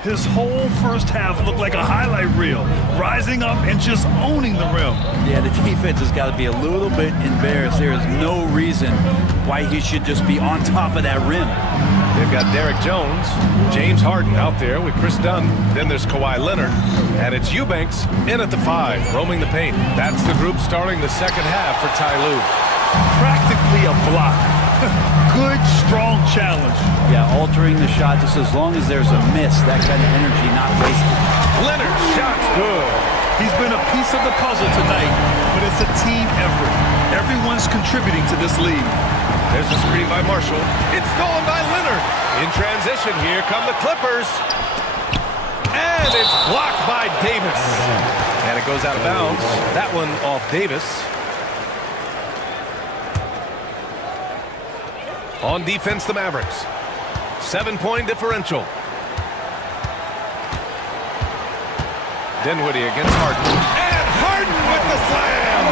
His whole first half looked like a highlight reel, rising up and just owning the rim. Yeah, the defense has got to be a little bit embarrassed. There is no reason why he should just be on top of that rim. They've got Derek Jones, James Harden out there with Chris Dunn. Then there's Kawhi Leonard. And it's Eubanks in at the 5, roaming the paint. That's the group starting the second half for Ty Lue. Practically a block. Good, strong challenge. Yeah, altering the shot just as long as there's a miss, that kind of energy not wasted. Leonard's shot's good. He's been a piece of the puzzle tonight, but it's a team effort. Everyone's contributing to this lead. There's a screen by Marshall. It's stolen by Leonard. In transition, here come the Clippers. And it's blocked by Davis. And it goes out of bounds. That one off Davis. On defense, the Mavericks. 7-point differential. Dinwiddie against Harden. And Harden with the slam!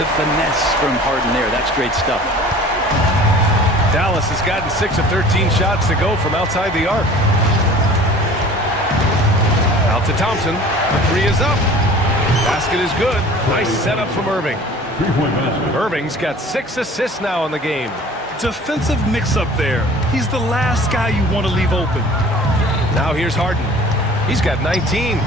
The finesse from Harden there. That's great stuff. Dallas has gotten 6 of 13 shots to go from outside the arc. Out to Thompson. The 3 is up. Basket is good. Nice setup from Irving. Irving's got 6 assists now in the game. Defensive mix-up there. He's the last guy you want to leave open. Now here's Harden. He's got 19.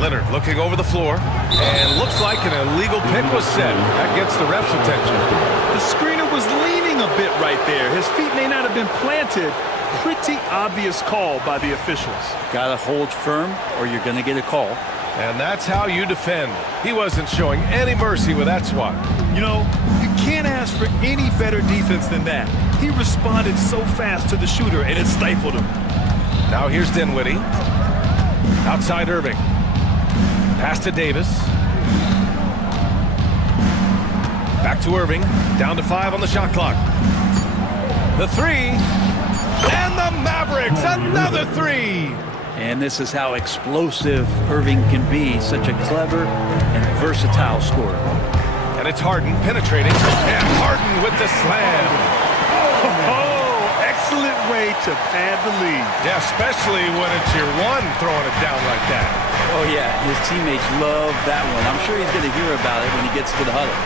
Leonard looking over the floor. And looks like an illegal pick was set. That gets the ref's attention. The screener was leaning a bit right there. His feet may not have been planted. Pretty obvious call by the officials. Gotta hold firm or you're gonna get a call. And that's how you defend. He wasn't showing any mercy with that swat. You know, you can't ask for any better defense than that. He responded so fast to the shooter, and it stifled him. Now here's Dinwiddie. Outside Irving. Pass to Davis. Back to Irving. Down to 5 on the shot clock. The 3. And the Mavericks, another 3. And this is how explosive Irving can be. Such a clever and versatile scorer. And it's Harden penetrating. And Harden with the slam. Oh, excellent way to pad the lead. Yeah, especially when it's your one throwing it down like that. Oh, yeah, his teammates love that one. I'm sure he's going to hear about it when he gets to the huddle.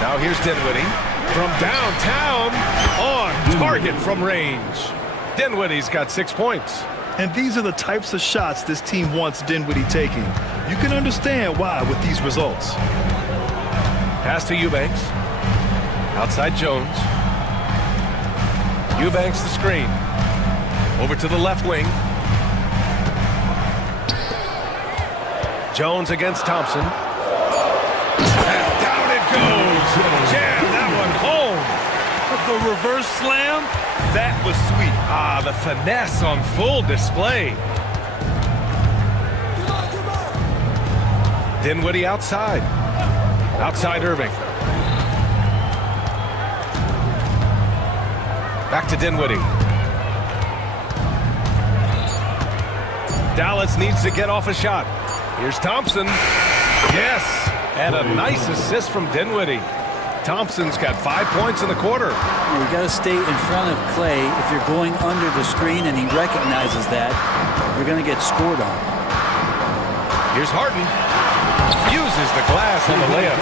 Now here's Dinwiddie. From downtown, on target from range. Dinwiddie's got 6 points. And these are the types of shots this team wants Dinwiddie taking. You can understand why with these results. Pass to Eubanks. Outside Jones. Eubanks the screen. Over to the left wing. Jones against Thompson. And down it goes. Jam that one home. The reverse slam, that was sweet. Ah, the finesse on full display. Dinwiddie outside. Outside Irving. Back to Dinwiddie. Dallas needs to get off a shot. Here's Thompson. Yes, and a nice assist from Dinwiddie. Thompson's got 5 points in the quarter. You got to stay in front of Clay. If you're going under the screen and he recognizes that, you're going to get scored on. Here's Harden. Uses the glass on the layup.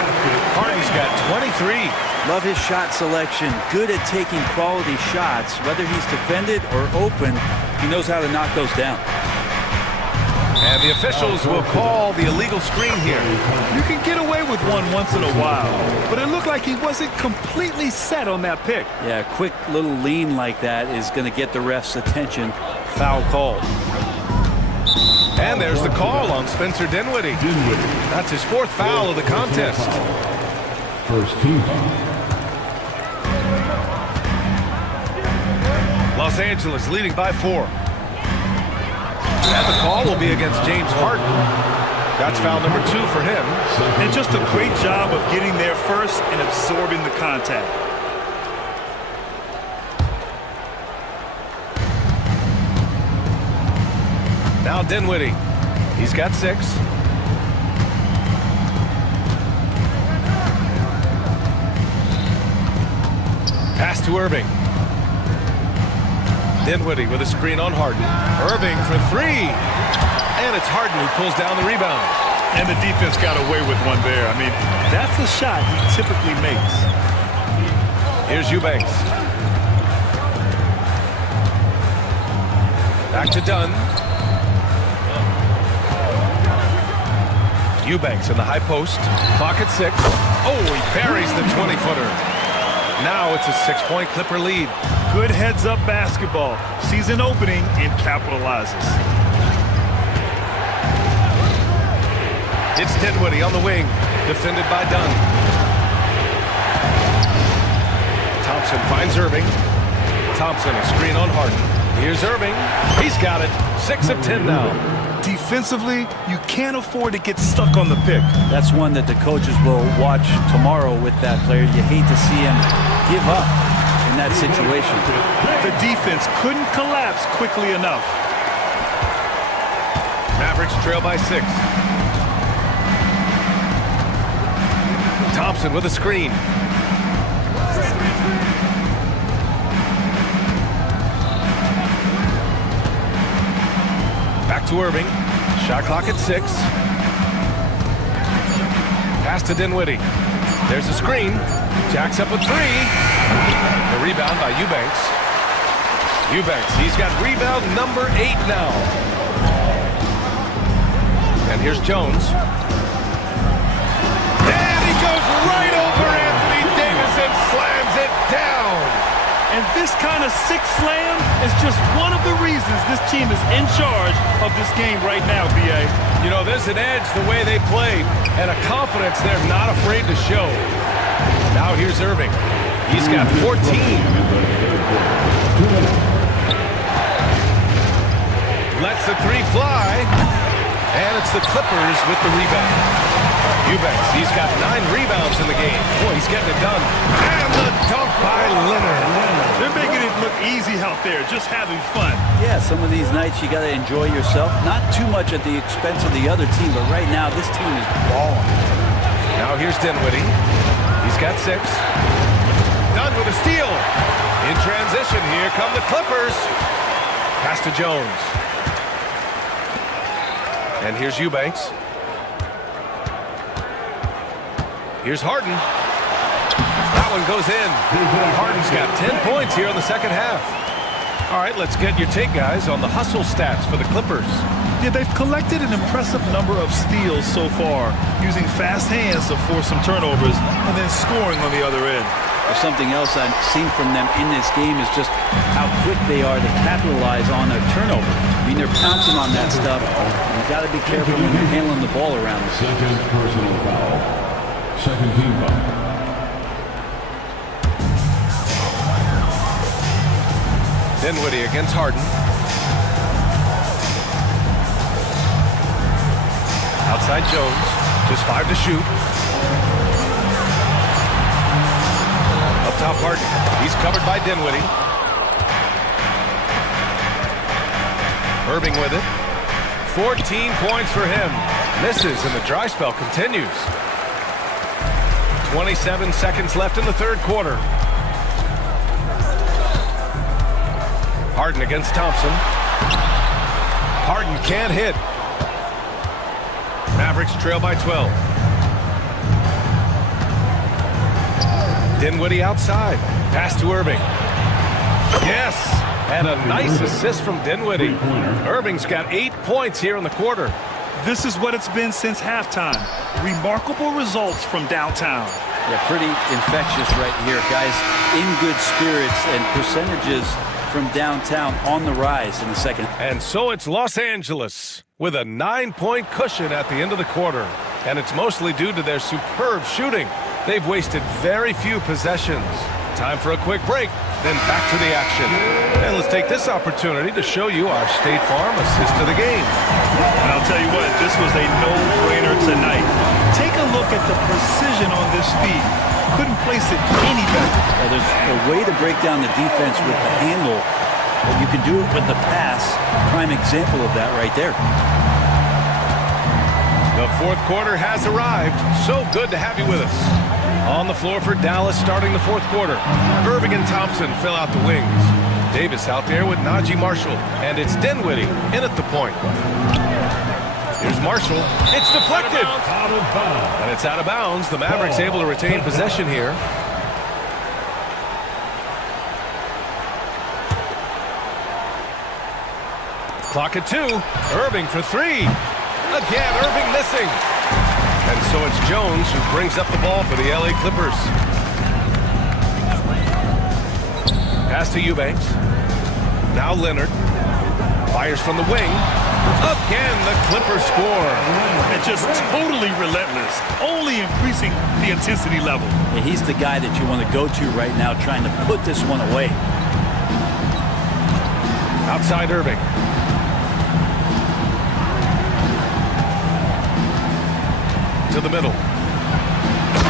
Harden's got 23. Love his shot selection. Good at taking quality shots. Whether he's defended or open, he knows how to knock those down. And the officials will call the illegal screen here. You can get away with one once in a while, but it looked like he wasn't completely set on that pick. Yeah, a quick little lean like that is going to get the ref's attention. Foul call. And there's the call on Spencer Dinwiddie. That's his 4th foul of the contest. First team foul. Los Angeles leading by 4. And the call will be against James Harden. That's foul number 2 for him. And just a great job of getting there first and absorbing the contact. Now Dinwiddie. He's got 6. Pass to Irving. Dinwiddie with a screen on Harden. Irving for three. And it's Harden who pulls down the rebound. And the defense got away with one there. I mean, that's a shot he typically makes. Here's Eubanks. Back to Dunn. Eubanks in the high post. Clock at 6. Oh, he buries the 20-footer. Now it's a 6-point Clipper lead. Good heads-up basketball. Sees an opening and capitalizes. It's Dinwiddie on the wing, defended by Dunn. Thompson finds Irving. Thompson, a screen on Harden. Here's Irving. He's got it. 6 of 10 now. Defensively, you can't afford to get stuck on the pick. That's one that the coaches will watch tomorrow with that player. You hate to see him give up in that situation. The defense couldn't collapse quickly enough. Mavericks trail by 6. Thompson with a screen. Back to Irving. Shot clock at 6. Pass to Dinwiddie. There's a screen. Jacks up with 3. The rebound by Eubanks. Eubanks, he's got rebound number 8 now. And here's Jones. And he goes right over Anthony Davis and slams it down. And this kind of sick slam is just one of the reasons this team is in charge of this game right now, B.A. You know, there's an edge the way they play and a confidence they're not afraid to show. Now here's Irving. He's got 14. Lets the 3 fly. And it's the Clippers with the rebound. Eubanks, he's got 9 rebounds in the game. Boy, he's getting it done. And the dunk by Leonard. They're making it look easy out there, just having fun. Yeah, some of these nights you got to enjoy yourself. Not too much at the expense of the other team, but right now this team is balling. Now here's Dinwiddie. He's got 6. Dunn with a steal. In transition, here come the Clippers. Pass to Jones. And here's Eubanks. Here's Harden. That one goes in. Harden's got 10 points here in the second half. All right, let's get your take, guys, on the hustle stats for the Clippers. Yeah, they've collected an impressive number of steals so far, using fast hands to force some turnovers and then scoring on the other end. Or something else I've seen from them in this game is just how quick they are to capitalize on their turnover. I mean, they're pouncing on that stuff. You've got to be careful when you're handling the ball around. Second personal foul. Second team foul. Dinwiddie against Harden. Outside Jones. Just 5 to shoot. Up top Harden. He's covered by Dinwiddie. Irving with it. 14 points for him. Misses and the dry spell continues. 27 seconds left in the third quarter. Harden against Thompson. Harden can't hit. Mavericks trail by 12. Dinwiddie outside. Pass to Irving. Yes! And a nice assist from Dinwiddie. Irving's got 8 points here in the quarter. This is what it's been since halftime. Remarkable results from downtown. Yeah, pretty infectious right here, guys. In good spirits and percentages from downtown on the rise in the second. And so it's Los Angeles with a 9-point cushion at the end of the quarter. And it's mostly due to their superb shooting. They've wasted very few possessions. Time for a quick break, then back to the action. And let's take this opportunity to show you our State Farm assist to the game. And I'll tell you what, this was a no-brainer tonight. Take a look at the precision on this feed. Couldn't place it any better. Well, there's a way to break down the defense with the handle, but you can do it with the pass. Prime example of that right there. The fourth quarter has arrived. So good to have you with us. On the floor for Dallas starting the fourth quarter. Irving and Thompson fill out the wings. Davis out there with Najee Marshall. And it's Dinwiddie in at the point. Here's Marshall. It's deflected. And it's out of bounds. The Mavericks able to retain possession here. Clock at 2. Irving for 3. Again, Irving missing. And so it's Jones who brings up the ball for the LA Clippers. Pass to Eubanks. Now Leonard. Fires from the wing. Again, the Clippers score. And just totally relentless, only increasing the intensity level. Yeah, he's the guy that you want to go to right now, trying to put this one away. Outside Irving. To the middle.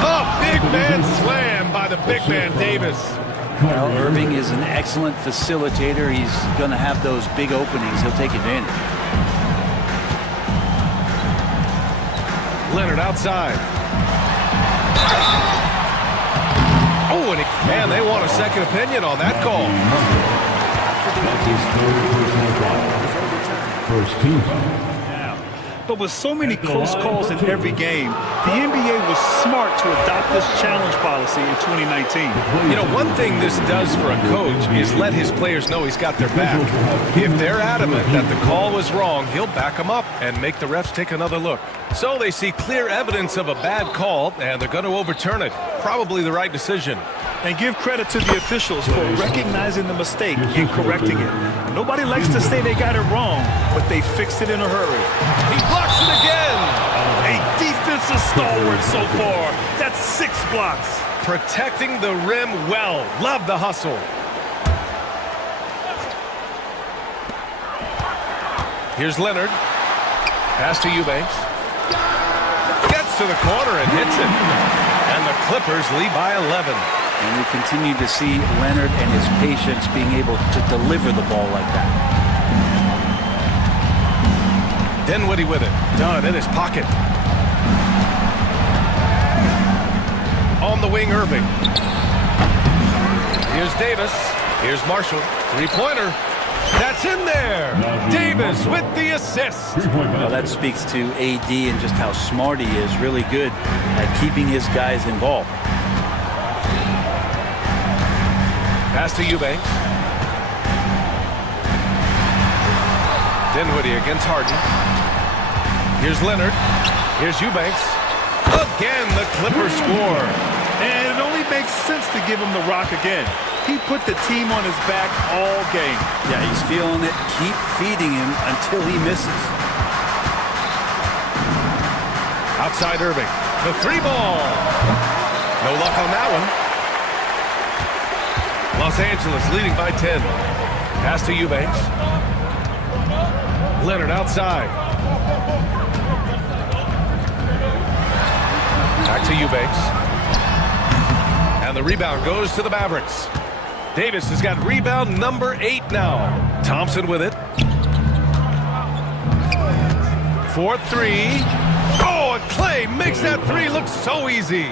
Oh, big man slam by the big man Davis. Well, Irving is an excellent facilitator. He's going to have those big openings. He'll take advantage. Leonard outside. Oh, and man, they want a second opinion on that call. First team foul. But with so many close calls in every game, the NBA was smart to adopt this challenge policy in 2019. You know, one thing this does for a coach is let his players know he's got their back. If they're adamant that the call was wrong, he'll back them up and make the refs take another look. So they see clear evidence of a bad call, and they're going to overturn it. Probably the right decision. And give credit to the officials for recognizing the mistake and correcting it. Nobody likes to say they got it wrong, but they fixed it in a hurry. He blocks it again. A defensive stalwart so far. That's 6 blocks. Protecting the rim well. Love the hustle. Here's Leonard. Pass to Eubanks. Gets to the corner and hits it. And the Clippers lead by 11. And we continue to see Leonard and his patience being able to deliver the ball like that. Dinwiddie with it. Done in his pocket. On the wing, Irving. Here's Davis. Here's Marshall. Three-pointer. That's in there. Davis with the assist. Well, that speaks to AD and just how smart he is. Really good at keeping his guys involved. Pass to Eubanks. Dinwiddie against Harden. Here's Leonard. Here's Eubanks. Again, the Clippers score. And it only makes sense to give him the rock again. He put the team on his back all game. Yeah, he's feeling it. Keep feeding him until he misses. Outside Irving. The 3-ball. No luck on that one. Los Angeles leading by 10. Pass to Eubanks. Leonard outside. Back to Eubanks. And the rebound goes to the Mavericks. Davis has got rebound number 8 now. Thompson with it. 4-3. Oh, and Clay makes that 3 look so easy.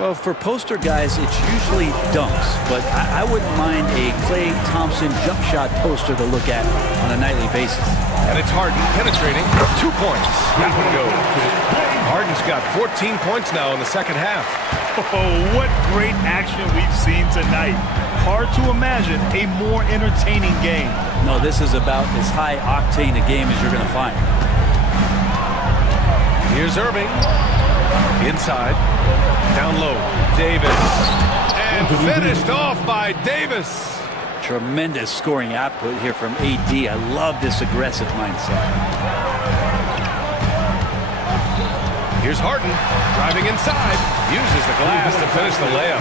Well, for poster guys, it's usually dunks, but I wouldn't mind a Klay Thompson jump shot poster to look at on a nightly basis. And it's Harden penetrating. 2 points. That one goes. Harden's got 14 points now in the second half. Oh, what great action we've seen tonight. Hard to imagine a more entertaining game. No, this is about as high octane a game as you're going to find. Here's Irving. Inside. Down low. Davis. And finished off by Davis. Tremendous scoring output here from AD. I love this aggressive mindset. Here's Harden. Driving inside. Uses the glass to finish the layup.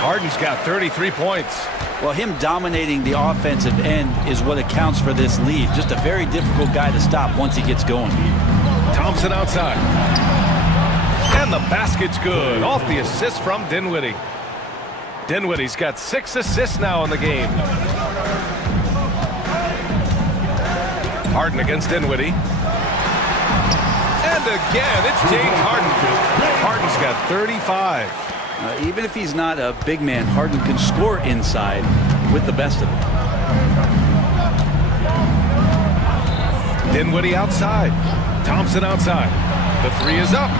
Harden's got 33 points. Well, him dominating the offensive end is what accounts for this lead. Just a very difficult guy to stop once he gets going. Thompson outside. And the basket's good. Off the assist from Dinwiddie. Dinwiddie's got 6 assists now in the game. Harden against Dinwiddie. And again, it's James Harden. Harden's got 35. Even if he's not a big man, Harden can score inside with the best of it. Dinwiddie outside. Thompson outside. The three is up.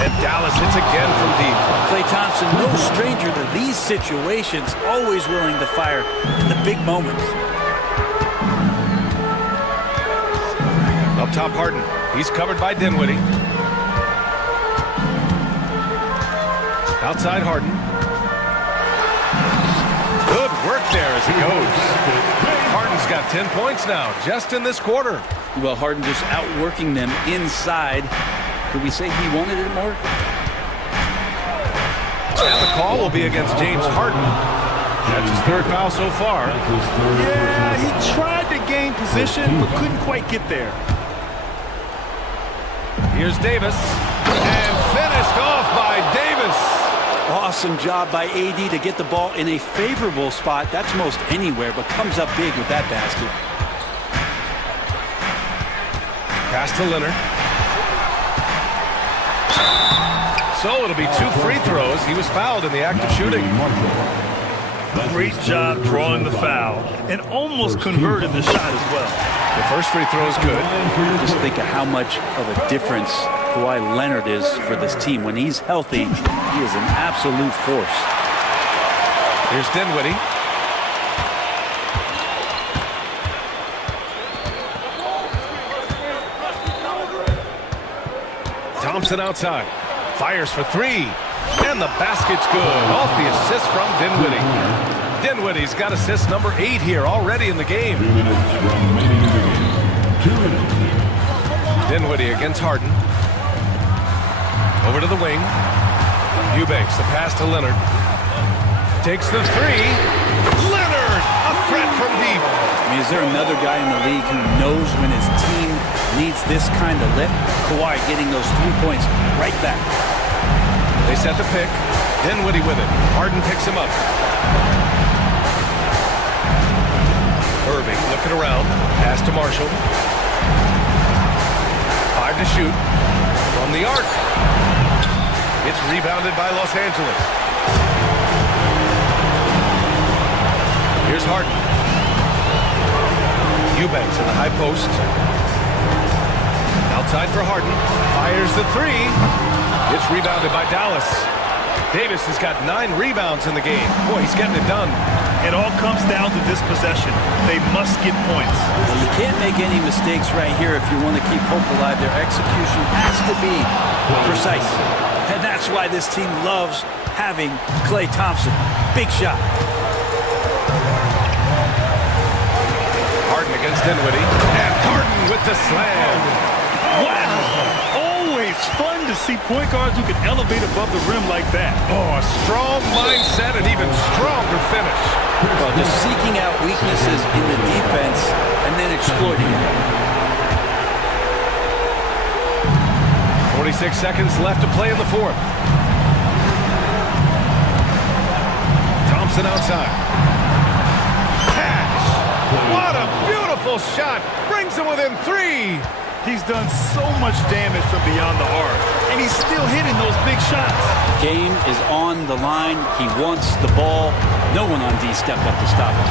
And Dallas hits again from deep. Klay Thompson, no stranger to these situations, always willing to fire in the big moments. Up top, Harden. He's covered by Dinwiddie. Outside, Harden. Good work there as he goes. Harden's got 10 points now, just in this quarter. Well, Harden just outworking them inside. Could we say he wanted it more? And the call will be against James Harden. That's his third foul so far. Yeah, he tried to gain position, but couldn't quite get there. Here's Davis. And finished off by Davis. Awesome job by AD to get the ball in a favorable spot. That's most anywhere, but comes up big with that basket. Pass to Leonard. So it'll be 2 free throws. He was fouled in the act of shooting. Great job drawing the foul and almost converted the shot as well. The first free throw is good. Just think of how much of a difference Kawhi Leonard is for this team. When he's healthy, he is an absolute force. Here's Dinwiddie. Thompson outside. Fires for 3. And the basket's good. Off the assist from Dinwiddie. Dinwiddie's got assist number 8 here already in the game. 2 minutes remaining in the game. 2 minutes. Dinwiddie against Harden. Over to the wing. Eubanks, the pass to Leonard. Takes the 3. Leonard, a threat from deep. I mean, is there another guy in the league who knows when his team needs this kind of lift? Kawhi getting those 3 points right back. They set the pick. Dinwiddie with it. Harden picks him up. Irving looking around. Pass to Marshall. 5 to shoot. From the arc. It's rebounded by Los Angeles. Here's Harden. Eubanks in the high post. Outside for Harden. Fires the 3. It's rebounded by Dallas. Davis has got 9 rebounds in the game. Boy, he's getting it done. It all comes down to this possession. They must get points. Well, you can't make any mistakes right here if you want to keep hope alive. Their execution has to be precise. And that's why this team loves having Klay Thompson. Big shot. Harden against Dinwiddie. And Harden with the slam. Wow! Always fun to see point guards who can elevate above the rim like that. Oh, a strong mindset and even stronger finish. Well, just seeking out weaknesses in the defense and then exploiting it. 46 seconds left to play in the 4th. Thompson outside. Cash! What a beautiful shot! Brings him within 3. He's done so much damage from beyond the arc, and he's still hitting those big shots. Game is on the line. He wants the ball. No one on D stepped up to stop him.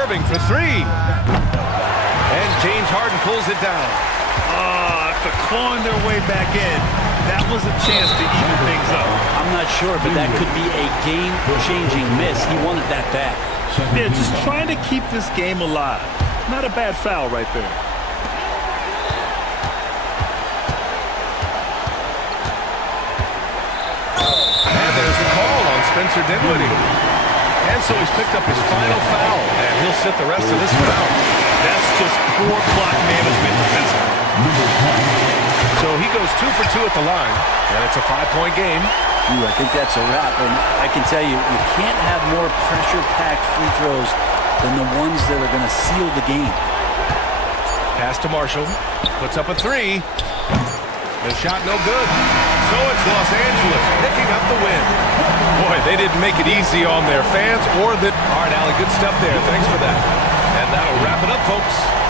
Irving for 3. And James Harden pulls it down. After clawing their way back in, that was a chance to even things up. I'm not sure, but that could be a game-changing miss. He wanted that bad. Yeah, just trying to keep this game alive. Not a bad foul right there. Spencer Dinwiddie. And so he's picked up his final foul, and he'll sit the rest of this one out. That's just poor clock management defensively. So he goes 2 for 2 at the line, and it's a 5-point game. Ooh, I think that's a wrap, and I can tell you, you can't have more pressure-packed free throws than the ones that are going to seal the game. Pass to Marshall. Puts up a 3. The shot no good. So it's Los Angeles picking up the win. Boy, they didn't make it easy on their fans or the... All right, Allie, good stuff there. Thanks for that. And that'll wrap it up, folks.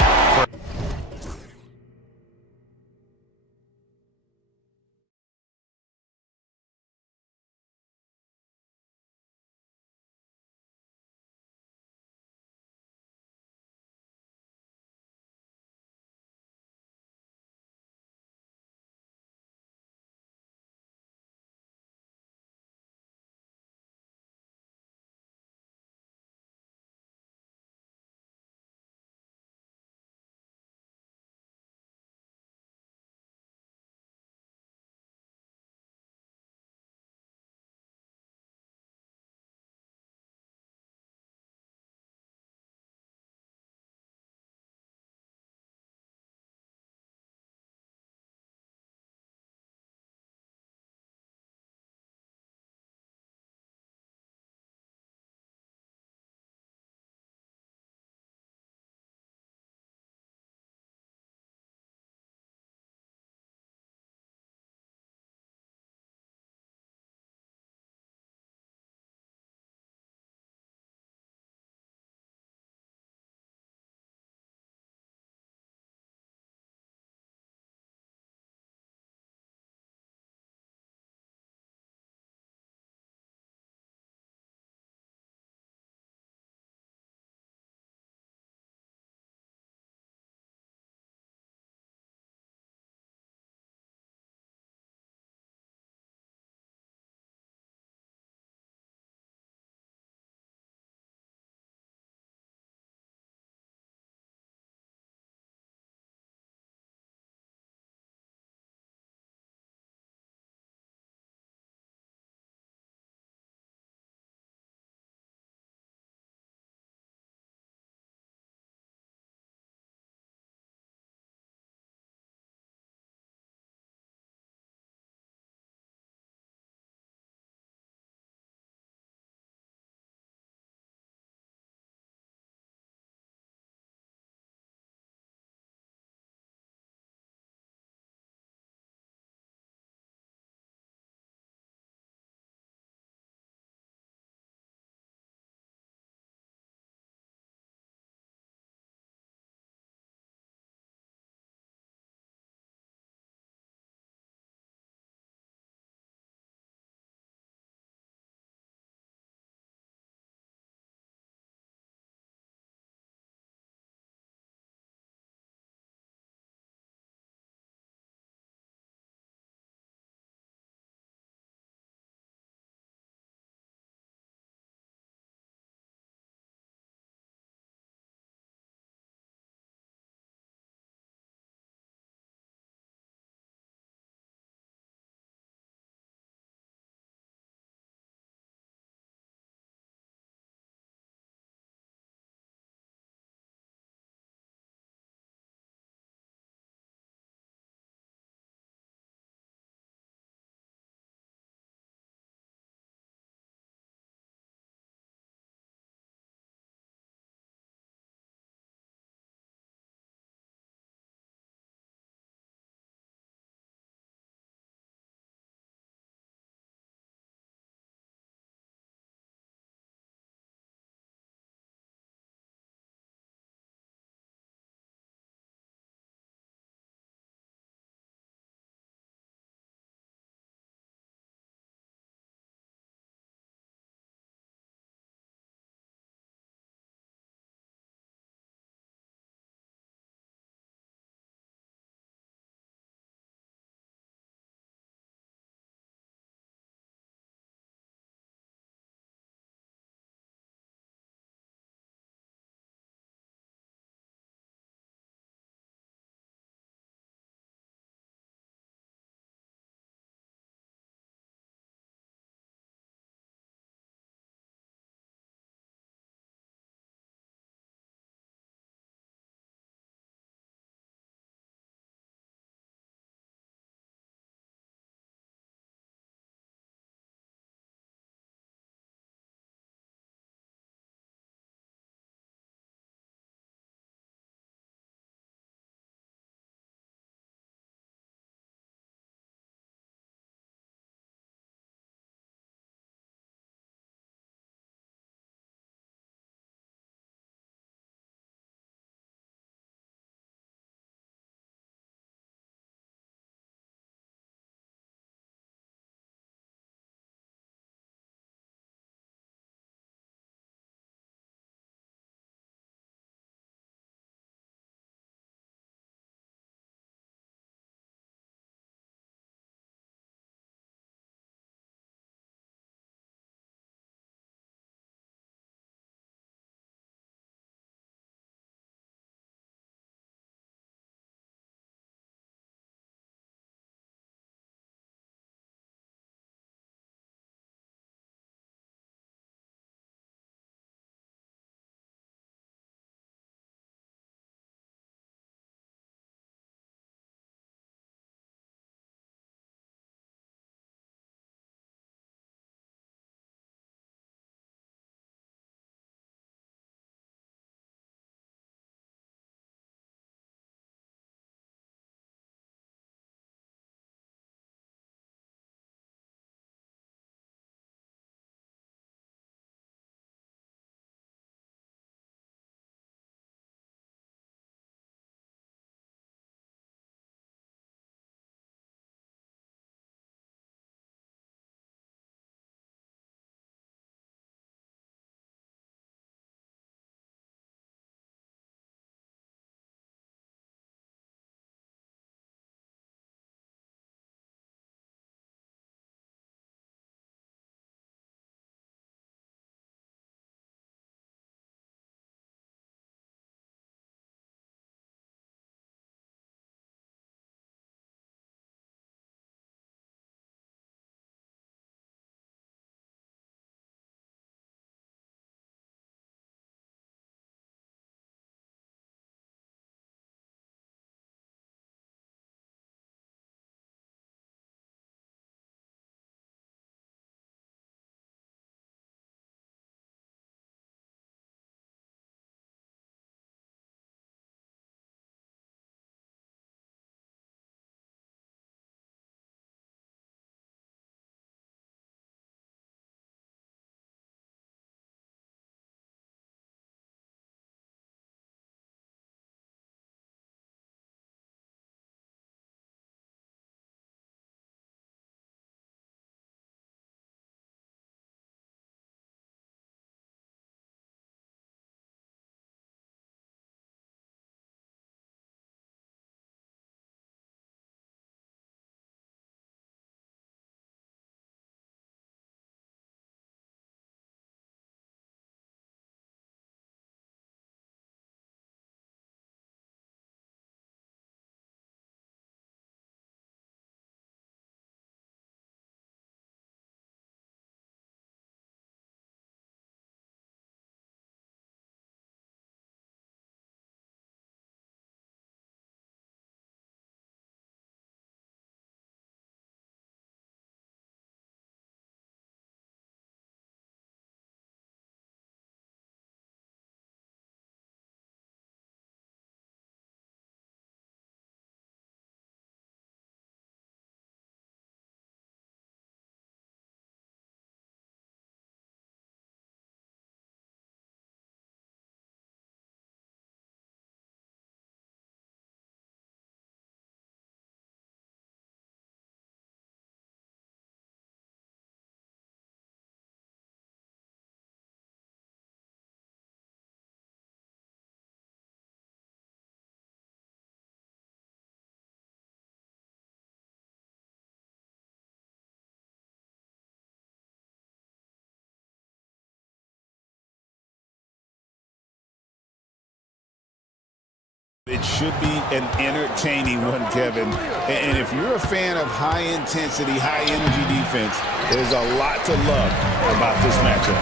It should be an entertaining one, Kevin. And if you're a fan of high-intensity, high-energy defense, there's a lot to love about this matchup.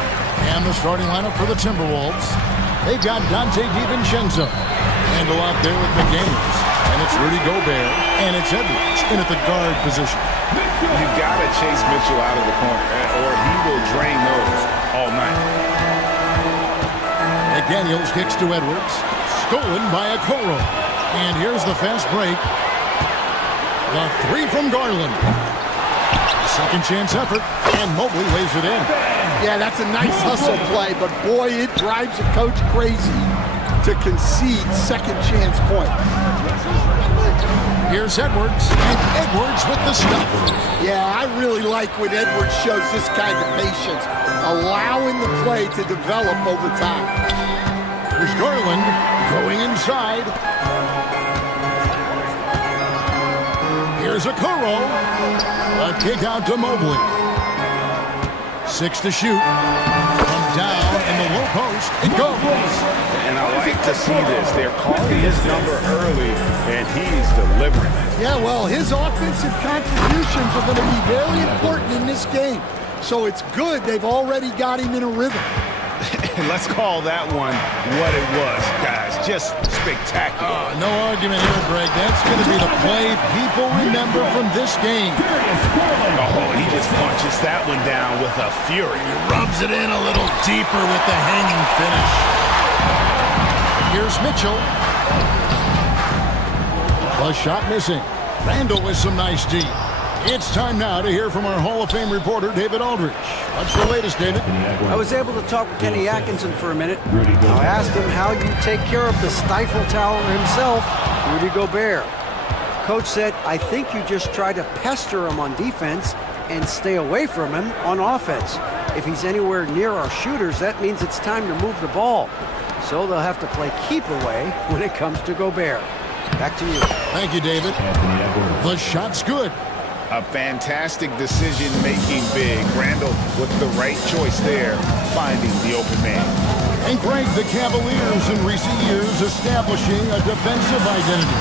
And the starting lineup for the Timberwolves. They've got Dante DiVincenzo. Handle out there with McDaniels. And it's Rudy Gobert. And it's Edwards in at the guard position. You got to chase Mitchell out of the corner, or he will drain those all night. McDaniels kicks to Edwards. Stolen by Okoro. And here's the fast break. The three from Garland. Second chance effort. And Mobley lays it in. Yeah, that's a nice hustle play, but boy, it drives a coach crazy to concede second chance points. Here's Edwards, and Edwards with the stuff. Yeah, I really like when Edwards shows this kind of patience, allowing the play to develop over time. Here's Garland going inside. Here's Okoro. A kick out to Mobley. 6 to shoot. From down in the low post, it goes. And I like to see this. They're calling his number early, and he's delivering. Yeah, well, his offensive contributions are going to be very important in this game. So it's good they've already got him in a rhythm. Let's call that one what it was, guys. Just spectacular. No argument here, Greg. That's going to be the play people remember from this game. Oh, he just punches that one down with a fury. He rubs it in a little deeper with the hanging finish. Here's Mitchell. The shot missing. Randall with some nice D. It's time now to hear from our Hall of Fame reporter, David Aldridge. What's the latest, David? I was able to talk with Kenny Atkinson for a minute. I asked him how you take care of the stifle tower himself, Rudy Gobert. Coach said, I think you just try to pester him on defense and stay away from him on offense. If he's anywhere near our shooters, that means it's time to move the ball. So they'll have to play keep away when it comes to Gobert. Back to you. Thank you, David. The shot's good. A fantastic decision-making big. Randall with the right choice there, finding the open man. And Greg, the Cavaliers in recent years establishing a defensive identity.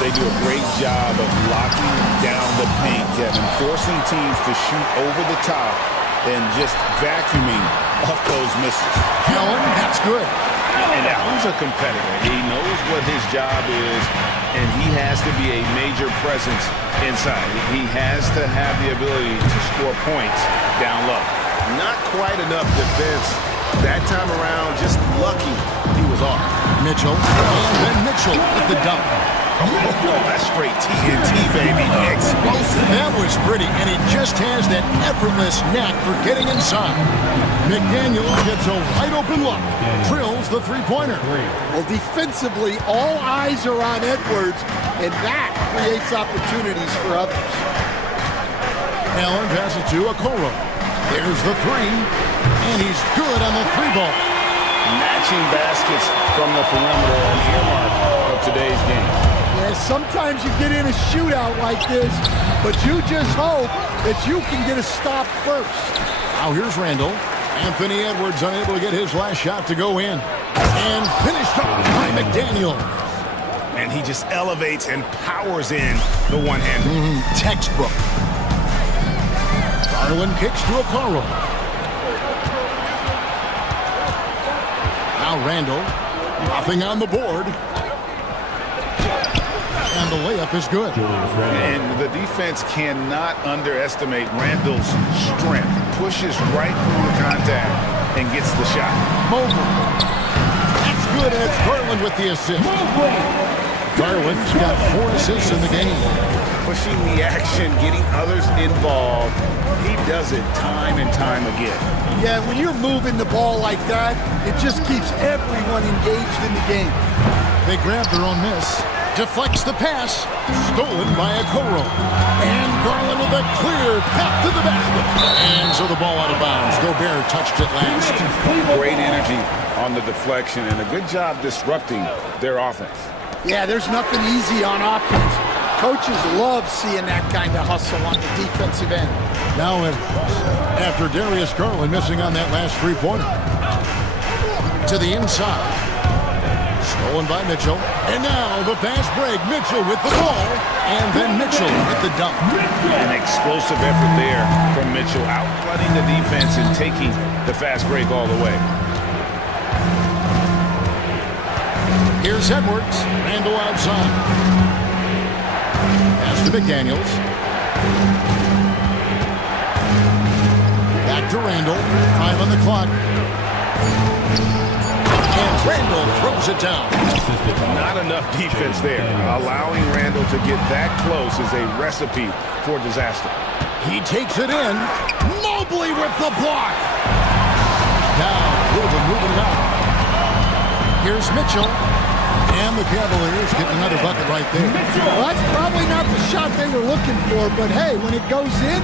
They do a great job of locking down the paint, Kevin, forcing teams to shoot over the top and just vacuuming up those misses. Allen, that's good. And Allen's a competitor. He knows what his job is, and he has to be a major presence inside. He has to have the ability to score points down low. Not quite enough defense that time around. Just lucky he was off. Mitchell, and then Mitchell with the dunk. Oh, that's straight TNT, baby. Explosive. That was pretty, and he just has that effortless knack for getting inside. McDaniels gets a wide open look. Drills the three-pointer. Well, defensively, all eyes are on Edwards, and that creates opportunities for others. Allen passes to Okoro. There's the three, and he's good on the three ball. Matching baskets from the perimeter, an earmark of today's game. Yeah, sometimes you get in a shootout like this, but you just hope that you can get a stop first. Now here's Randall. Anthony Edwards unable to get his last shot to go in. And finished off by McDaniels. And he just elevates and powers in the one-hander. Textbook. Garland kicks to Okoro. Now Randall. Nothing on the board. And the layup is good. And the defense cannot underestimate Randall's strength. Pushes right through the contact and gets the shot. Mobley. That's good as Garland with the assist. Garland's got 4 assists in the game. Pushing the action, getting others involved. He does it time and time again. Yeah, when you're moving the ball like that, it just keeps everyone engaged in the game. They grab their own miss. Deflects the pass. Stolen by Okoro. And Garland with a clear path to the basket. And so the ball out of bounds. Gobert touched it last. Great energy on the deflection and a good job disrupting their offense. Yeah, there's nothing easy on offense. Coaches love seeing that kind of hustle on the defensive end. Now after Darius Garland missing on that last three-pointer. To the inside. Stolen by Mitchell. And now the fast break. Mitchell with the ball. And then Mitchell with the dunk. An explosive effort there from Mitchell, outrunning the defense and taking the fast break all the way. Here's Edwards. Randall outside. Pass to McDaniels. Back to Randall. 5 on the clock. And Randall throws it down. Not enough defense there. Allowing Randall to get that close is a recipe for disaster. He takes it in. Mobley with the block. Now, Cleveland moving it up. Here's Mitchell. And the Cavaliers getting another bucket right there. Well, that's probably not the shot they were looking for, but hey, when it goes in,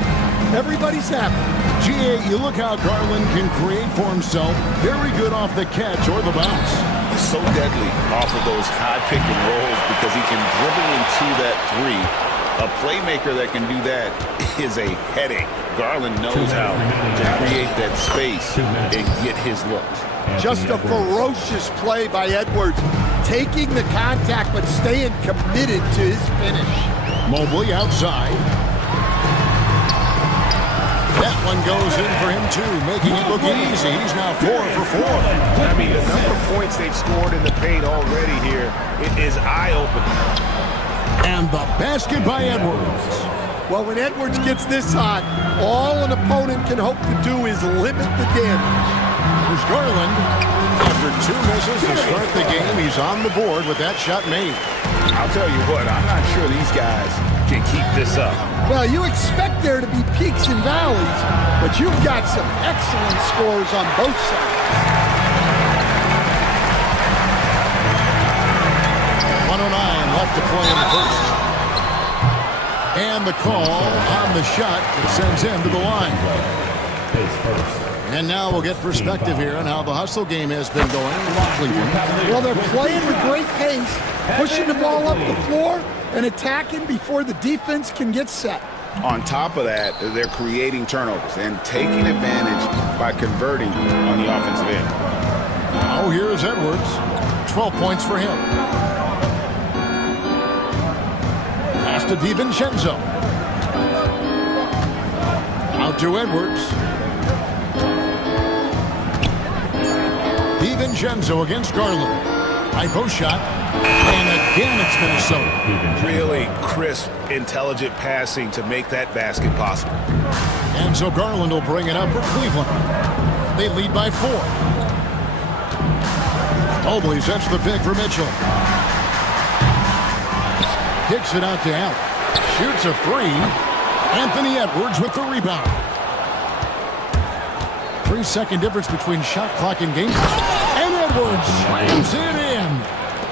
everybody's happy. GA, you look how Garland can create for himself. Very good off the catch or the bounce. He's so deadly off of those high pick and rolls because he can dribble into that three. A playmaker that can do that is a headache. Garland knows how to create that space and get his looks. Just a ferocious play by Edwards, taking the contact but staying committed to his finish. Mobley outside. That one goes in for him too, making it look easy. He's now 4 for 4. I mean, the number of points they've scored in the paint already here, it is eye-opening. And the basket by Edwards. Well, when Edwards gets this hot, all an opponent can hope to do is limit the damage. Here's Garland. After 2 misses to start the game, he's on the board with that shot made. I'll tell you what, I'm not sure these guys can keep this up. Well, you expect there to be peaks and valleys, but you've got some excellent scores on both sides. 109 left to play in the first. And the call on the shot that sends him to the line. And now we'll get perspective here on how the hustle game has been going in Cleveland. Well, they're playing with great pace, pushing the ball up the floor and attacking before the defense can get set. On top of that, they're creating turnovers and taking advantage by converting on the offensive end. Now here's Edwards. 12 points for him. Pass to DiVincenzo. Out to Edwards. DiVincenzo against Garland. High post shot. And again, it's Minnesota. Really crisp, intelligent passing to make that basket possible. And so Garland will bring it up for Cleveland. They lead by 4. Mobley sets the pick for Mitchell. Kicks it out to Allen. Shoots a 3. Anthony Edwards with the rebound. 3-second difference between shot clock and game. And Edwards slams it in.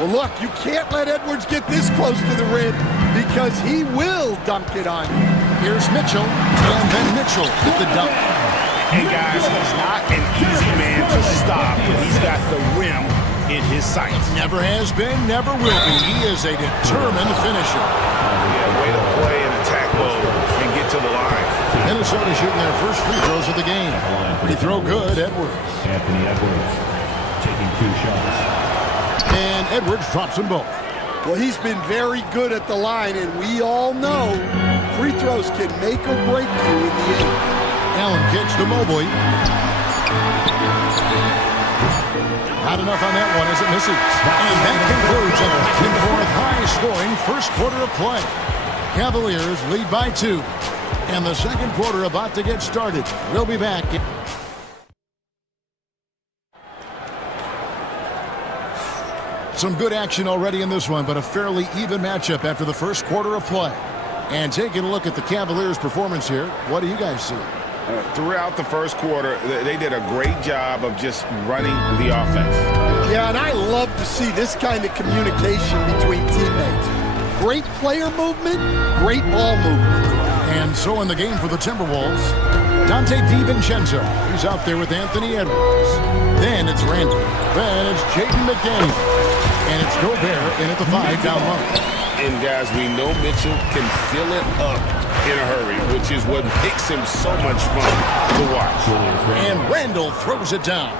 Well, look, you can't let Edwards get this close to the rim because he will dunk it on you. Here's Mitchell, and then Mitchell with the dunk. And guys, he's not an easy man to stop when he's got the rim in his sights. Never has been, never will be. He is a determined finisher. Yeah, way to play in attack mode and get to the line. Minnesota shooting their first free throws of the game. Free throw good, Edwards. Anthony Edwards taking 2 shots. And Edwards drops them both. Well, he's been very good at the line, and we all know free throws can make or break you in the end. Allen kicks to Mobley. Not enough on that one as it misses. And that concludes a back-and-forth high-scoring first quarter of play. Cavaliers lead by 2. And the second quarter about to get started. We'll be back. Some good action already in this one, but a fairly even matchup after the first quarter of play. And taking a look at the Cavaliers' performance here, what do you guys see? Throughout the first quarter, they did a great job of just running the offense. Yeah, and I love to see this kind of communication between teammates. Great player movement, great ball movement. And so in the game for the Timberwolves, Dante DiVincenzo. He's out there with Anthony Edwards. Then it's Randall. Then it's Jaden McDaniel. And it's Gobert in at the 5 down low. And guys, we know Mitchell can fill it up in a hurry, which is what makes him so much fun to watch. And Randall throws it down.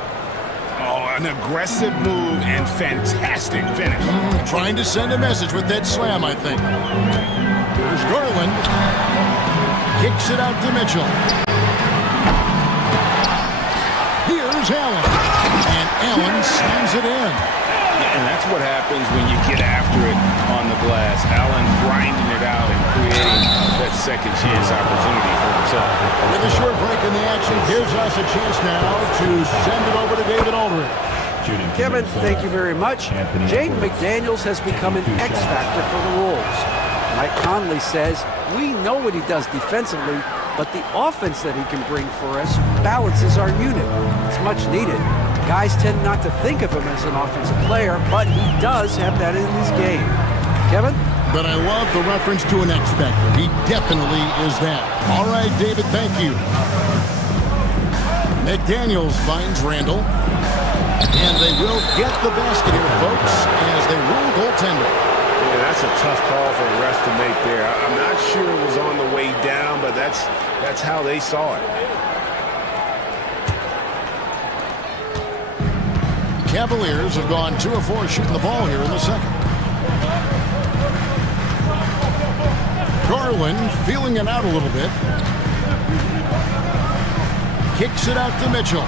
Oh, An aggressive move and fantastic finish. Trying to send a message with that slam, I think. Here's Garland. Kicks it out to Mitchell. Here's Allen. And Allen slams it in. And that's what happens when you get after it on the glass. Allen grinding it out and creating that second chance opportunity for himself. With a short break in the action, gives us a chance now to send it over to David Aldridge. Kevin, thank you very much. Jaden McDaniels has become an X factor for the Wolves. Mike Conley says, we know what he does defensively, but the offense that he can bring for us balances our unit. It's much needed. Guys tend not to think of him as an offensive player, but he does have that in his game. Kevin? But I love the reference to an X factor. He definitely is that. All right, David, thank you. McDaniels finds Randall. And they will get the basket here, folks, as they rule goaltender. Yeah, that's a tough call for the refs to make there. I'm not sure it was on the way down, but that's how they saw it. Cavaliers have gone 2 of 4 shooting the ball here in the second. Garland feeling it out a little bit. Kicks it out to Mitchell.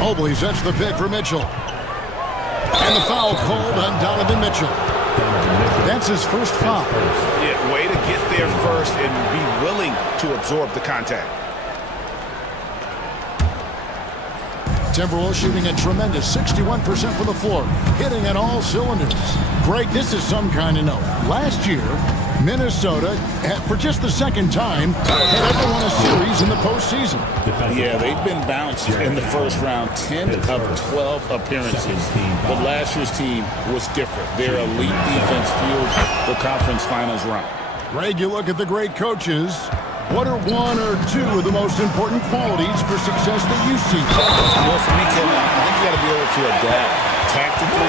Mobley sets the pick for Mitchell. And the foul called on Donovan Mitchell. That's his first foul. Yeah, way to get there first and be willing to absorb the contact. Timberwolves shooting a tremendous 61% from the floor, hitting on all cylinders. Greg, this is some kind of note. Last year, Minnesota, for just the second time, had ever won a series in the postseason. Yeah, they've been bounced in the first round, 10 of 12 appearances. But last year's team was different. Their elite defense fueled the conference finals run. Greg, you look at the great coaches. What are 1 or 2 of the most important qualities for success that you see? Well, for me, Kevin, I think you got to be able to adapt tactically.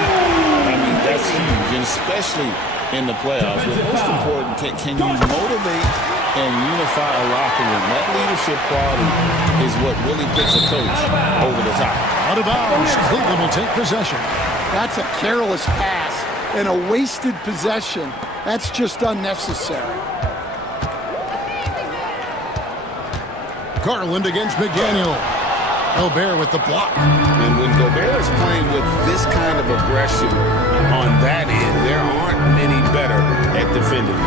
I mean, that's huge, and especially in the playoffs. But most important, can you motivate and unify a locker room? That leadership quality is what really puts a coach over the top. Out of bounds, Cleveland will take possession. That's a careless pass and a wasted possession. That's just unnecessary. Garland against McDaniel. Gobert with the block. And when Gobert is playing with this kind of aggression on that end, there aren't many better at defending.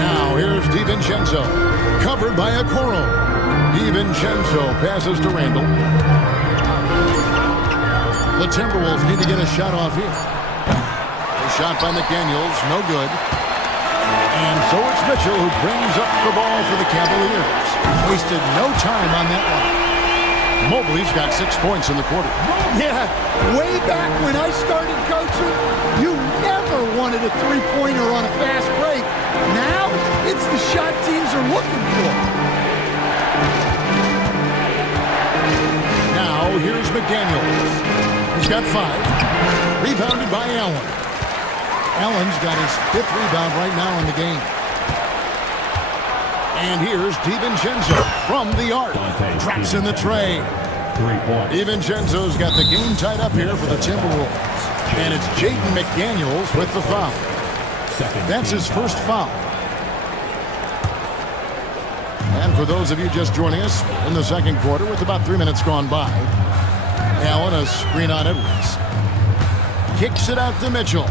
Now here's DiVincenzo. Covered by Okoro. DiVincenzo passes to Randall. The Timberwolves need to get a shot off here. A shot by McDaniels, no good. And so it's Mitchell who brings up the ball for the Cavaliers. Wasted no time on that one. Mobley's got 6 points in the quarter. Yeah, way back when I started coaching, you never wanted a three-pointer on a fast break. Now, it's the shot teams are looking for. Now, here's McDaniels. He's got 5. Rebounded by Allen. Allen's got his 5th rebound right now in the game. And here's DiVincenzo from the arc. Drops in the tray. DiVincenzo's got the game tied up here for the Timberwolves. And it's Jaden McDaniels with the foul. That's his first foul. And for those of you just joining us in the second quarter with about 3 minutes gone by, Allen, a screen on Edwards. Kicks it out to Mitchell.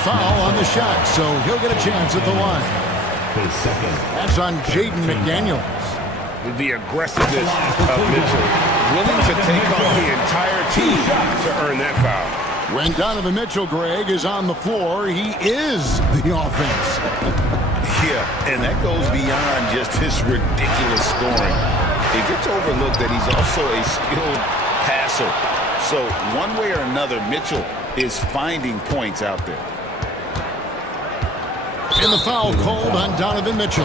Foul on the shot, so he'll get a chance at the line. That's on Jaden McDaniels. The aggressiveness of Mitchell, willing to take off the entire team to earn that foul. When Donovan Mitchell, Greg, is on the floor, he is the offense. Yeah, and that goes beyond just his ridiculous scoring. It gets overlooked that he's also a skilled passer. So one way or another, Mitchell is finding points out there. And the foul called on Donovan Mitchell.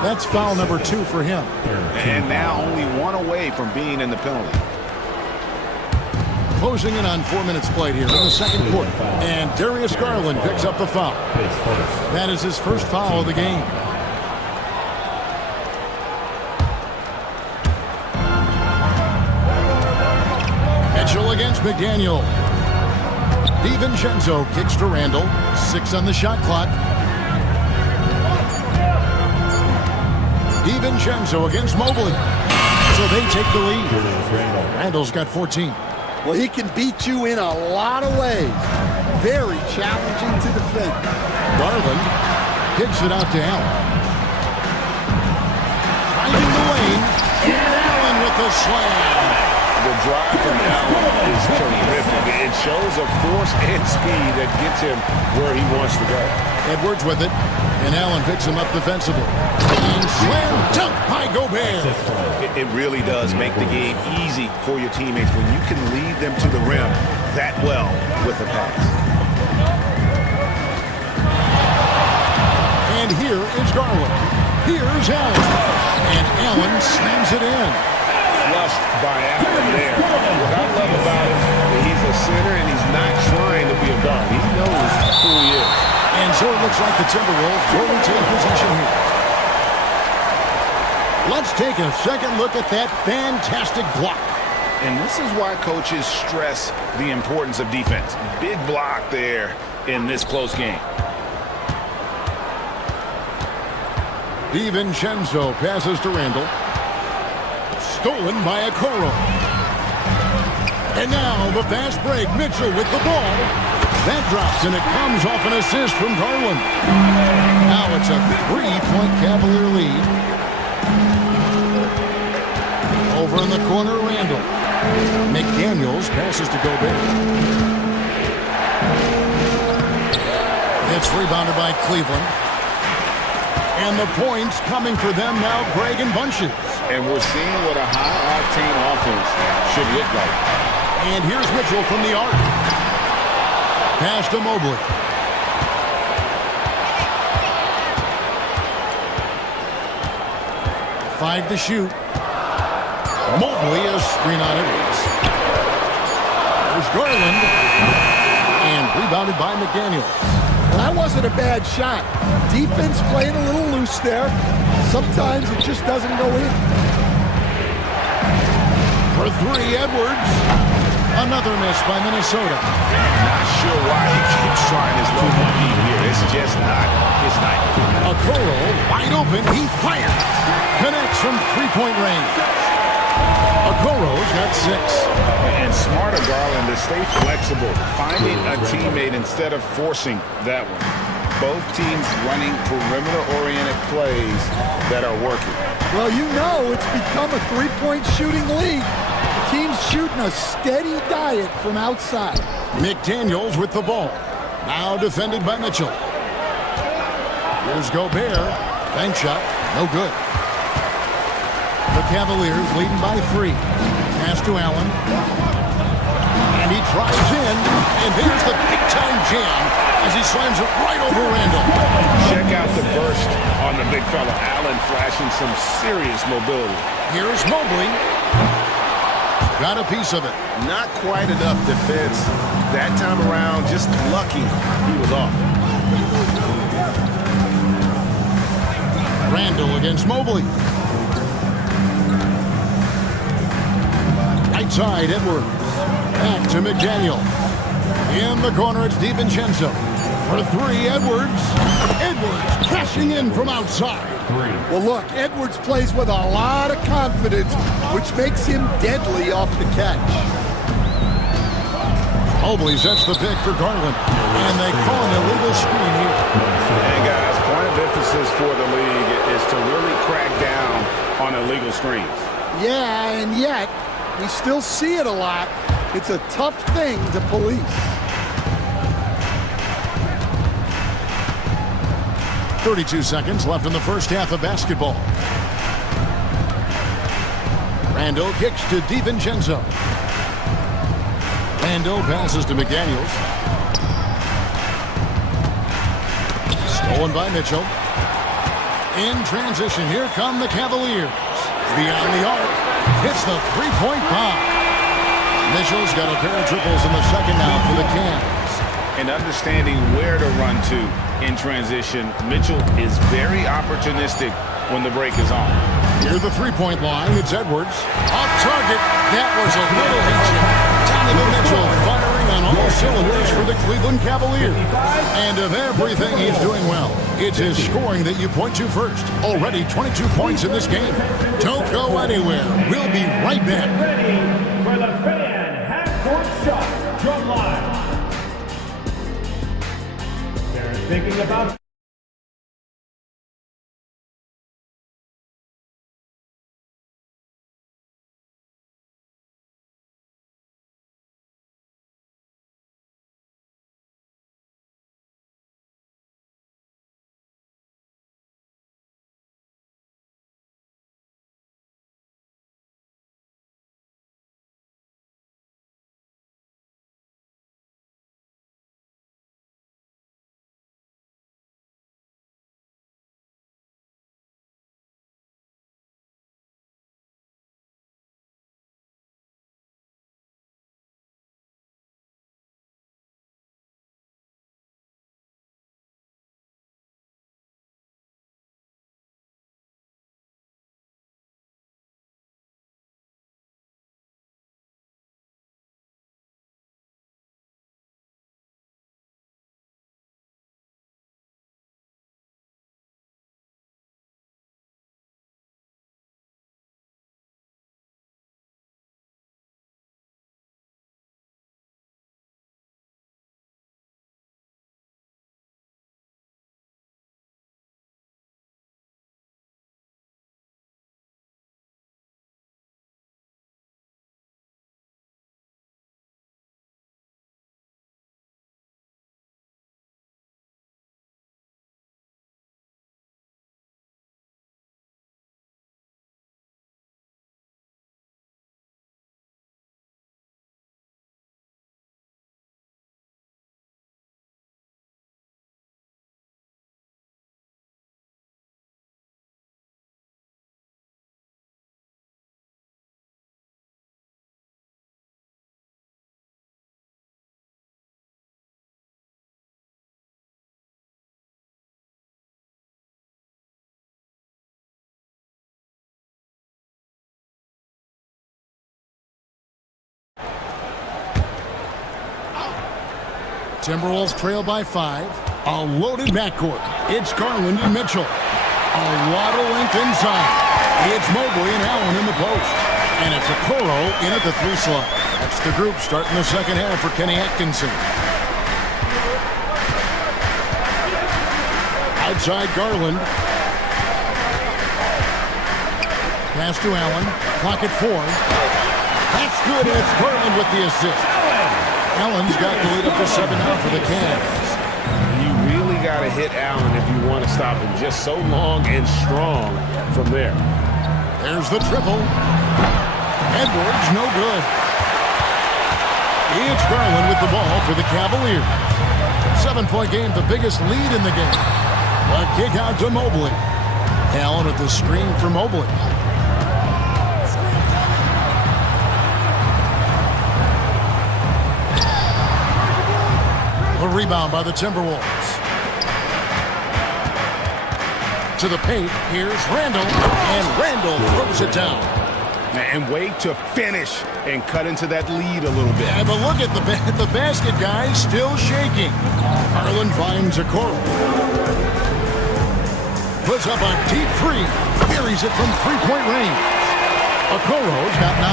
That's foul number 2 for him. And now only 1 away from being in the penalty. Closing in on 4 minutes played here in the second quarter. And Darius Garland picks up the foul. That is his first foul of the game. Mitchell against McDaniel. DiVincenzo kicks to Randall. 6 on the shot clock. DiVincenzo against Mobley. So they take the lead. Randall's got 14. Well, he can beat you in a lot of ways. Very challenging to defend. Garland kicks it out to Allen. Finding the lane. And Allen with the slam. The drive from Allen is terrific. It shows a force and speed that gets him where he wants to go. Edwards with it. And Allen picks him up defensively. And slam dunk by Gobert. It really does make the game easy for your teammates when you can lead them to the rim that well with a pass. And here is Garland. Here's Allen. And Allen slams it in. Flushed by Allen there. What I love about him, he's a center and he's not trying to be a guard. He knows who he is. And so it looks like the Timberwolves will retain possession here. Let's take a second look at that fantastic block. And this is why coaches stress the importance of defense. Big block there in this close game. DiVincenzo passes to Randall. Stolen by Okoro. And now the fast break. Mitchell with the ball. That drops, and it comes off an assist from Garland. Now it's a 3-point Cavalier lead. Over in the corner, Randall. McDaniels passes to Gobert. It's rebounded by Cleveland. And the points coming for them now, Greg and Bunches. And we're seeing what a high-octane offense should look like. And here's Mitchell from the arc. Pass to Mobley. Five to shoot. Mobley is screen on Edwards. There's Garland. And rebounded by McDaniel. Well, that wasn't a bad shot. Defense playing a little loose there. Sometimes it just doesn't go in. For three, Edwards. Another miss by Minnesota. Not sure why he keeps trying his local beat here. It's just not his night. Okoro wide open. He fires. Connects from three-point range. Okoro's got 6. And smart of Garland to stay flexible, finding a teammate instead of forcing that one. Both teams running perimeter-oriented plays that are working. Well, you know it's become a three-point shooting league. Teams shooting a steady diet from outside. McDaniels with the ball. Now defended by Mitchell. Here's Gobert. Bank shot. No good. The Cavaliers leading by 3. Pass to Allen. And he drives in. And here's the big-time jam as he slams it right over Randall. Check out the burst on the big fella. Allen flashing some serious mobility. Here's Mobley. Got a piece of it. Not quite enough defense that time around. Just lucky he was off. Randall against Mobley. Right side, Edwards. Back to McDaniel. In the corner, it's DiVincenzo. For 3, Edwards. Edwards crashing in from outside. Well, look, Edwards plays with a lot of confidence, which makes him deadly off the catch. Mobley sets the pick for Garland. And they call an illegal screen here. And guys, point of emphasis for the league is to really crack down on illegal screens. Yeah, and yet, we still see it a lot. It's a tough thing to police. 32 seconds left in the first half of basketball. Randall kicks to DiVincenzo. Randall passes to McDaniels. Stolen by Mitchell. In transition, here come the Cavaliers. Beyond the arc, hits the three-point bomb. Mitchell's got a pair of triples in the second now for the Cavs. And understanding where to run to in transition, Mitchell is very opportunistic when the break is on. Near the three-point line, it's Edwards. Off target. That was a little reaching. Donovan Mitchell firing on all cylinders for the Cleveland Cavaliers. And of everything he's doing well, it's his scoring that you point to first. Already 22 points in this game. Don't go anywhere. We'll be right back. Ready for the fan half-court shot from line. They're thinking about... Timberwolves trail by 5. A loaded backcourt. It's Garland and Mitchell. A lot of length inside. It's Mobley and Allen in the post. And it's Okoro in at the 3 slot. That's the group starting the second half for Kenny Atkinson. Outside Garland. Pass to Allen. Clock at 4. That's good, and it's Garland with the assist. Allen's got the lead up to 7 now for the Cavs. You really got to hit Allen if you want to stop him. Just so long and strong from there. There's the triple. Edwards, no good. It's Garland with the ball for the Cavaliers. 7-point game, the biggest lead in the game. A kick out to Mobley. Allen with the screen for Mobley. A rebound by the Timberwolves. To the paint, here's Randall, and Randall throws it down. And wait to finish and cut into that lead a little bit. Yeah, but look at the basket, guys, still shaking. Garland finds Okoro. Puts up a deep 3. Carries it from 3-point range. Okoro's got 9.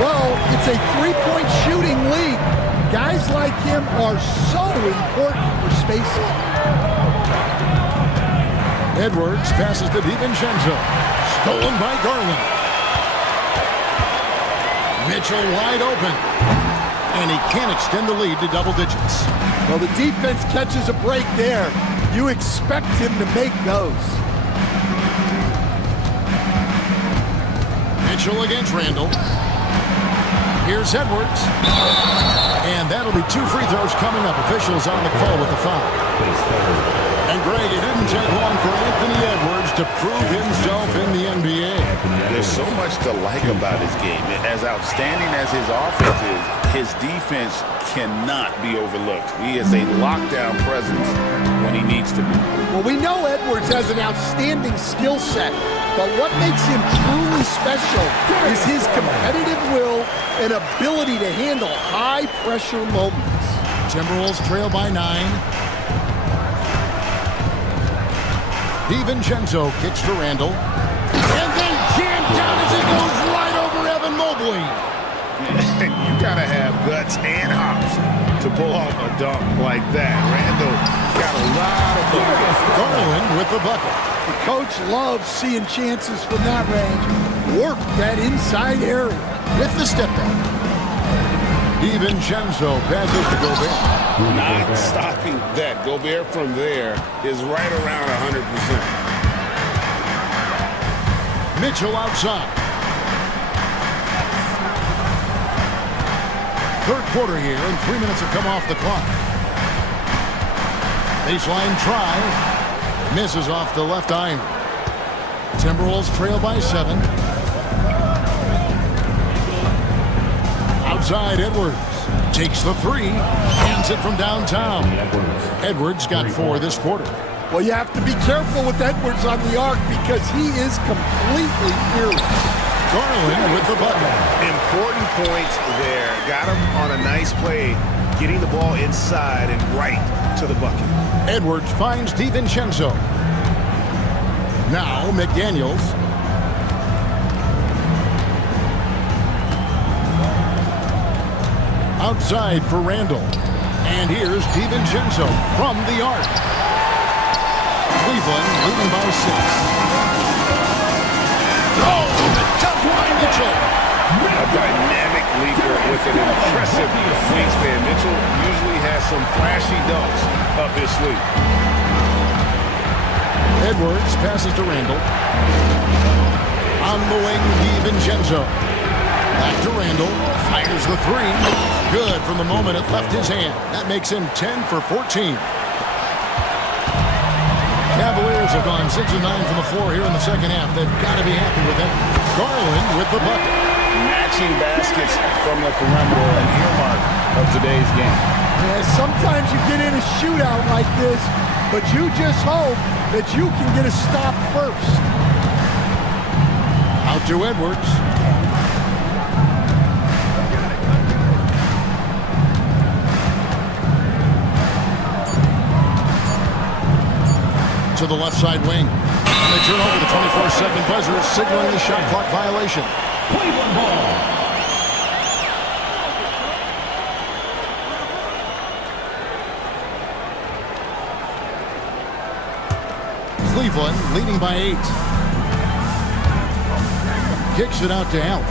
Well, it's a 3-point shooting lead. Guys like him are so important for spacing. Edwards passes to DiVincenzo. Stolen by Garland. Mitchell wide open. And he can't extend the lead to double digits. Well, the defense catches a break there. You expect him to make those. Mitchell against Randall. Here's Edwards. And that'll be 2 free throws coming up. Officials on the call with the foul. And Greg, it didn't take long for Anthony Edwards to prove himself in the NBA. The there's so much to like about his game. As outstanding as his offense is, his defense cannot be overlooked. He is a lockdown presence when he needs to be. Well, we know Edwards has an outstanding skill set, but what makes him truly special is his competitive will and ability to handle high-pressure moments. Timberwolves trail by 9. DiVincenzo kicks to Randall. And then jammed down as he goes right over Evan Mobley. You gotta have guts and hops to pull off a dunk like that. Randall got a lot of buckets. Garland with the bucket. The coach loves seeing chances from that range. Work that inside area. With the step back. DiVincenzo passes to Gobert. Not stopping that. Gobert from there is right around 100%. Mitchell outside. Third quarter here, and 3 minutes have come off the clock. Baseline try. Misses off the left iron. Timberwolves trail by 7. Outside, Edwards. Takes the 3. Hands it from downtown. Edwards got 4 this quarter. Well, you have to be careful with Edwards on the arc because he is completely fearless. Garland with the bucket. Important points there. Got him on a nice play, getting the ball inside and right to the bucket. Edwards finds DiVincenzo. Now McDaniels. Outside for Randall. And here's DiVincenzo from the arc. Cleveland leading by 6. Oh, the tough by Mitchell. A dynamic leaper with an impressive wingspan. Mitchell usually has some flashy dunks up his sleeve. Edwards passes to Randall. On the wing, DiVincenzo. Back to Randall. Fires the 3. Good from the moment it left his hand. That makes him 10 for 14. Cavaliers have gone 6 of 9 from the floor here in the second half. They've got to be happy with that. Garland with the bucket. Matching baskets from the perimeter, an earmark of today's game. Yeah, sometimes you get in a shootout like this, but you just hope that you can get a stop first. Out to Edwards. To the left side wing. And they turn over the 24-second buzzer, signaling the shot clock violation. Cleveland ball. Cleveland leading by 8. Kicks it out to Allen.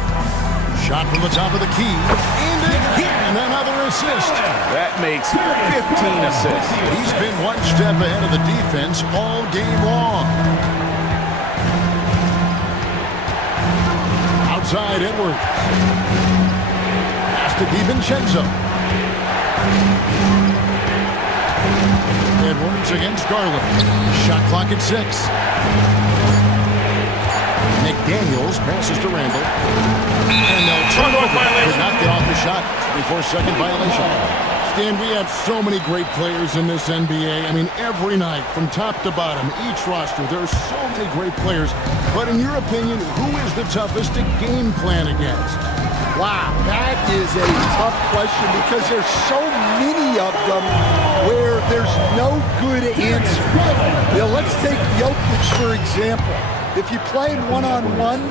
Shot from the top of the key. And again, another assist. That makes 15 assists. He's been one step ahead of the defense all game long. Outside, Edwards. Pass to DiVincenzo. Edwards against Garland. Shot clock at 6. McDaniels passes to Randall. And they'll turn over. Could not get off the shot. 24-second violation. Stan, we have so many great players in this NBA. I mean, every night, from top to bottom, each roster, there are so many great players. But in your opinion, who is the toughest to game plan against? Wow, that is a tough question because there's so many of them where there's no good answer. You know, let's take Jokic, for example. If you play him one-on-one,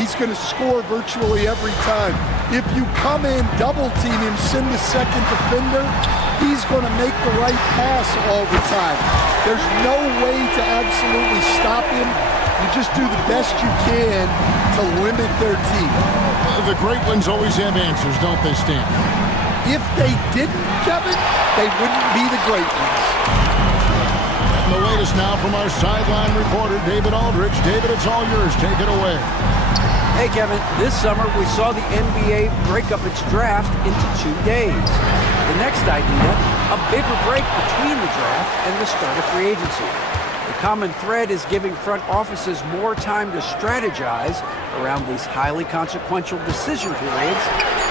he's going to score virtually every time. If you come in, double-team him, send the second defender, he's going to make the right pass all the time. There's no way to absolutely stop him. You just do the best you can to limit their team. The great ones always have answers, don't they, Stan? If they didn't, Kevin, they wouldn't be the great ones. And the latest now from our sideline reporter, David Aldridge. David, it's all yours. Take it away. Hey, Kevin, this summer we saw the NBA break up its draft into 2 days. The next idea, a bigger break between the draft and the start of free agency. The common thread is giving front offices more time to strategize around these highly consequential decision periods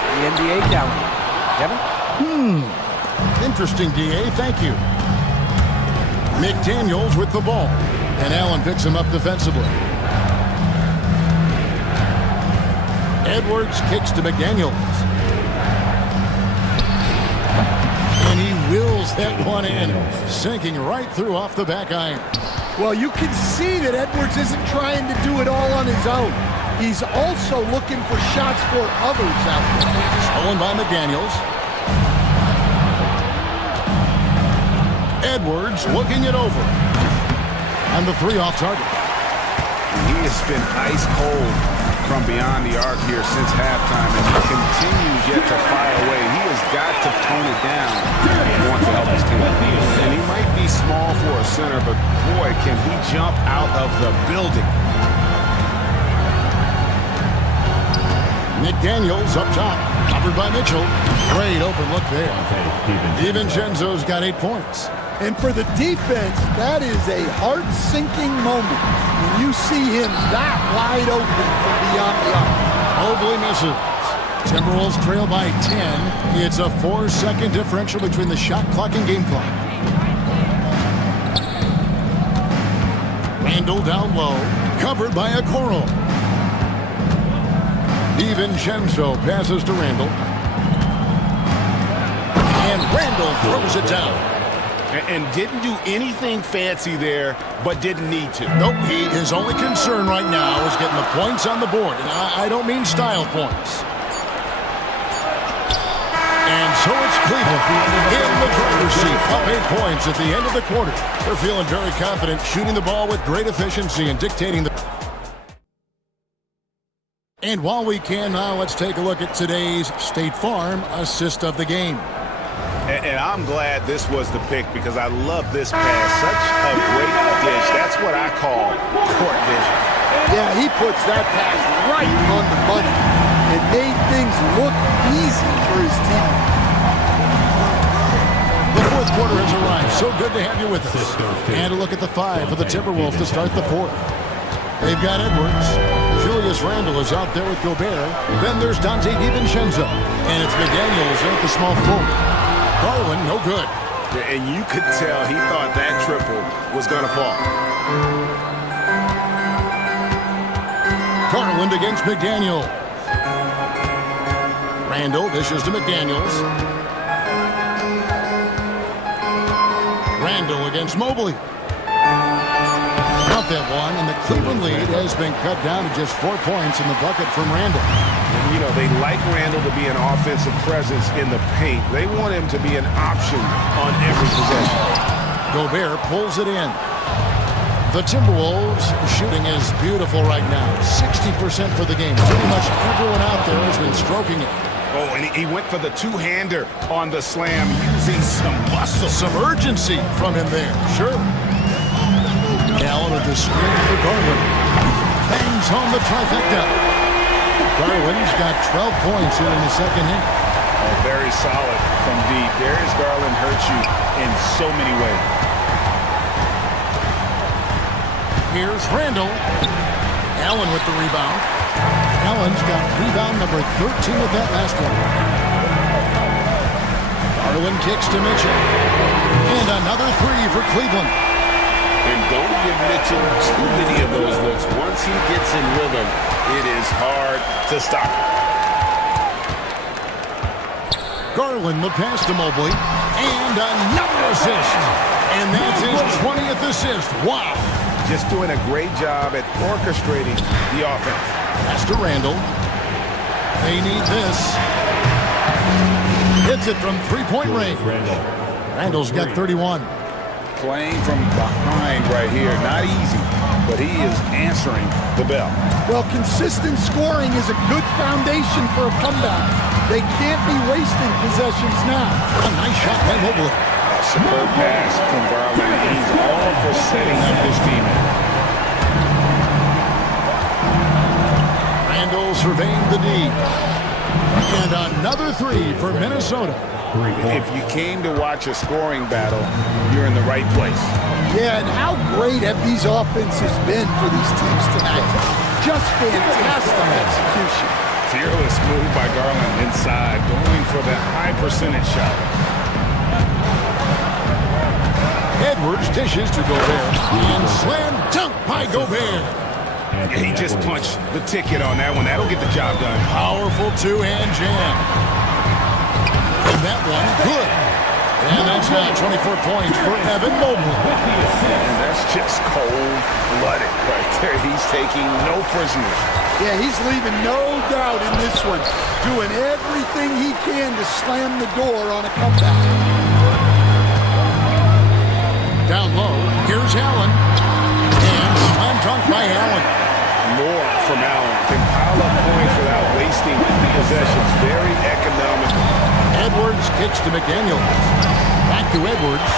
in the NBA calendar. Kevin? Interesting, DA. Thank you. McDaniels with the ball. And Allen picks him up defensively. Edwards kicks to McDaniels. And he wheels that one in, sinking right through off the back iron. Well, you can see that Edwards isn't trying to do it all on his own. He's also looking for shots for others out there. Stolen by McDaniels. Edwards looking it over. And the three off target. He has been ice cold from beyond the arc here since halftime, and he continues yet to fire away. He has got to tone it down if he wants to help his team. And he might be small for a center, but boy, can he jump out of the building. McDaniels up top, covered by Mitchell. Great open look there. DiVincenzo's got 8 points. And for the defense, that is a heart-sinking moment when you see him that wide open from beyond the arc. Mobley misses. Timberwolves trail by 10. It's a 4-second differential between the shot clock and game clock. Randall down low, covered by Okoro. DiVincenzo passes to Randall. And Randall throws it down. And didn't do anything fancy there, but didn't need to. Nope, his only concern right now is getting the points on the board. And I don't mean style points. And so it's Cleveland in the driver's seat, up 8 points at the end of the quarter. They're feeling very confident, shooting the ball with great efficiency and dictating the... And while we can now, let's take a look at today's State Farm assist of the game. And I'm glad this was the pick because I love this pass. Such a great dish. That's what I call court vision. Yeah, he puts that pass right on the money and made things look easy for his team. The fourth quarter has arrived. So good to have you with us. And a look at the 5 for the Timberwolves to start the fourth. They've got Edwards. Julius Randle is out there with Gobert. Then there's Dante DiVincenzo. And it's McDaniels at the small forward. Garland, no good. And you could tell he thought that triple was going to fall. Garland against McDaniels. Randle dishes to McDaniels. Randle against Mobley. Count that one, and the Cleveland lead has been cut down to just 4 points in the bucket from Randle. You know, they like Randle to be an offensive presence in the paint. They want him to be an option on every possession. Gobert pulls it in. The Timberwolves shooting is beautiful right now. 60% for the game. Pretty much everyone out there has been stroking it. Oh, and he went for the two-hander on the slam, using some muscle. Some urgency from him there, sure. Allen with the screen for Garland. Bangs home the trifecta. Garland's got 12 points here in the second half. Oh, very solid from deep. Darius Garland hurts you in so many ways. Here's Randle. Allen with the rebound. Allen's got rebound number 13 with that last one. Garland kicks to Mitchell. And another three for Cleveland. And don't give Mitchell too many of those looks. Once he gets in rhythm, it is hard to stop. Garland the pass to Mobley. And another assist. And that's his 20th assist. Wow. Just doing a great job at orchestrating the offense. Pass to Randle. They need this. Hits it from three-point range. Randle's got 31. Playing from behind right here. Not easy, but he is answering the bell. Well, consistent scoring is a good foundation for a comeback. They can't be wasting possessions now. A nice shot by Mobley. A superb pass from Garland. He's all for setting up his team. Randle surveying the D. And another three for Minnesota. 3 points. If you came to watch a scoring battle, you're in the right place. Yeah, and how great have these offenses been for these teams tonight? Just fantastic execution. Fearless move by Garland inside, going for that high percentage shot. Edwards dishes to Gobert. And slam dunk by Gobert. He just punched the ticket on that one. That'll get the job done. Powerful two-hand jam. And that one, good. And that's now 24 points for Evan Mobley. And that's just cold-blooded right there. He's taking no prisoners. Yeah, he's leaving no doubt in this one. Doing everything he can to slam the door on a comeback. Down low, here's Allen. And slam dunk by Allen. More from Allen. Can pile up points without wasting possessions. Very economical. Edwards kicks to McDaniels. Back to Edwards.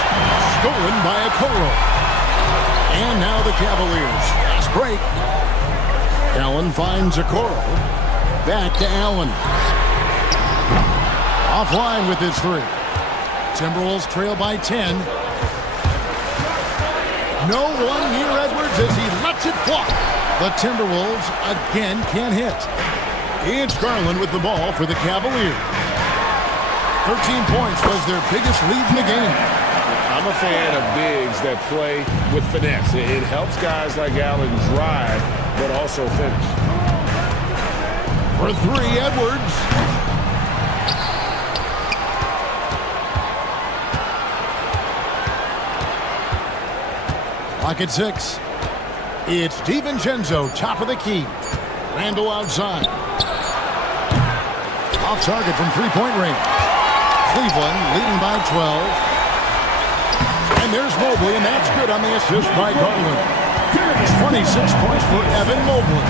Stolen by Okoro. And now the Cavaliers. Fast break. Allen finds Okoro. Back to Allen. Offline with his three. Timberwolves trail by 10. No one near Edwards as he lets it fly. The Timberwolves again can't hit. It's Garland with the ball for the Cavaliers. 13 points was their biggest lead in the game. I'm a fan of bigs that play with finesse. It helps guys like Allen drive, but also finish. For three, Edwards. Clock at 6. It's DiVincenzo, top of the key. Randall outside. Off target from three-point range. Cleveland leading by 12. And there's Mobley, and that's good on the assist by Garland. 26 points for Evan Mobley.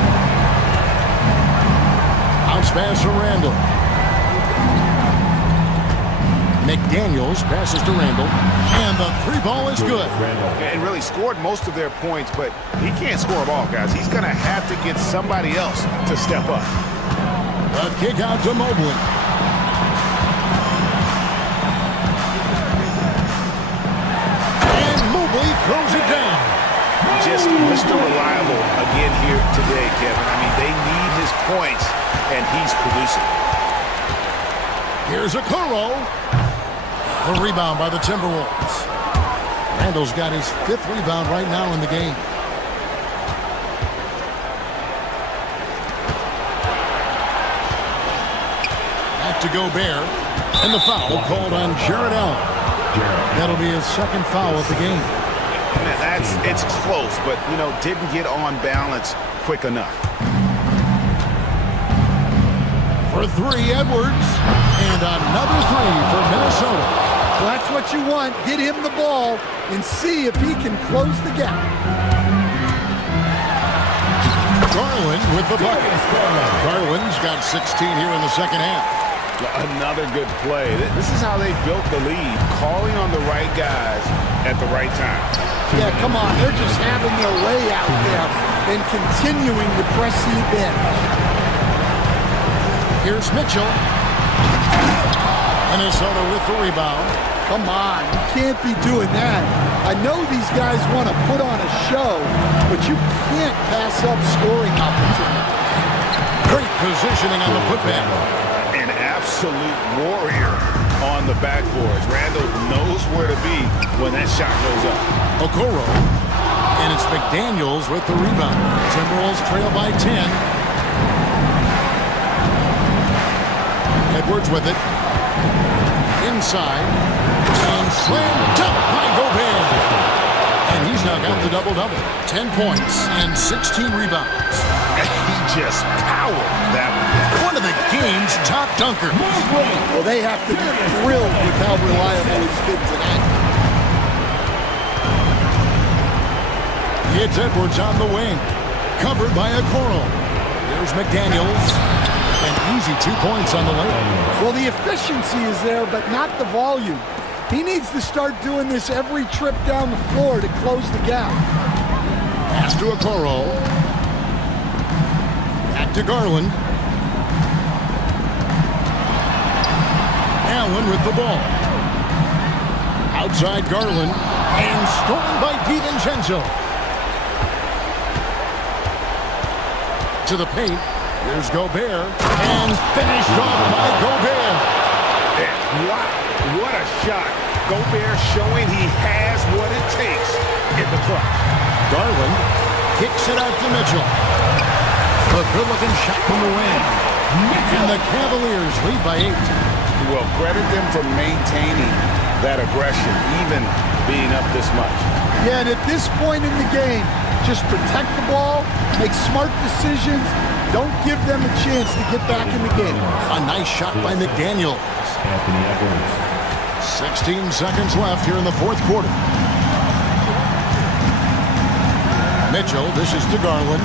Bounce pass to Randall. McDaniels passes to Randall. And the three ball is good. And really scored most of their points, but he can't score them all, guys. He's going to have to get somebody else to step up. The kick out to Mobley. And Mobley throws it down. Just Mr. Reliable again here today, Kevin. I mean, they need his points, and he's producing. Here's Okoro. The rebound by the Timberwolves. Randall's got his 5th rebound right now in the game. Back to Gobert. And the foul called on Jared Allen. That'll be his 2nd foul of the game. And it's close, but, you know, didn't get on balance quick enough. For three, Edwards. And another three for Minnesota. Well, that's what you want. Get him the ball and see if he can close the gap. Garland with the bucket. Garland's got 16 here in the second half. Another good play. This is how they built the lead, calling on the right guys at the right time. Yeah, come on. They're just having their way out there and continuing to press the advantage. Here's Mitchell. Minnesota with the rebound. Come on, you can't be doing that. I know these guys want to put on a show, but you can't pass up scoring opportunities. Great positioning on the putback. An absolute warrior on the backboards. Randall knows where to be when that shot goes up. Okoro. And it's McDaniels with the rebound. Timberwolves trail by 10. Edwards with it. Inside. And slam dunk by Gobert. And he's now got the double-double. 10 points and 16 rebounds. He just powered that one. One of the game's top dunkers. Well, they have to be thrilled with how reliable he's been tonight. It's Edwards on the wing. Covered by Okoro. Here's McDaniels. An easy 2 points on the lane. Well, the efficiency is there, but not the volume. He needs to start doing this every trip down the floor to close the gap. Pass to Okoro. Back to Garland. Allen with the ball. Outside Garland, and stolen by DiVincenzo. To the paint. Here's Gobert, and finished off by Gobert. Wow, what a shot. Gobert showing he has what it takes in the clutch. Garland kicks it out to Mitchell. A good-looking shot from the wing. And the Cavaliers lead by 8. Well, credit them for maintaining that aggression, even being up this much. Yeah, and at this point in the game, just protect the ball, make smart decisions, don't give them a chance to get back in the game. A nice shot by McDaniel. 16 seconds left here in the fourth quarter. Mitchell dishes to Garland.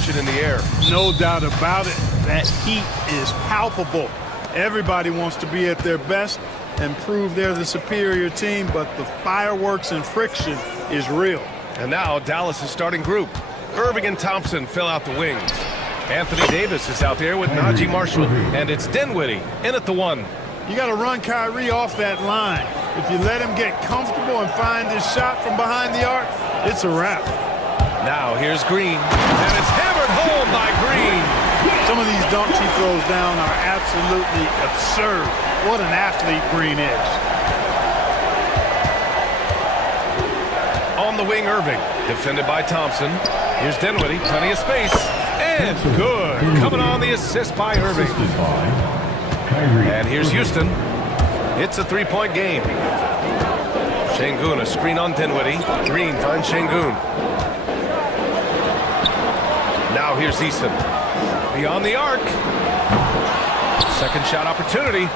tension in the air. No doubt about it. That heat is palpable. Everybody wants to be at their best and prove they're the superior team, but the fireworks and friction is real. And now Dallas' starting group. Irving and Thompson fill out the wings. Anthony Davis is out there with Najee Marshall, and it's Dinwiddie in at the 1. You got to run Kyrie off that line. If you let him get comfortable and find his shot from behind the arc, it's a wrap. Now here's Green, and it's hammered home by Green. Some of these dunks he throws down are absolutely absurd. What an athlete Green is. On the wing, Irving, defended by Thompson. Here's Dinwiddie, plenty of space, and good. Coming on the assist by Irving. And here's Houston. It's a three-point game. Şengün, a screen on Dinwiddie. Green finds Şengün. Now here's Eason. Beyond the arc. Second shot opportunity.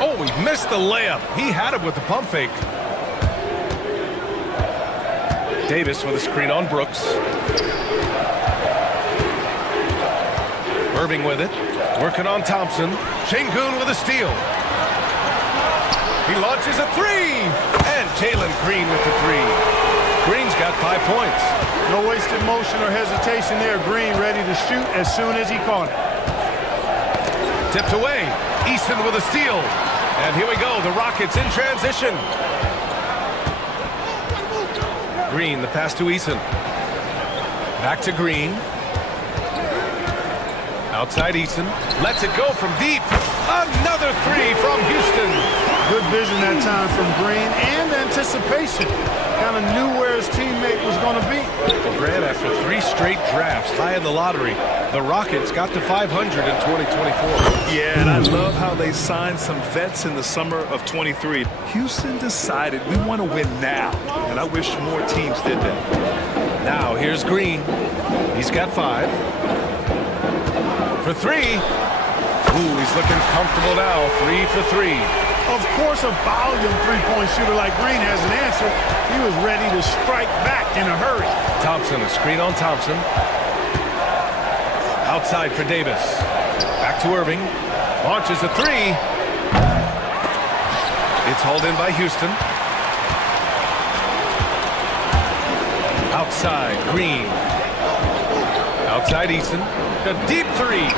Oh, he missed the layup. He had it with the pump fake. Davis with a screen on Brooks. Irving with it. Working on Thompson. Şengün with a steal. He launches a three. And Jalen Green with the three. Green's got 5 points. No wasted motion or hesitation there. Green ready to shoot as soon as he caught it. Tipped away. Eason with a steal. And here we go. The Rockets in transition. Green, the pass to Eason. Back to Green. Outside Eason. Lets it go from deep. Another three from Houston. Good vision that time from Green and anticipation. Kind of knew where his teammate was going to be. Well, Grant, after 3 straight drafts high in the lottery, the Rockets got to 500 in 2024. Yeah, and I love how they signed some vets in the summer of 23. Houston decided we want to win now, and I wish more teams did that. Now here's Green. He's got 5. For 3. Ooh, he's looking comfortable now. 3 for 3. Of course, a volume three-point shooter like Green has an answer. He was ready to strike back in a hurry. Thompson, a screen on Thompson. Outside for Davis. Back to Irving. Launches a 3. It's hauled in by Houston. Outside, Green. Outside Eason. A deep 3.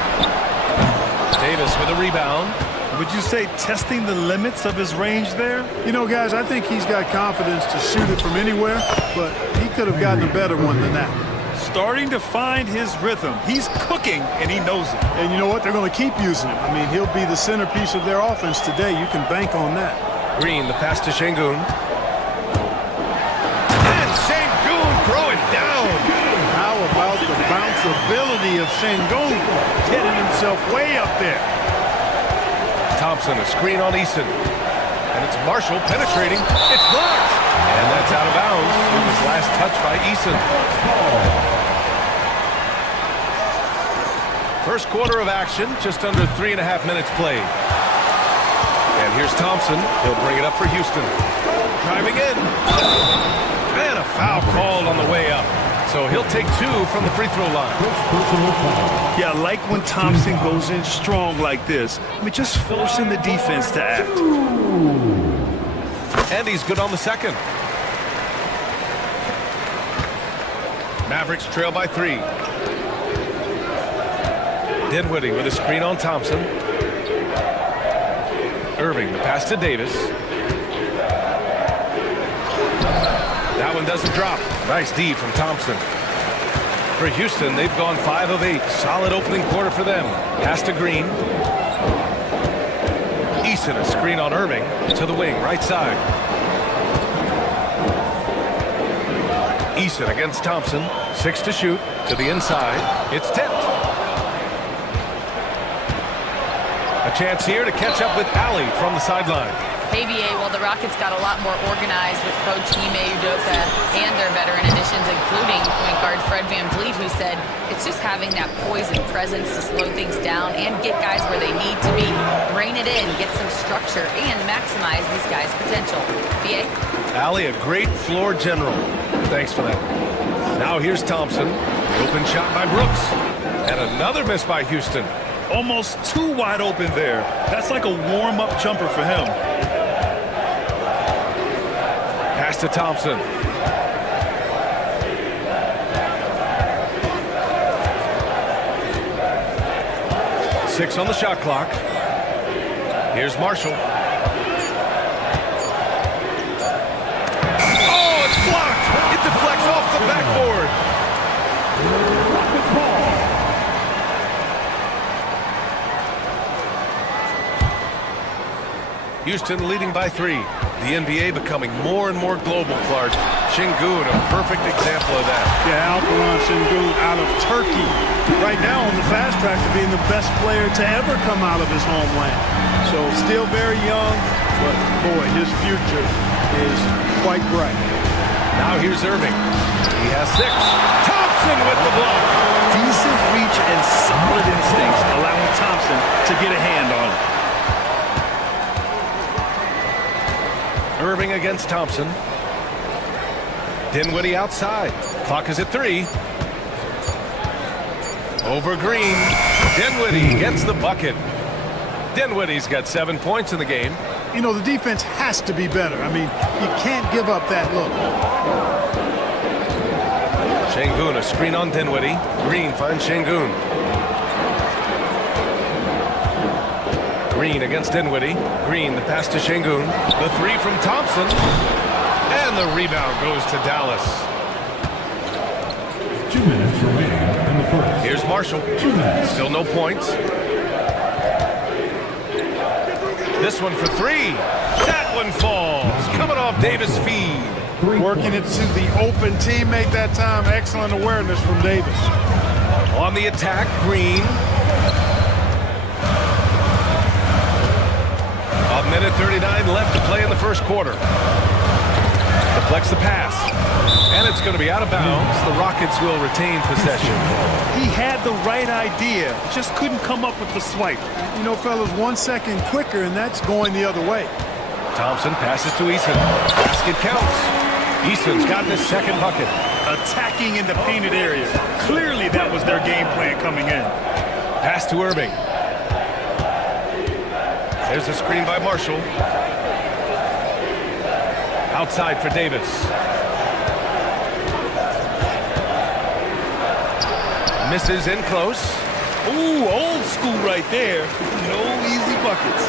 Davis with a rebound. Would you say testing the limits of his range there? You know, guys, I think he's got confidence to shoot it from anywhere, but he could have gotten a better one than that. Starting to find his rhythm. He's cooking, and he knows it. And you know what? They're going to keep using him. I mean, he'll be the centerpiece of their offense today. You can bank on that. Green, the pass to Şengün. And Şengün throw it down. How about the bounceability of Şengün getting himself way up there? Thompson, a screen on Eason. And it's Marshall penetrating. It's blocked. And that's out of bounds. It was last touched by Eason. First quarter of action, just under 3.5 minutes played. And here's Thompson. He'll bring it up for Houston. Driving in. And a foul called on the way up. So he'll take 2 from the free throw line. Yeah, I like when Thompson goes in strong like this. I mean, just forcing the defense to act. And he's good on the second. Mavericks trail by 3. Dinwiddie with a screen on Thompson. Irving, the pass to Davis. That one doesn't drop. Nice D from Thompson. For Houston, they've gone 5 of 8. Solid opening quarter for them. Pass to Green. Eason, a screen on Irving. To the wing, right side. Eason against Thompson. 6 to shoot. To the inside. It's tipped. A chance here to catch up with Ali from the sideline. ABA, well, the Rockets got a lot more organized with Coach Ime Udoka and their veteran additions, including point guard Fred VanVleet, who said it's just having that poise and presence to slow things down and get guys where they need to be, rein it in, get some structure, and maximize these guys' potential. BA? Ali, a great floor general. Thanks for that. Now here's Thompson. The open shot by Brooks. And another miss by Houston. Almost too wide open there. That's like a warm-up jumper for him. Pass to Thompson. Six on the shot clock. Here's Marshall. Oh, it's blocked. It deflects off the backboard. Houston leading by 3. The NBA becoming more and more global, Clark. Şengün, a perfect example of that. Yeah, Alperen Şengün out of Turkey. Right now on the fast track to being the best player to ever come out of his homeland. So still very young, but boy, his future is quite bright. Now here's Irving. He has 6. Thompson with the block. Decent reach and solid instincts, allowing Thompson to get a hand on it. Irving against Thompson. Dinwiddie outside. Clock is at 3. Over Green. Dinwiddie gets the bucket. Dinwiddie's got 7 points in the game. You know, the defense has to be better. I mean, you can't give up that look. Şengün, a screen on Dinwiddie. Green finds Şengün. Green against Dinwiddie. Green, the pass to Şengün. The 3 from Thompson. And the rebound goes to Dallas. 2 minutes remaining in the first. Here's Marshall. 2 minutes. Still no points. This one for 3. That one falls. Coming off Davis' feed. Working it to the open teammate that time. Excellent awareness from Davis. On the attack, Green. A minute 39 left to play in the first quarter. Deflects the pass. And it's going to be out of bounds. The Rockets will retain possession. He had the right idea, just couldn't come up with the swipe. You know, fellas, 1 second quicker, and that's going the other way. Thompson passes to Eason. Basket counts. Eason's gotten his second bucket. Attacking in the painted area. Clearly that was their game plan coming in. Pass to Irving. There's a screen by Marshall. Outside for Davis. Misses in close. Ooh, old school right there. No easy buckets.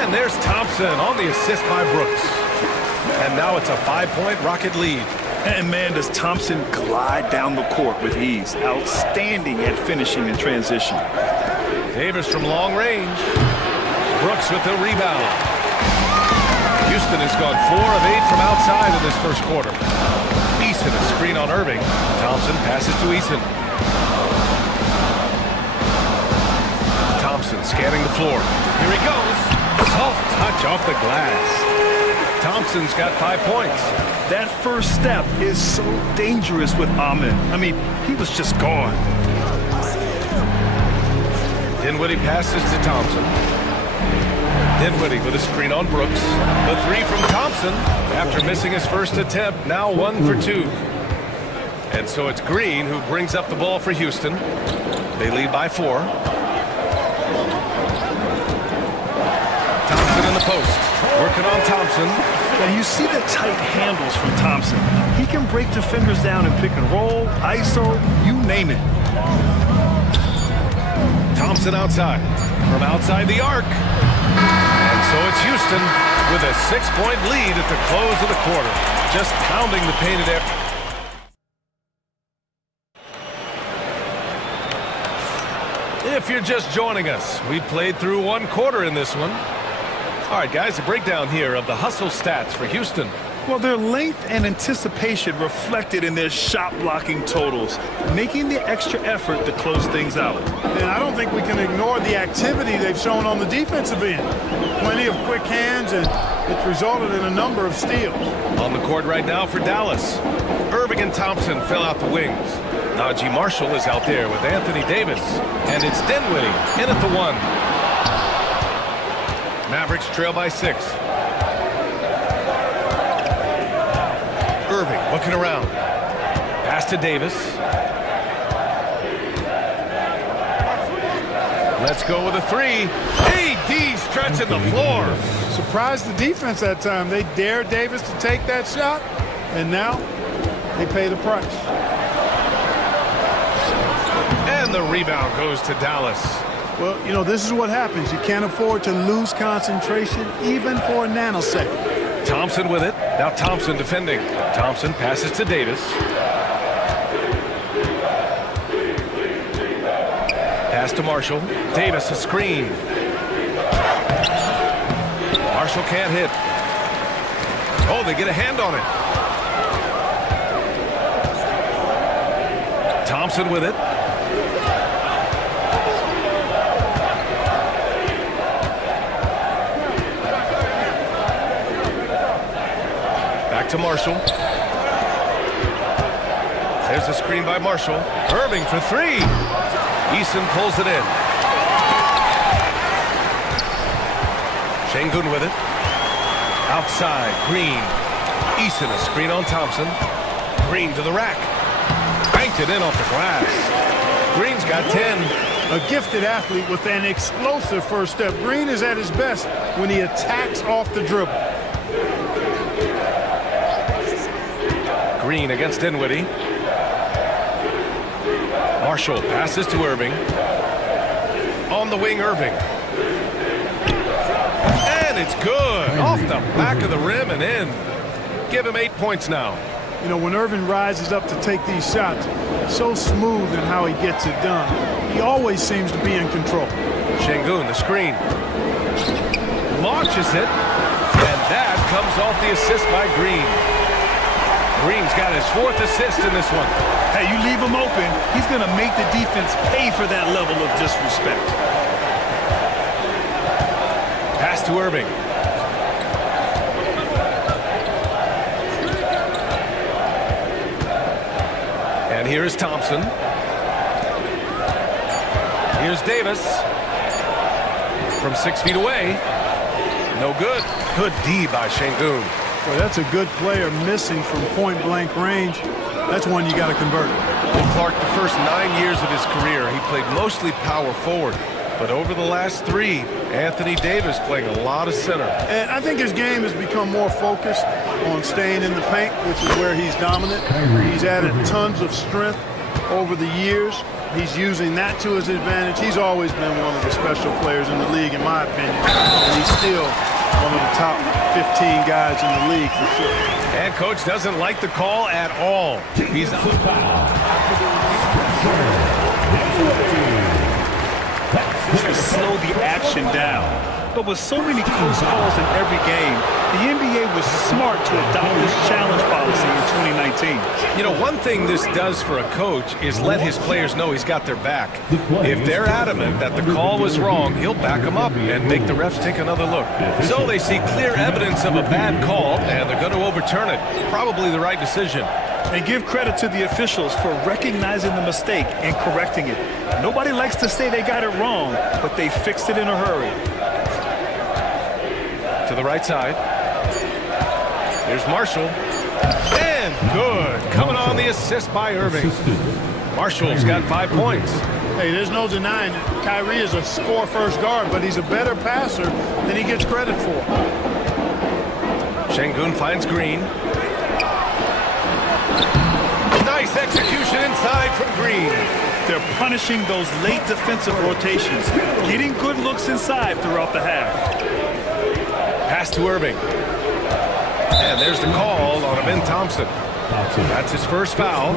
And there's Thompson on the assist by Brooks. And now it's a 5-point Rocket lead. And man, does Thompson glide down the court with ease. Outstanding at finishing in transition. Davis from long range. Brooks with the rebound. Houston has gone 4 of 8 from outside in this first quarter. Eason, a screen on Irving. Thompson passes to Eason. Thompson scanning the floor. Here he goes. Soft touch off the glass. Thompson's got 5 points. That first step is so dangerous with Ahmed. I mean, he was just gone. Dinwiddie passes to Thompson. Dinwiddie with a screen on Brooks. The 3 from Thompson after missing his first attempt. Now 1 for 2. And so it's Green who brings up the ball for Houston. They lead by 4. Thompson in the post. Working on Thompson. And you see the tight handles from Thompson. He can break defenders down in pick and roll, ISO, you name it. Thompson outside. From outside the arc. And so it's Houston with a 6-point lead at the close of the quarter. Just pounding the painted air. If you're just joining us, we played through 1 quarter in this one. All right, guys, a breakdown here of the hustle stats for Houston. Well, their length and anticipation reflected in their shot blocking totals, making the extra effort to close things out. And I don't think we can ignore the activity they've shown on the defensive end. Plenty of quick hands, and it's resulted in a number of steals. On the court right now for Dallas. Irving and Thompson fill out the wings. Najee Marshall is out there with Anthony Davis. And it's Dinwiddie in at the 1. Mavericks trail by 6. Irving looking around. Pass to Davis. Let's go with a three. AD stretching the floor. Surprised the defense that time. They dared Davis to take that shot, and now they pay the price. And the rebound goes to Dallas. Well, you know, this is what happens. You can't afford to lose concentration even for a nanosecond. Thompson with it. Now Thompson defending. Thompson passes to Davis. Pass to Marshall. Davis a screen. Marshall can't hit. Oh, they get a hand on it. Thompson with it. Back to Marshall. There's a screen by Marshall. Irving for three. Eason pulls it in. Şengün with it. Outside, Green. Eason a screen on Thompson. Green to the rack. Banked it in off the glass. Green's got 10. A gifted athlete with an explosive first step. Green is at his best when he attacks off the dribble. Green against Dinwiddie. Marshall passes to Irving. On the wing, Irving. And it's good. Off the back of the rim and in. Give him 8 points now. You know, when Irving rises up to take these shots, so smooth in how he gets it done. He always seems to be in control. Şengün, the screen. Launches it. And that comes off the assist by Green. Green's got his 4th assist in this one. Hey, you leave him open, he's going to make the defense pay for that level of disrespect. Pass to Irving. And here is Thompson. Here's Davis. From 6 feet away. No good. Good D by Şengün. Well, that's a good player missing from point-blank range. That's one you got to convert. Well, Clark, the first 9 years of his career, he played mostly power forward. But over the last 3, Anthony Davis playing a lot of center. And I think his game has become more focused on staying in the paint, which is where he's dominant. He's added tons of strength over the years. He's using that to his advantage. He's always been one of the special players in the league, in my opinion. And he's still one of the top 15 guys in the league for sure. And coach doesn't like the call at all. He's to slow the action down. But with so many close calls in every game, the NBA was smart to adopt this challenge policy in 2019. You know, one thing this does for a coach is let his players know he's got their back. If they're adamant that the call was wrong, he'll back them up and make the refs take another look. So they see clear evidence of a bad call, and they're going to overturn it. Probably the right decision. And give credit to the officials for recognizing the mistake and correcting it. Nobody likes to say they got it wrong, but they fixed it in a hurry. To the right side. Here's Marshall. And good. Coming on the assist by Irving. Marshall's got 5 points. Hey, there's no denying it. Kyrie is a score-first guard, but he's a better passer than he gets credit for. Şengün finds Green. Nice execution inside from Green. They're punishing those late defensive rotations, getting good looks inside throughout the half. Pass to Irving. And there's the call on Ben Thompson. That's his first foul.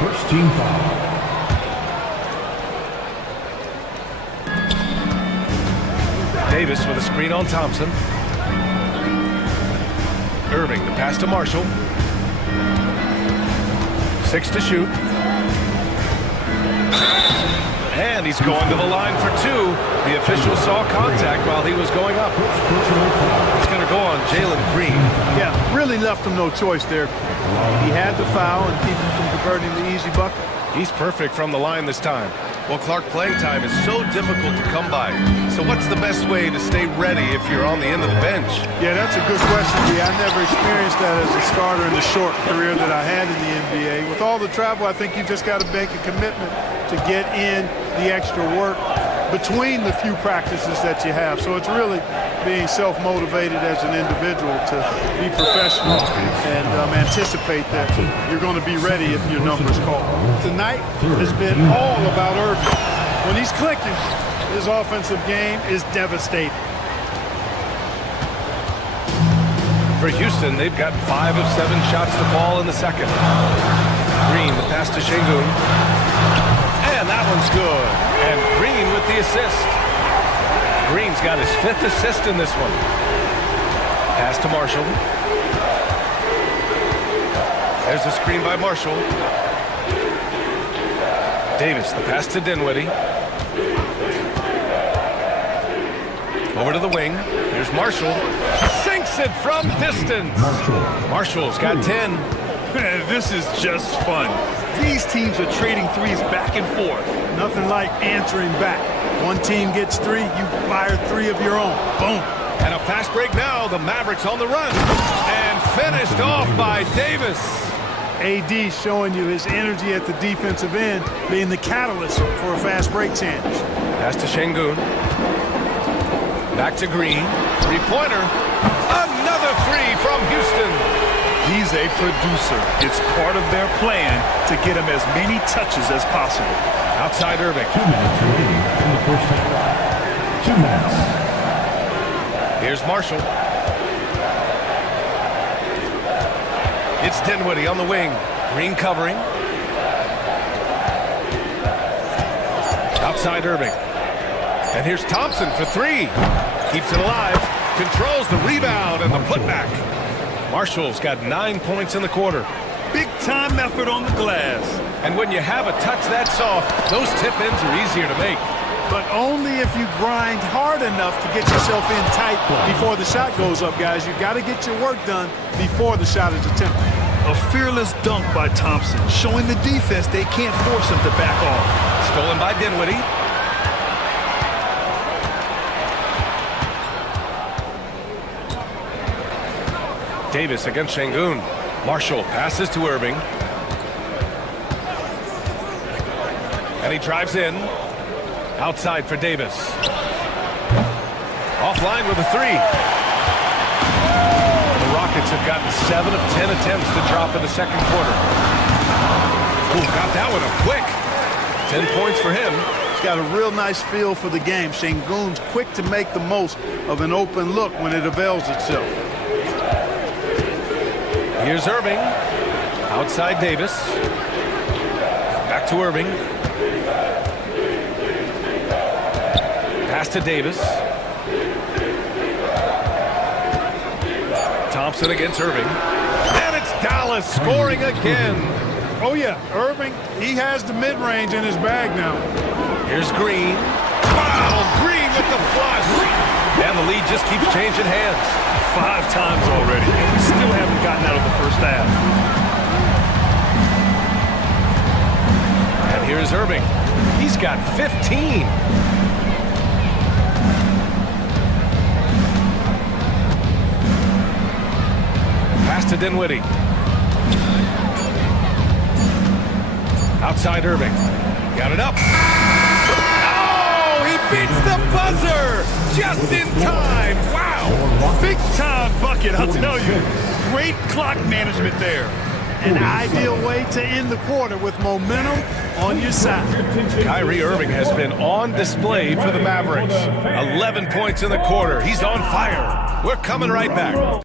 First team foul. Davis with a screen on Thompson. Irving, the pass to Marshall. 6 to shoot. And he's going to the line for 2. The official saw contact while he was going up. It's going to go on Jalen Green. Yeah, really left him no choice there. He had the foul and keep him from converting the easy bucket. He's perfect from the line this time. Well, Clark, playing time is so difficult to come by. So what's the best way to stay ready if you're on the end of the bench? Yeah, that's a good question, B. I never experienced that as a starter in the short career that I had in the NBA. With all the travel, I think you just got to make a commitment to get in the extra work between the few practices that you have. So it's really being self-motivated as an individual to be professional and anticipate that you're going to be ready if your number's called. Tonight has been all about Irving. When he's clicking, his offensive game is devastating. For Houston, they've gotten 5 of 7 shots to fall in the second. Green, the pass to Şengün. And that one's good. And Green with the assist. Green's got his 5th assist in this one. Pass to Marshall. There's a screen by Marshall. Davis, the pass to Dinwiddie. Over to the wing. Here's Marshall. Sinks it from distance. Marshall's got 10. Man, this is just fun. These teams are trading threes back and forth. Nothing like answering back. One team gets 3, you fire 3 of your own. Boom. And a fast break now. The Mavericks on the run. And finished off by Davis. AD showing you his energy at the defensive end, being the catalyst for a fast break chance. Pass to Şengün. Back to Green. 3-pointer. Another 3 from Houston. He's a producer. It's part of their plan to get him as many touches as possible. Outside Irving. 2 minutes remaining in the first half. 2 minutes. Here's Marshall. It's Dinwiddie on the wing. Green covering. Outside Irving. And here's Thompson for 3. Keeps it alive. Controls the rebound and the putback. Marshall's got 9 points in the quarter. Big time effort on the glass. And when you have a touch that soft, those tip-ins are easier to make. But only if you grind hard enough to get yourself in tight before the shot goes up, guys. You got to get your work done before the shot is attempted. A fearless dunk by Thompson, showing the defense they can't force him to back off. Stolen by Dinwiddie. Davis against Şengün. Marshall passes to Irving. And he drives in. Outside for Davis. Offline with a 3. The Rockets have gotten 7 of 10 attempts to drop in the second quarter. Ooh, got that one up quick. 10 points for him. He's got a real nice feel for the game. Şengün's quick to make the most of an open look when it avails itself. Here's Irving. Outside Davis. Back to Irving. Pass to Davis. Thompson against Irving. And it's Dallas scoring again. Oh, yeah. Irving, he has the mid-range in his bag now. Here's Green. Wow, Green with the flush. And the lead just keeps changing hands. 5 times already, and we still haven't gotten out of the first half. And here's Irving. He's got 15. Pass to Dinwiddie. Outside Irving. Got it up. Oh, he beats the buzzer just in time. Wow. Big time bucket, I'll tell you. Great clock management there. An ideal way to end the quarter with momentum on your side. Kyrie Irving has been on display for the Mavericks. 11 points in the quarter. He's on fire. We're coming right back.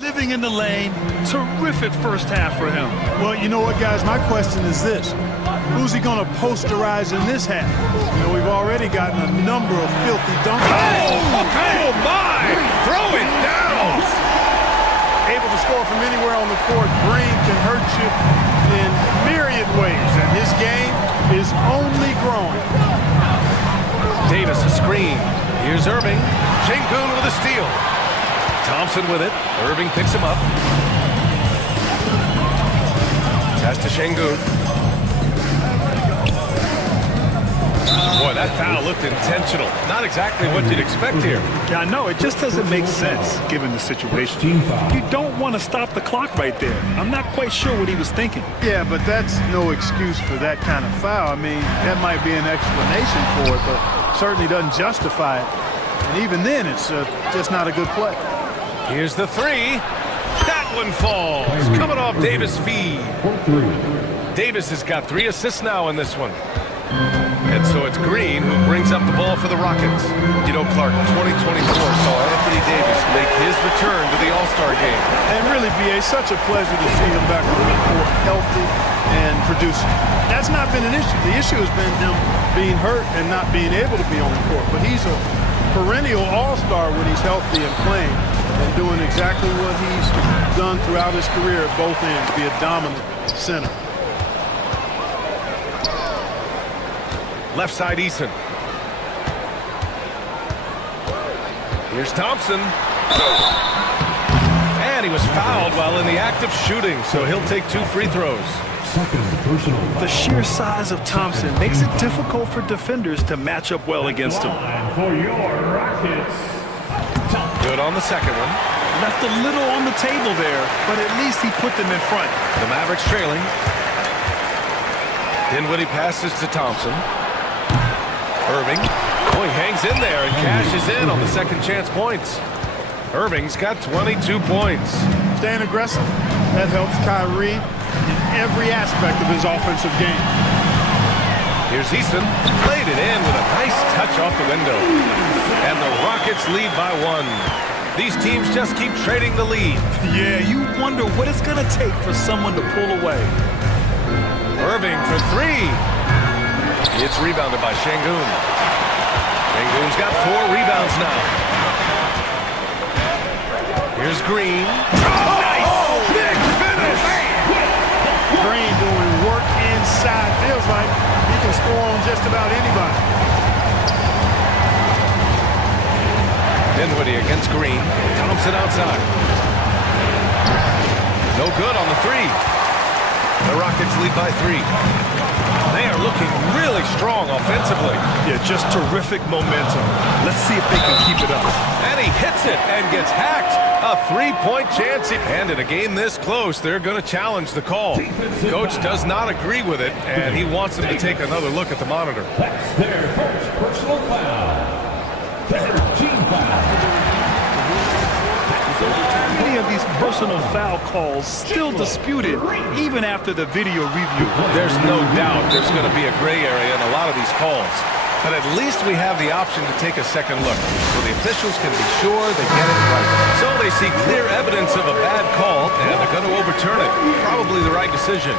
Living in the lane, terrific first half for him. Well, you know what, guys? My question is this. Who's he going to posterize in this half? You know, we've already gotten a number of filthy dunks. Oh, my! Throw it down! Able to score from anywhere on the court. Green can hurt you in myriad ways, and his game is only growing. Davis a screen. Here's Irving. Şengün with a steal. Thompson with it. Irving picks him up. Pass to Şengün. Boy, that foul looked intentional. Not exactly what you'd expect here. Yeah, I know. It just doesn't make sense given the situation. You don't want to stop the clock right there. I'm not quite sure what he was thinking. Yeah, but that's no excuse for that kind of foul. I mean, that might be an explanation for it, but certainly doesn't justify it. And even then, it's just not a good play. Here's the three. That one falls. Coming off Davis' feed. Davis has got 3 assists now in this one. And so it's Green who brings up the ball for the Rockets. You know, Clark, 2024 saw Anthony Davis make his return to the All-Star game. And really, B.A., such a pleasure to see him back on the court, healthy and producing. That's not been an issue. The issue has been him being hurt and not being able to be on the court. But he's a perennial All-Star when he's healthy and playing and doing exactly what he's done throughout his career at both ends, be a dominant center. Left side, Eason. Here's Thompson. And he was fouled while in the act of shooting, so he'll take 2 free throws. The sheer size of Thompson makes it difficult for defenders to match up well against him. For your Rockets. Good on the second one. Left a little on the table there, but at least he put them in front. The Mavericks trailing. Dinwiddie passes to Thompson. Irving. Oh, he hangs in there and cashes in on the second chance points. Irving's got 22 points. Staying aggressive. That helps Kyrie in every aspect of his offensive game. Here's Easton. Played it in with a nice touch off the window. And the Rockets lead by 1. These teams just keep trading the lead. Yeah, you wonder what it's going to take for someone to pull away. Irving for 3. It's rebounded by Şengün. Şengün's got 4 rebounds now. Here's Green. Nice! Big finish! Green doing work inside. Feels like he can score on just about anybody. Dinwiddie against Green. Thompson outside. No good on the 3. The Rockets lead by 3. They are looking really strong offensively. Yeah, just terrific momentum. Let's see if they can keep it up. And he hits it and gets hacked. A 3-point chance. And in a game this close, they're going to challenge the call. Coach does not agree with it, and he wants them to take another look at the monitor. That's their first personal foul. Their team foul. Many of these personal foul calls still disputed even after the video review. There's no doubt there's going to be a gray area in a lot of these calls. But at least we have the option to take a second look, so the officials can be sure they get it right. So they see clear evidence of a bad call, and they're going to overturn it. Probably the right decision.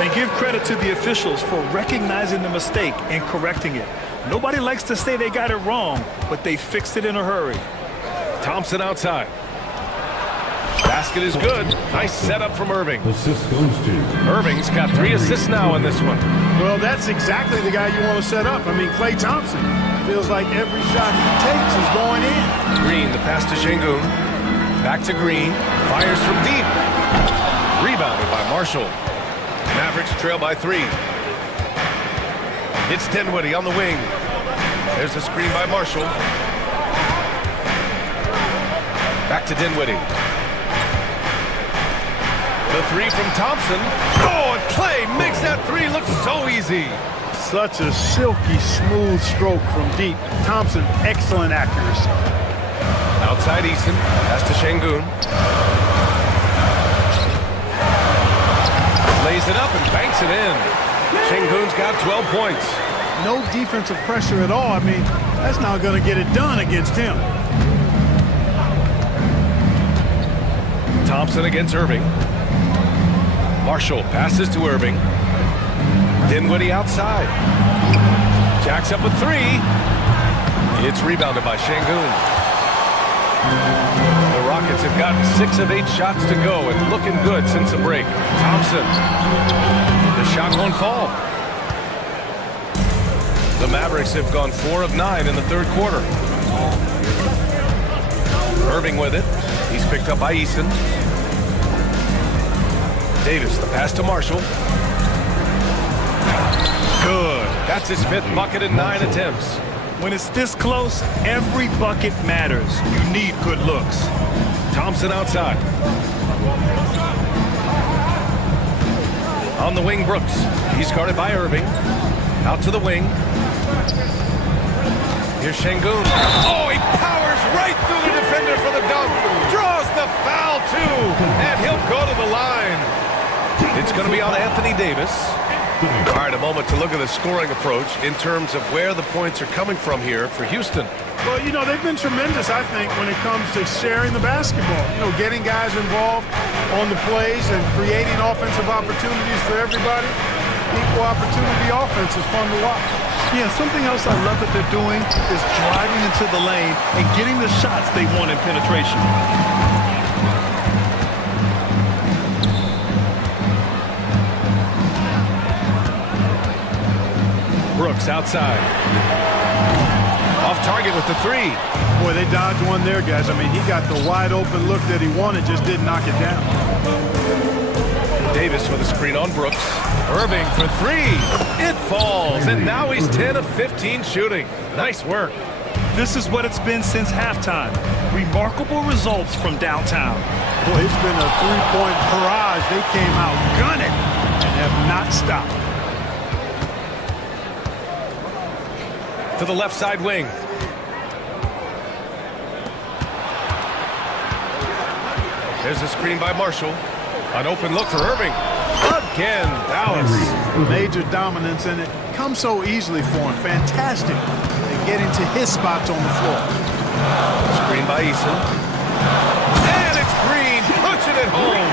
And give credit to the officials for recognizing the mistake and correcting it. Nobody likes to say they got it wrong, but they fixed it in a hurry. Thompson outside. Basket is good. Nice setup from Irving. Assist goes to Irving's got 3 assists now in this one. Well, that's exactly the guy you want to set up. I mean, Klay Thompson feels like every shot he takes is going in. Green, the pass to Şengün. Back to Green. Fires from deep. Rebounded by Marshall. Mavericks trail by 3. It's Dinwiddie on the wing. There's a screen by Marshall. Back to Dinwiddie. The 3 from Thompson. Oh, and Klay makes that 3 look so easy. Such a silky, smooth stroke from deep. Thompson, excellent accuracy. Outside Eason. Pass to Şengün. Lays it up and banks it in. Şengün's got 12 points. No defensive pressure at all. I mean, that's not going to get it done against him. Thompson against Irving. Marshall passes to Irving. Dinwiddie outside. Jacks up a three. It's rebounded by Şengün. The Rockets have gotten 6 of 8 shots to go and looking good since the break. Thompson. The shot won't fall. The Mavericks have gone 4 of 9 in the third quarter. Irving with it. He's picked up by Eason. Davis, the pass to Marshall. Good. That's his 5th bucket in 9 attempts. When it's this close, every bucket matters. You need good looks. Thompson outside. On the wing, Brooks. He's guarded by Irving. Out to the wing. Here's Şengün. Oh, he powers right through the defender for the dunk. Draws the foul, too. And he'll go to the line. It's going to be on Anthony Davis. All right, a moment to look at the scoring approach in terms of where the points are coming from here for Houston. Well, you know, they've been tremendous, I think, when it comes to sharing the basketball. You know, getting guys involved on the plays and creating offensive opportunities for everybody. Equal opportunity offense is fun to watch. Yeah, something else I love that they're doing is driving into the lane and getting the shots they want in penetration. Brooks outside. Off target with the three. Boy, they dodged one there, guys. I mean, he got the wide open look that he wanted, just didn't knock it down. Davis with a screen on Brooks. Irving for three. It falls, and now he's 10 of 15 shooting. Nice work. This is what it's been since halftime. Remarkable results from downtown. Boy, it's been a three-point barrage. They came out gunning and have not stopped. To the left side wing. There's a screen by Marshall. An open look for Irving. Again, Dallas. Major dominance, and it comes so easily for him. Fantastic. They get into his spots on the floor. Screen by Eason. And it's Green pushing it home.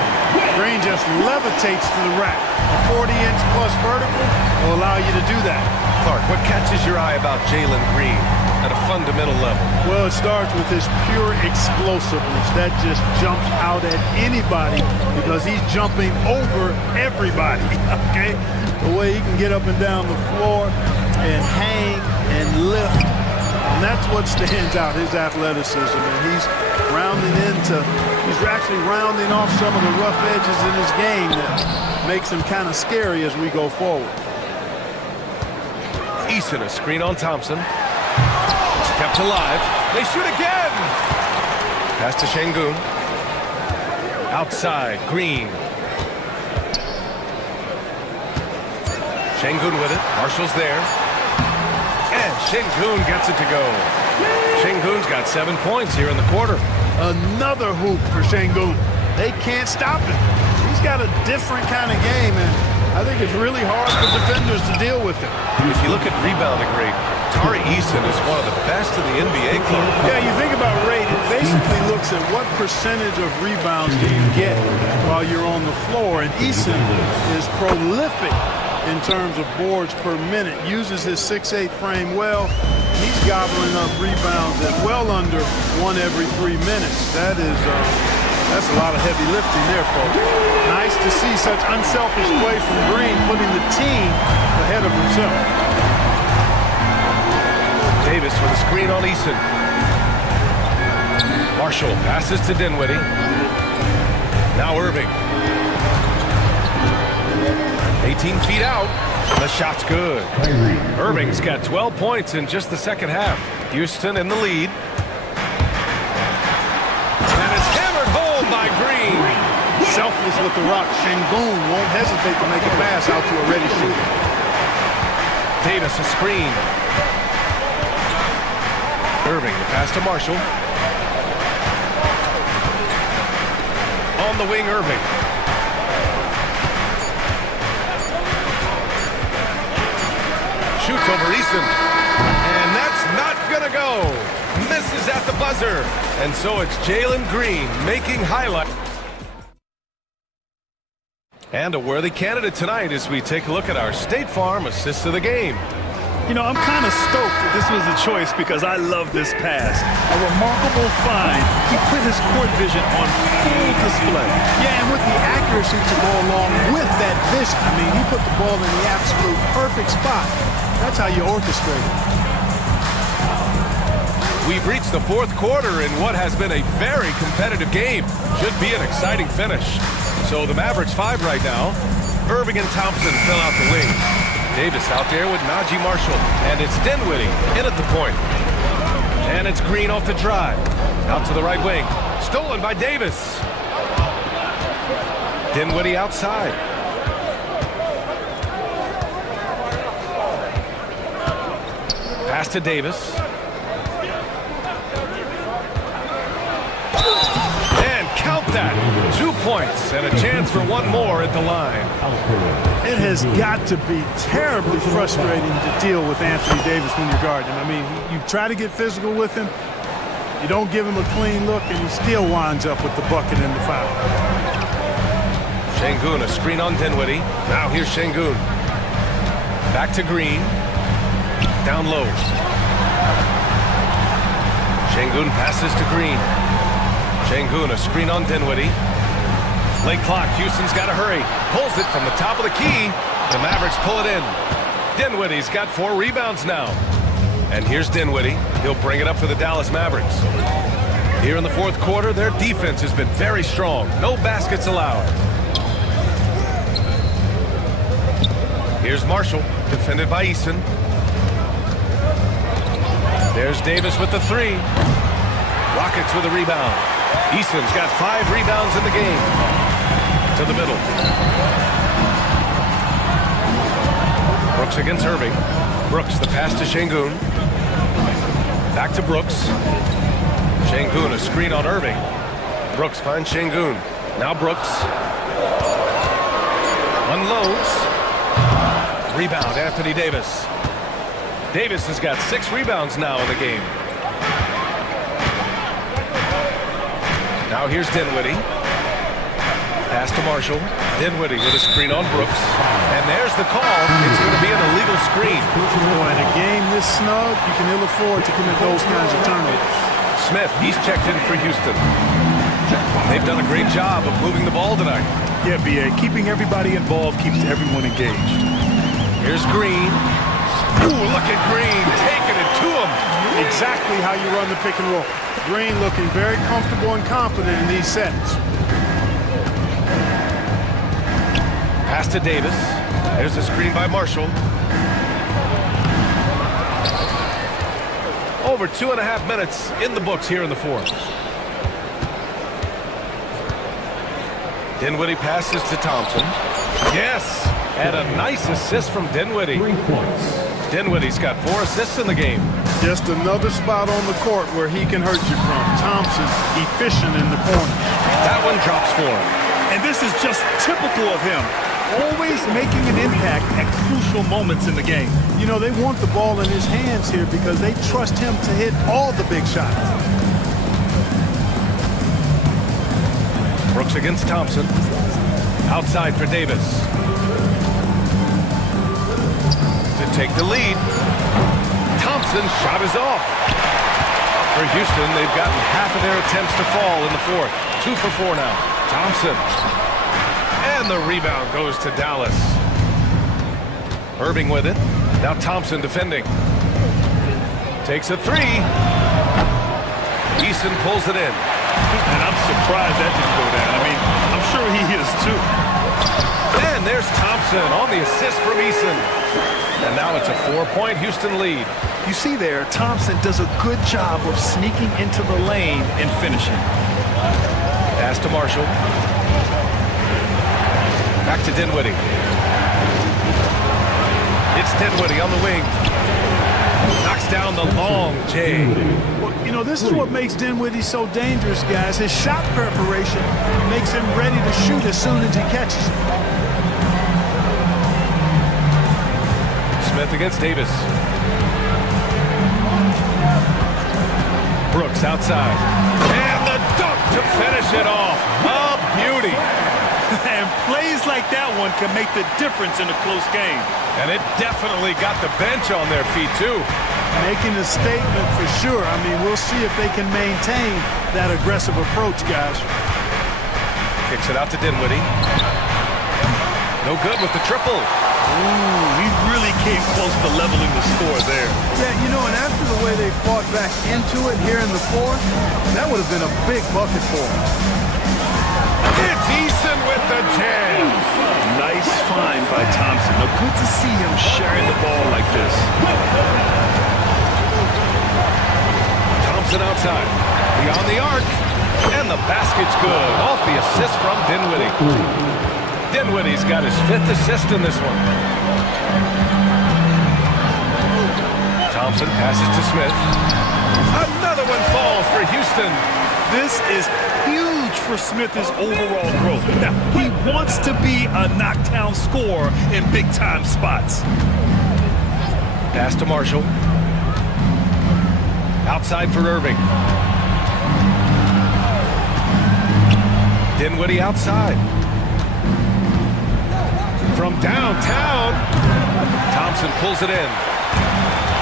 Green just levitates to the rack. A 40-inch plus vertical will allow you to do that. Clark, what catches your eye about Jalen Green at a fundamental level? Well, it starts with his pure explosiveness. That just jumps out at anybody because he's jumping over everybody, okay? The way he can get up and down the floor and hang and lift. And that's what stands out, his athleticism. And he's he's actually rounding off some of the rough edges in his game that makes him kind of scary as we go forward. Eason, a screen on Thompson. Kept alive. They shoot again. Pass to Şengün. Outside, Green. Şengün with it. Marshall's there. And Şengün gets it to go. Şengün's got 7 points here in the quarter. Another hoop for Şengün. They can't stop him. He's got a different kind of game, and I think it's really hard for defenders to deal with him. If you look at rebounding rate, Tari Eason is one of the best in the NBA club. Yeah, you think about rate, it basically looks at what percentage of rebounds do you get while you're on the floor, and Eason is prolific in terms of boards per minute, uses his 6'8" frame well. He's gobbling up rebounds at well under 1 every 3 minutes. That's a lot of heavy lifting there, folks. Nice to see such unselfish play from Green, putting the team ahead of himself. Davis with a screen on Eason. Marshall passes to Dinwiddie. Now Irving. 18 feet out. The shot's good. Irving's got 12 points in just the second half. Houston in the lead. And it's hammered home by Green. Selfless with the rock. Şengün won't hesitate to make a pass out to a ready shooter. Davis a screen. Irving, the pass to Marshall. On the wing, Irving. Shoots over Eason. And that's not gonna go. Misses at the buzzer. And so it's Jalen Green making highlight. And a worthy candidate tonight as we take a look at our State Farm assist of the game. You know, I'm kind of stoked that this was a choice because I love this pass. A remarkable find. He put his court vision on full display. Yeah, and with the accuracy to go along with that vision. I mean, he put the ball in the absolute perfect spot. That's how you orchestrate it. We've reached the fourth quarter in what has been a very competitive game. Should be an exciting finish. So the Mavericks 5 right now. Irving and Thompson fill out the wing. Davis out there with Najee Marshall. And it's Dinwiddie in at the point. And it's Green off the drive. Out to the right wing. Stolen by Davis. Dinwiddie outside. Pass to Davis. And count that. 2 points and a chance for one more at the line. It has got to be terribly frustrating to deal with Anthony Davis when you're guarding him. I mean, you try to get physical with him, you don't give him a clean look, and he still winds up with the bucket and the foul. Şengün, a screen on Dinwiddie. Now here's Şengün. Back to Green. Down low. Şengün passes to Green. Şengün, a screen on Dinwiddie. Late clock, Houston's got to hurry. Pulls it from the top of the key. The Mavericks pull it in. Dinwiddie's got 4 rebounds now. And here's Dinwiddie. He'll bring it up for the Dallas Mavericks. Here in the fourth quarter, their defense has been very strong. No baskets allowed. Here's Marshall, defended by Eason. There's Davis with the 3. Rockets with a rebound. Eason's got 5 rebounds in the game. To the middle. Brooks against Irving. Brooks, the pass to Şengün. Back to Brooks. Şengün, a screen on Irving. Brooks finds Şengün. Now Brooks. Unloads. Rebound, Anthony Davis. Davis has got 6 rebounds now in the game. Now here's Dinwiddie. Pass to Marshall. Dinwiddie with a screen on Brooks. And there's the call. It's going to be an illegal screen. Boy, in a game this snug, you can ill afford to commit those kinds of turnovers. Smith, he's checked in for Houston. They've done a great job of moving the ball tonight. Yeah, B.A., keeping everybody involved keeps everyone engaged. Here's Green. Ooh, look at Green taking it to him. Exactly how you run the pick and roll. Green looking very comfortable and confident in these sets. Pass to Davis. There's a screen by Marshall. Over 2.5 minutes in the books here in the fourth. Dinwiddie passes to Thompson. Yes, and a nice assist from Dinwiddie. 3 points. Dinwiddie's got 4 assists in the game. Just another spot on the court where he can hurt you from. Thompson, efficient in the corner. That one drops for him. And this is just typical of him. Always making an impact at crucial moments in the game. You know, they want the ball in his hands here because they trust him to hit all the big shots. Brooks against Thompson. Outside for Davis. To take the lead. Thompson's shot is off. For Houston, they've gotten half of their attempts to fall in the fourth. 2 for 4 now. Thompson. And the rebound goes to Dallas. Irving with it. Now Thompson defending. Takes a 3. Eason pulls it in. And I'm surprised that didn't go down. I mean, I'm sure he is too. And there's Thompson on the assist from Eason. And now it's a 4-point Houston lead. You see there, Thompson does a good job of sneaking into the lane and finishing. Pass to Marshall. Back to Dinwiddie. It's Dinwiddie on the wing. Knocks down the long J. Well, you know, this is what makes Dinwiddie so dangerous, guys. His shot preparation makes him ready to shoot as soon as he catches it. Smith against Davis. Brooks outside. And the dunk to finish it off. A beauty. And plays like that one can make the difference in a close game. And it definitely got the bench on their feet, too. Making a statement for sure. I mean, we'll see if they can maintain that aggressive approach, guys. Kicks it out to Dinwiddie. No good with the triple. Ooh, he really came close to leveling the score there. Yeah, you know, and after the way they fought back into it here in the fourth, that would have been a big bucket for them. It's Eason with the jam. Nice find by Thompson. Now, good to see him sharing the ball like this. Thompson outside. Beyond the arc. And the basket's good. Off the assist from Dinwiddie. Dinwiddie's got his 5th assist in this one. Thompson passes to Smith. Another one falls for Houston. This is huge for Smith's overall growth. Now, he wants to be a knockdown scorer in big-time spots. Pass to Marshall. Outside for Irving. Dinwiddie outside. From downtown, Thompson pulls it in.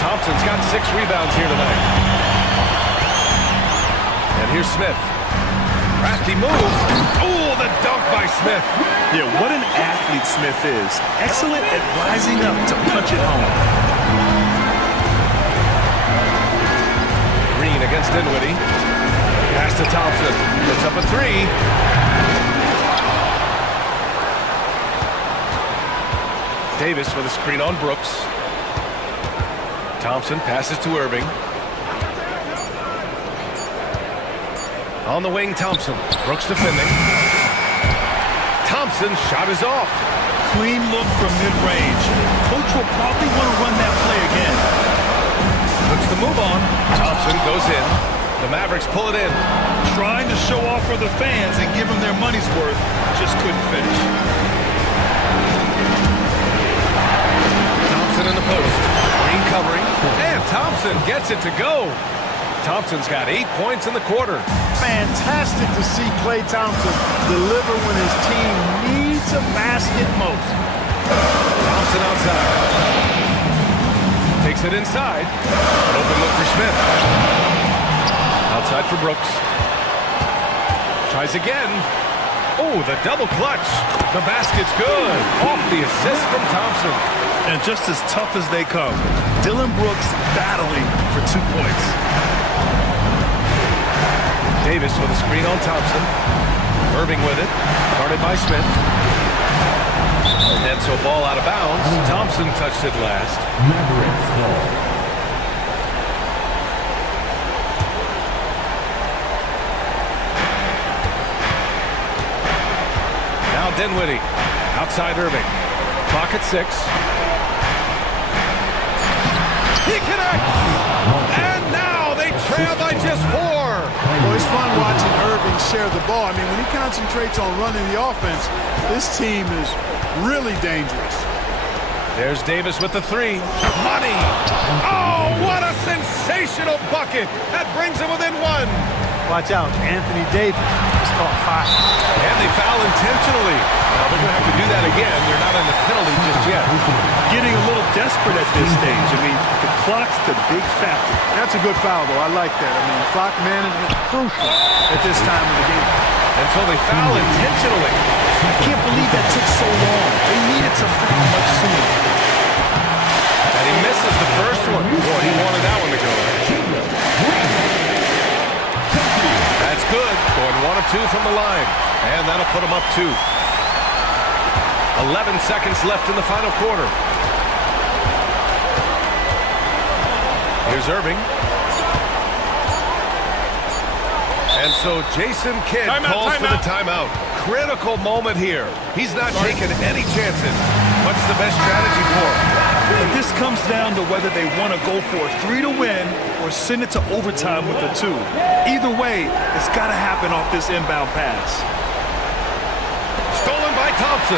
Thompson's got 6 rebounds here tonight. And here's Smith. Crafty move. Oh, the dunk by Smith. Yeah, what an athlete Smith is. Excellent at rising up to punch it home. Green against Dinwiddie. Pass to Thompson. Puts up a 3. Davis with a screen on Brooks. Thompson passes to Irving. On the wing, Thompson. Brooks defending. Thompson's shot is off. Clean look from mid-range. Coach will probably want to run that play again. Puts the move on. Thompson goes in. The Mavericks pull it in. Trying to show off for the fans and give them their money's worth. Just couldn't finish. Thompson in the post. Green covering. And Thompson gets it to go. Thompson's got 8 points in the quarter. Fantastic to see Klay Thompson deliver when his team needs a basket most. Thompson outside. Takes it inside. An open look for Smith. Outside for Brooks. Tries again. Oh, the double clutch. The basket's good. Off the assist from Thompson. And just as tough as they come, Dillon Brooks battling for 2 points. Davis with a screen on Thompson. Irving with it. Guarded by Smith. And then so ball out of bounds. Thompson touched it last. Now Dinwiddie. Outside Irving. Clock at 6. He connects! And now they trail by just 4. Well, it's fun watching Irving share the ball. I mean, when he concentrates on running the offense, this team is really dangerous. There's Davis with the 3. Money! Oh, what a sensational bucket! That brings him within 1. Watch out, Anthony Davis is caught hot. And they foul intentionally. Now they're going to have to do that again. They're not in the penalty just yet. Getting a little desperate at this stage. I mean, the clock's the big factor. That's a good foul, though. I like that. I mean, clock management crucial at this time of the game. And so they foul intentionally. I can't believe that took so long. They needed to foul much sooner. And he misses the first one. Boy, he wanted that one to go. That's good. Going 1 of 2 from the line. And that'll put him up 2. 11 seconds left in the final quarter. Here's Irving. And so Jason Kidd calls for the timeout. Critical moment here. He's not taking any chances. What's the best strategy for him? This comes down to whether they want to go for a 3 to win or send it to overtime with a 2. Either way, it's got to happen off this inbound pass. Stolen by Thompson.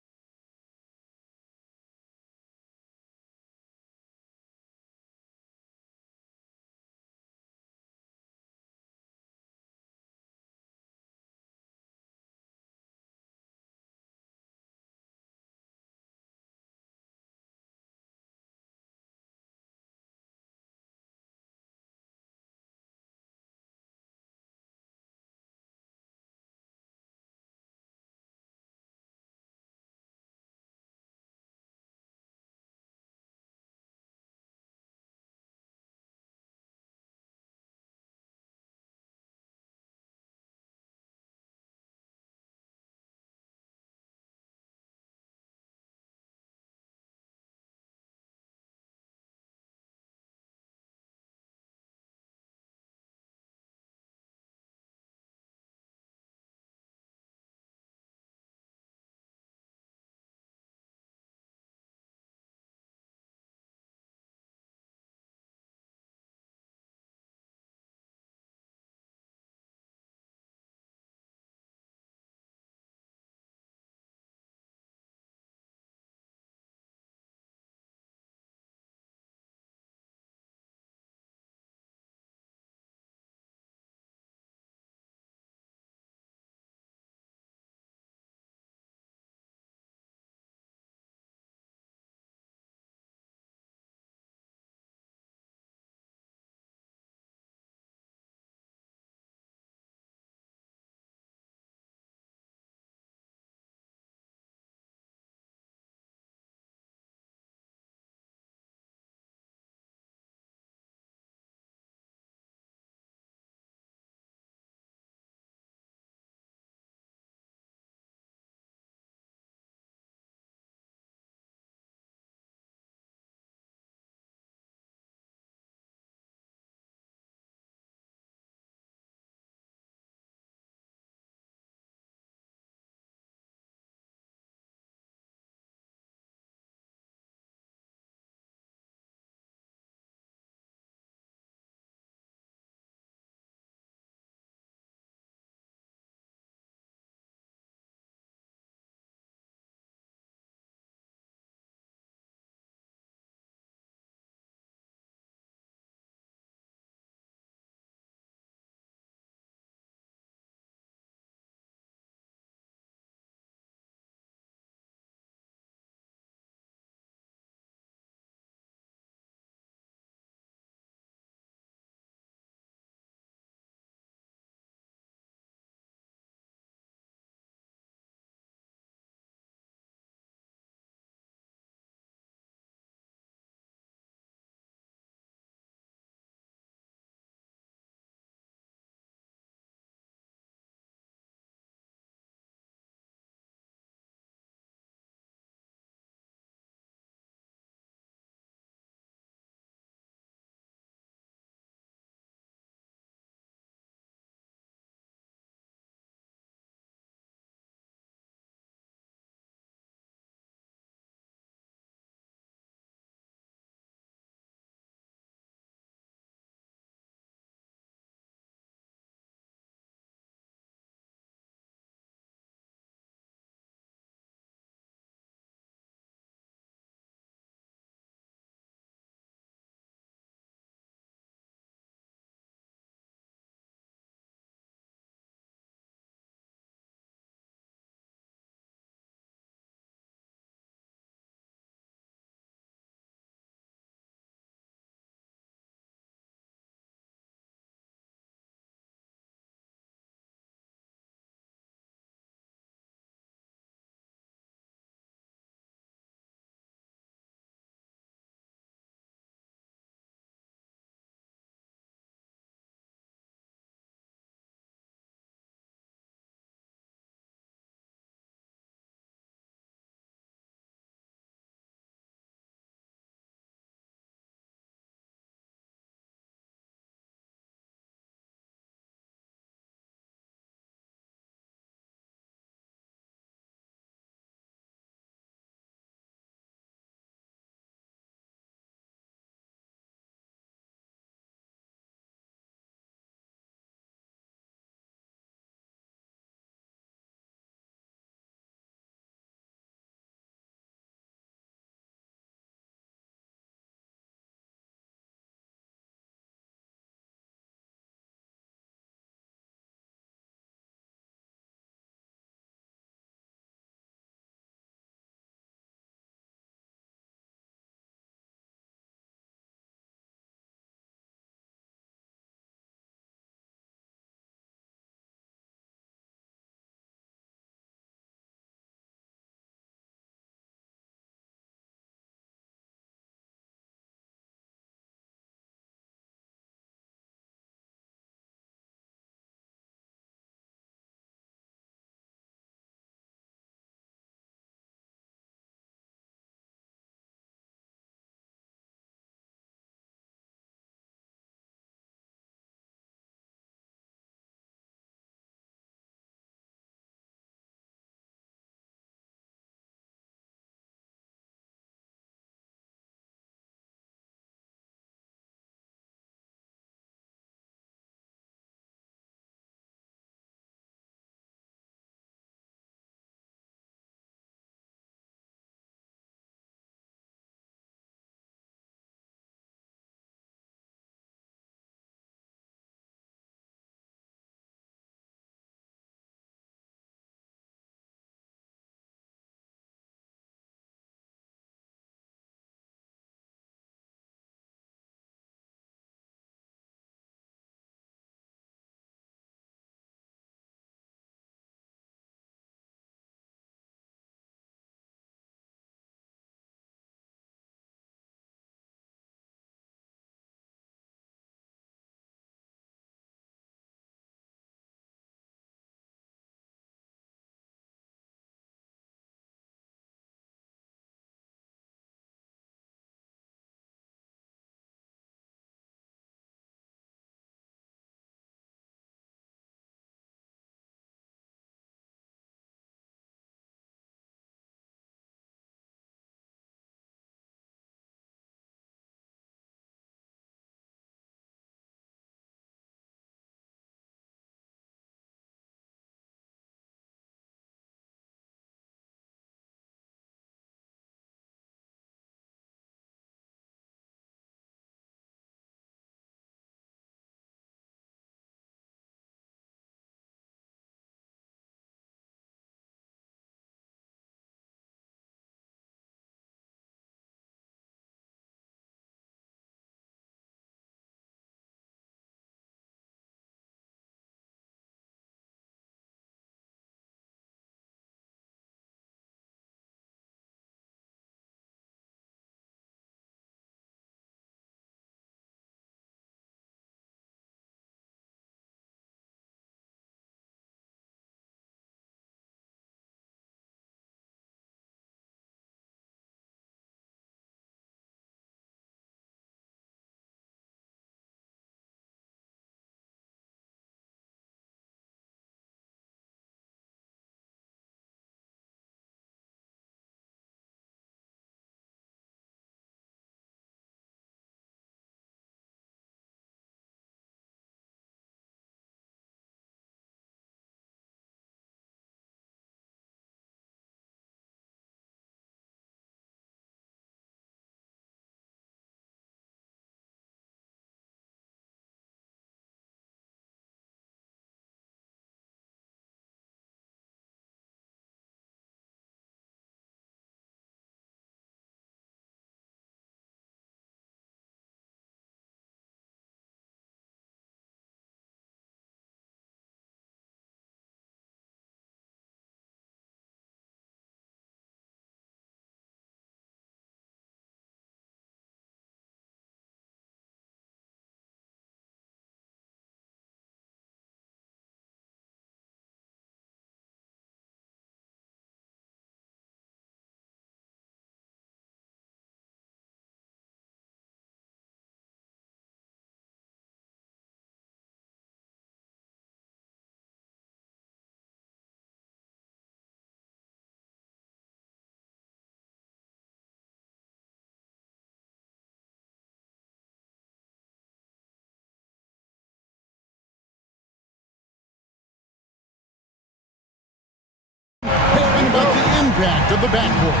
impact of the backcourt.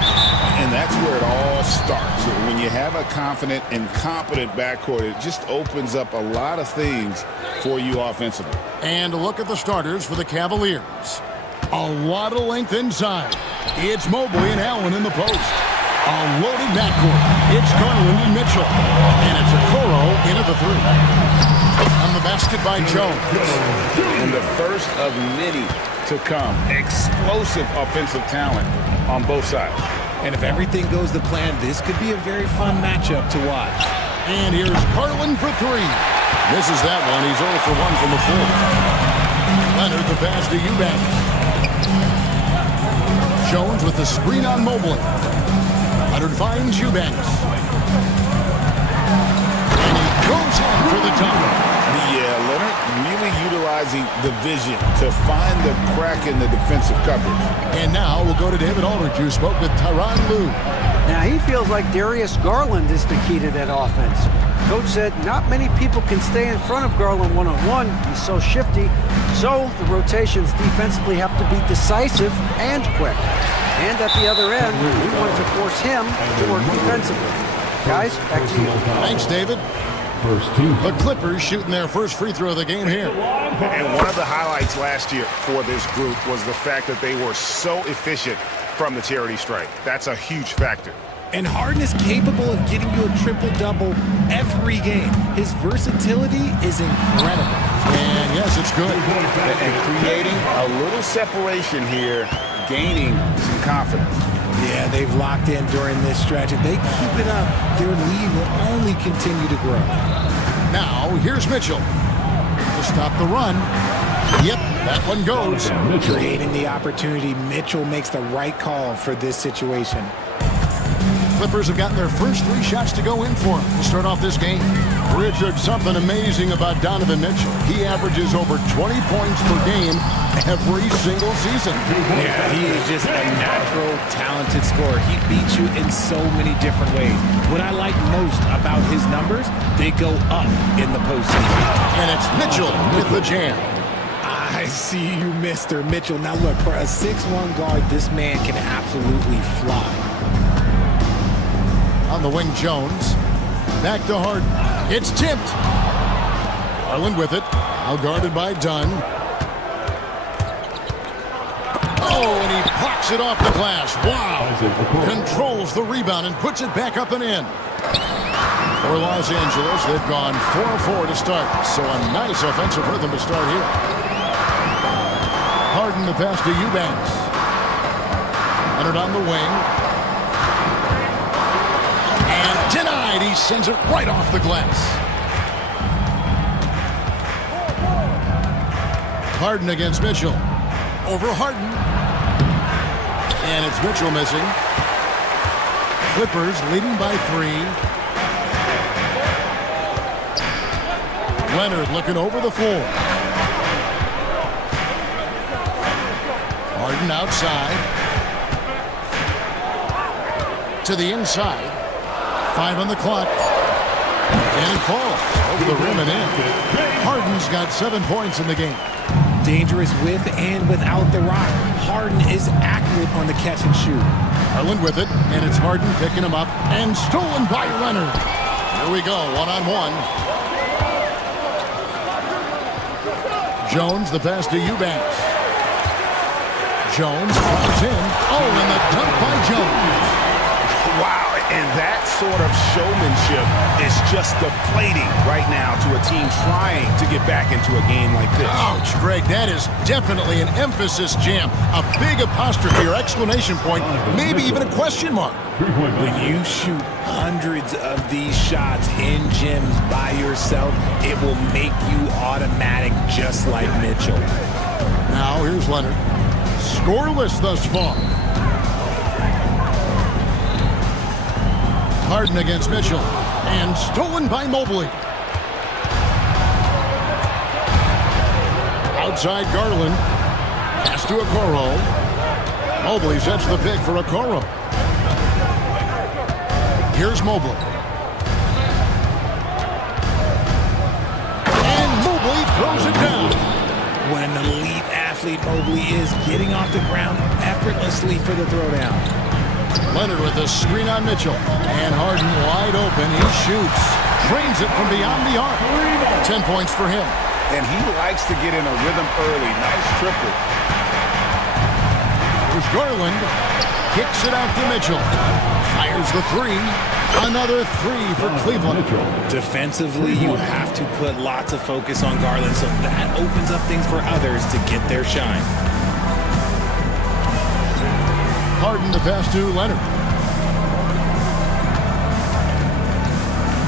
And that's where it all starts. When you have a confident and competent backcourt, it just opens up a lot of things for you offensively. And look at the starters for the Cavaliers. A lot of length inside. It's Mobley and Allen in the post. A loaded backcourt. It's Garland and Mitchell. And it's Okoro in at the three. On the basket by Jones. And the first of many to come. Explosive offensive talent on both sides. And if everything goes to plan, this could be a very fun matchup to watch. And here's Garland for three. Misses that one. He's 0 for 1 from the floor. Leonard the pass to Eubanks. Jones with the screen on Mobley. Leonard finds Eubanks. And he goes in for the dunk. Yeah, Leonard really utilizing the vision to find the crack in the defensive coverage. And now we'll go to David Aldridge, who spoke with Tyronn Lue. Now he feels like Darius Garland is the key to that offense. Coach said not many people can stay in front of Garland one-on-one. He's so shifty. So the rotations defensively have to be decisive and quick. And at the other end, we want to force him to work defensively. Guys, back to you. Thanks, David. The Clippers shooting their first free throw of the game here. And one of the highlights last year for this group was the fact that they were so efficient from the charity stripe. That's a huge factor. And Harden is capable of getting you a triple-double every game. His versatility is incredible. And yes, it's good. And creating a little separation here, gaining some confidence. Yeah, they've locked in during this stretch. If they keep it up, their lead will only continue to grow. Now, here's Mitchell. To stop the run. Yep, that one goes. Creating the opportunity, Mitchell makes the right call for this situation. Clippers have gotten their first 3 shots to go in for him to start off this game. Richard, something amazing about Donovan Mitchell. He averages over 20 points per game every single season. Yeah, he is just a natural, talented scorer. He beats you in so many different ways. What I like most about his numbers, they go up in the postseason. And it's Mitchell with the jam. I see you, Mr. Mitchell. Now look, for a 6'1" guard, this man can absolutely fly. On the wing, Jones. Back to Harden. It's tipped. Garland with it. Now guarded by Dunn. Oh, and he blocks it off the glass. Wow. Controls the rebound and puts it back up and in. For Los Angeles, they've gone 4-4 to start. So a nice offensive rhythm to start here. Harden the pass to Eubanks. Leonard on the wing. Denied. He sends it right off the glass. Harden against Mitchell. Over Harden. And it's Mitchell missing. Clippers leading by 3. Leonard looking over the floor. Harden outside. To the inside. 5 on the clock. And it falls over the rim and in. Harden's got 7 points in the game. Dangerous with and without the rock. Harden is accurate on the catch and shoot. Garland with it, and it's Harden picking him up and stolen by Leonard. Here we go, one-on-one. Jones, the pass to Eubanks. Jones falls in. Oh, and the dunk by Jones. Wow, and that sort of showmanship is just deflating right now to a team trying to get back into a game like this. Ouch, Greg, that is definitely an emphasis jam. A big apostrophe or exclamation point, maybe even a question mark. When you shoot hundreds of these shots in gyms by yourself, it will make you automatic just like Mitchell. Now here's Leonard. Scoreless thus far. Harden against Mitchell. And stolen by Mobley. Outside Garland. Pass to Okoro. Mobley sets the pick for Okoro. Here's Mobley. And Mobley throws it down. When an elite athlete athlete Mobley is, getting off the ground effortlessly for the throwdown. Leonard with a screen on Mitchell. And Harden wide open. He shoots. Drains it from beyond the arc. 10 points for him. And he likes to get in a rhythm early. Nice triple. Here's Garland. Kicks it out to Mitchell. Fires the three. Another three for Cleveland. Defensively, you have to put lots of focus on Garland, so that opens up things for others to get their shine. Harden to pass to Leonard.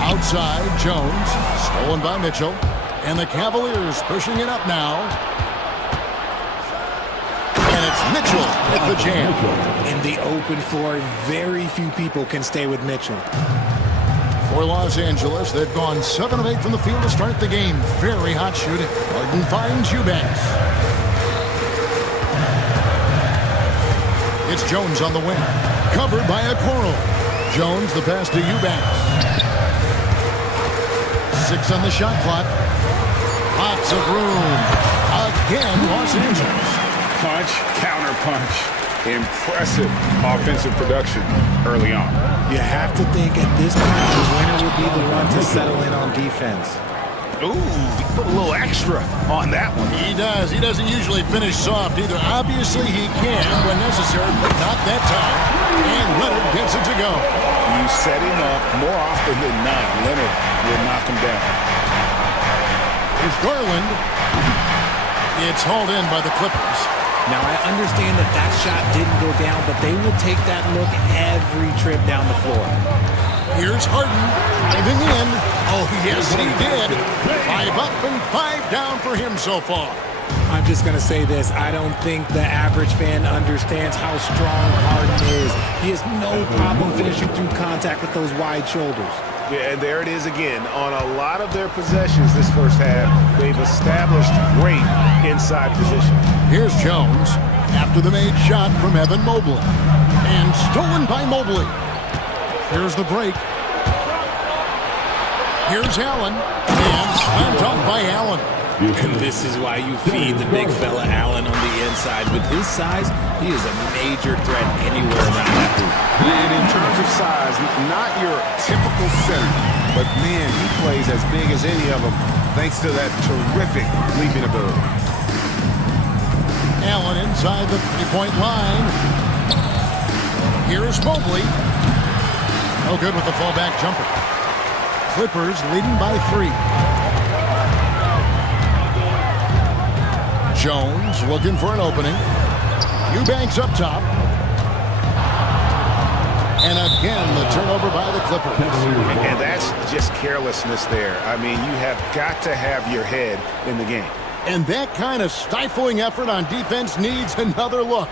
Outside, Jones. Stolen by Mitchell. And the Cavaliers pushing it up now. And it's Mitchell at the jam. In the open floor, very few people can stay with Mitchell. For Los Angeles, they've gone 7 of 8 from the field to start the game. Very hot shooting. Harden finds Eubanks. It's Jones on the wing. Covered by Okoro. Jones the pass to Eubanks. 6 on the shot clock. Lots of room. Again, Los Angeles. Punch, counter punch. Impressive offensive production early on. You have to think at this point the winner would be the one to settle in on defense. Ooh, he put a little extra on that one. He does. He doesn't usually finish soft either. Obviously, he can when necessary, but not that time. And Leonard gets it to go. You set him up more often than not. Leonard will knock him down. Here's Garland. It's hauled in by the Clippers. Now, I understand that that shot didn't go down, but they will take that look every trip down the floor. Here's Harden driving in. Oh, yes, he did. 5 up and 5 down for him so far. I'm just going to say this. I don't think the average fan understands how strong Harden is. He has no problem finishing through contact with those wide shoulders. Yeah, and there it is again. On a lot of their possessions this first half, they've established great inside position. Here's Jones after the made shot from Evan Mobley. And stolen by Mobley. Here's the break. Here's Allen. And slammed up by Allen. And this is why you feed the big fella Allen on the inside. With his size, he is a major threat anywhere around that hoop. And in terms of size, not your typical center, but man, he plays as big as any of them thanks to that terrific leaping ability. Allen inside the three-point line. Here's Mobley. No good with the fallback jumper. Clippers leading by 3. Jones looking for an opening. Eubanks up top. And again, the turnover by the Clippers. And that's just carelessness there. I mean, you have got to have your head in the game. And that kind of stifling effort on defense needs another look.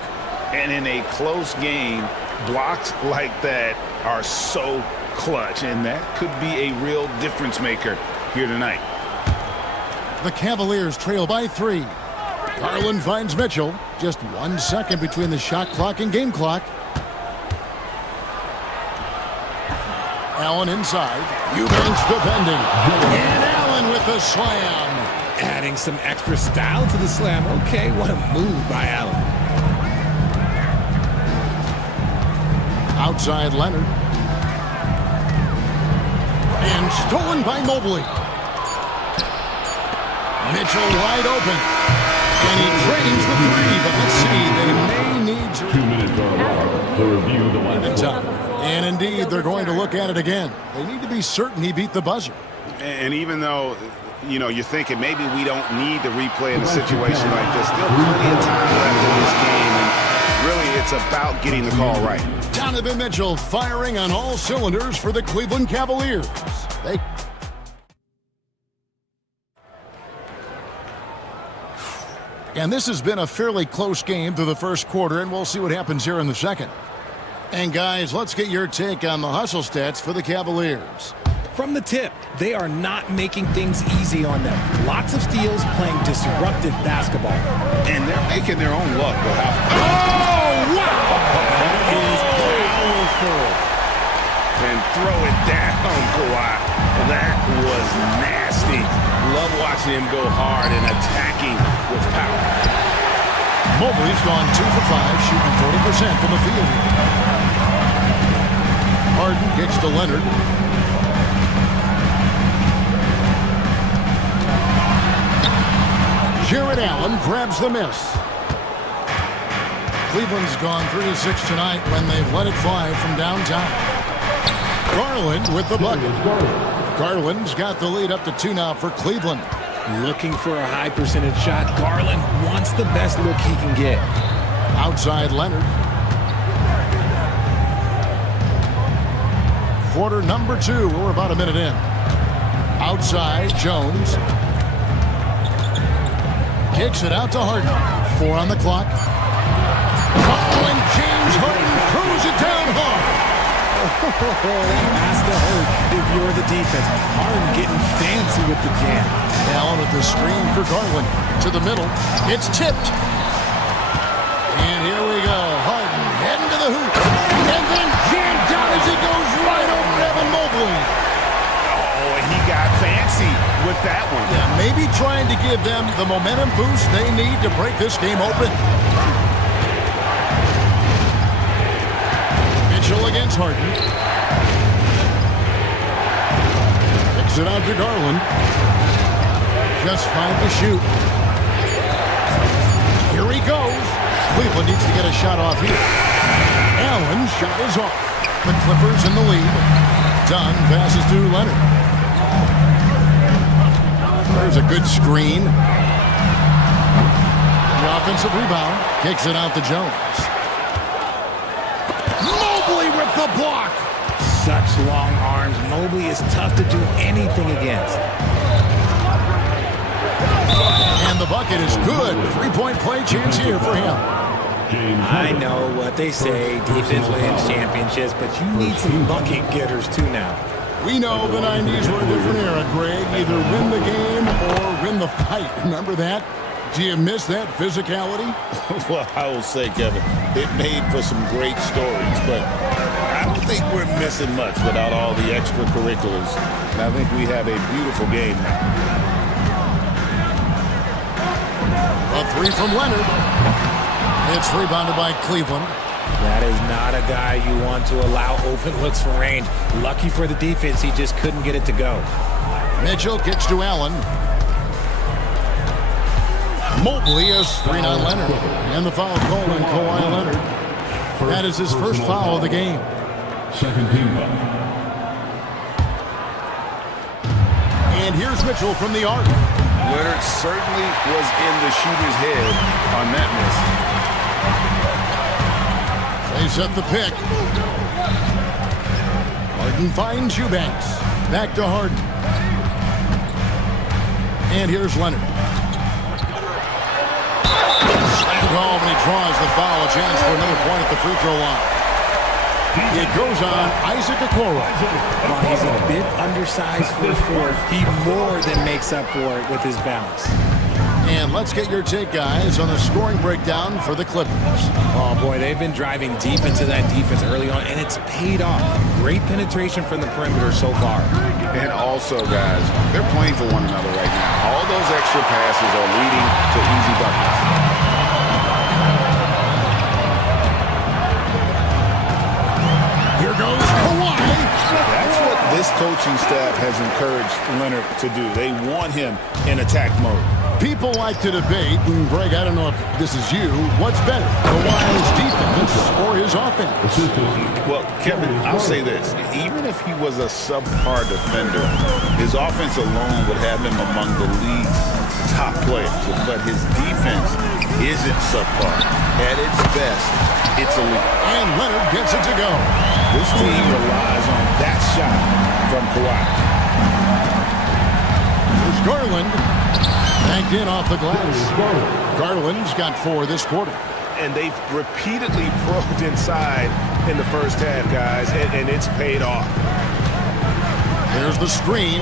And in a close game, blocks like that are so clutch, and that could be a real difference maker here tonight. The Cavaliers trail by 3. Garland finds Mitchell. Just 1 second between the shot clock and game clock. Allen inside. Eubanks defending. And Allen with the slam. Adding some extra style to the slam. Okay, what a move by Allen. Outside Leonard. And stolen by Mobley. Mitchell wide open. And he drains the 3, but let's see, they may need to... 2 minutes are allowed to review the last play. And indeed, they're going to look at it again. They need to be certain he beat the buzzer. And even though, you know, you're thinking maybe we don't need to replay in a situation like this, still plenty of time left in this game, and really it's about getting the call right. Donovan Mitchell firing on all cylinders for the Cleveland Cavaliers. And this has been a fairly close game through the first quarter, and we'll see what happens here in the second. And guys, let's get your take on the hustle stats for the Cavaliers. From the tip, they are not making things easy on them. Lots of steals, playing disruptive basketball. And they're making their own luck. Oh, wow! That is powerful. And throw it down, Kawhi. That was nasty. Love watching him go hard and attacking with power. Mobley's gone 2 for 5, shooting 40% from the field here. Harden kicks to Leonard. Jared Allen grabs the miss. Cleveland's gone 3-6 tonight when they've let it fly from downtown. Garland with the bucket. Garland's got the lead up to 2 now for Cleveland. Looking for a high percentage shot. Garland wants the best look he can get. Outside Leonard. Quarter number 2. We're about a minute in. Outside Jones. Kicks it out to Harden. 4 on the clock. Oh, and James Harden throws it down hard. That has to hurt if you're the defense. Harden getting fancy with the jam. Allen with the screen for Garland. To the middle. It's tipped. And here we go. Harden heading to the hoop. And then jammed down as he goes right over Evan Mobley. Oh, and he got fancy with that one. Yeah, maybe trying to give them the momentum boost they need to break this game open. Mitchell against Harden. Kicks it out to Garland. Just 5 to shoot. Here he goes. Cleveland needs to get a shot off here. Allen's shot is off. The Clippers in the lead. Dunn passes to Leonard. There's a good screen. The offensive rebound. Kicks it out to Jones. Mobley with the block. Such long arms. Mobley is tough to do anything against. And the bucket is good. 3-point play chance here for him. I know what they say, defense wins championships, but you need some bucket getters too now. We know the 90s were a different era, Greg. Either win the game or win the fight. Remember that? Do you miss that physicality? Well, I will say, Kevin, it made for some great stories, but I don't think we're missing much without all the extracurriculars. And I think we have a beautiful game now. A 3 from Leonard. It's rebounded by Cleveland. That is not a guy you want to allow open looks for range. Lucky for the defense, he just couldn't get it to go. Mitchell kicks to Allen. Mobley is screen on Leonard. And the foul call on Kawhi Leonard. That is his first foul of the game. Second team foul. And here's Mitchell from the arc. Leonard certainly was in the shooter's head on that miss. They set the pick. Harden finds Eubanks. Back to Harden. And here's Leonard. Slammed home, and he draws the foul. A chance for another point at the free throw line. It goes on Isaac Okoro. While he's a bit undersized for a forward, he more than makes up for it with his balance. And let's get your take, guys, on the scoring breakdown for the Clippers. Oh, boy, they've been driving deep into that defense early on, and it's paid off. Great penetration from the perimeter so far. And also, guys, they're playing for one another right now. All those extra passes are leading to easy buckets. Here goes Kawhi. That's what this coaching staff has encouraged Leonard to do. They want him in attack mode. People like to debate, and Greg, I don't know if this is you, what's better, Kawhi's defense or his offense? Well, Kevin, I'll say this. Even if he was a subpar defender, his offense alone would have him among the league's top players. But his defense isn't subpar. At its best, it's elite. And Leonard gets it to go. This team relies on that shot from Kawhi. There's Garland. Banked in off the glass. Garland's got 4 this quarter. And they've repeatedly probed inside in the first half, guys, and it's paid off. There's the screen.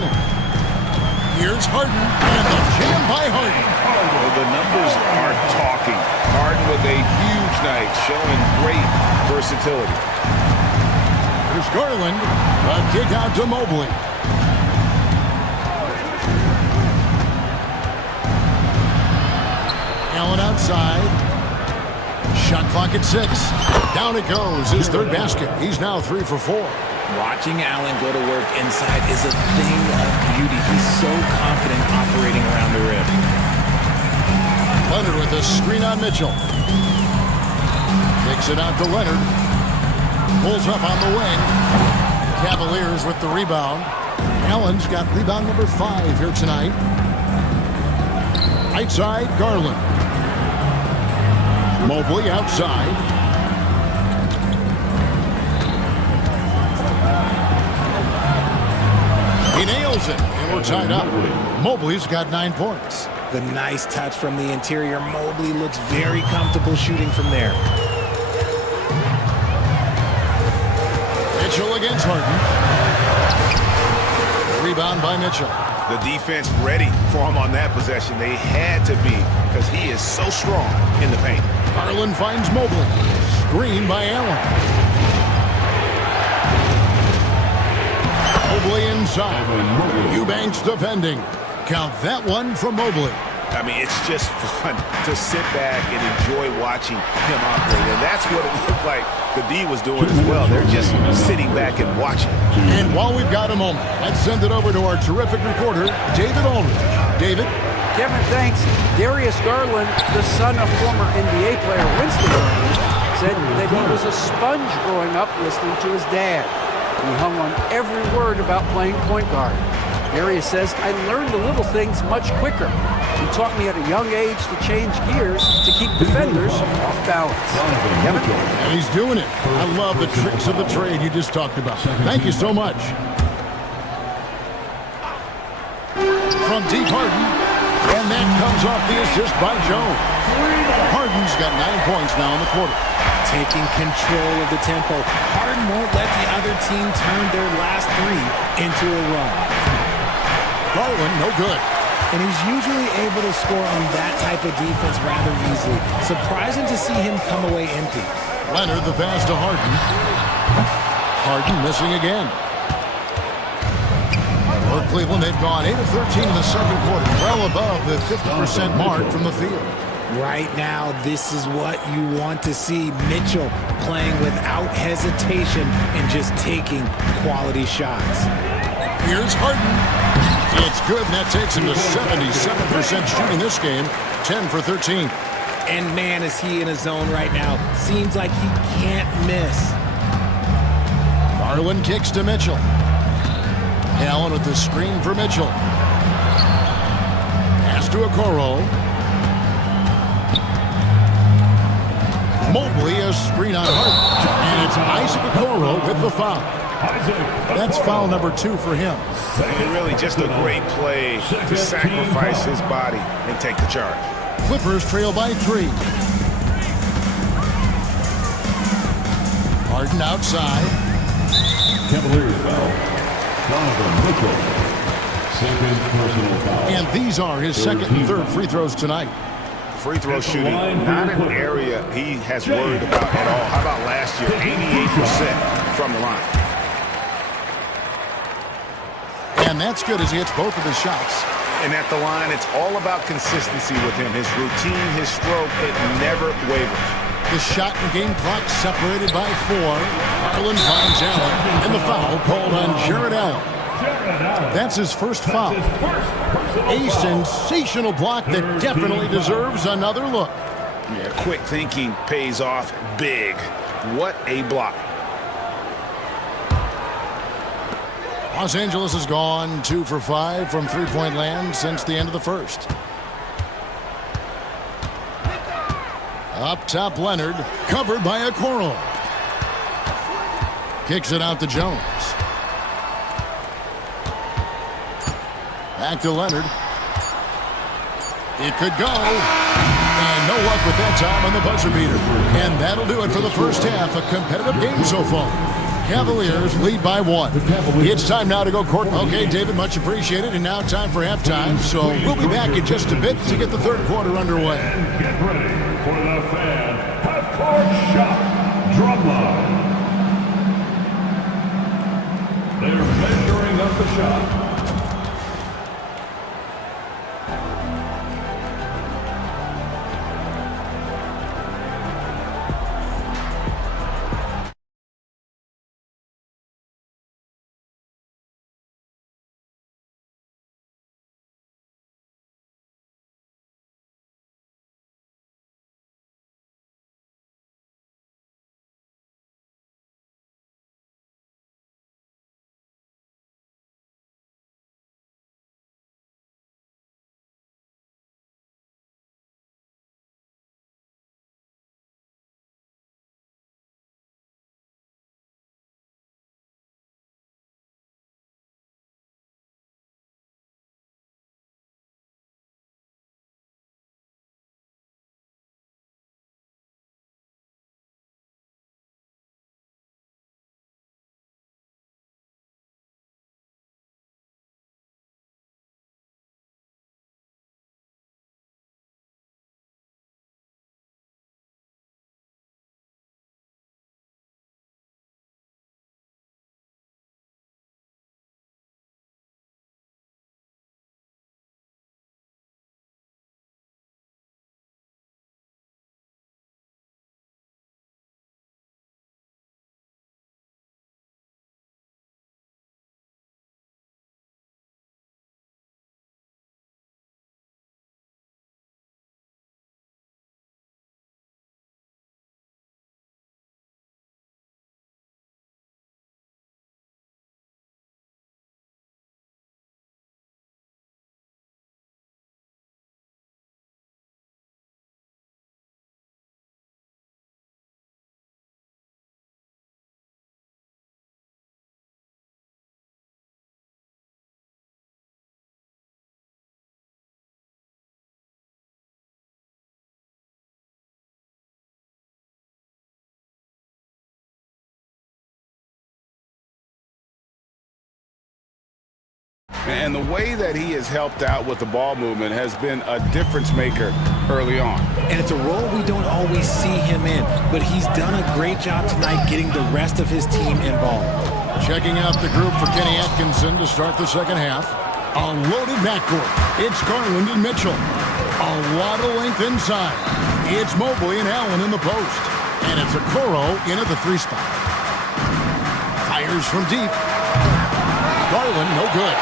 Here's Harden, and the jam by Harden. Well, the numbers are talking. Harden with a huge night, showing great versatility. Here's Garland. A kick out to Mobley. Allen outside. Shot clock at 6. Down it goes. His third basket. He's now 3 for 4. Watching Allen go to work inside is a thing of beauty. He's so confident operating around the rim. Leonard with a screen on Mitchell. Takes it out to Leonard. Pulls up on the wing. Cavaliers with the rebound. Allen's got rebound number 5 here tonight. Right side, Garland. Mobley outside. He nails it, and we're tied up. Mobley's got 9 points. The nice touch from the interior. Mobley looks very comfortable shooting from there. Mitchell against Harden. Rebound by Mitchell. The defense ready for him on that possession. They had to be because he is so strong in the paint. Garland finds Mobley. Screen by Allen. Mobley inside. Eubanks defending. Count that one from Mobley. I mean, it's just fun to sit back and enjoy watching him operate. And that's what it looked like the D was doing as well. They're just sitting back and watching. And while we've got a moment, let's send it over to our terrific reporter, David Aldridge. David? Kevin, thanks. Darius Garland, the son of former NBA player Winston Garland, said that he was a sponge growing up listening to his dad. He hung on every word about playing point guard. Darius says, I learned the little things much quicker. He taught me at a young age to change gears to keep defenders off balance. Kevin? And he's doing it. I love the tricks of the trade you just talked about. Thank you so much. From deep Harden, and that comes off the assist by Jones. Harden's got 9 points now in the quarter. Taking control of the tempo. Harden won't let the other team turn their last 3 into a run. Garland, no good. And he's usually able to score on that type of defense rather easily. Surprising to see him come away empty. Leonard the pass to Harden. Harden missing again. For Cleveland, they've gone 8 of 13 in the second quarter, well above the 50% mark from the field. Right now, this is what you want to see. Mitchell playing without hesitation and just taking quality shots. Here's Harden. It's good, and that takes him to 77% shooting this game, 10 for 13. And man, is he in a zone right now. Seems like he can't miss. Garland kicks to Mitchell. Allen with the screen for Mitchell. Pass to Okoro. Mobley a screen on Harden. And it's Isaac Okoro with the foul. That's foul number 2 for him. And really just a great play to sacrifice his body and take the charge. Clippers trail by 3. Harden outside. Cavaliers foul. Donovan Mitchell. Second personal foul. And these are his second and third free throws tonight. Free throw shooting, not an area he has worried about at all. How about last year? 88% from the line. And that's good as he hits both of his shots. And at the line, it's all about consistency with him. His routine, his stroke, it never wavers. The shot and game clock separated by 4. Garland finds Allen, and the foul called on Jared Allen. That's his first foul. A sensational block that definitely deserves another look. Yeah, quick thinking pays off big. What a block. Los Angeles has gone 2 for 5 from three-point land since the end of the first. Up top, Leonard, covered by Okoro. Kicks it out to Jones. Back to Leonard. It could go. And no luck with that time on the buzzer beater. And that'll do it for the first half. A competitive game so far. Cavaliers lead by 1. It's time now to go court. Okay, David, much appreciated. And now time for halftime. So we'll be back in just a bit to get the third quarter underway. And get ready for the fan half-court shot drumline. They're measuring up the shot. And the way that he has helped out with the ball movement has been a difference maker early on. And it's a role we don't always see him in, but he's done a great job tonight getting the rest of his team involved. Checking out the group for Kenny Atkinson to start the second half. A loaded backcourt. It's Garland and Mitchell. A lot of length inside. It's Mobley and Allen in the post. And it's Okoro in at the 3 spot. Fires from deep. Garland, no good.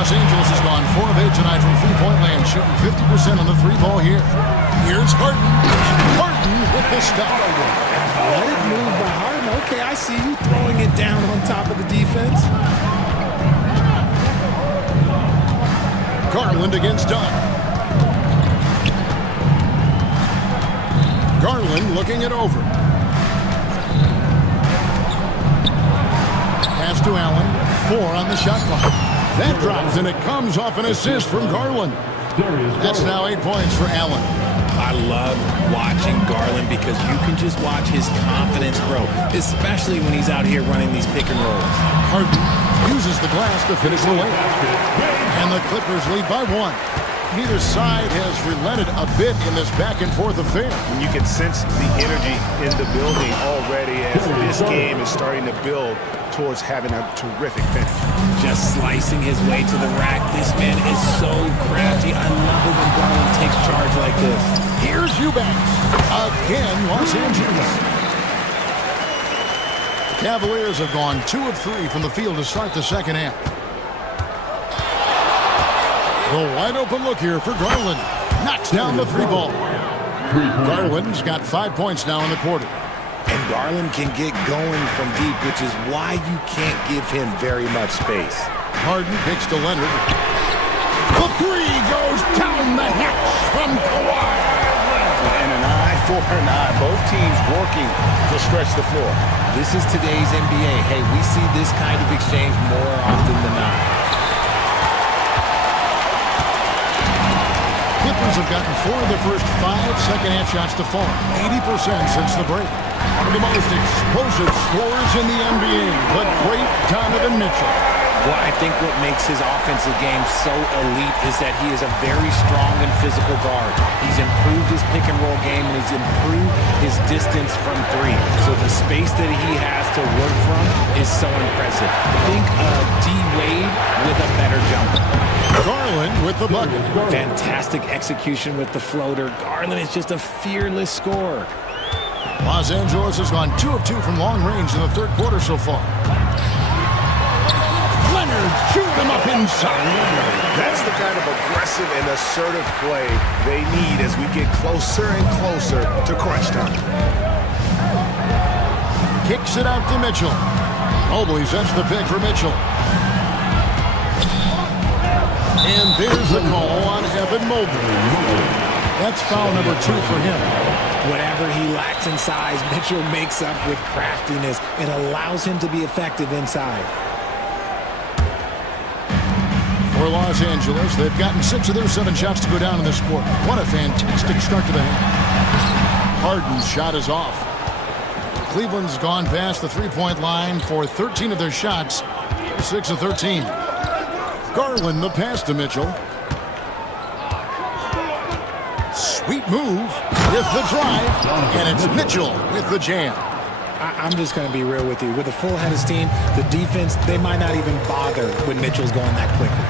Los Angeles has gone 4 of 8 tonight from three-point land, shooting 50% on the 3 ball here. Here's Harden. Harden with the stop. Athletic move by Harden. Okay, I see you throwing it down on top of the defense. Garland against Dunn. Garland looking it over. Pass to Allen. 4 on the shot clock. That drops, and it comes off an assist from Garland. That's now 8 points for Allen. I love watching Garland because you can just watch his confidence grow, especially when he's out here running these pick and rolls. Harden uses the glass to finish the layup. And the Clippers lead by 1. Neither side has relented a bit in this back-and-forth affair. And you can sense the energy in the building already as this game is starting to build towards having a terrific finish. Just slicing his way to the rack. This man is so crafty. I love it when Garland takes charge like this. Here's Eubanks. Again, Los Angeles. The Cavaliers have gone 2 of 3 from the field to start the second half. The wide open look here for Garland. Knocks down the 3 ball. Garland's got 5 points now in the quarter. And Garland can get going from deep, which is why you can't give him very much space. Harden picks to Leonard. The 3 goes down the hatch from Kawhi. And an eye for an eye. Both teams working to stretch the floor. This is today's NBA. Hey, we see this kind of exchange more often than not. Clippers have gotten 4 of their first 5 second-half shots to fall. 80% since the break. One of the most explosive scorers in the NBA, the great Donovan Mitchell. Well, I think what makes his offensive game so elite is that he is a very strong and physical guard. He's improved his pick-and-roll game, and he's improved his distance from 3. So the space that he has to work from is so impressive. Think of D-Wade with a better jumper. Garland with the bucket. Fantastic execution with the floater. Garland is just a fearless scorer. Los Angeles has gone 2 of 2 from long range in the third quarter so far. Leonard chewed him up inside. That's the kind of aggressive and assertive play they need as we get closer and closer to crunch time. Kicks it out to Mitchell. Mobley sets the pick for Mitchell. And there's the call on Evan Mobley. That's foul number 2 for him. Whatever he lacks in size, Mitchell makes up with craftiness. It allows him to be effective inside. For Los Angeles, they've gotten 6 of their 7 shots to go down in this quarter. What a fantastic start to the half. Harden's shot is off. Cleveland's gone past the 3-point line for 13 of their shots. 6 of 13. Garland the pass to Mitchell. Sweet move with the drive, and it's Mitchell with the jam. I'm just going to be real with you. With a full head of steam, the defense, they might not even bother when Mitchell's going that quickly.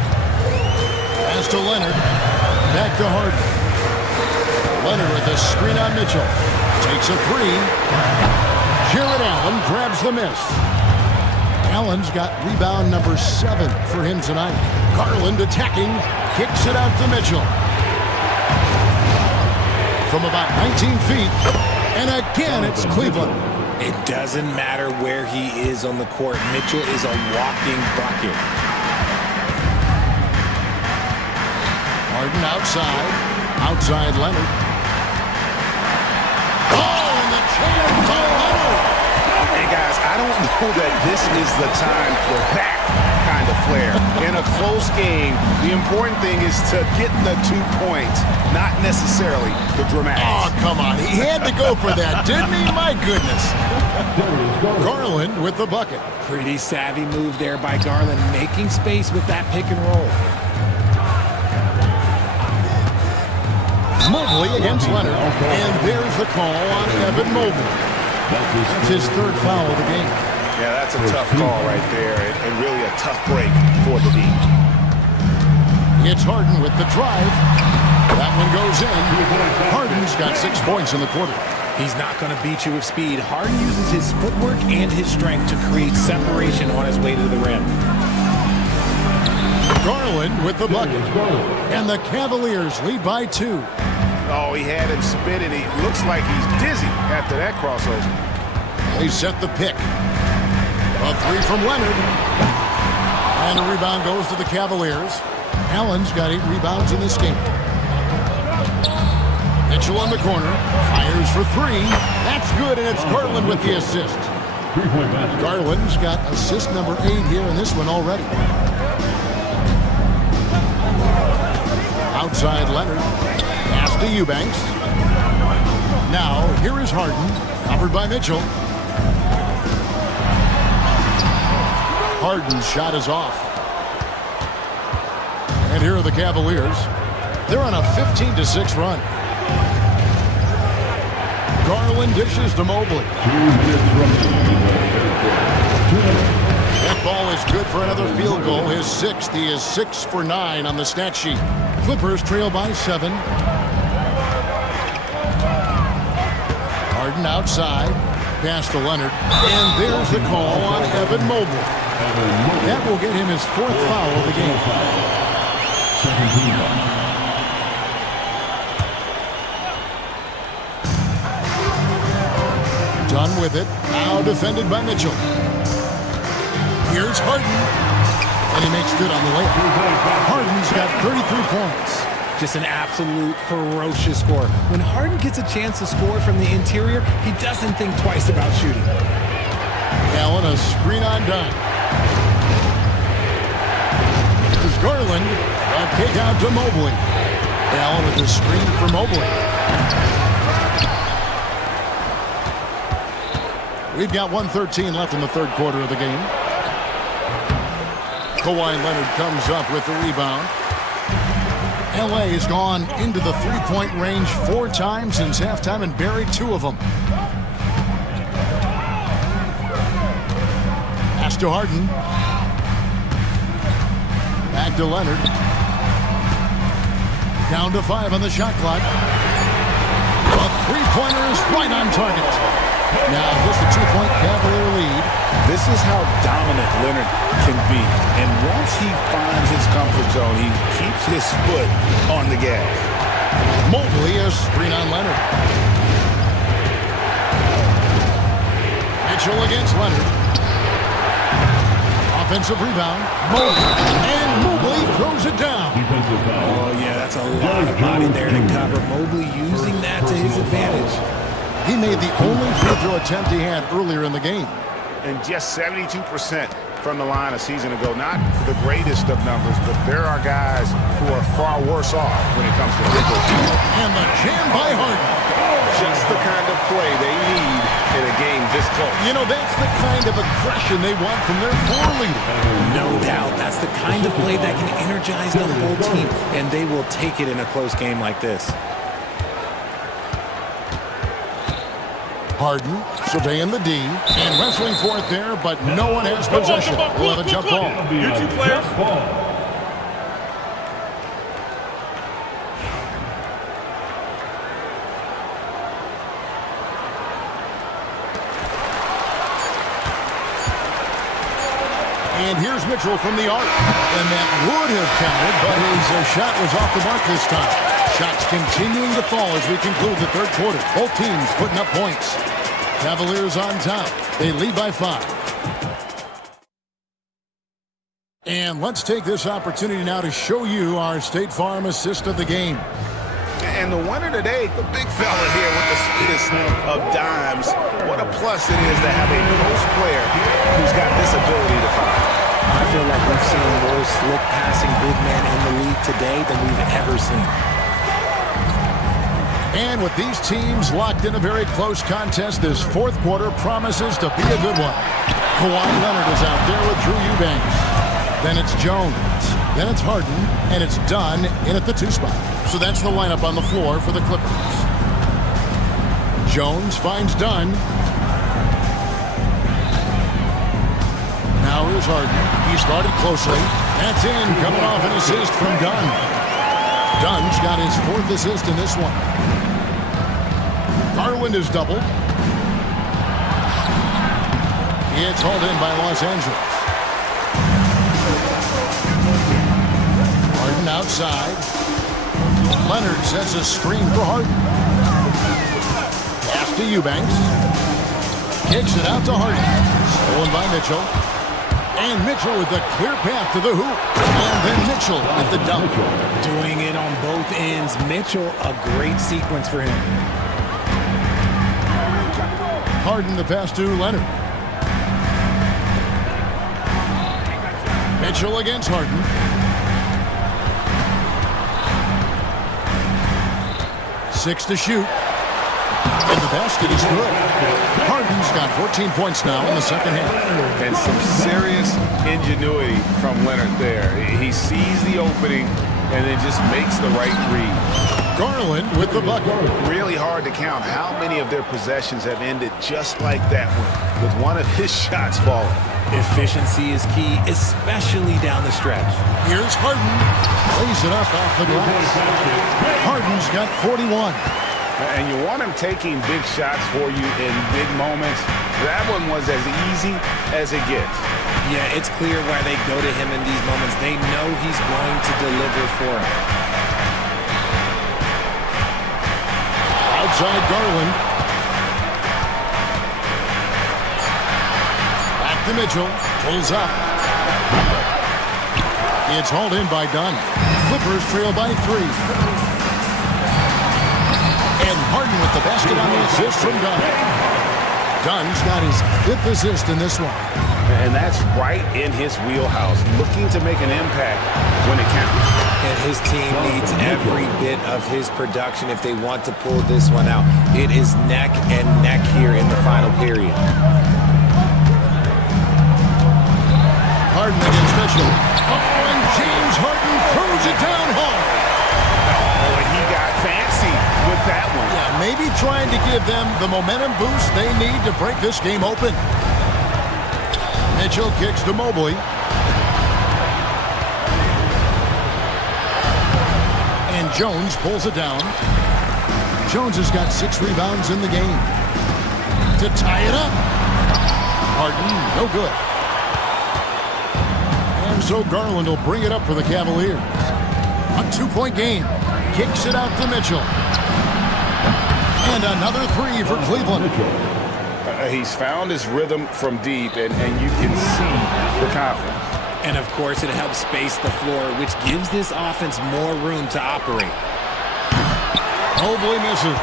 Pass to Leonard. Back to Harden. Leonard with the screen on Mitchell. Takes a 3. Jared Allen grabs the miss. Allen's got rebound number 7 for him tonight. Garland attacking. Kicks it out to Mitchell. From about 19 feet. And again, it's Cleveland. It doesn't matter where he is on the court. Mitchell is a walking bucket. Harden outside. Outside Leonard. Oh, and the jam to Leonard. Hey, guys, I don't know that this is the time for that kind of the flair. In a close game, the important thing is to get the 2 points, not necessarily the dramatics. Oh, come on. He had to go for that, didn't he? My goodness. Garland with the bucket. Pretty savvy move there by Garland, making space with that pick and roll. Mobley against Leonard, and there's the call on Evan Mobley. That's his third foul of the game. Yeah, that's a tough call right there, and really a tough break for the D. It's Harden with the drive. That one goes in. Harden's got 6 points in the quarter. He's not going to beat you with speed. Harden uses his footwork and his strength to create separation on his way to the rim. Garland with the bucket. And the Cavaliers lead by 2. Oh, he had him spinning. He looks like he's dizzy after that crossover. They set the pick. A 3 from Leonard. And the rebound goes to the Cavaliers. Allen's got 8 rebounds in this game. Mitchell on the corner. Fires for 3. That's good, and it's Garland with the assist. Garland's got assist number 8 here in this one already. Outside Leonard. Pass to Eubanks. Now, here is Harden. Covered by Mitchell. Harden's shot is off. And here are the Cavaliers. They're on a 15-6 run. Garland dishes to Mobley. That ball is good for another field goal. His 6th. He is 6 for 9 on the stat sheet. Clippers trail by 7. Harden outside. Pass to Leonard. And there's the call on Evan Mobley. That will get him his 4th foul of the game. Done with it. Now defended by Mitchell. Here's Harden. And he makes good on the layup. Harden's got 33 points. Just an absolute ferocious score. When Harden gets a chance to score from the interior, he doesn't think twice about shooting. Allen, a screen on dime. There's Garland. A kick out to Mobley. Allen with the screen for Mobley. We've got 1:13 left in the third quarter of the game. Kawhi Leonard comes up with the rebound. LA has gone into the three-point range 4 times since halftime and buried 2 of them. Pass to Harden. Back to Leonard. Down to 5 on the shot clock. A three-pointer is right on target. Now just a 2-point Cavalier lead. This is how dominant Leonard can be. And once he finds his comfort zone, he keeps his foot on the gas. Mobley, a screen on Leonard. Mitchell against Leonard. Offensive rebound. Mobley. And Mobley throws it down. Oh, yeah, that's a lot of body there to cover. Mobley using that to his advantage. He made the only free throw attempt he had earlier in the game. And just 72% from the line a season ago. Not the greatest of numbers, but there are guys who are far worse off when it comes to physical. And the jam by Harden. Just the kind of play they need in a game this close. You know, that's the kind of aggression they want from their floor leader. No doubt. That's the kind of play that can energize the whole team, and they will take it in a close game like this. Harden surveying the D and wrestling for it there, but no one has possession. We'll have a jump ball. You 2 players. And here's Mitchell from the arc. And that would have counted, but his shot was off the mark this time. Shots continuing to fall as we conclude the third quarter. Both teams putting up points. Cavaliers on top. They lead by 5. And let's take this opportunity now to show you our State Farm assist of the game. And the winner today, the big fella here with the sweetest of dimes. What a plus it is to have a post player who's got this ability to fire. I feel like we've seen more slick passing big men in the league today than we've ever seen. And with these teams locked in a very close contest, this fourth quarter promises to be a good one. Kawhi Leonard is out there with Drew Eubanks. Then it's Jones. Then it's Harden. And it's Dunn in at the 2 spot. So that's the lineup on the floor for the Clippers. Jones finds Dunn. Now here's Harden. He's guarded closely. That's in, coming off an assist from Dunn. Dunn's got his 4th assist in this one. Garland is doubled. It's hauled in by Los Angeles. Harden outside. Leonard sets a screen for Harden. Pass to Eubanks. Kicks it out to Harden. Stolen by Mitchell. And Mitchell with a clear path to the hoop. And then Mitchell at the dunk. Doing it on both ends. Mitchell, a great sequence for him. Harden the pass to Leonard. Mitchell against Harden. Six to shoot. And the basket is good. Harden's got 14 points now in the second half. And some serious ingenuity from Leonard there. He sees the opening and then just makes the right read. Garland with the bucket. Really hard to count how many of their possessions have ended just like that one, with one of his shots falling. Efficiency is key, especially down the stretch. Here's Harden. Lays it up off the glass. Harden's got 41. And you want him taking big shots for you in big moments. That one was as easy as it gets. Yeah, it's clear why they go to him in these moments. They know he's going to deliver for him. Outside Garland. Back to Mitchell. Pulls up. It's hauled in by Dunn. Clippers trail by 3. And Harden with the basket on the assist from Dunn. Dunn's got his 5th assist in this one. And that's right in his wheelhouse, looking to make an impact when it counts. And his team needs every bit of his production if they want to pull this one out. It is neck and neck here in the final period. Harden against Mitchell. Oh, and James Harden throws it down hard. Oh, and he got fancy with that one. Yeah, maybe trying to give them the momentum boost they need to break this game open. Mitchell kicks to Mobley. And Jones pulls it down. Jones has got 6 rebounds in the game. To tie it up. Harden, no good. And so Garland will bring it up for the Cavaliers. A 2-point game. Kicks it out to Mitchell. And another 3 for Cleveland. He's found his rhythm from deep, and you can see the confidence. And, of course, it helps space the floor, which gives this offense more room to operate. Mobley misses.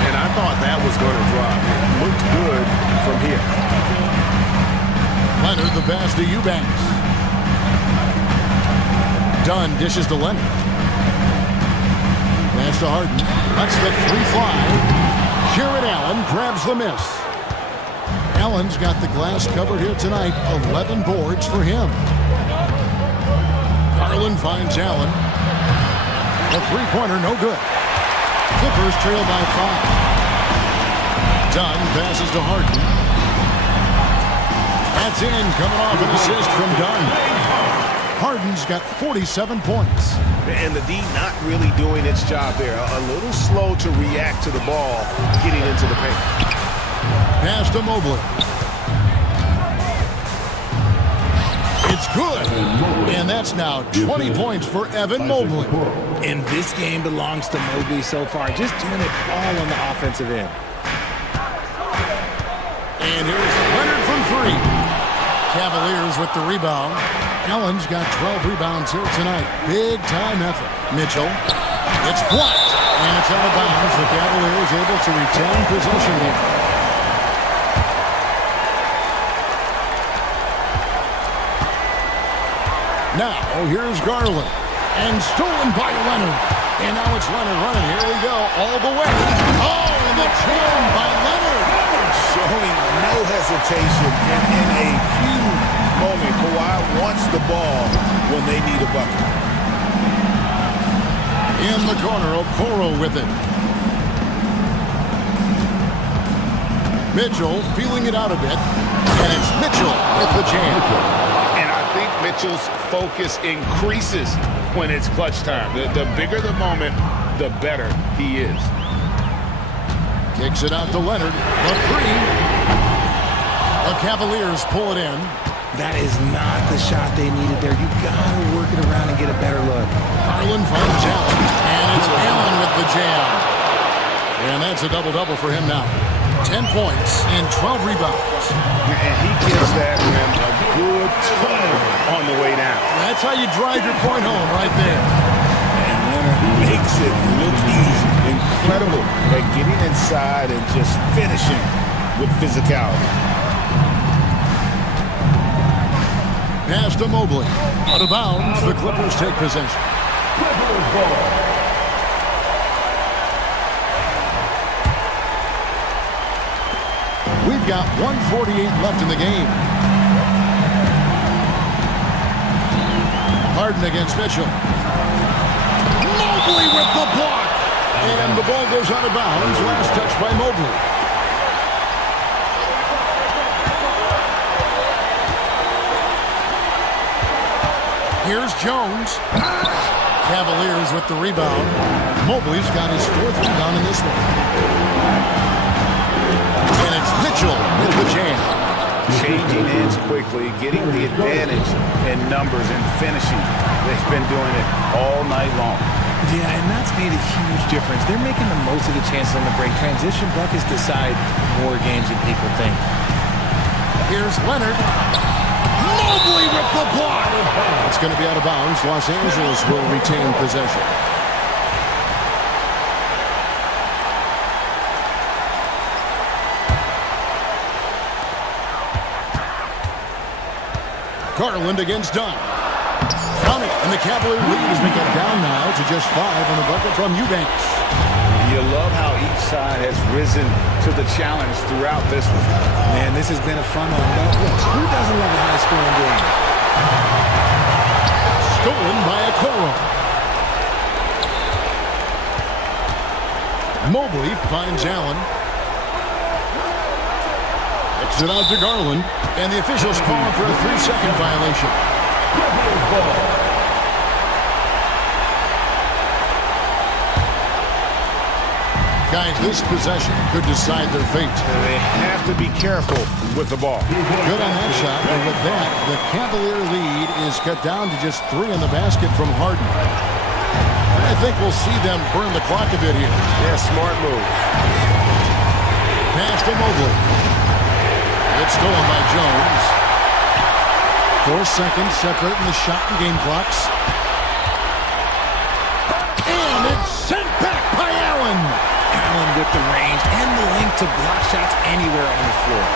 And I thought that was going to drop. It looked good from here. Leonard the pass to Eubanks. Dunn dishes to Leonard. Pass to Harden. That's the 3 fly. Jared Allen grabs the miss. Allen's got the glass covered here tonight. 11 boards for him. Garland finds Allen. A 3-pointer, no good. Clippers trail by 5. Dunn passes to Harden. That's in, coming off an assist from Dunn. Harden's got 47 points. And the D not really doing its job there. A little slow to react to the ball getting into the paint. Pass to Mobley. It's good. And that's now 20 points for Evan Mobley. And this game belongs to Mobley so far, just doing it all on the offensive end. And here's Leonard from 3. Cavaliers with the rebound. Allen's got 12 rebounds here tonight. Big time effort. Mitchell. It's blocked. And it's out of bounds. The Cavaliers able to retain possession here. Now, here's Garland. And stolen by Leonard. And now it's Leonard running. Here we go. All the way. Oh, and the jam by Leonard. Showing no hesitation and in a huge moment. Kawhi wants the ball when they need a bucket. In the corner, Okoro with it. Mitchell feeling it out a bit. And it's Mitchell with the jam. And I think Mitchell's focus increases when it's clutch time. The bigger the moment, the better he is. Kicks it out to Leonard. The three. The Cavaliers pull it in. That is not the shot they needed there. You gotta work it around and get a better look. Harlan finds Allen. And it's Allen with the jam. And that's a double-double for him now. 10 points and 12 rebounds. And he gives that rim a good tug on the way down. That's how you drive your point home right there. And Leonard makes it look easy. Incredible at getting inside and just finishing with physicality. Pass to Mobley. Out of bounds, the Clippers take possession. Clippers ball. We've got 1:48 left in the game. Harden against Mitchell. Mobley with the block. And the ball goes out of bounds. Last touch by Mobley. Here's Jones. Cavaliers with the rebound. Mobley's got his fourth rebound in this one. And it's Mitchell with the jam. Changing ends quickly, getting the advantage in numbers and finishing. They've been doing it all night long. Yeah, and that's made a huge difference. They're making the most of the chances on the break. Transition buckets decide more games than people think. Here's Leonard. Mobley with the block. It's going to be out of bounds. Los Angeles will retain possession. Garland against Dunn. On it, and the Cavalier lead has been cut down now to just 5 on the bucket from Eubanks. You love how each side has risen to the challenge throughout this one. Man, this has been a fun one. Who doesn't love a high-scoring game? Stolen by Okoro. Mobley finds Allen. Kicks it out to Garland. And the officials call for a 3-second violation. Guys, this possession could decide their fate. They have to be careful with the ball. Good on that shot. And with that, the Cavalier lead is cut down to just 3 in the basket from Harden. I think we'll see them burn the clock a bit here. Yeah, smart move. Pass to Mobley. It's stolen by Jones. 4 seconds separating the shot and game clocks. And it's sent back by Allen. Allen with the range and the length to block shots anywhere on the floor.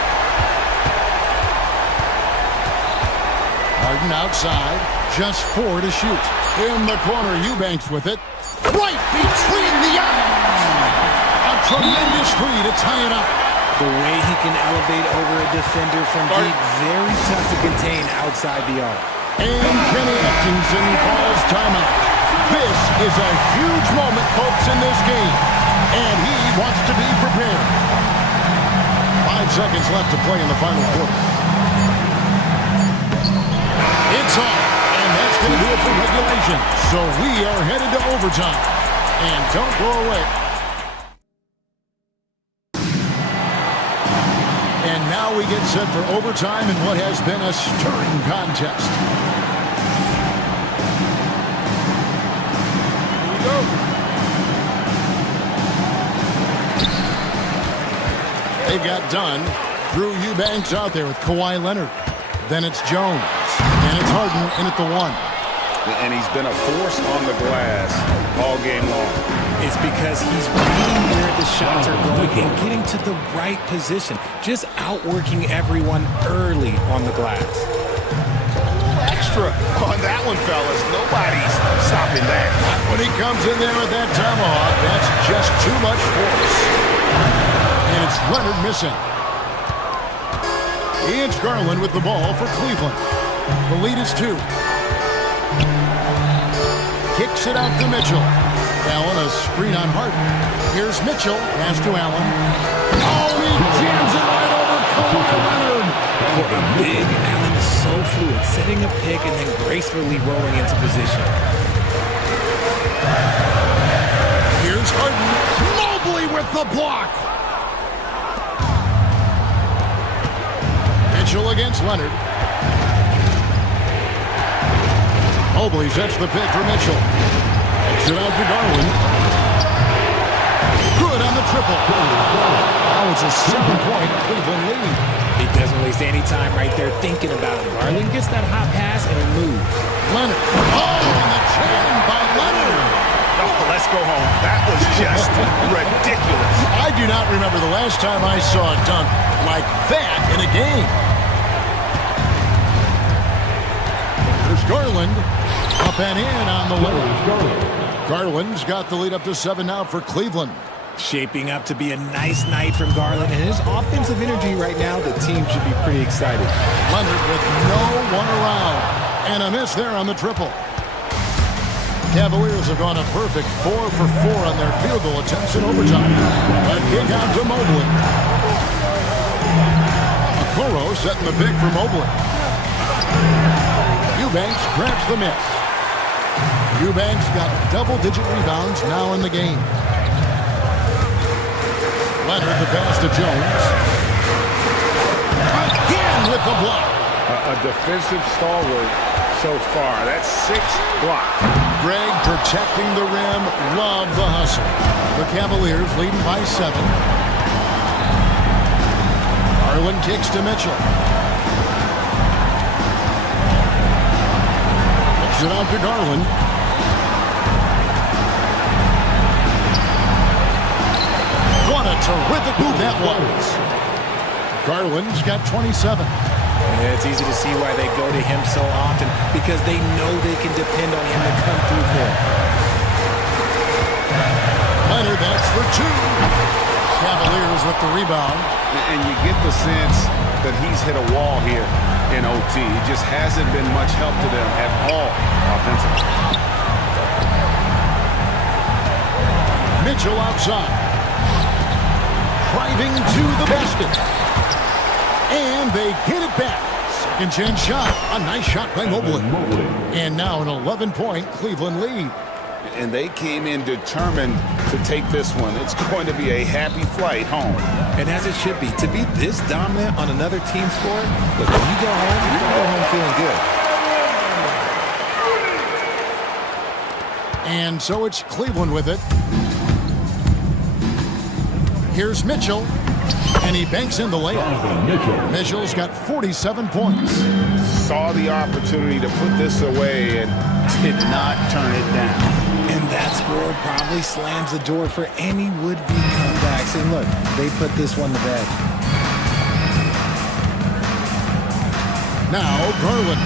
Harden outside. Just 4 to shoot. In the corner, Eubanks with it. Right between the eyes. A tremendous 3 to tie it up. The way he can elevate over a defender from deep, very tough to contain outside the arc. And Kenny Atkinson calls timeout. This is a huge moment, folks, in this game. And he wants to be prepared. 5 seconds left to play in the final quarter. It's on. And that's going to do it for regulation. So we are headed to overtime. And don't go away. And now we get set for overtime in what has been a stirring contest. Here we go. They've got Dunn. Drew Eubanks out there with Kawhi Leonard. Then it's Jones. And it's Harden in at the 1. And he's been a force on the glass all game long. It's because he's reading where the shots are going and getting to the right position. Just outworking everyone early on the glass. extra on that one, fellas. Nobody's stopping that. When he comes in there with that tomahawk, that's just too much force. And it's Leonard missing. It's Garland with the ball for Cleveland. The lead is 2. Kicks it out to Mitchell. Allen, a screen on Harden. Here's Mitchell. Pass to Allen. Oh, he jams it right over Kawhi Leonard. For a big, Allen is so fluid, setting a pick and then gracefully rolling into position. Here's Harden. Mobley with the block. Mitchell against Leonard. Mobley sets the pick for Mitchell. Takes it out to Garland. Good on the triple. Now it's a 7-point Cleveland lead. He doesn't waste any time right there thinking about it. Garland gets that hot pass and he moves. Leonard. Oh, and the jam by Leonard. Oh, let's go home. That was just ridiculous. I do not remember the last time I saw a dunk like that in a game. There's Garland. Up and in on the way. Garland's got the lead up to 7 now for Cleveland. Shaping up to be a nice night from Garland, and his offensive energy right now, the team should be pretty excited. Leonard with no one around. And a miss there on the triple. Cavaliers have gone a perfect 4 for 4 on their field goal attempts in overtime. A kick out to Mobley. Okoro setting the pick for Mobley. Eubanks grabs the miss. Eubanks got double-digit rebounds now in the game. Leonard the pass to Jones. Again with the block. A defensive stalwart so far. That's 6 blocks. Greg protecting the rim. Love the hustle. The Cavaliers leading by 7. Garland kicks to Mitchell. Kicks it out to Garland. What a terrific move that was. Garland's got 27. Yeah, it's easy to see why they go to him so often, because they know they can depend on him to come through for them. Leonard, that's for 2. Cavaliers with the rebound. And you get the sense that he's hit a wall here in OT. He just hasn't been much help to them at all offensively. Mitchell outside. Driving to the basket. And they get it back. Second chance shot. A nice shot by Mobley. And now an 11-point Cleveland lead. And they came in determined to take this one. It's going to be a happy flight home. And as it should be, to be this dominant on another team score, look, when you go home feeling good. And so it's Cleveland with it. Here's Mitchell. And he banks in the layup. Mitchell's got 47 points. Saw the opportunity to put this away and did not turn it down. And that score probably slams the door for any would-be comebacks. And look, they put this one to bed. Now Garland.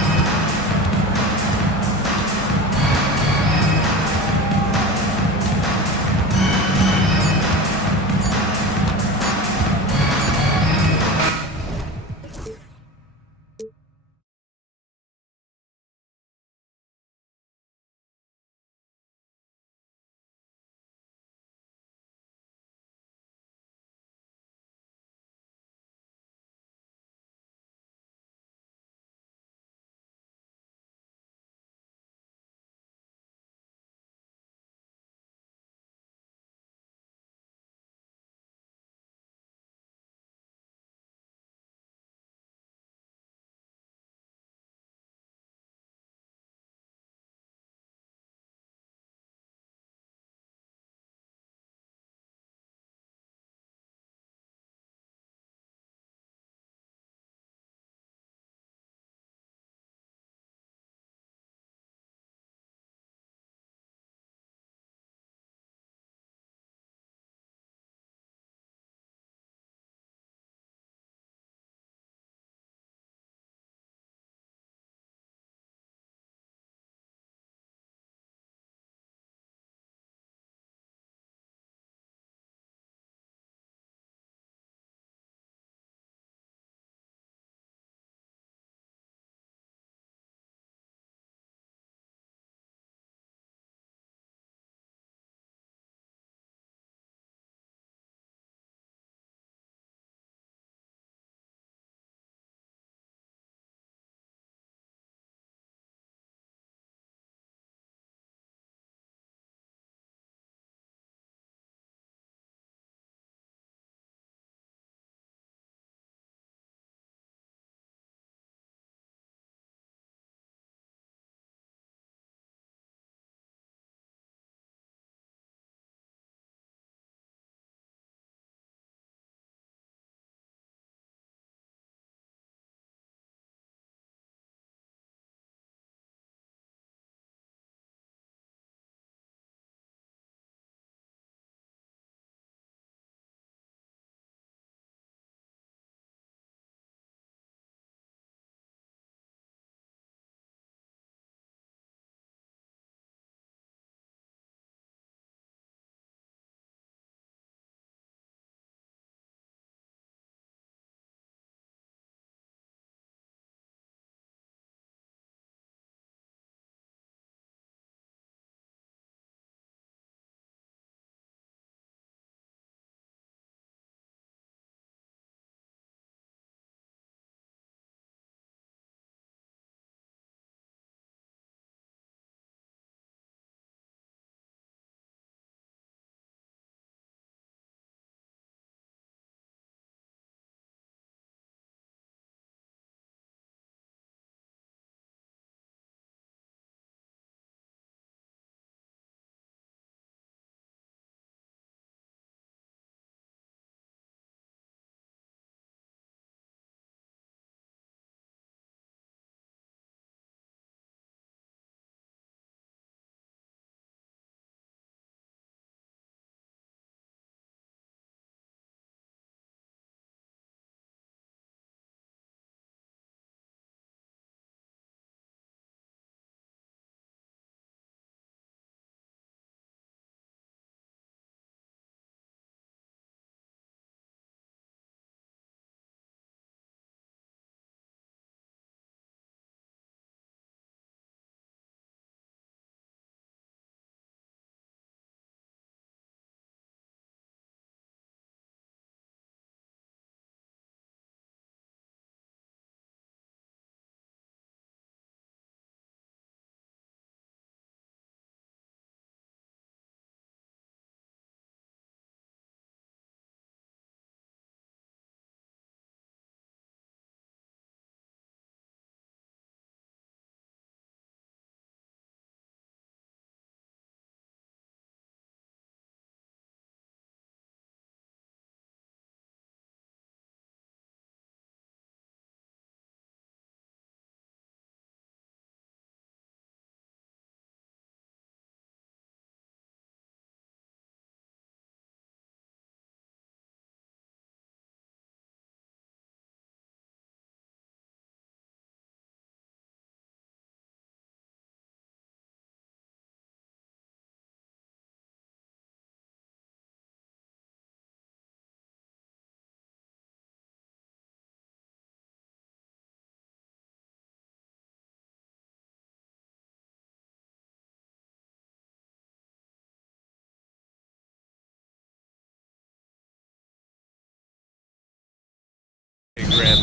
Grant.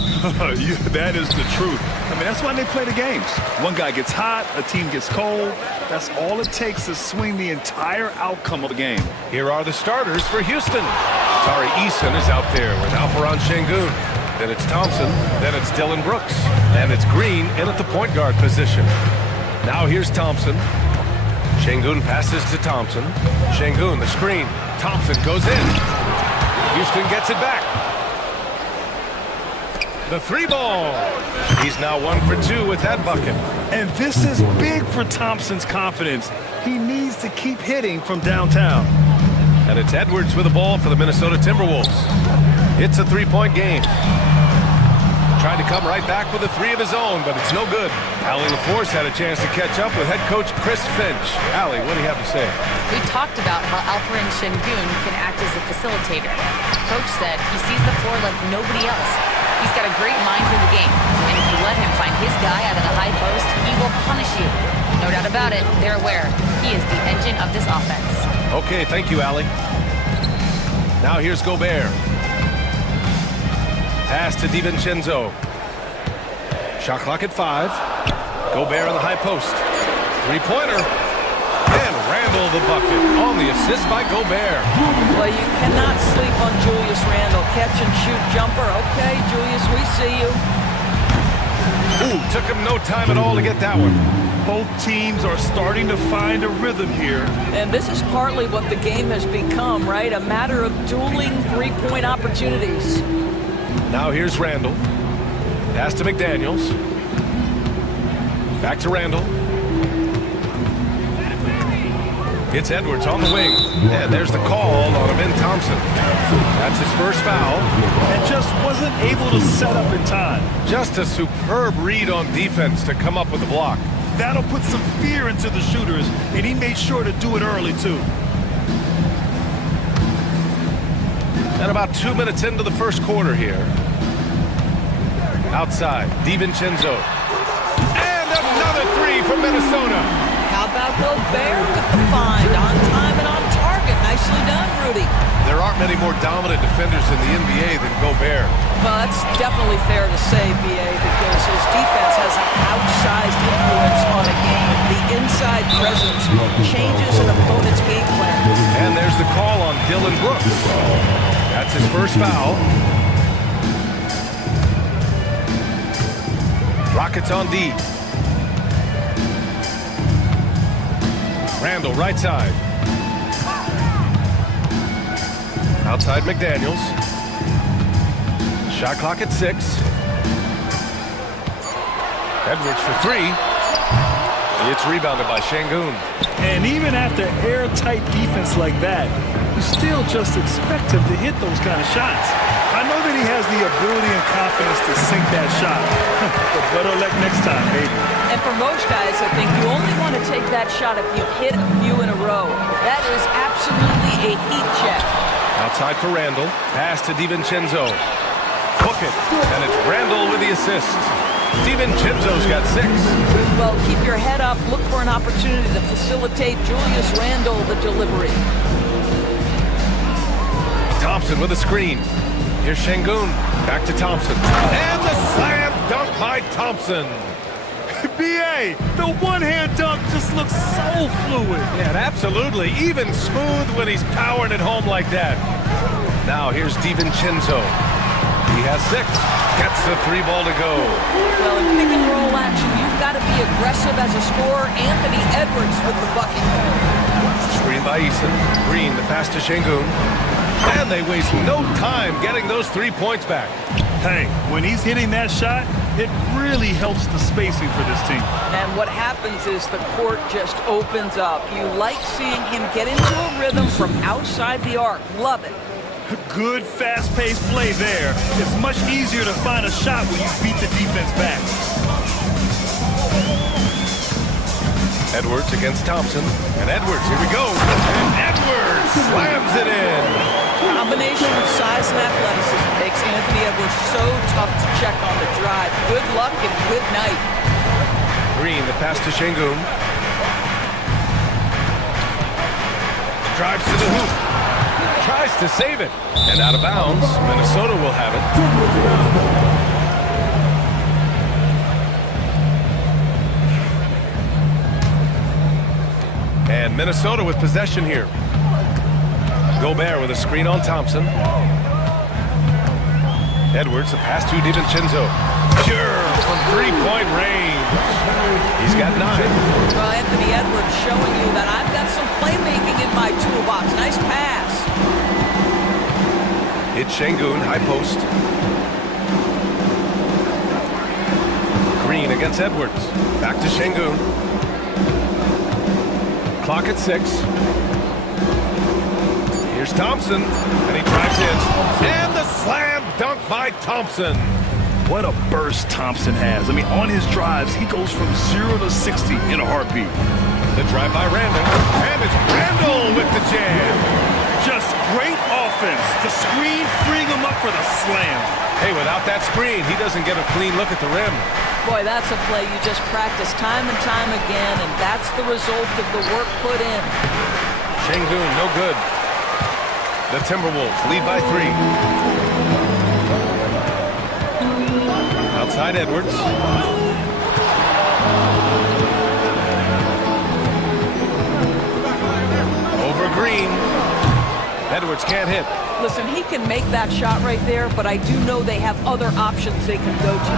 That is the truth. I mean, that's why they play the games. One guy gets hot, a team gets cold. That's all it takes to swing the entire outcome of a game. Here are the starters for Houston. Tari Eason is out there with Alperon Şengün. Then it's Thompson. Then it's Dylan Brooks. And it's Green in at the point guard position. Now here's Thompson. Şengün passes to Thompson. Şengün, the screen. Thompson goes in. Houston gets it back. The three ball. He's now 1 for 2 with that bucket. And this is big for Thompson's confidence. He needs to keep hitting from downtown. And it's Edwards with the ball for the Minnesota Timberwolves. It's a three-point game. Trying to come right back with a three of his own, but it's no good. Allie LaForce had a chance to catch up with head coach Chris Finch. Allie, what do you have to say? We talked about how Alperon Şengün can act as a facilitator. Coach said he sees the floor like nobody else. He's got a great mind for the game, and if you let him find his guy out of the high post, he will punish you. No doubt about it, they're aware. He is the engine of this offense. Okay, thank you, Allie. Now here's Gobert. Pass to DiVincenzo. Shot clock at 5. Gobert on the high post. Three-pointer. And Randle the bucket on the assist by Gobert. Well, you cannot sleep on Julius Randle. Catch and shoot jumper. Okay, Julius, we see you. Ooh, took him no time at all to get that one. Both teams are starting to find a rhythm here. And this is partly what the game has become, right? A matter of dueling three-point opportunities. Now here's Randle. Pass to McDaniels. Back to Randle. It's Edwards on the wing. And there's the call on Ben Thompson. That's his first foul. And just wasn't able to set up in time. Just a superb read on defense to come up with the block. That'll put some fear into the shooters, and he made sure to do it early, too. And about 2 minutes into the first quarter here. Outside, DiVincenzo. And another three from Minnesota. How about Gobert with the find? On time and on target. Nicely done, Rudy. There aren't many more dominant defenders in the NBA than Gobert. Well, that's definitely fair to say, B.A., because his defense has an outsized influence on a game. The inside presence changes an opponent's game plan. And there's the call on Dylan Brooks. That's his first foul. Rockets on D. Randle, right side. Outside McDaniels. Shot clock at 6. Edwards for 3. It's rebounded by Şengün. And even after airtight defense like that, you still just expect him to hit those kind of shots. I know that he has the ability and confidence to sink that shot. But better luck next time, baby. And for most guys, I think you only want to take that shot if you've hit a few in a row. That is absolutely a heat check. Outside for Randle. Pass to DiVincenzo. Hook it. And it's Randle with the assist. DiVincenzo's got 6. Well, keep your head up. Look for an opportunity to facilitate Julius Randle the delivery. Thompson with a screen. Here's Şengün. Back to Thompson. And the slam dunk by Thompson. B.A., the one-hand dunk just looks so fluid. Yeah, absolutely. Even smooth when he's powering it home like that. Now here's DiVincenzo. He has 6. Gets the 3 ball to go. Well, in pick and roll action, you've got to be aggressive as a scorer. Anthony Edwards with the bucket. Screen by Eason. Green, the pass to Şengün. And they waste no time getting those 3 points back. Hey, when he's hitting that shot, it really helps the spacing for this team. And what happens is the court just opens up. You like seeing him get into a rhythm from outside the arc. Love it. Good, fast-paced play there. It's much easier to find a shot when you beat the defense back. Edwards against Thompson. And Edwards, here we go. And Edwards slams it in. Combination of size and athleticism makes Anthony Edwards so tough to check on the drive. Good luck and good night. Green, the pass to Şengün. Drives to the hoop. Tries to save it. And out of bounds. Minnesota will have it. And Minnesota with possession here. Gobert with a screen on Thompson. Edwards, the pass to DiVincenzo. Sure, from three-point range. He's got 9. Well, Anthony Edwards showing you that I've got some playmaking in my toolbox. Nice pass. It's Şengün, high post. Green against Edwards. Back to Şengün. Clock at 6. Here's Thompson, and he drives in. And the slam dunk by Thompson. What a burst Thompson has. I mean, on his drives, he goes from 0 to 60 in a heartbeat. The drive by Randall, and it's Randall with the jam. Just great offense. The screen freeing him up for the slam. Hey, without that screen, he doesn't get a clean look at the rim. Boy, that's a play you just practice time and time again, and that's the result of the work put in. Şengün, no good. The Timberwolves lead by 3. Outside Edwards. Over Green. Edwards can't hit. Listen, he can make that shot right there, but I do know they have other options they can go to.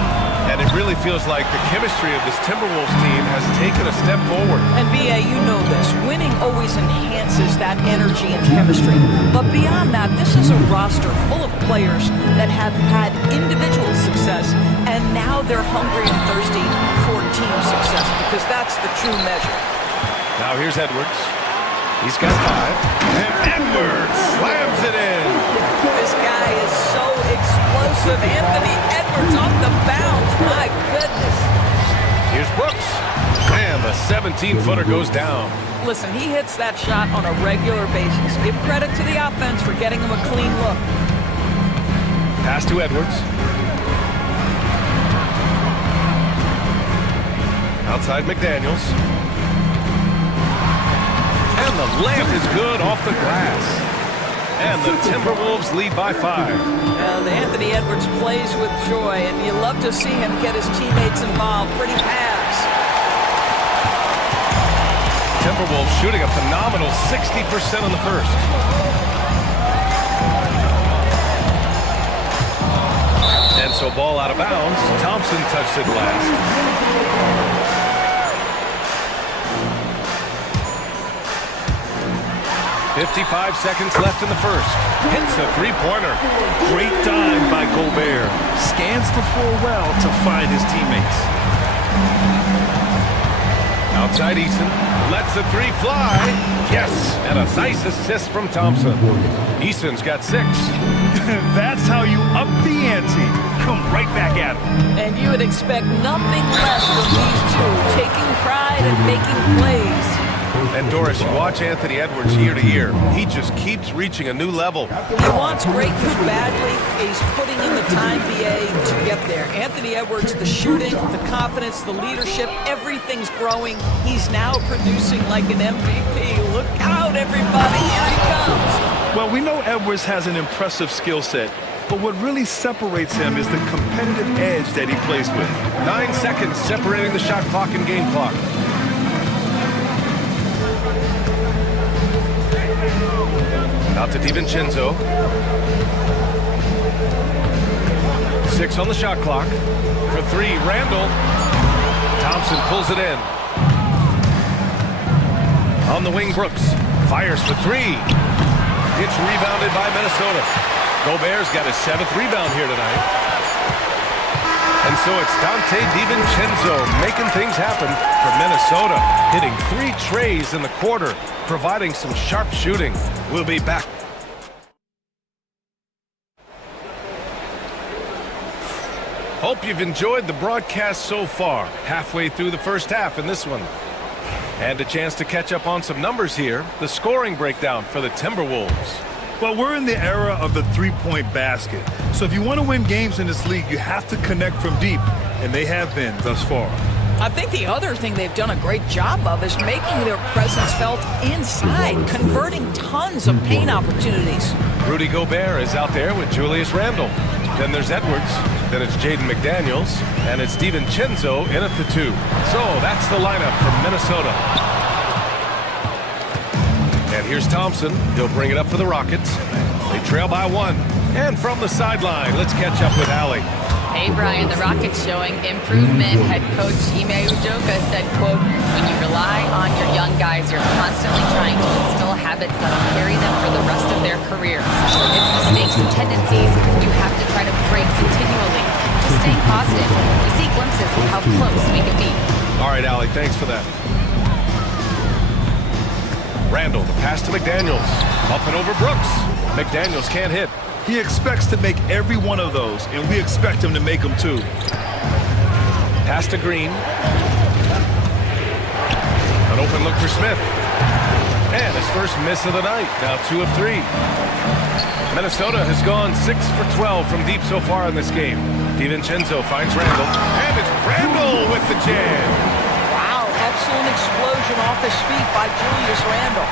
And it really feels like the chemistry of this Timberwolves team has taken a step forward. And B.A., you know this. Winning always enhances that energy and chemistry. But beyond that, this is a roster full of players that have had individual success, and now they're hungry and thirsty for team success, because that's the true measure. Now here's Edwards. He's got 5. And Edwards slams it in. This guy is so explosive. Anthony Edwards off the bounce. My goodness. Here's Brooks. And the 17-footer goes down. Listen, he hits that shot on a regular basis. Give credit to the offense for getting him a clean look. Pass to Edwards. Outside McDaniels. And the layup is good off the glass. And the Timberwolves lead by 5. And Anthony Edwards plays with joy, and you love to see him get his teammates involved. Pretty pass. Timberwolves shooting a phenomenal 60% in the first. And so ball out of bounds. Thompson touched it last. 55 seconds left in the first. Hits a three-pointer. Great dive by Gobert. Scans the floor well to find his teammates. Outside Eason. Lets the 3 fly. Yes! And a nice assist from Thompson. Eason's got 6. That's how you up the ante. Come right back at him. And you would expect nothing less from these two, taking pride and making plays. And Doris, you watch Anthony Edwards year to year. He just keeps reaching a new level. He wants greatness badly. He's putting in the time, BA, to get there. Anthony Edwards, the shooting, the confidence, the leadership, everything's growing. He's now producing like an MVP. Look out, everybody. Here he comes. Well, we know Edwards has an impressive skill set, but what really separates him is the competitive edge that he plays with. 9 seconds separating the shot clock and game clock. Out to DiVincenzo. 6 on the shot clock. For 3, Randall. Thompson pulls it in. On the wing, Brooks. Fires for 3. It's rebounded by Minnesota. Gobert's got his 7th rebound here tonight. And so it's Dante DiVincenzo making things happen for Minnesota, hitting 3 trays in the quarter, providing some sharp shooting. We'll be back. Hope you've enjoyed the broadcast so far, halfway through the first half in this one. And a chance to catch up on some numbers here, the scoring breakdown for the Timberwolves. Well, we're in the era of the three-point basket. So if you want to win games in this league, you have to connect from deep, and they have been thus far. I think the other thing they've done a great job of is making their presence felt inside, converting tons of paint opportunities. Rudy Gobert is out there with Julius Randle. Then there's Edwards. Then it's Jaden McDaniels. And it's DiVincenzo in at the 2. So that's the lineup from Minnesota. here's Thompson. He'll bring it up for the Rockets. They trail by 1. And from the sideline, let's catch up with Allie. Hey, Brian, the Rockets showing improvement. Head coach Ime Udoka said, quote, when you rely on your young guys, you're constantly trying to instill habits that'll carry them for the rest of their careers. It's mistakes and tendencies you have to try to break continually. Just staying positive. We see glimpses of how close we can be. All right, Allie, thanks for that. Randall, the pass to McDaniels. Up and over Brooks. McDaniels can't hit. He expects to make every one of those, and we expect him to make them too. Pass to Green. An open look for Smith. And his first miss of the night. Now 2 of 3. Minnesota has gone 6 for 12 from deep so far in this game. DiVincenzo finds Randall. And it's Randall with the jam. Wow, excellent explosion off his feet by Julius Randle.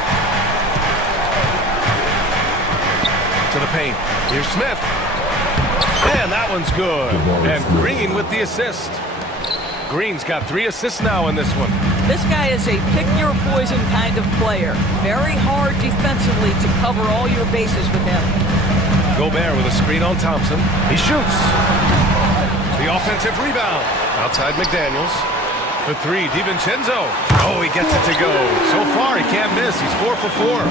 To the paint. Here's Smith. And that one's good. And Green with the assist. Green's got 3 assists now in this one. This guy is a pick-your-poison kind of player. Very hard defensively to cover all your bases with him. Gobert with a screen on Thompson. He shoots. The offensive rebound. Outside McDaniels. For 3, DiVincenzo. Oh, he gets it to go. So far, he can't miss. He's 4 for 4.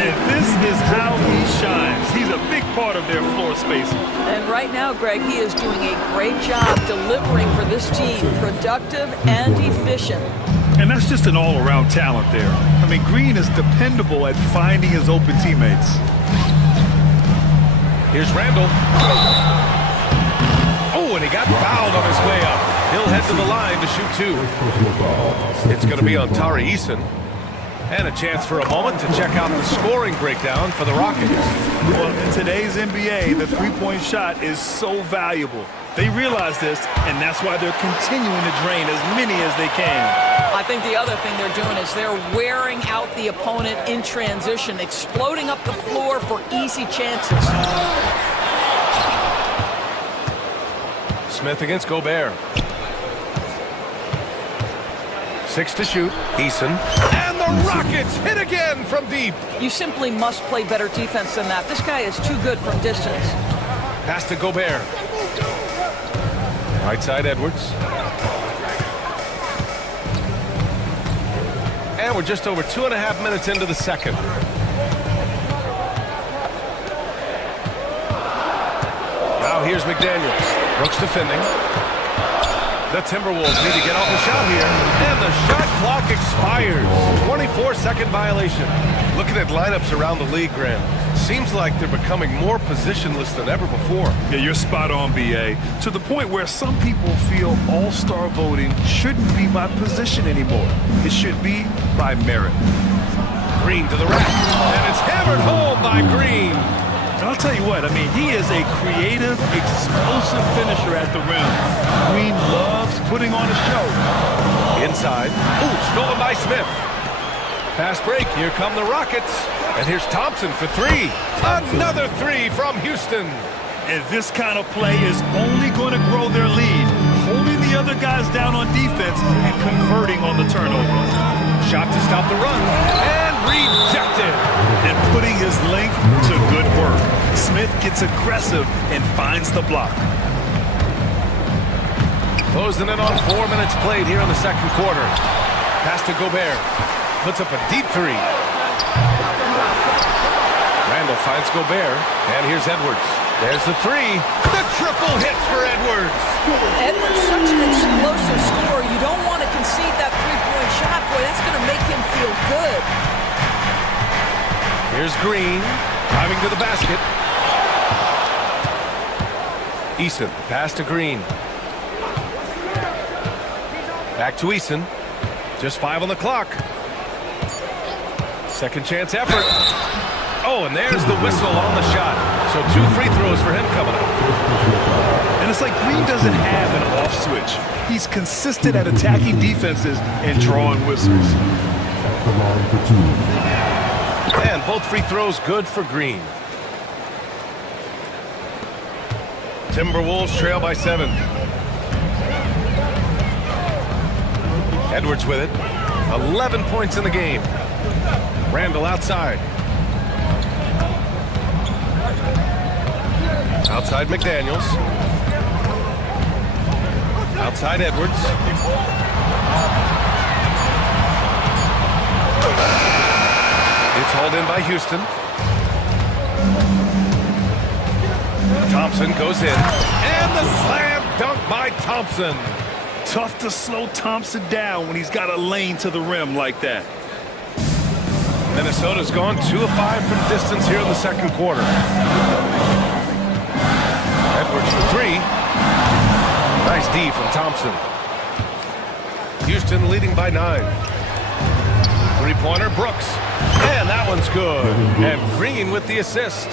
And this is how he shines. He's a big part of their floor spacing. And right now, Greg, he is doing a great job delivering for this team. Productive and efficient. And that's just an all-around talent there. I mean, Green is dependable at finding his open teammates. Here's Randall. Oh, and he got fouled on his way up. He'll head to the line to shoot 2. It's going to be on Tari Eason. And a chance for a moment to check out the scoring breakdown for the Rockets. Well, in today's NBA, the three-point shot is so valuable. They realize this, and that's why they're continuing to drain as many as they can. I think the other thing they're doing is they're wearing out the opponent in transition, exploding up the floor for easy chances. Smith against Gobert. 6 to shoot. Eason. And the Rockets hit again from deep. You simply must play better defense than that. This guy is too good from distance. Pass to Gobert. Right side Edwards. And we're just over 2.5 minutes into the second. Now here's McDaniels. Brooks defending. The Timberwolves need to get off the shot here. And the shot clock expires. 24-second violation. Looking at lineups around the league, Grant. Seems like they're becoming more positionless than ever before. Yeah, you're spot on, B.A. To the point where some people feel all-star voting shouldn't be by position anymore. It should be by merit. Green to the rack. And it's hammered home by Green. And I'll tell you what, I mean, he is a creative, explosive finisher at the rim. Green loves putting on a show. Inside. Ooh, stolen by Smith. Fast break. Here come the Rockets. And here's Thompson for 3. Another 3 from Houston. And this kind of play is only going to grow their lead, holding the other guys down on defense and converting on the turnover. Shot to stop the run. And rejected. And putting his length to good work. Smith gets aggressive and finds the block. Closing in on 4 minutes played here in the second quarter. Pass to Gobert. Puts up a deep 3. Randall finds Gobert. And here's Edwards. There's the 3. The triple hits for Edwards. Edwards, such an explosive scorer. You don't want to concede that three-point shot. Boy, that's going to make him feel good. Here's Green, driving to the basket. Eason, pass to Green. Back to Eason. Just 5 on the clock. Second chance effort. Oh, and there's the whistle on the shot. So 2 free throws for him coming up. And it's like Green doesn't have an off switch. He's consistent at attacking defenses and drawing whistles. And both free throws good for Green. Timberwolves trail by 7. Edwards with it. 11 points in the game. Randall outside. Outside McDaniels. Outside Edwards. It's hauled in by Houston. Thompson goes in. And the slam dunk by Thompson. Tough to slow Thompson down when he's got a lane to the rim like that. Minnesota's gone 2 of 5 from distance here in the second quarter. Edwards for 3. Nice D from Thompson. Houston leading by 9. Three-pointer, Brooks. And that one's good. And Green with the assist.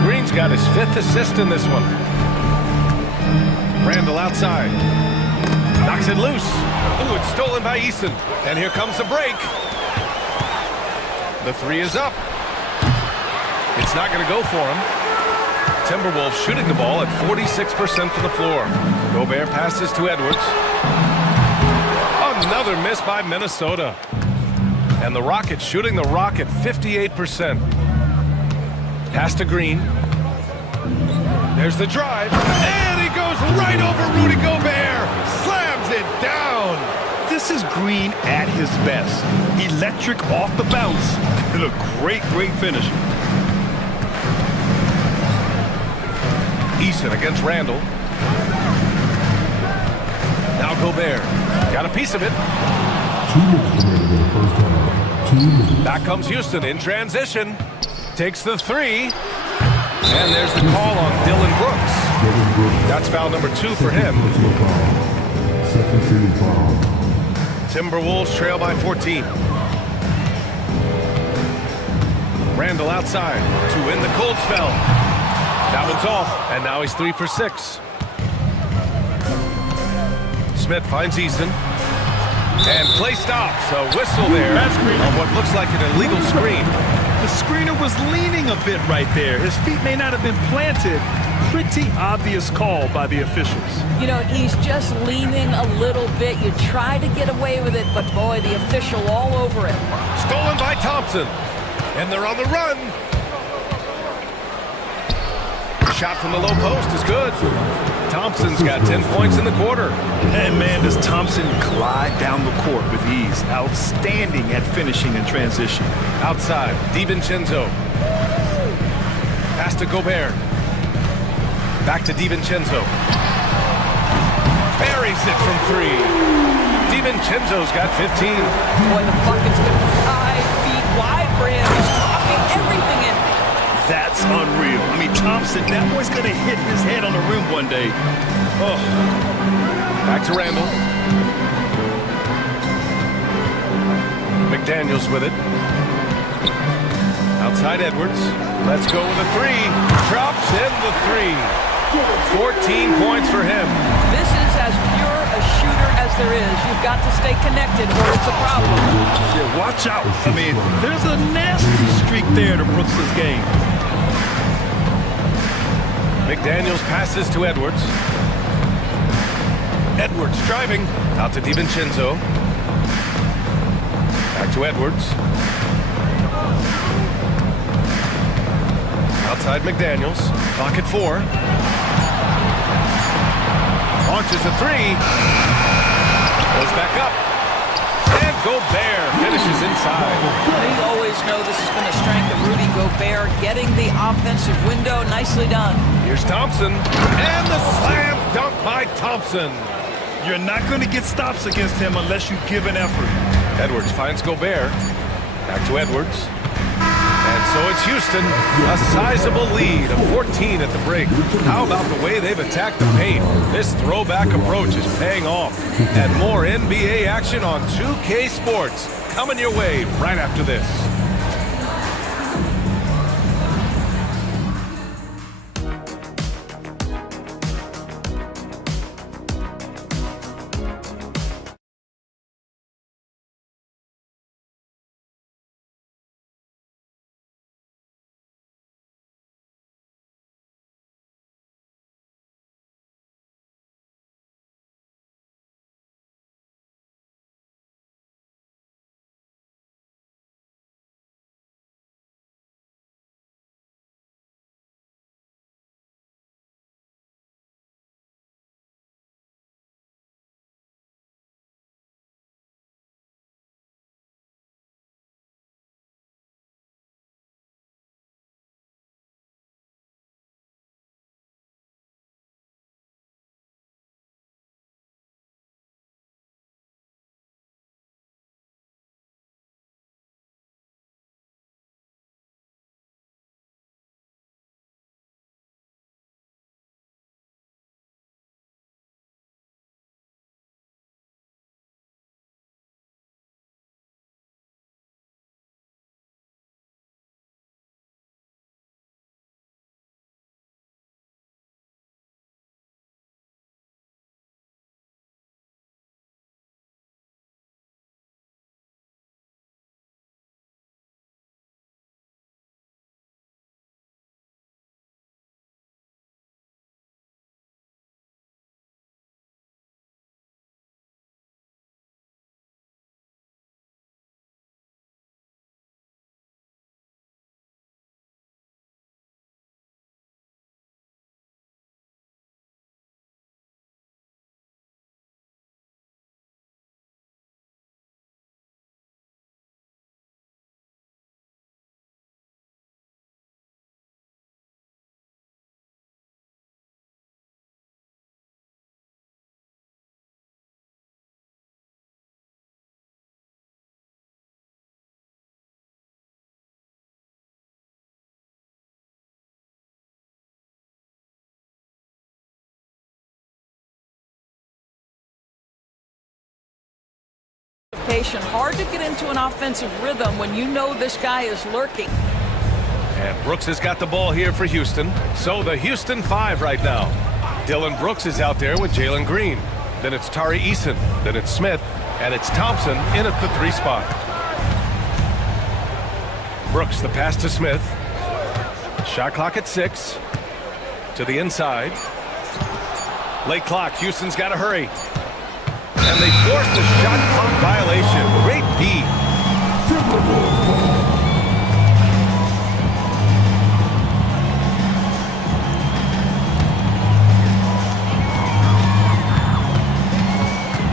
Green's got his 5th assist in this one. Randall outside. Knocks it loose. Ooh, it's stolen by Eason. And here comes the break. The 3 is up. It's not going to go for him. Timberwolves shooting the ball at 46% from the floor. Gobert passes to Edwards. Another miss by Minnesota. And the Rockets shooting the rock at 58%. Pass to Green. There's the drive. And he goes right over Rudy Gobert. Slams it down. This is Green at his best. Electric off the bounce. And a great finish. Eason against Randall. Now Gobert. Got a piece of it. Back comes Houston in transition. Takes the 3. And there's the call on Dylan Brooks. That's foul number 2 for him. Timberwolves trail by 14. Randall outside to win the cold spell. That one's off, and now he's 3 for 6. Smith finds Eason. And play stops. A whistle there on what looks like an illegal screen. The screener was leaning a bit right there. His feet may not have been planted. Pretty obvious call by the officials. You know, he's just leaning a little bit. You try to get away with it, but boy, the official all over it. Stolen by Thompson. And they're on the run. Shot from the low post is good. Thompson's got 10 points in the quarter. And man, does Thompson glide down the court with ease. Outstanding at finishing in transition. Outside, DiVincenzo. Pass to Gobert. Back to DiVincenzo. Buries it from 3. DiVincenzo's got 15. Boy, the bucket's been 5 feet wide for him. He's dropping everything in. That's unreal. I mean, Thompson, that boy's going to hit his head on the rim one day. Oh. Back to Randall. McDaniels with it. Outside Edwards. Let's go with a 3. Drops in the 3. 14 points for him. This is as pure a shooter as there is. You've got to stay connected or it's a problem. Yeah, watch out. I mean, there's a nasty streak there to Brooks' game. McDaniels passes to Edwards. Edwards driving. Out to DiVincenzo. Back to Edwards. Outside McDaniels. Clock at 4. Launches a 3. Goes back up. And Gobert finishes inside. We always know this has been a strength of Rudy Gobert, getting the offensive window. Nicely done. Here's Thompson. And the slam dunk by Thompson. You're not going to get stops against him unless you give an effort. Edwards finds Gobert. Back to Edwards. And so it's Houston, a sizable lead of 14 at the break. How about the way they've attacked the paint? This throwback approach is paying off. And more NBA action on 2K Sports coming your way right after this. formation. Hard to get into an offensive rhythm when you know this guy is lurking. And Brooks has got the ball here for Houston. So the Houston 5 right now. Dylan Brooks is out there with Jalen Green. Then it's Tari Eason. Then it's Smith. And it's Thompson in at the 3 spot. Brooks, the pass to Smith. Shot clock at 6. To the inside. Late clock. Houston's got to hurry. And they forced a shot clock violation. Great D.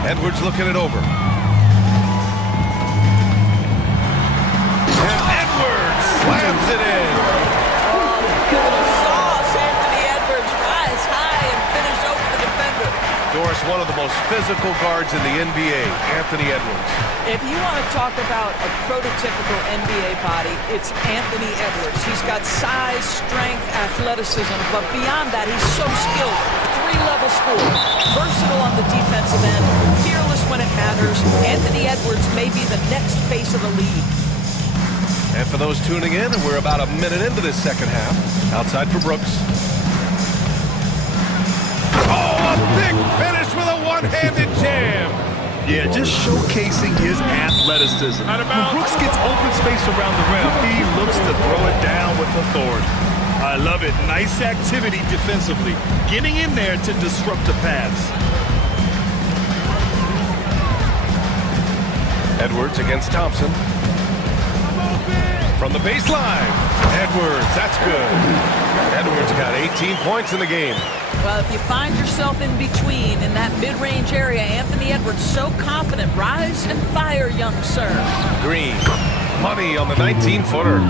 Edwards looking it over. And Edwards slams it in. Oh, give it a sauce. Anthony Edwards rise high and finish over the defender. Doris, one of the most physical guards in the NBA, Anthony Edwards. If you want to talk about a prototypical NBA body, it's Anthony Edwards. He's got size, strength, athleticism, but beyond that, he's so skilled. 3-level scorer, versatile on the defensive end, fearless when it matters. Anthony Edwards may be the next face of the league. And for those tuning in, we're about a minute into this second half. Outside for Brooks. Oh, a big finish with a one-handed jam. Yeah, just showcasing his athleticism. When Brooks gets open space around the rim, he looks to throw it down with authority. I love it. Nice activity defensively. Getting in there to disrupt the pass. Edwards against Thompson. From the baseline. Edwards, that's good. Edwards got 18 points in the game. Well, if you find yourself in between in that mid-range area, Anthony Edwards so confident. Rise and fire, young sir. Green. Money on the 19-footer.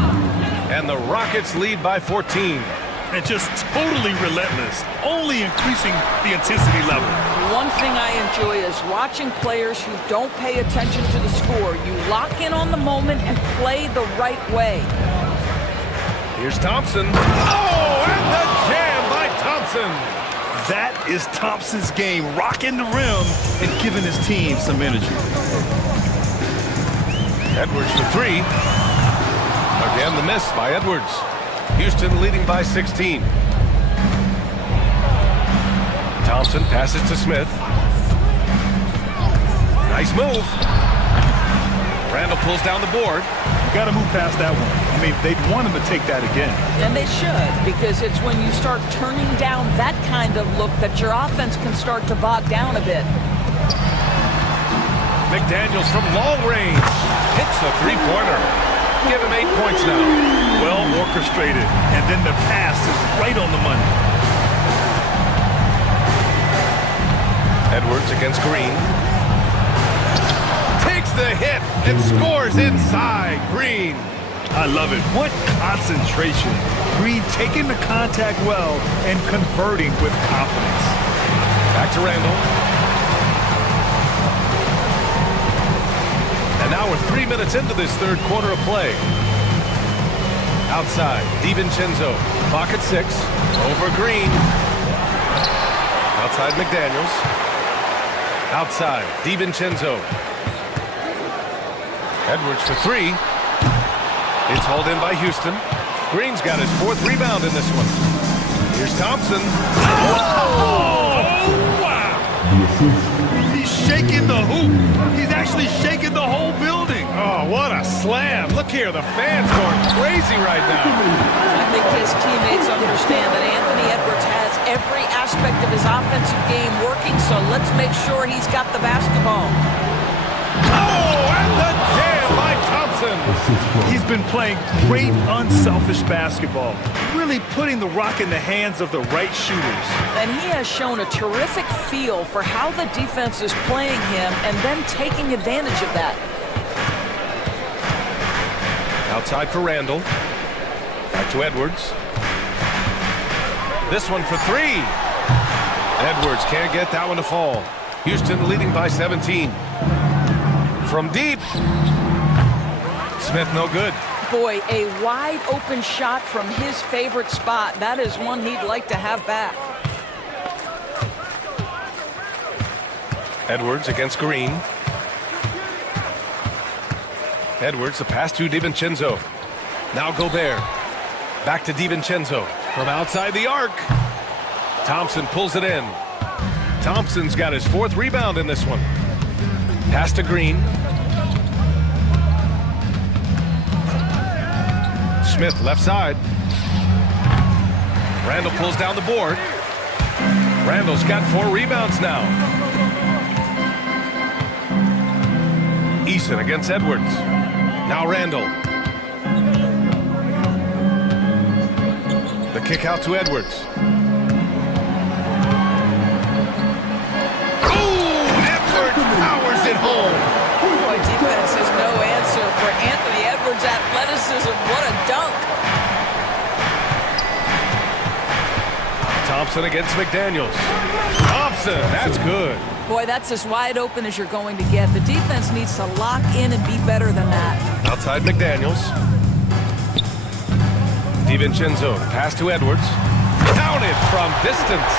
And the Rockets lead by 14. And just totally relentless, only increasing the intensity level. One thing I enjoy is watching players who don't pay attention to the score. You lock in on the moment and play the right way. Here's Thompson. Oh, and the jam by Thompson. That is Thompson's game, rocking the rim and giving his team some energy. Edwards for 3. Again, the miss by Edwards. Houston leading by 16. Thompson passes to Smith. Nice move. Randall pulls down the board. You got to move past that one. I mean, they'd want him to take that again. And they should, because it's when you start turning down that kind of look that your offense can start to bog down a bit. McDaniels from long range hits a 3-pointer. Give him 8 points now. Well orchestrated, and then the pass is right on the money. Edwards against Green. Takes the hit and scores inside. Green. I love it. What concentration. Green taking the contact well and converting with confidence. Back to Randall. And now we're 3 minutes into this third quarter of play. Outside, DiVincenzo. Clock at 6. Over Green. Outside McDaniels. Outside, DiVincenzo. Edwards for 3. It's hauled in by Houston. Green's got his 4th rebound in this one. Here's Thompson. Oh, wow! He's shaking the hoop. He's actually shaking the whole building. Oh, what a slam. Look here, the fans going crazy right now. I think his teammates understand that Anthony Edwards has every aspect of his offensive game working, so let's make sure he's got the basketball. Oh, and the jam by Thompson. He's been playing great, unselfish basketball, really putting the rock in the hands of the right shooters. And he has shown a terrific feel for how the defense is playing him and then taking advantage of that. Outside for Randall. Back to Edwards. This one for 3. Edwards can't get that one to fall. Houston leading by 17. From deep. Smith no good. Boy, a wide open shot from his favorite spot. That is one he'd like to have back. Edwards against Green. Edwards, the pass to DiVincenzo. Now Gobert. Back to DiVincenzo. From outside the arc. Thompson pulls it in. Thompson's got his 4th rebound in this one. Pass to Green. Smith, left side. Randall pulls down the board. Randall's got 4 rebounds now. Eason against Edwards. Now Randall. The kick out to Edwards. Powers it home. Boy, defense has no answer for Anthony Edwards' athleticism. What a dunk. Thompson against McDaniels. Thompson, that's good. Boy, that's as wide open as you're going to get. The defense needs to lock in and be better than that. Outside McDaniels. DiVincenzo, pass to Edwards. Counted from distance.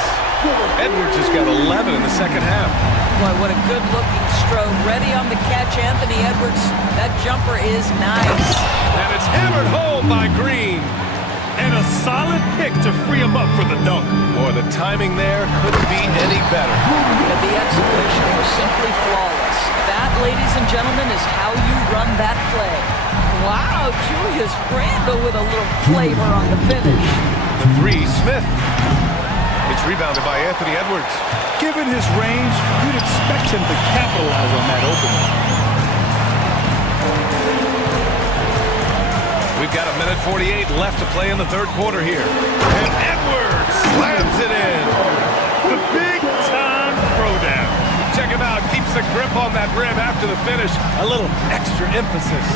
Edwards has got 11 in the second half. Boy, what a good-looking stroke. Ready on the catch, Anthony Edwards. That jumper is nice. And it's hammered home by Green. And a solid pick to free him up for the dunk. Boy, the timing there couldn't be any better. But the execution was simply flawless. That, ladies and gentlemen, is how you run that play. Wow, Julius Randle with a little flavor on the finish. The 3, Smith. It's rebounded by Anthony Edwards. Given his range, you'd expect him to capitalize on that opening. We've got 1:48 left to play in the 3rd quarter here. And Edwards slams it in. The big-time throwdown. Check him out. Keeps the grip on that rim after the finish. A little extra emphasis.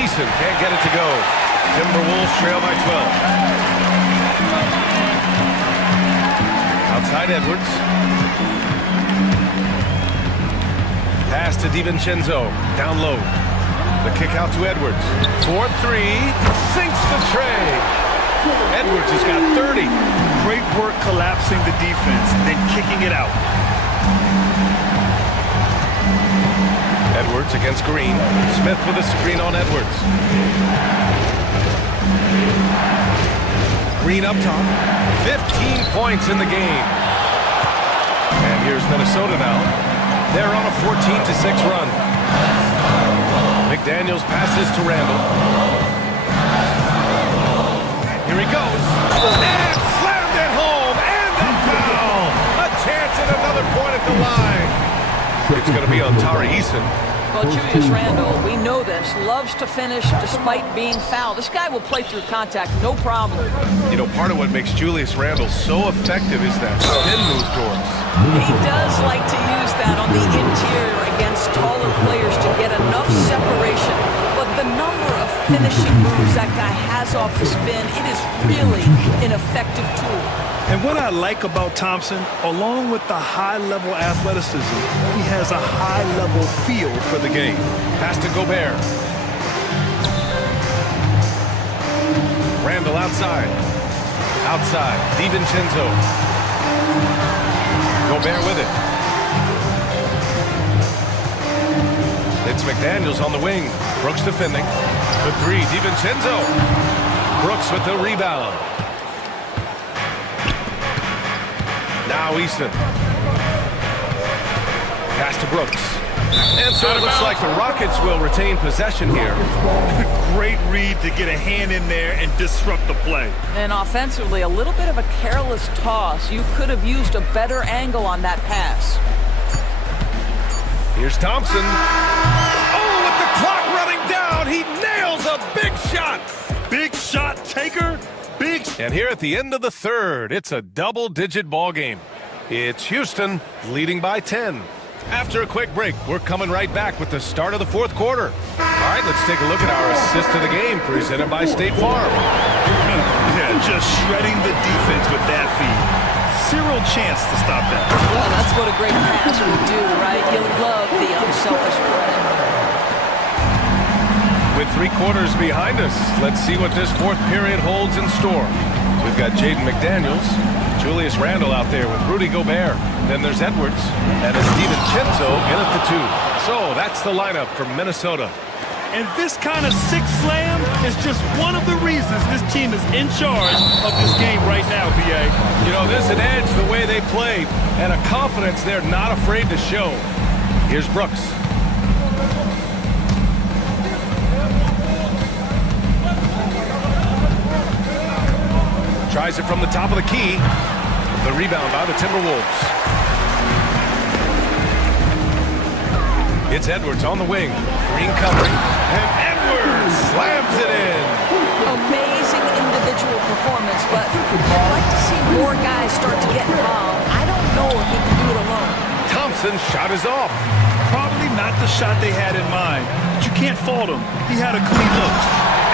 Eason can't get it to go. Timberwolves trail by 12. Outside Edwards. Pass to DiVincenzo. Down low. The kick out to Edwards. 4-3. Sinks the tray. Edwards has got 30. Great work collapsing the defense, then kicking it out. Edwards against Green. Smith with a screen on Edwards. Green up top. 15 points in the game. And here's Minnesota now. They're on a 14-6 run. McDaniels passes to Randall. Here he goes. And slammed it home. And the foul. A chance at another point at the line. It's going to be on Tari Eason. Well, Julius Randle, we know this, loves to finish despite being fouled. This guy will play through contact, no problem. You know, part of what makes Julius Randle so effective is that spin move towards. He does like to use that on the interior against taller players to get enough separation. But the number of finishing moves that guy has off the spin, it is really an effective tool. And what I like about Thompson, along with the high-level athleticism, he has a high-level feel for the game. Pass to Gobert. Randall outside. Outside. DiVincenzo. Gobert with it. It's McDaniels on the wing. Brooks defending. The 3. DiVincenzo. Brooks with the rebound. Now Easton. Pass to Brooks. And so it looks like the Rockets will retain possession here. Great read to get a hand in there and disrupt the play. And offensively, a little bit of a careless toss. You could have used a better angle on that pass. Here's Thompson. Oh, with the clock running down, he nails a big shot. Big shot taker. And here at the end of the 3rd, it's a double-digit ball game. It's Houston leading by 10. After a quick break, we're coming right back with the start of the 4th quarter. All right, let's take a look at our assist of the game presented by State Farm. Yeah, just shredding the defense with that feed. Zero chance to stop that. Well, that's what a great pass would do, right? You love the unselfish play. With 3 quarters behind us, let's see what this 4th period holds in store. We've got Jaden McDaniels, Julius Randle out there with Rudy Gobert. Then there's Edwards, and it's DiVincenzo in at the 2. So that's the lineup for Minnesota. And this kind of sick slam is just one of the reasons this team is in charge of this game right now, B.A. You know, there's an edge the way they play and a confidence they're not afraid to show. Here's Brooks. Tries it from the top of the key. The rebound by the Timberwolves. It's Edwards on the wing. Green covering. And Edwards slams it in. Amazing individual performance, but I'd like to see more guys start to get involved. I don't know if he can do it alone. Thompson's shot is off. Probably not the shot they had in mind, but you can't fault him. He had a clean look.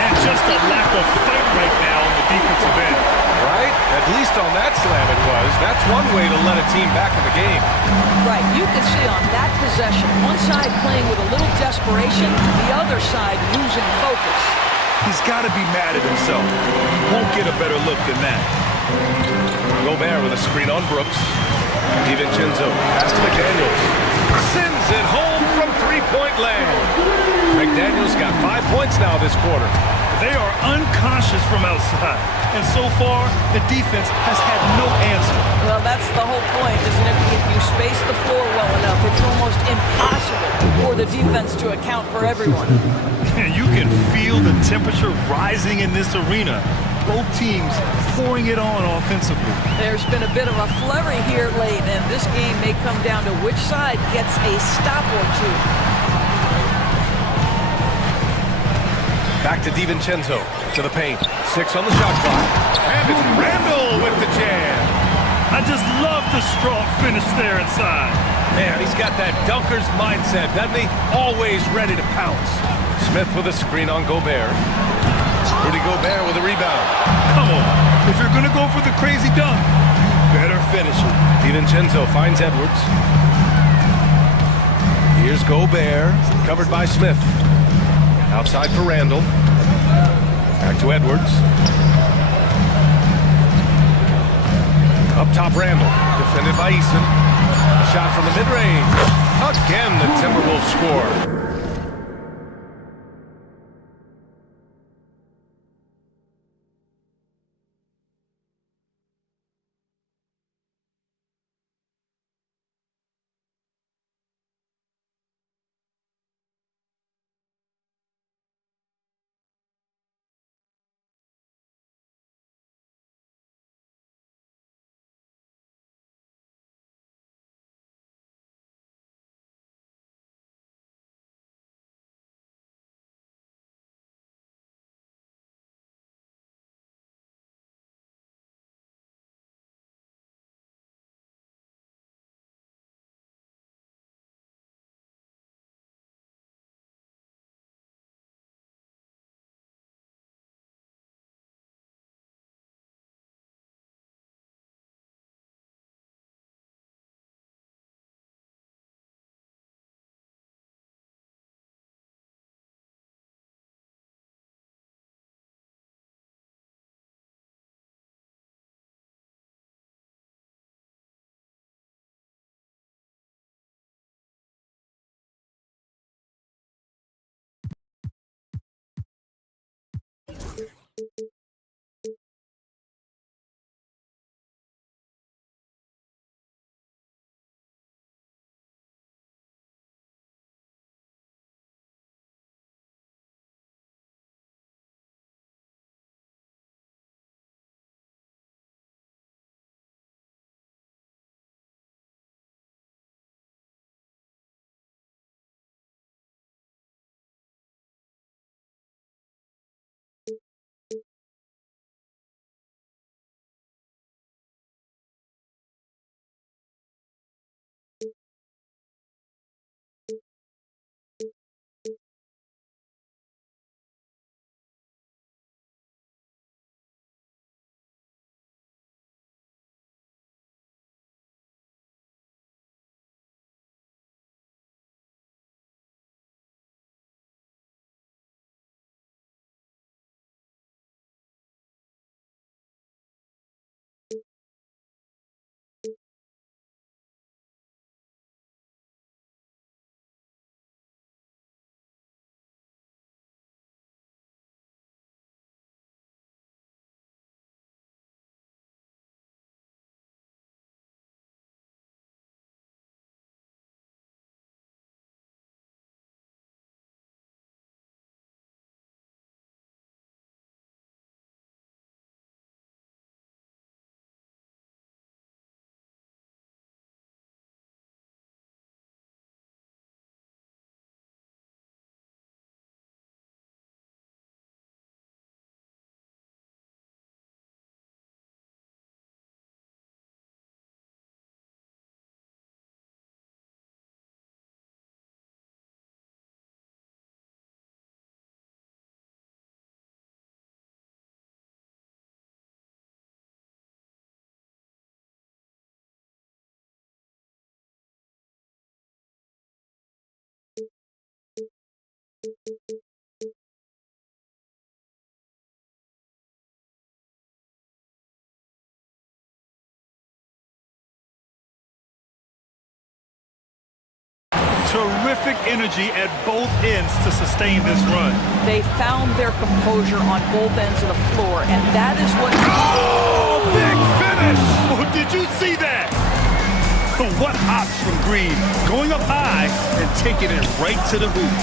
And just a lack of fight right now on the defensive end. Right? At least on that slam it was. That's one way to let a team back in the game. Right, you can see on that possession, one side playing with a little desperation, the other side losing focus. He's got to be mad at himself. He won't get a better look than that. Gobert with a screen on Brooks. DiVincenzo pass to McDaniels. Sends it home from three-point land. McDaniels got 5 points now this quarter. They are unconscious from outside. And so far, the defense has had no answer. Well, that's the whole point, isn't it? If you space the floor well enough, it's almost impossible for the defense to account for everyone. You can feel the temperature rising in this arena. Both teams pouring it on offensively. There's been a bit of a flurry here late, and this game may come down to which side gets a stop or two. Back to DiVincenzo, to the paint. 6 on the shot clock. And it's Randall with the jam. I just love the strong finish there inside. Man, he's got that dunker's mindset, doesn't he? Always ready to pounce. Smith with a screen on Gobert. Rudy Gobert with a rebound. Come on. If you're going to go for the crazy dunk, better finish it. DiVincenzo finds Edwards. Here's Gobert, covered by Smith. Outside for Randall. Back to Edwards. Up top, Randall. Defended by Eason. Shot from the mid-range. Again, the Timberwolves score. Terrific energy at both ends to sustain this run. They found their composure on both ends of the floor, and that is what... Oh, big finish! Oh, did you see that? What hops from Green, going up high and taking it right to the hoop.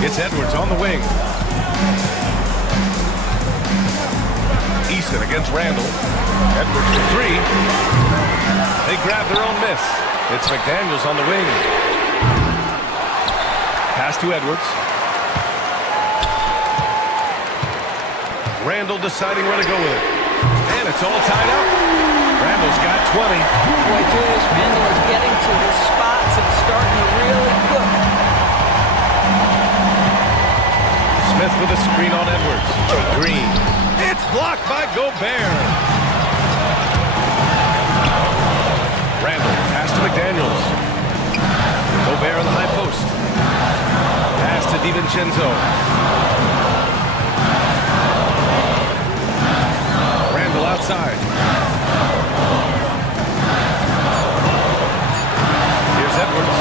It's Edwards on the wing. Easton against Randall. Edwards for three. They grab their own miss. It's McDaniels on the wing. Pass to Edwards. Randall deciding where to go with it. And it's all tied up. Randall's got 20. Boy, Julius Randall is getting to his spots and starting to really cook. Smith with a screen on Edwards. Green. It's blocked by Gobert. Randall, pass to McDaniels. Gobert on the high post. Pass to DiVincenzo. Randall outside. Here's Edwards.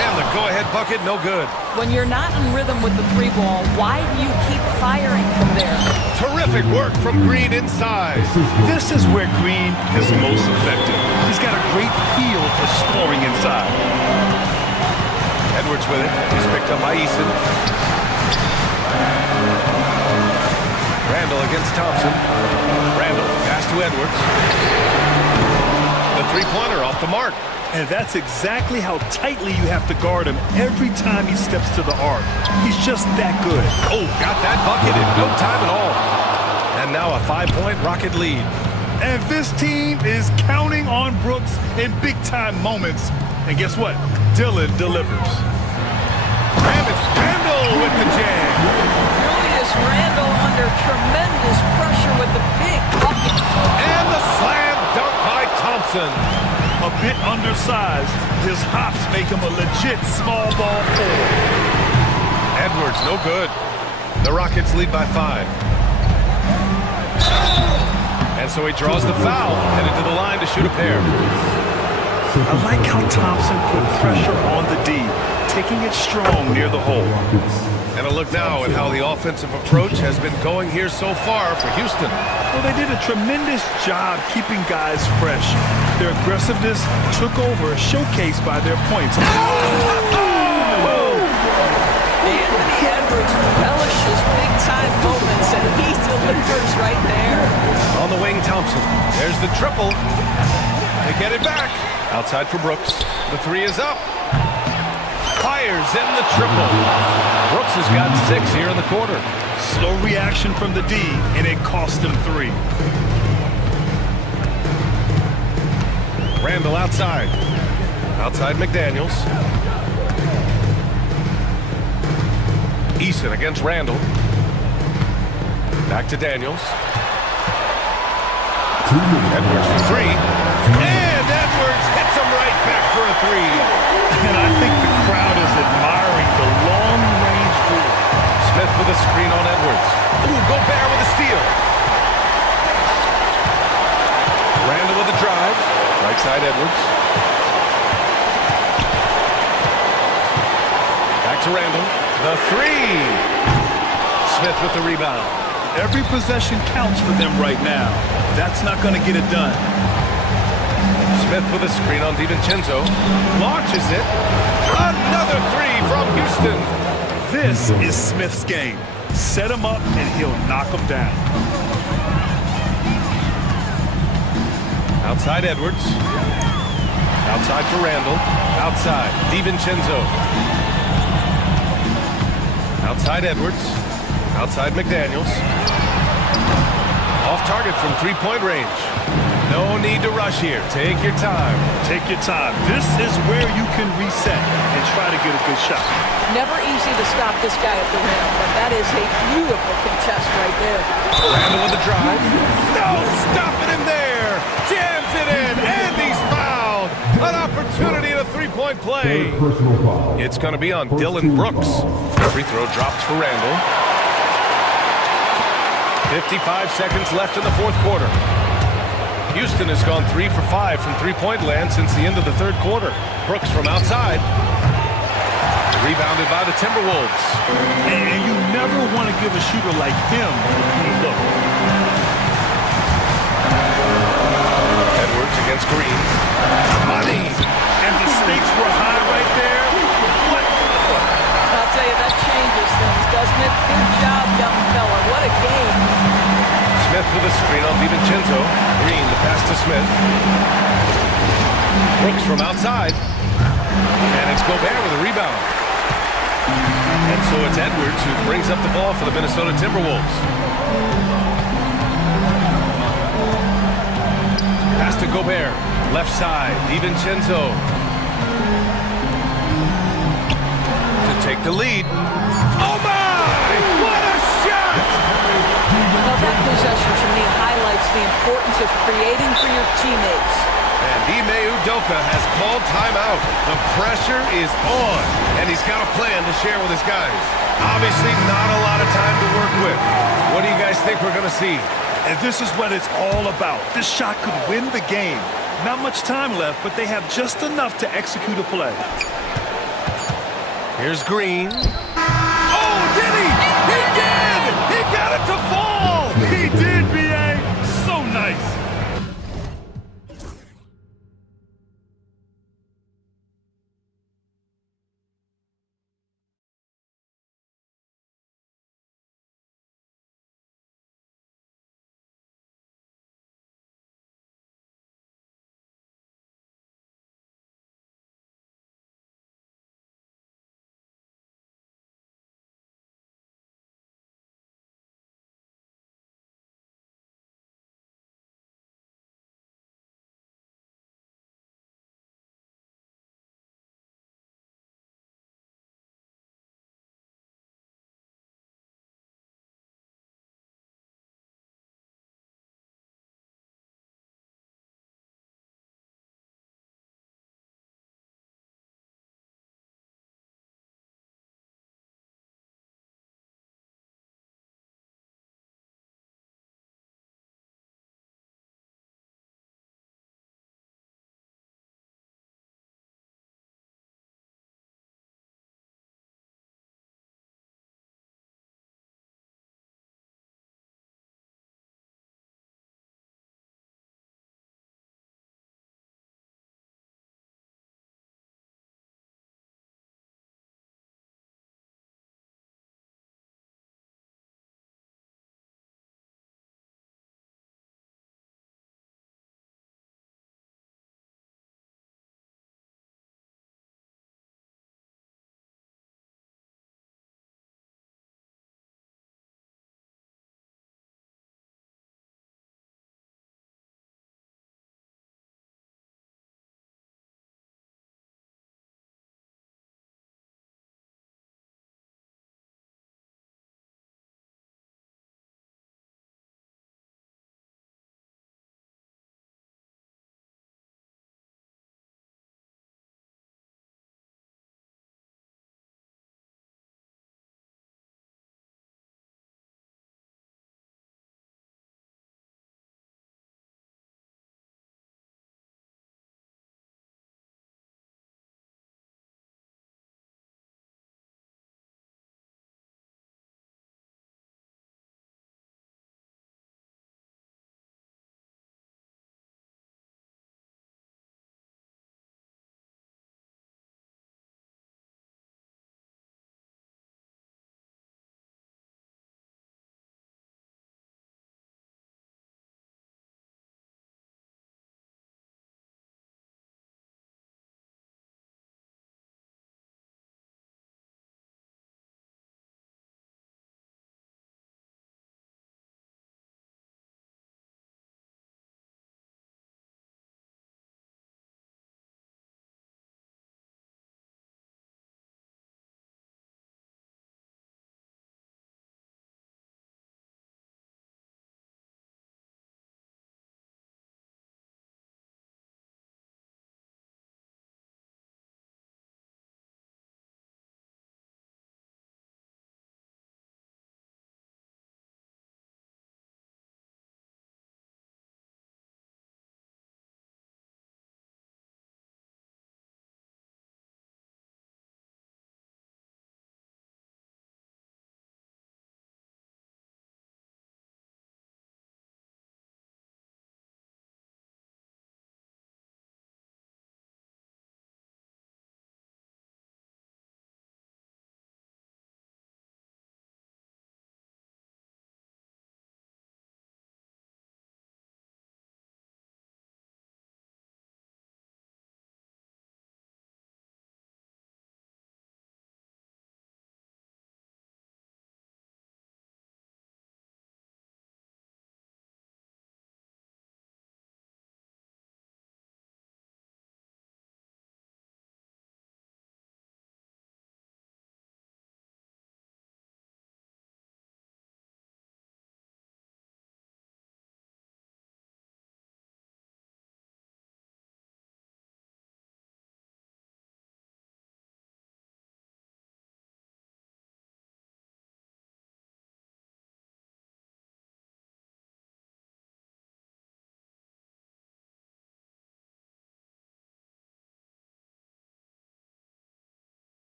And the go-ahead bucket, no good. When you're not in rhythm with the three ball, why do you keep firing from there? Terrific work from Green inside. This is where Green is most effective. He's got a great feel for scoring inside. Edwards with it. He's picked up by Easton. Randall against Thompson. Randall, pass to Edwards. The three-pointer off the mark. And that's exactly how tightly you have to guard him every time he steps to the arc. He's just that good. Oh, got that bucket in no time at all. And now a 5-point Rocket lead. And this team is counting on Brooks in big-time moments. And guess what? Dillon delivers. Randall with the jam. Julius Randall under tremendous pressure with the big bucket. And the slam dunk by Thompson. A bit undersized, his hops make him a legit small ball forward. Edwards, no good. The Rockets lead by 5. And so he draws the foul, headed to the line to shoot a pair. I like how Thompson put pressure on the D, taking it strong near the hole. And a look now at how the offensive approach has been going here so far for Houston. Well, they did a tremendous job keeping guys fresh. Their aggressiveness took over, showcased by their points. Anthony Edwards relishes big-time moments, and he delivers right there. On the wing, Thompson. There's the triple. They get it back. Outside for Brooks. The three is up. Fires in the triple. Brooks has got 6 here in the quarter. Slow reaction from the D, and it cost him 3. Randall outside. Outside McDaniels. Easton against Randall. Back to Daniels. Edwards for 3. And Edwards hits him right back for a 3. And I think the crowd is admiring the long-range duel. Smith with a screen on Edwards. Ooh, Gobert with a steal. Randall with a drive. Right side Edwards. Back to Randall. The 3. Smith with the rebound. Every possession counts for them right now. That's not going to get it done. Smith with a screen on DiVincenzo. Launches it. Another 3 from Houston. This is Smith's game. Set him up and he'll knock him down. Outside Edwards. Outside for Randall. Outside DiVincenzo. Outside Edwards. Outside McDaniels. Off target from 3-point range. No need to rush here. Take your time. Take your time. This is where you can reset and try to get a good shot. Never easy to stop this guy at the rim, but that is a beautiful contest right there. Randall with the drive. No stopping him there. Jams it in, and he's fouled. An opportunity at a 3-point three-point play. Third personal foul. It's going to be on First Dylan team Brooks. foul. Free throw drops for Randall. 55 seconds left in the fourth quarter. Houston has gone 3 for 5 from three-point land since the end of the third quarter. Brooks from outside. Rebounded by the Timberwolves. And you never want to give a shooter like him a clean look. Edwards against Green. Money! And the stakes were high right there. What? I'll tell you, that changes things, doesn't it? Good job, young fella. What a game. Smith with a screen on DiVincenzo. Green, the pass to Smith. Brooks from outside. And it's Gobert with a rebound. And so it's Edwards who brings up the ball for the Minnesota Timberwolves. Pass to Gobert. Left side, DiVincenzo. To take the lead. Oh my! What a shot! Well, that possession to me highlights the importance of creating for your teammates. And Ime Udoka has called timeout. The pressure is on, and he's got a plan to share with his guys. Obviously, not a lot of time to work with. What do you guys think we're going to see? And this is what it's all about. This shot could win the game. Not much time left, but they have just enough to execute a play. Here's Green.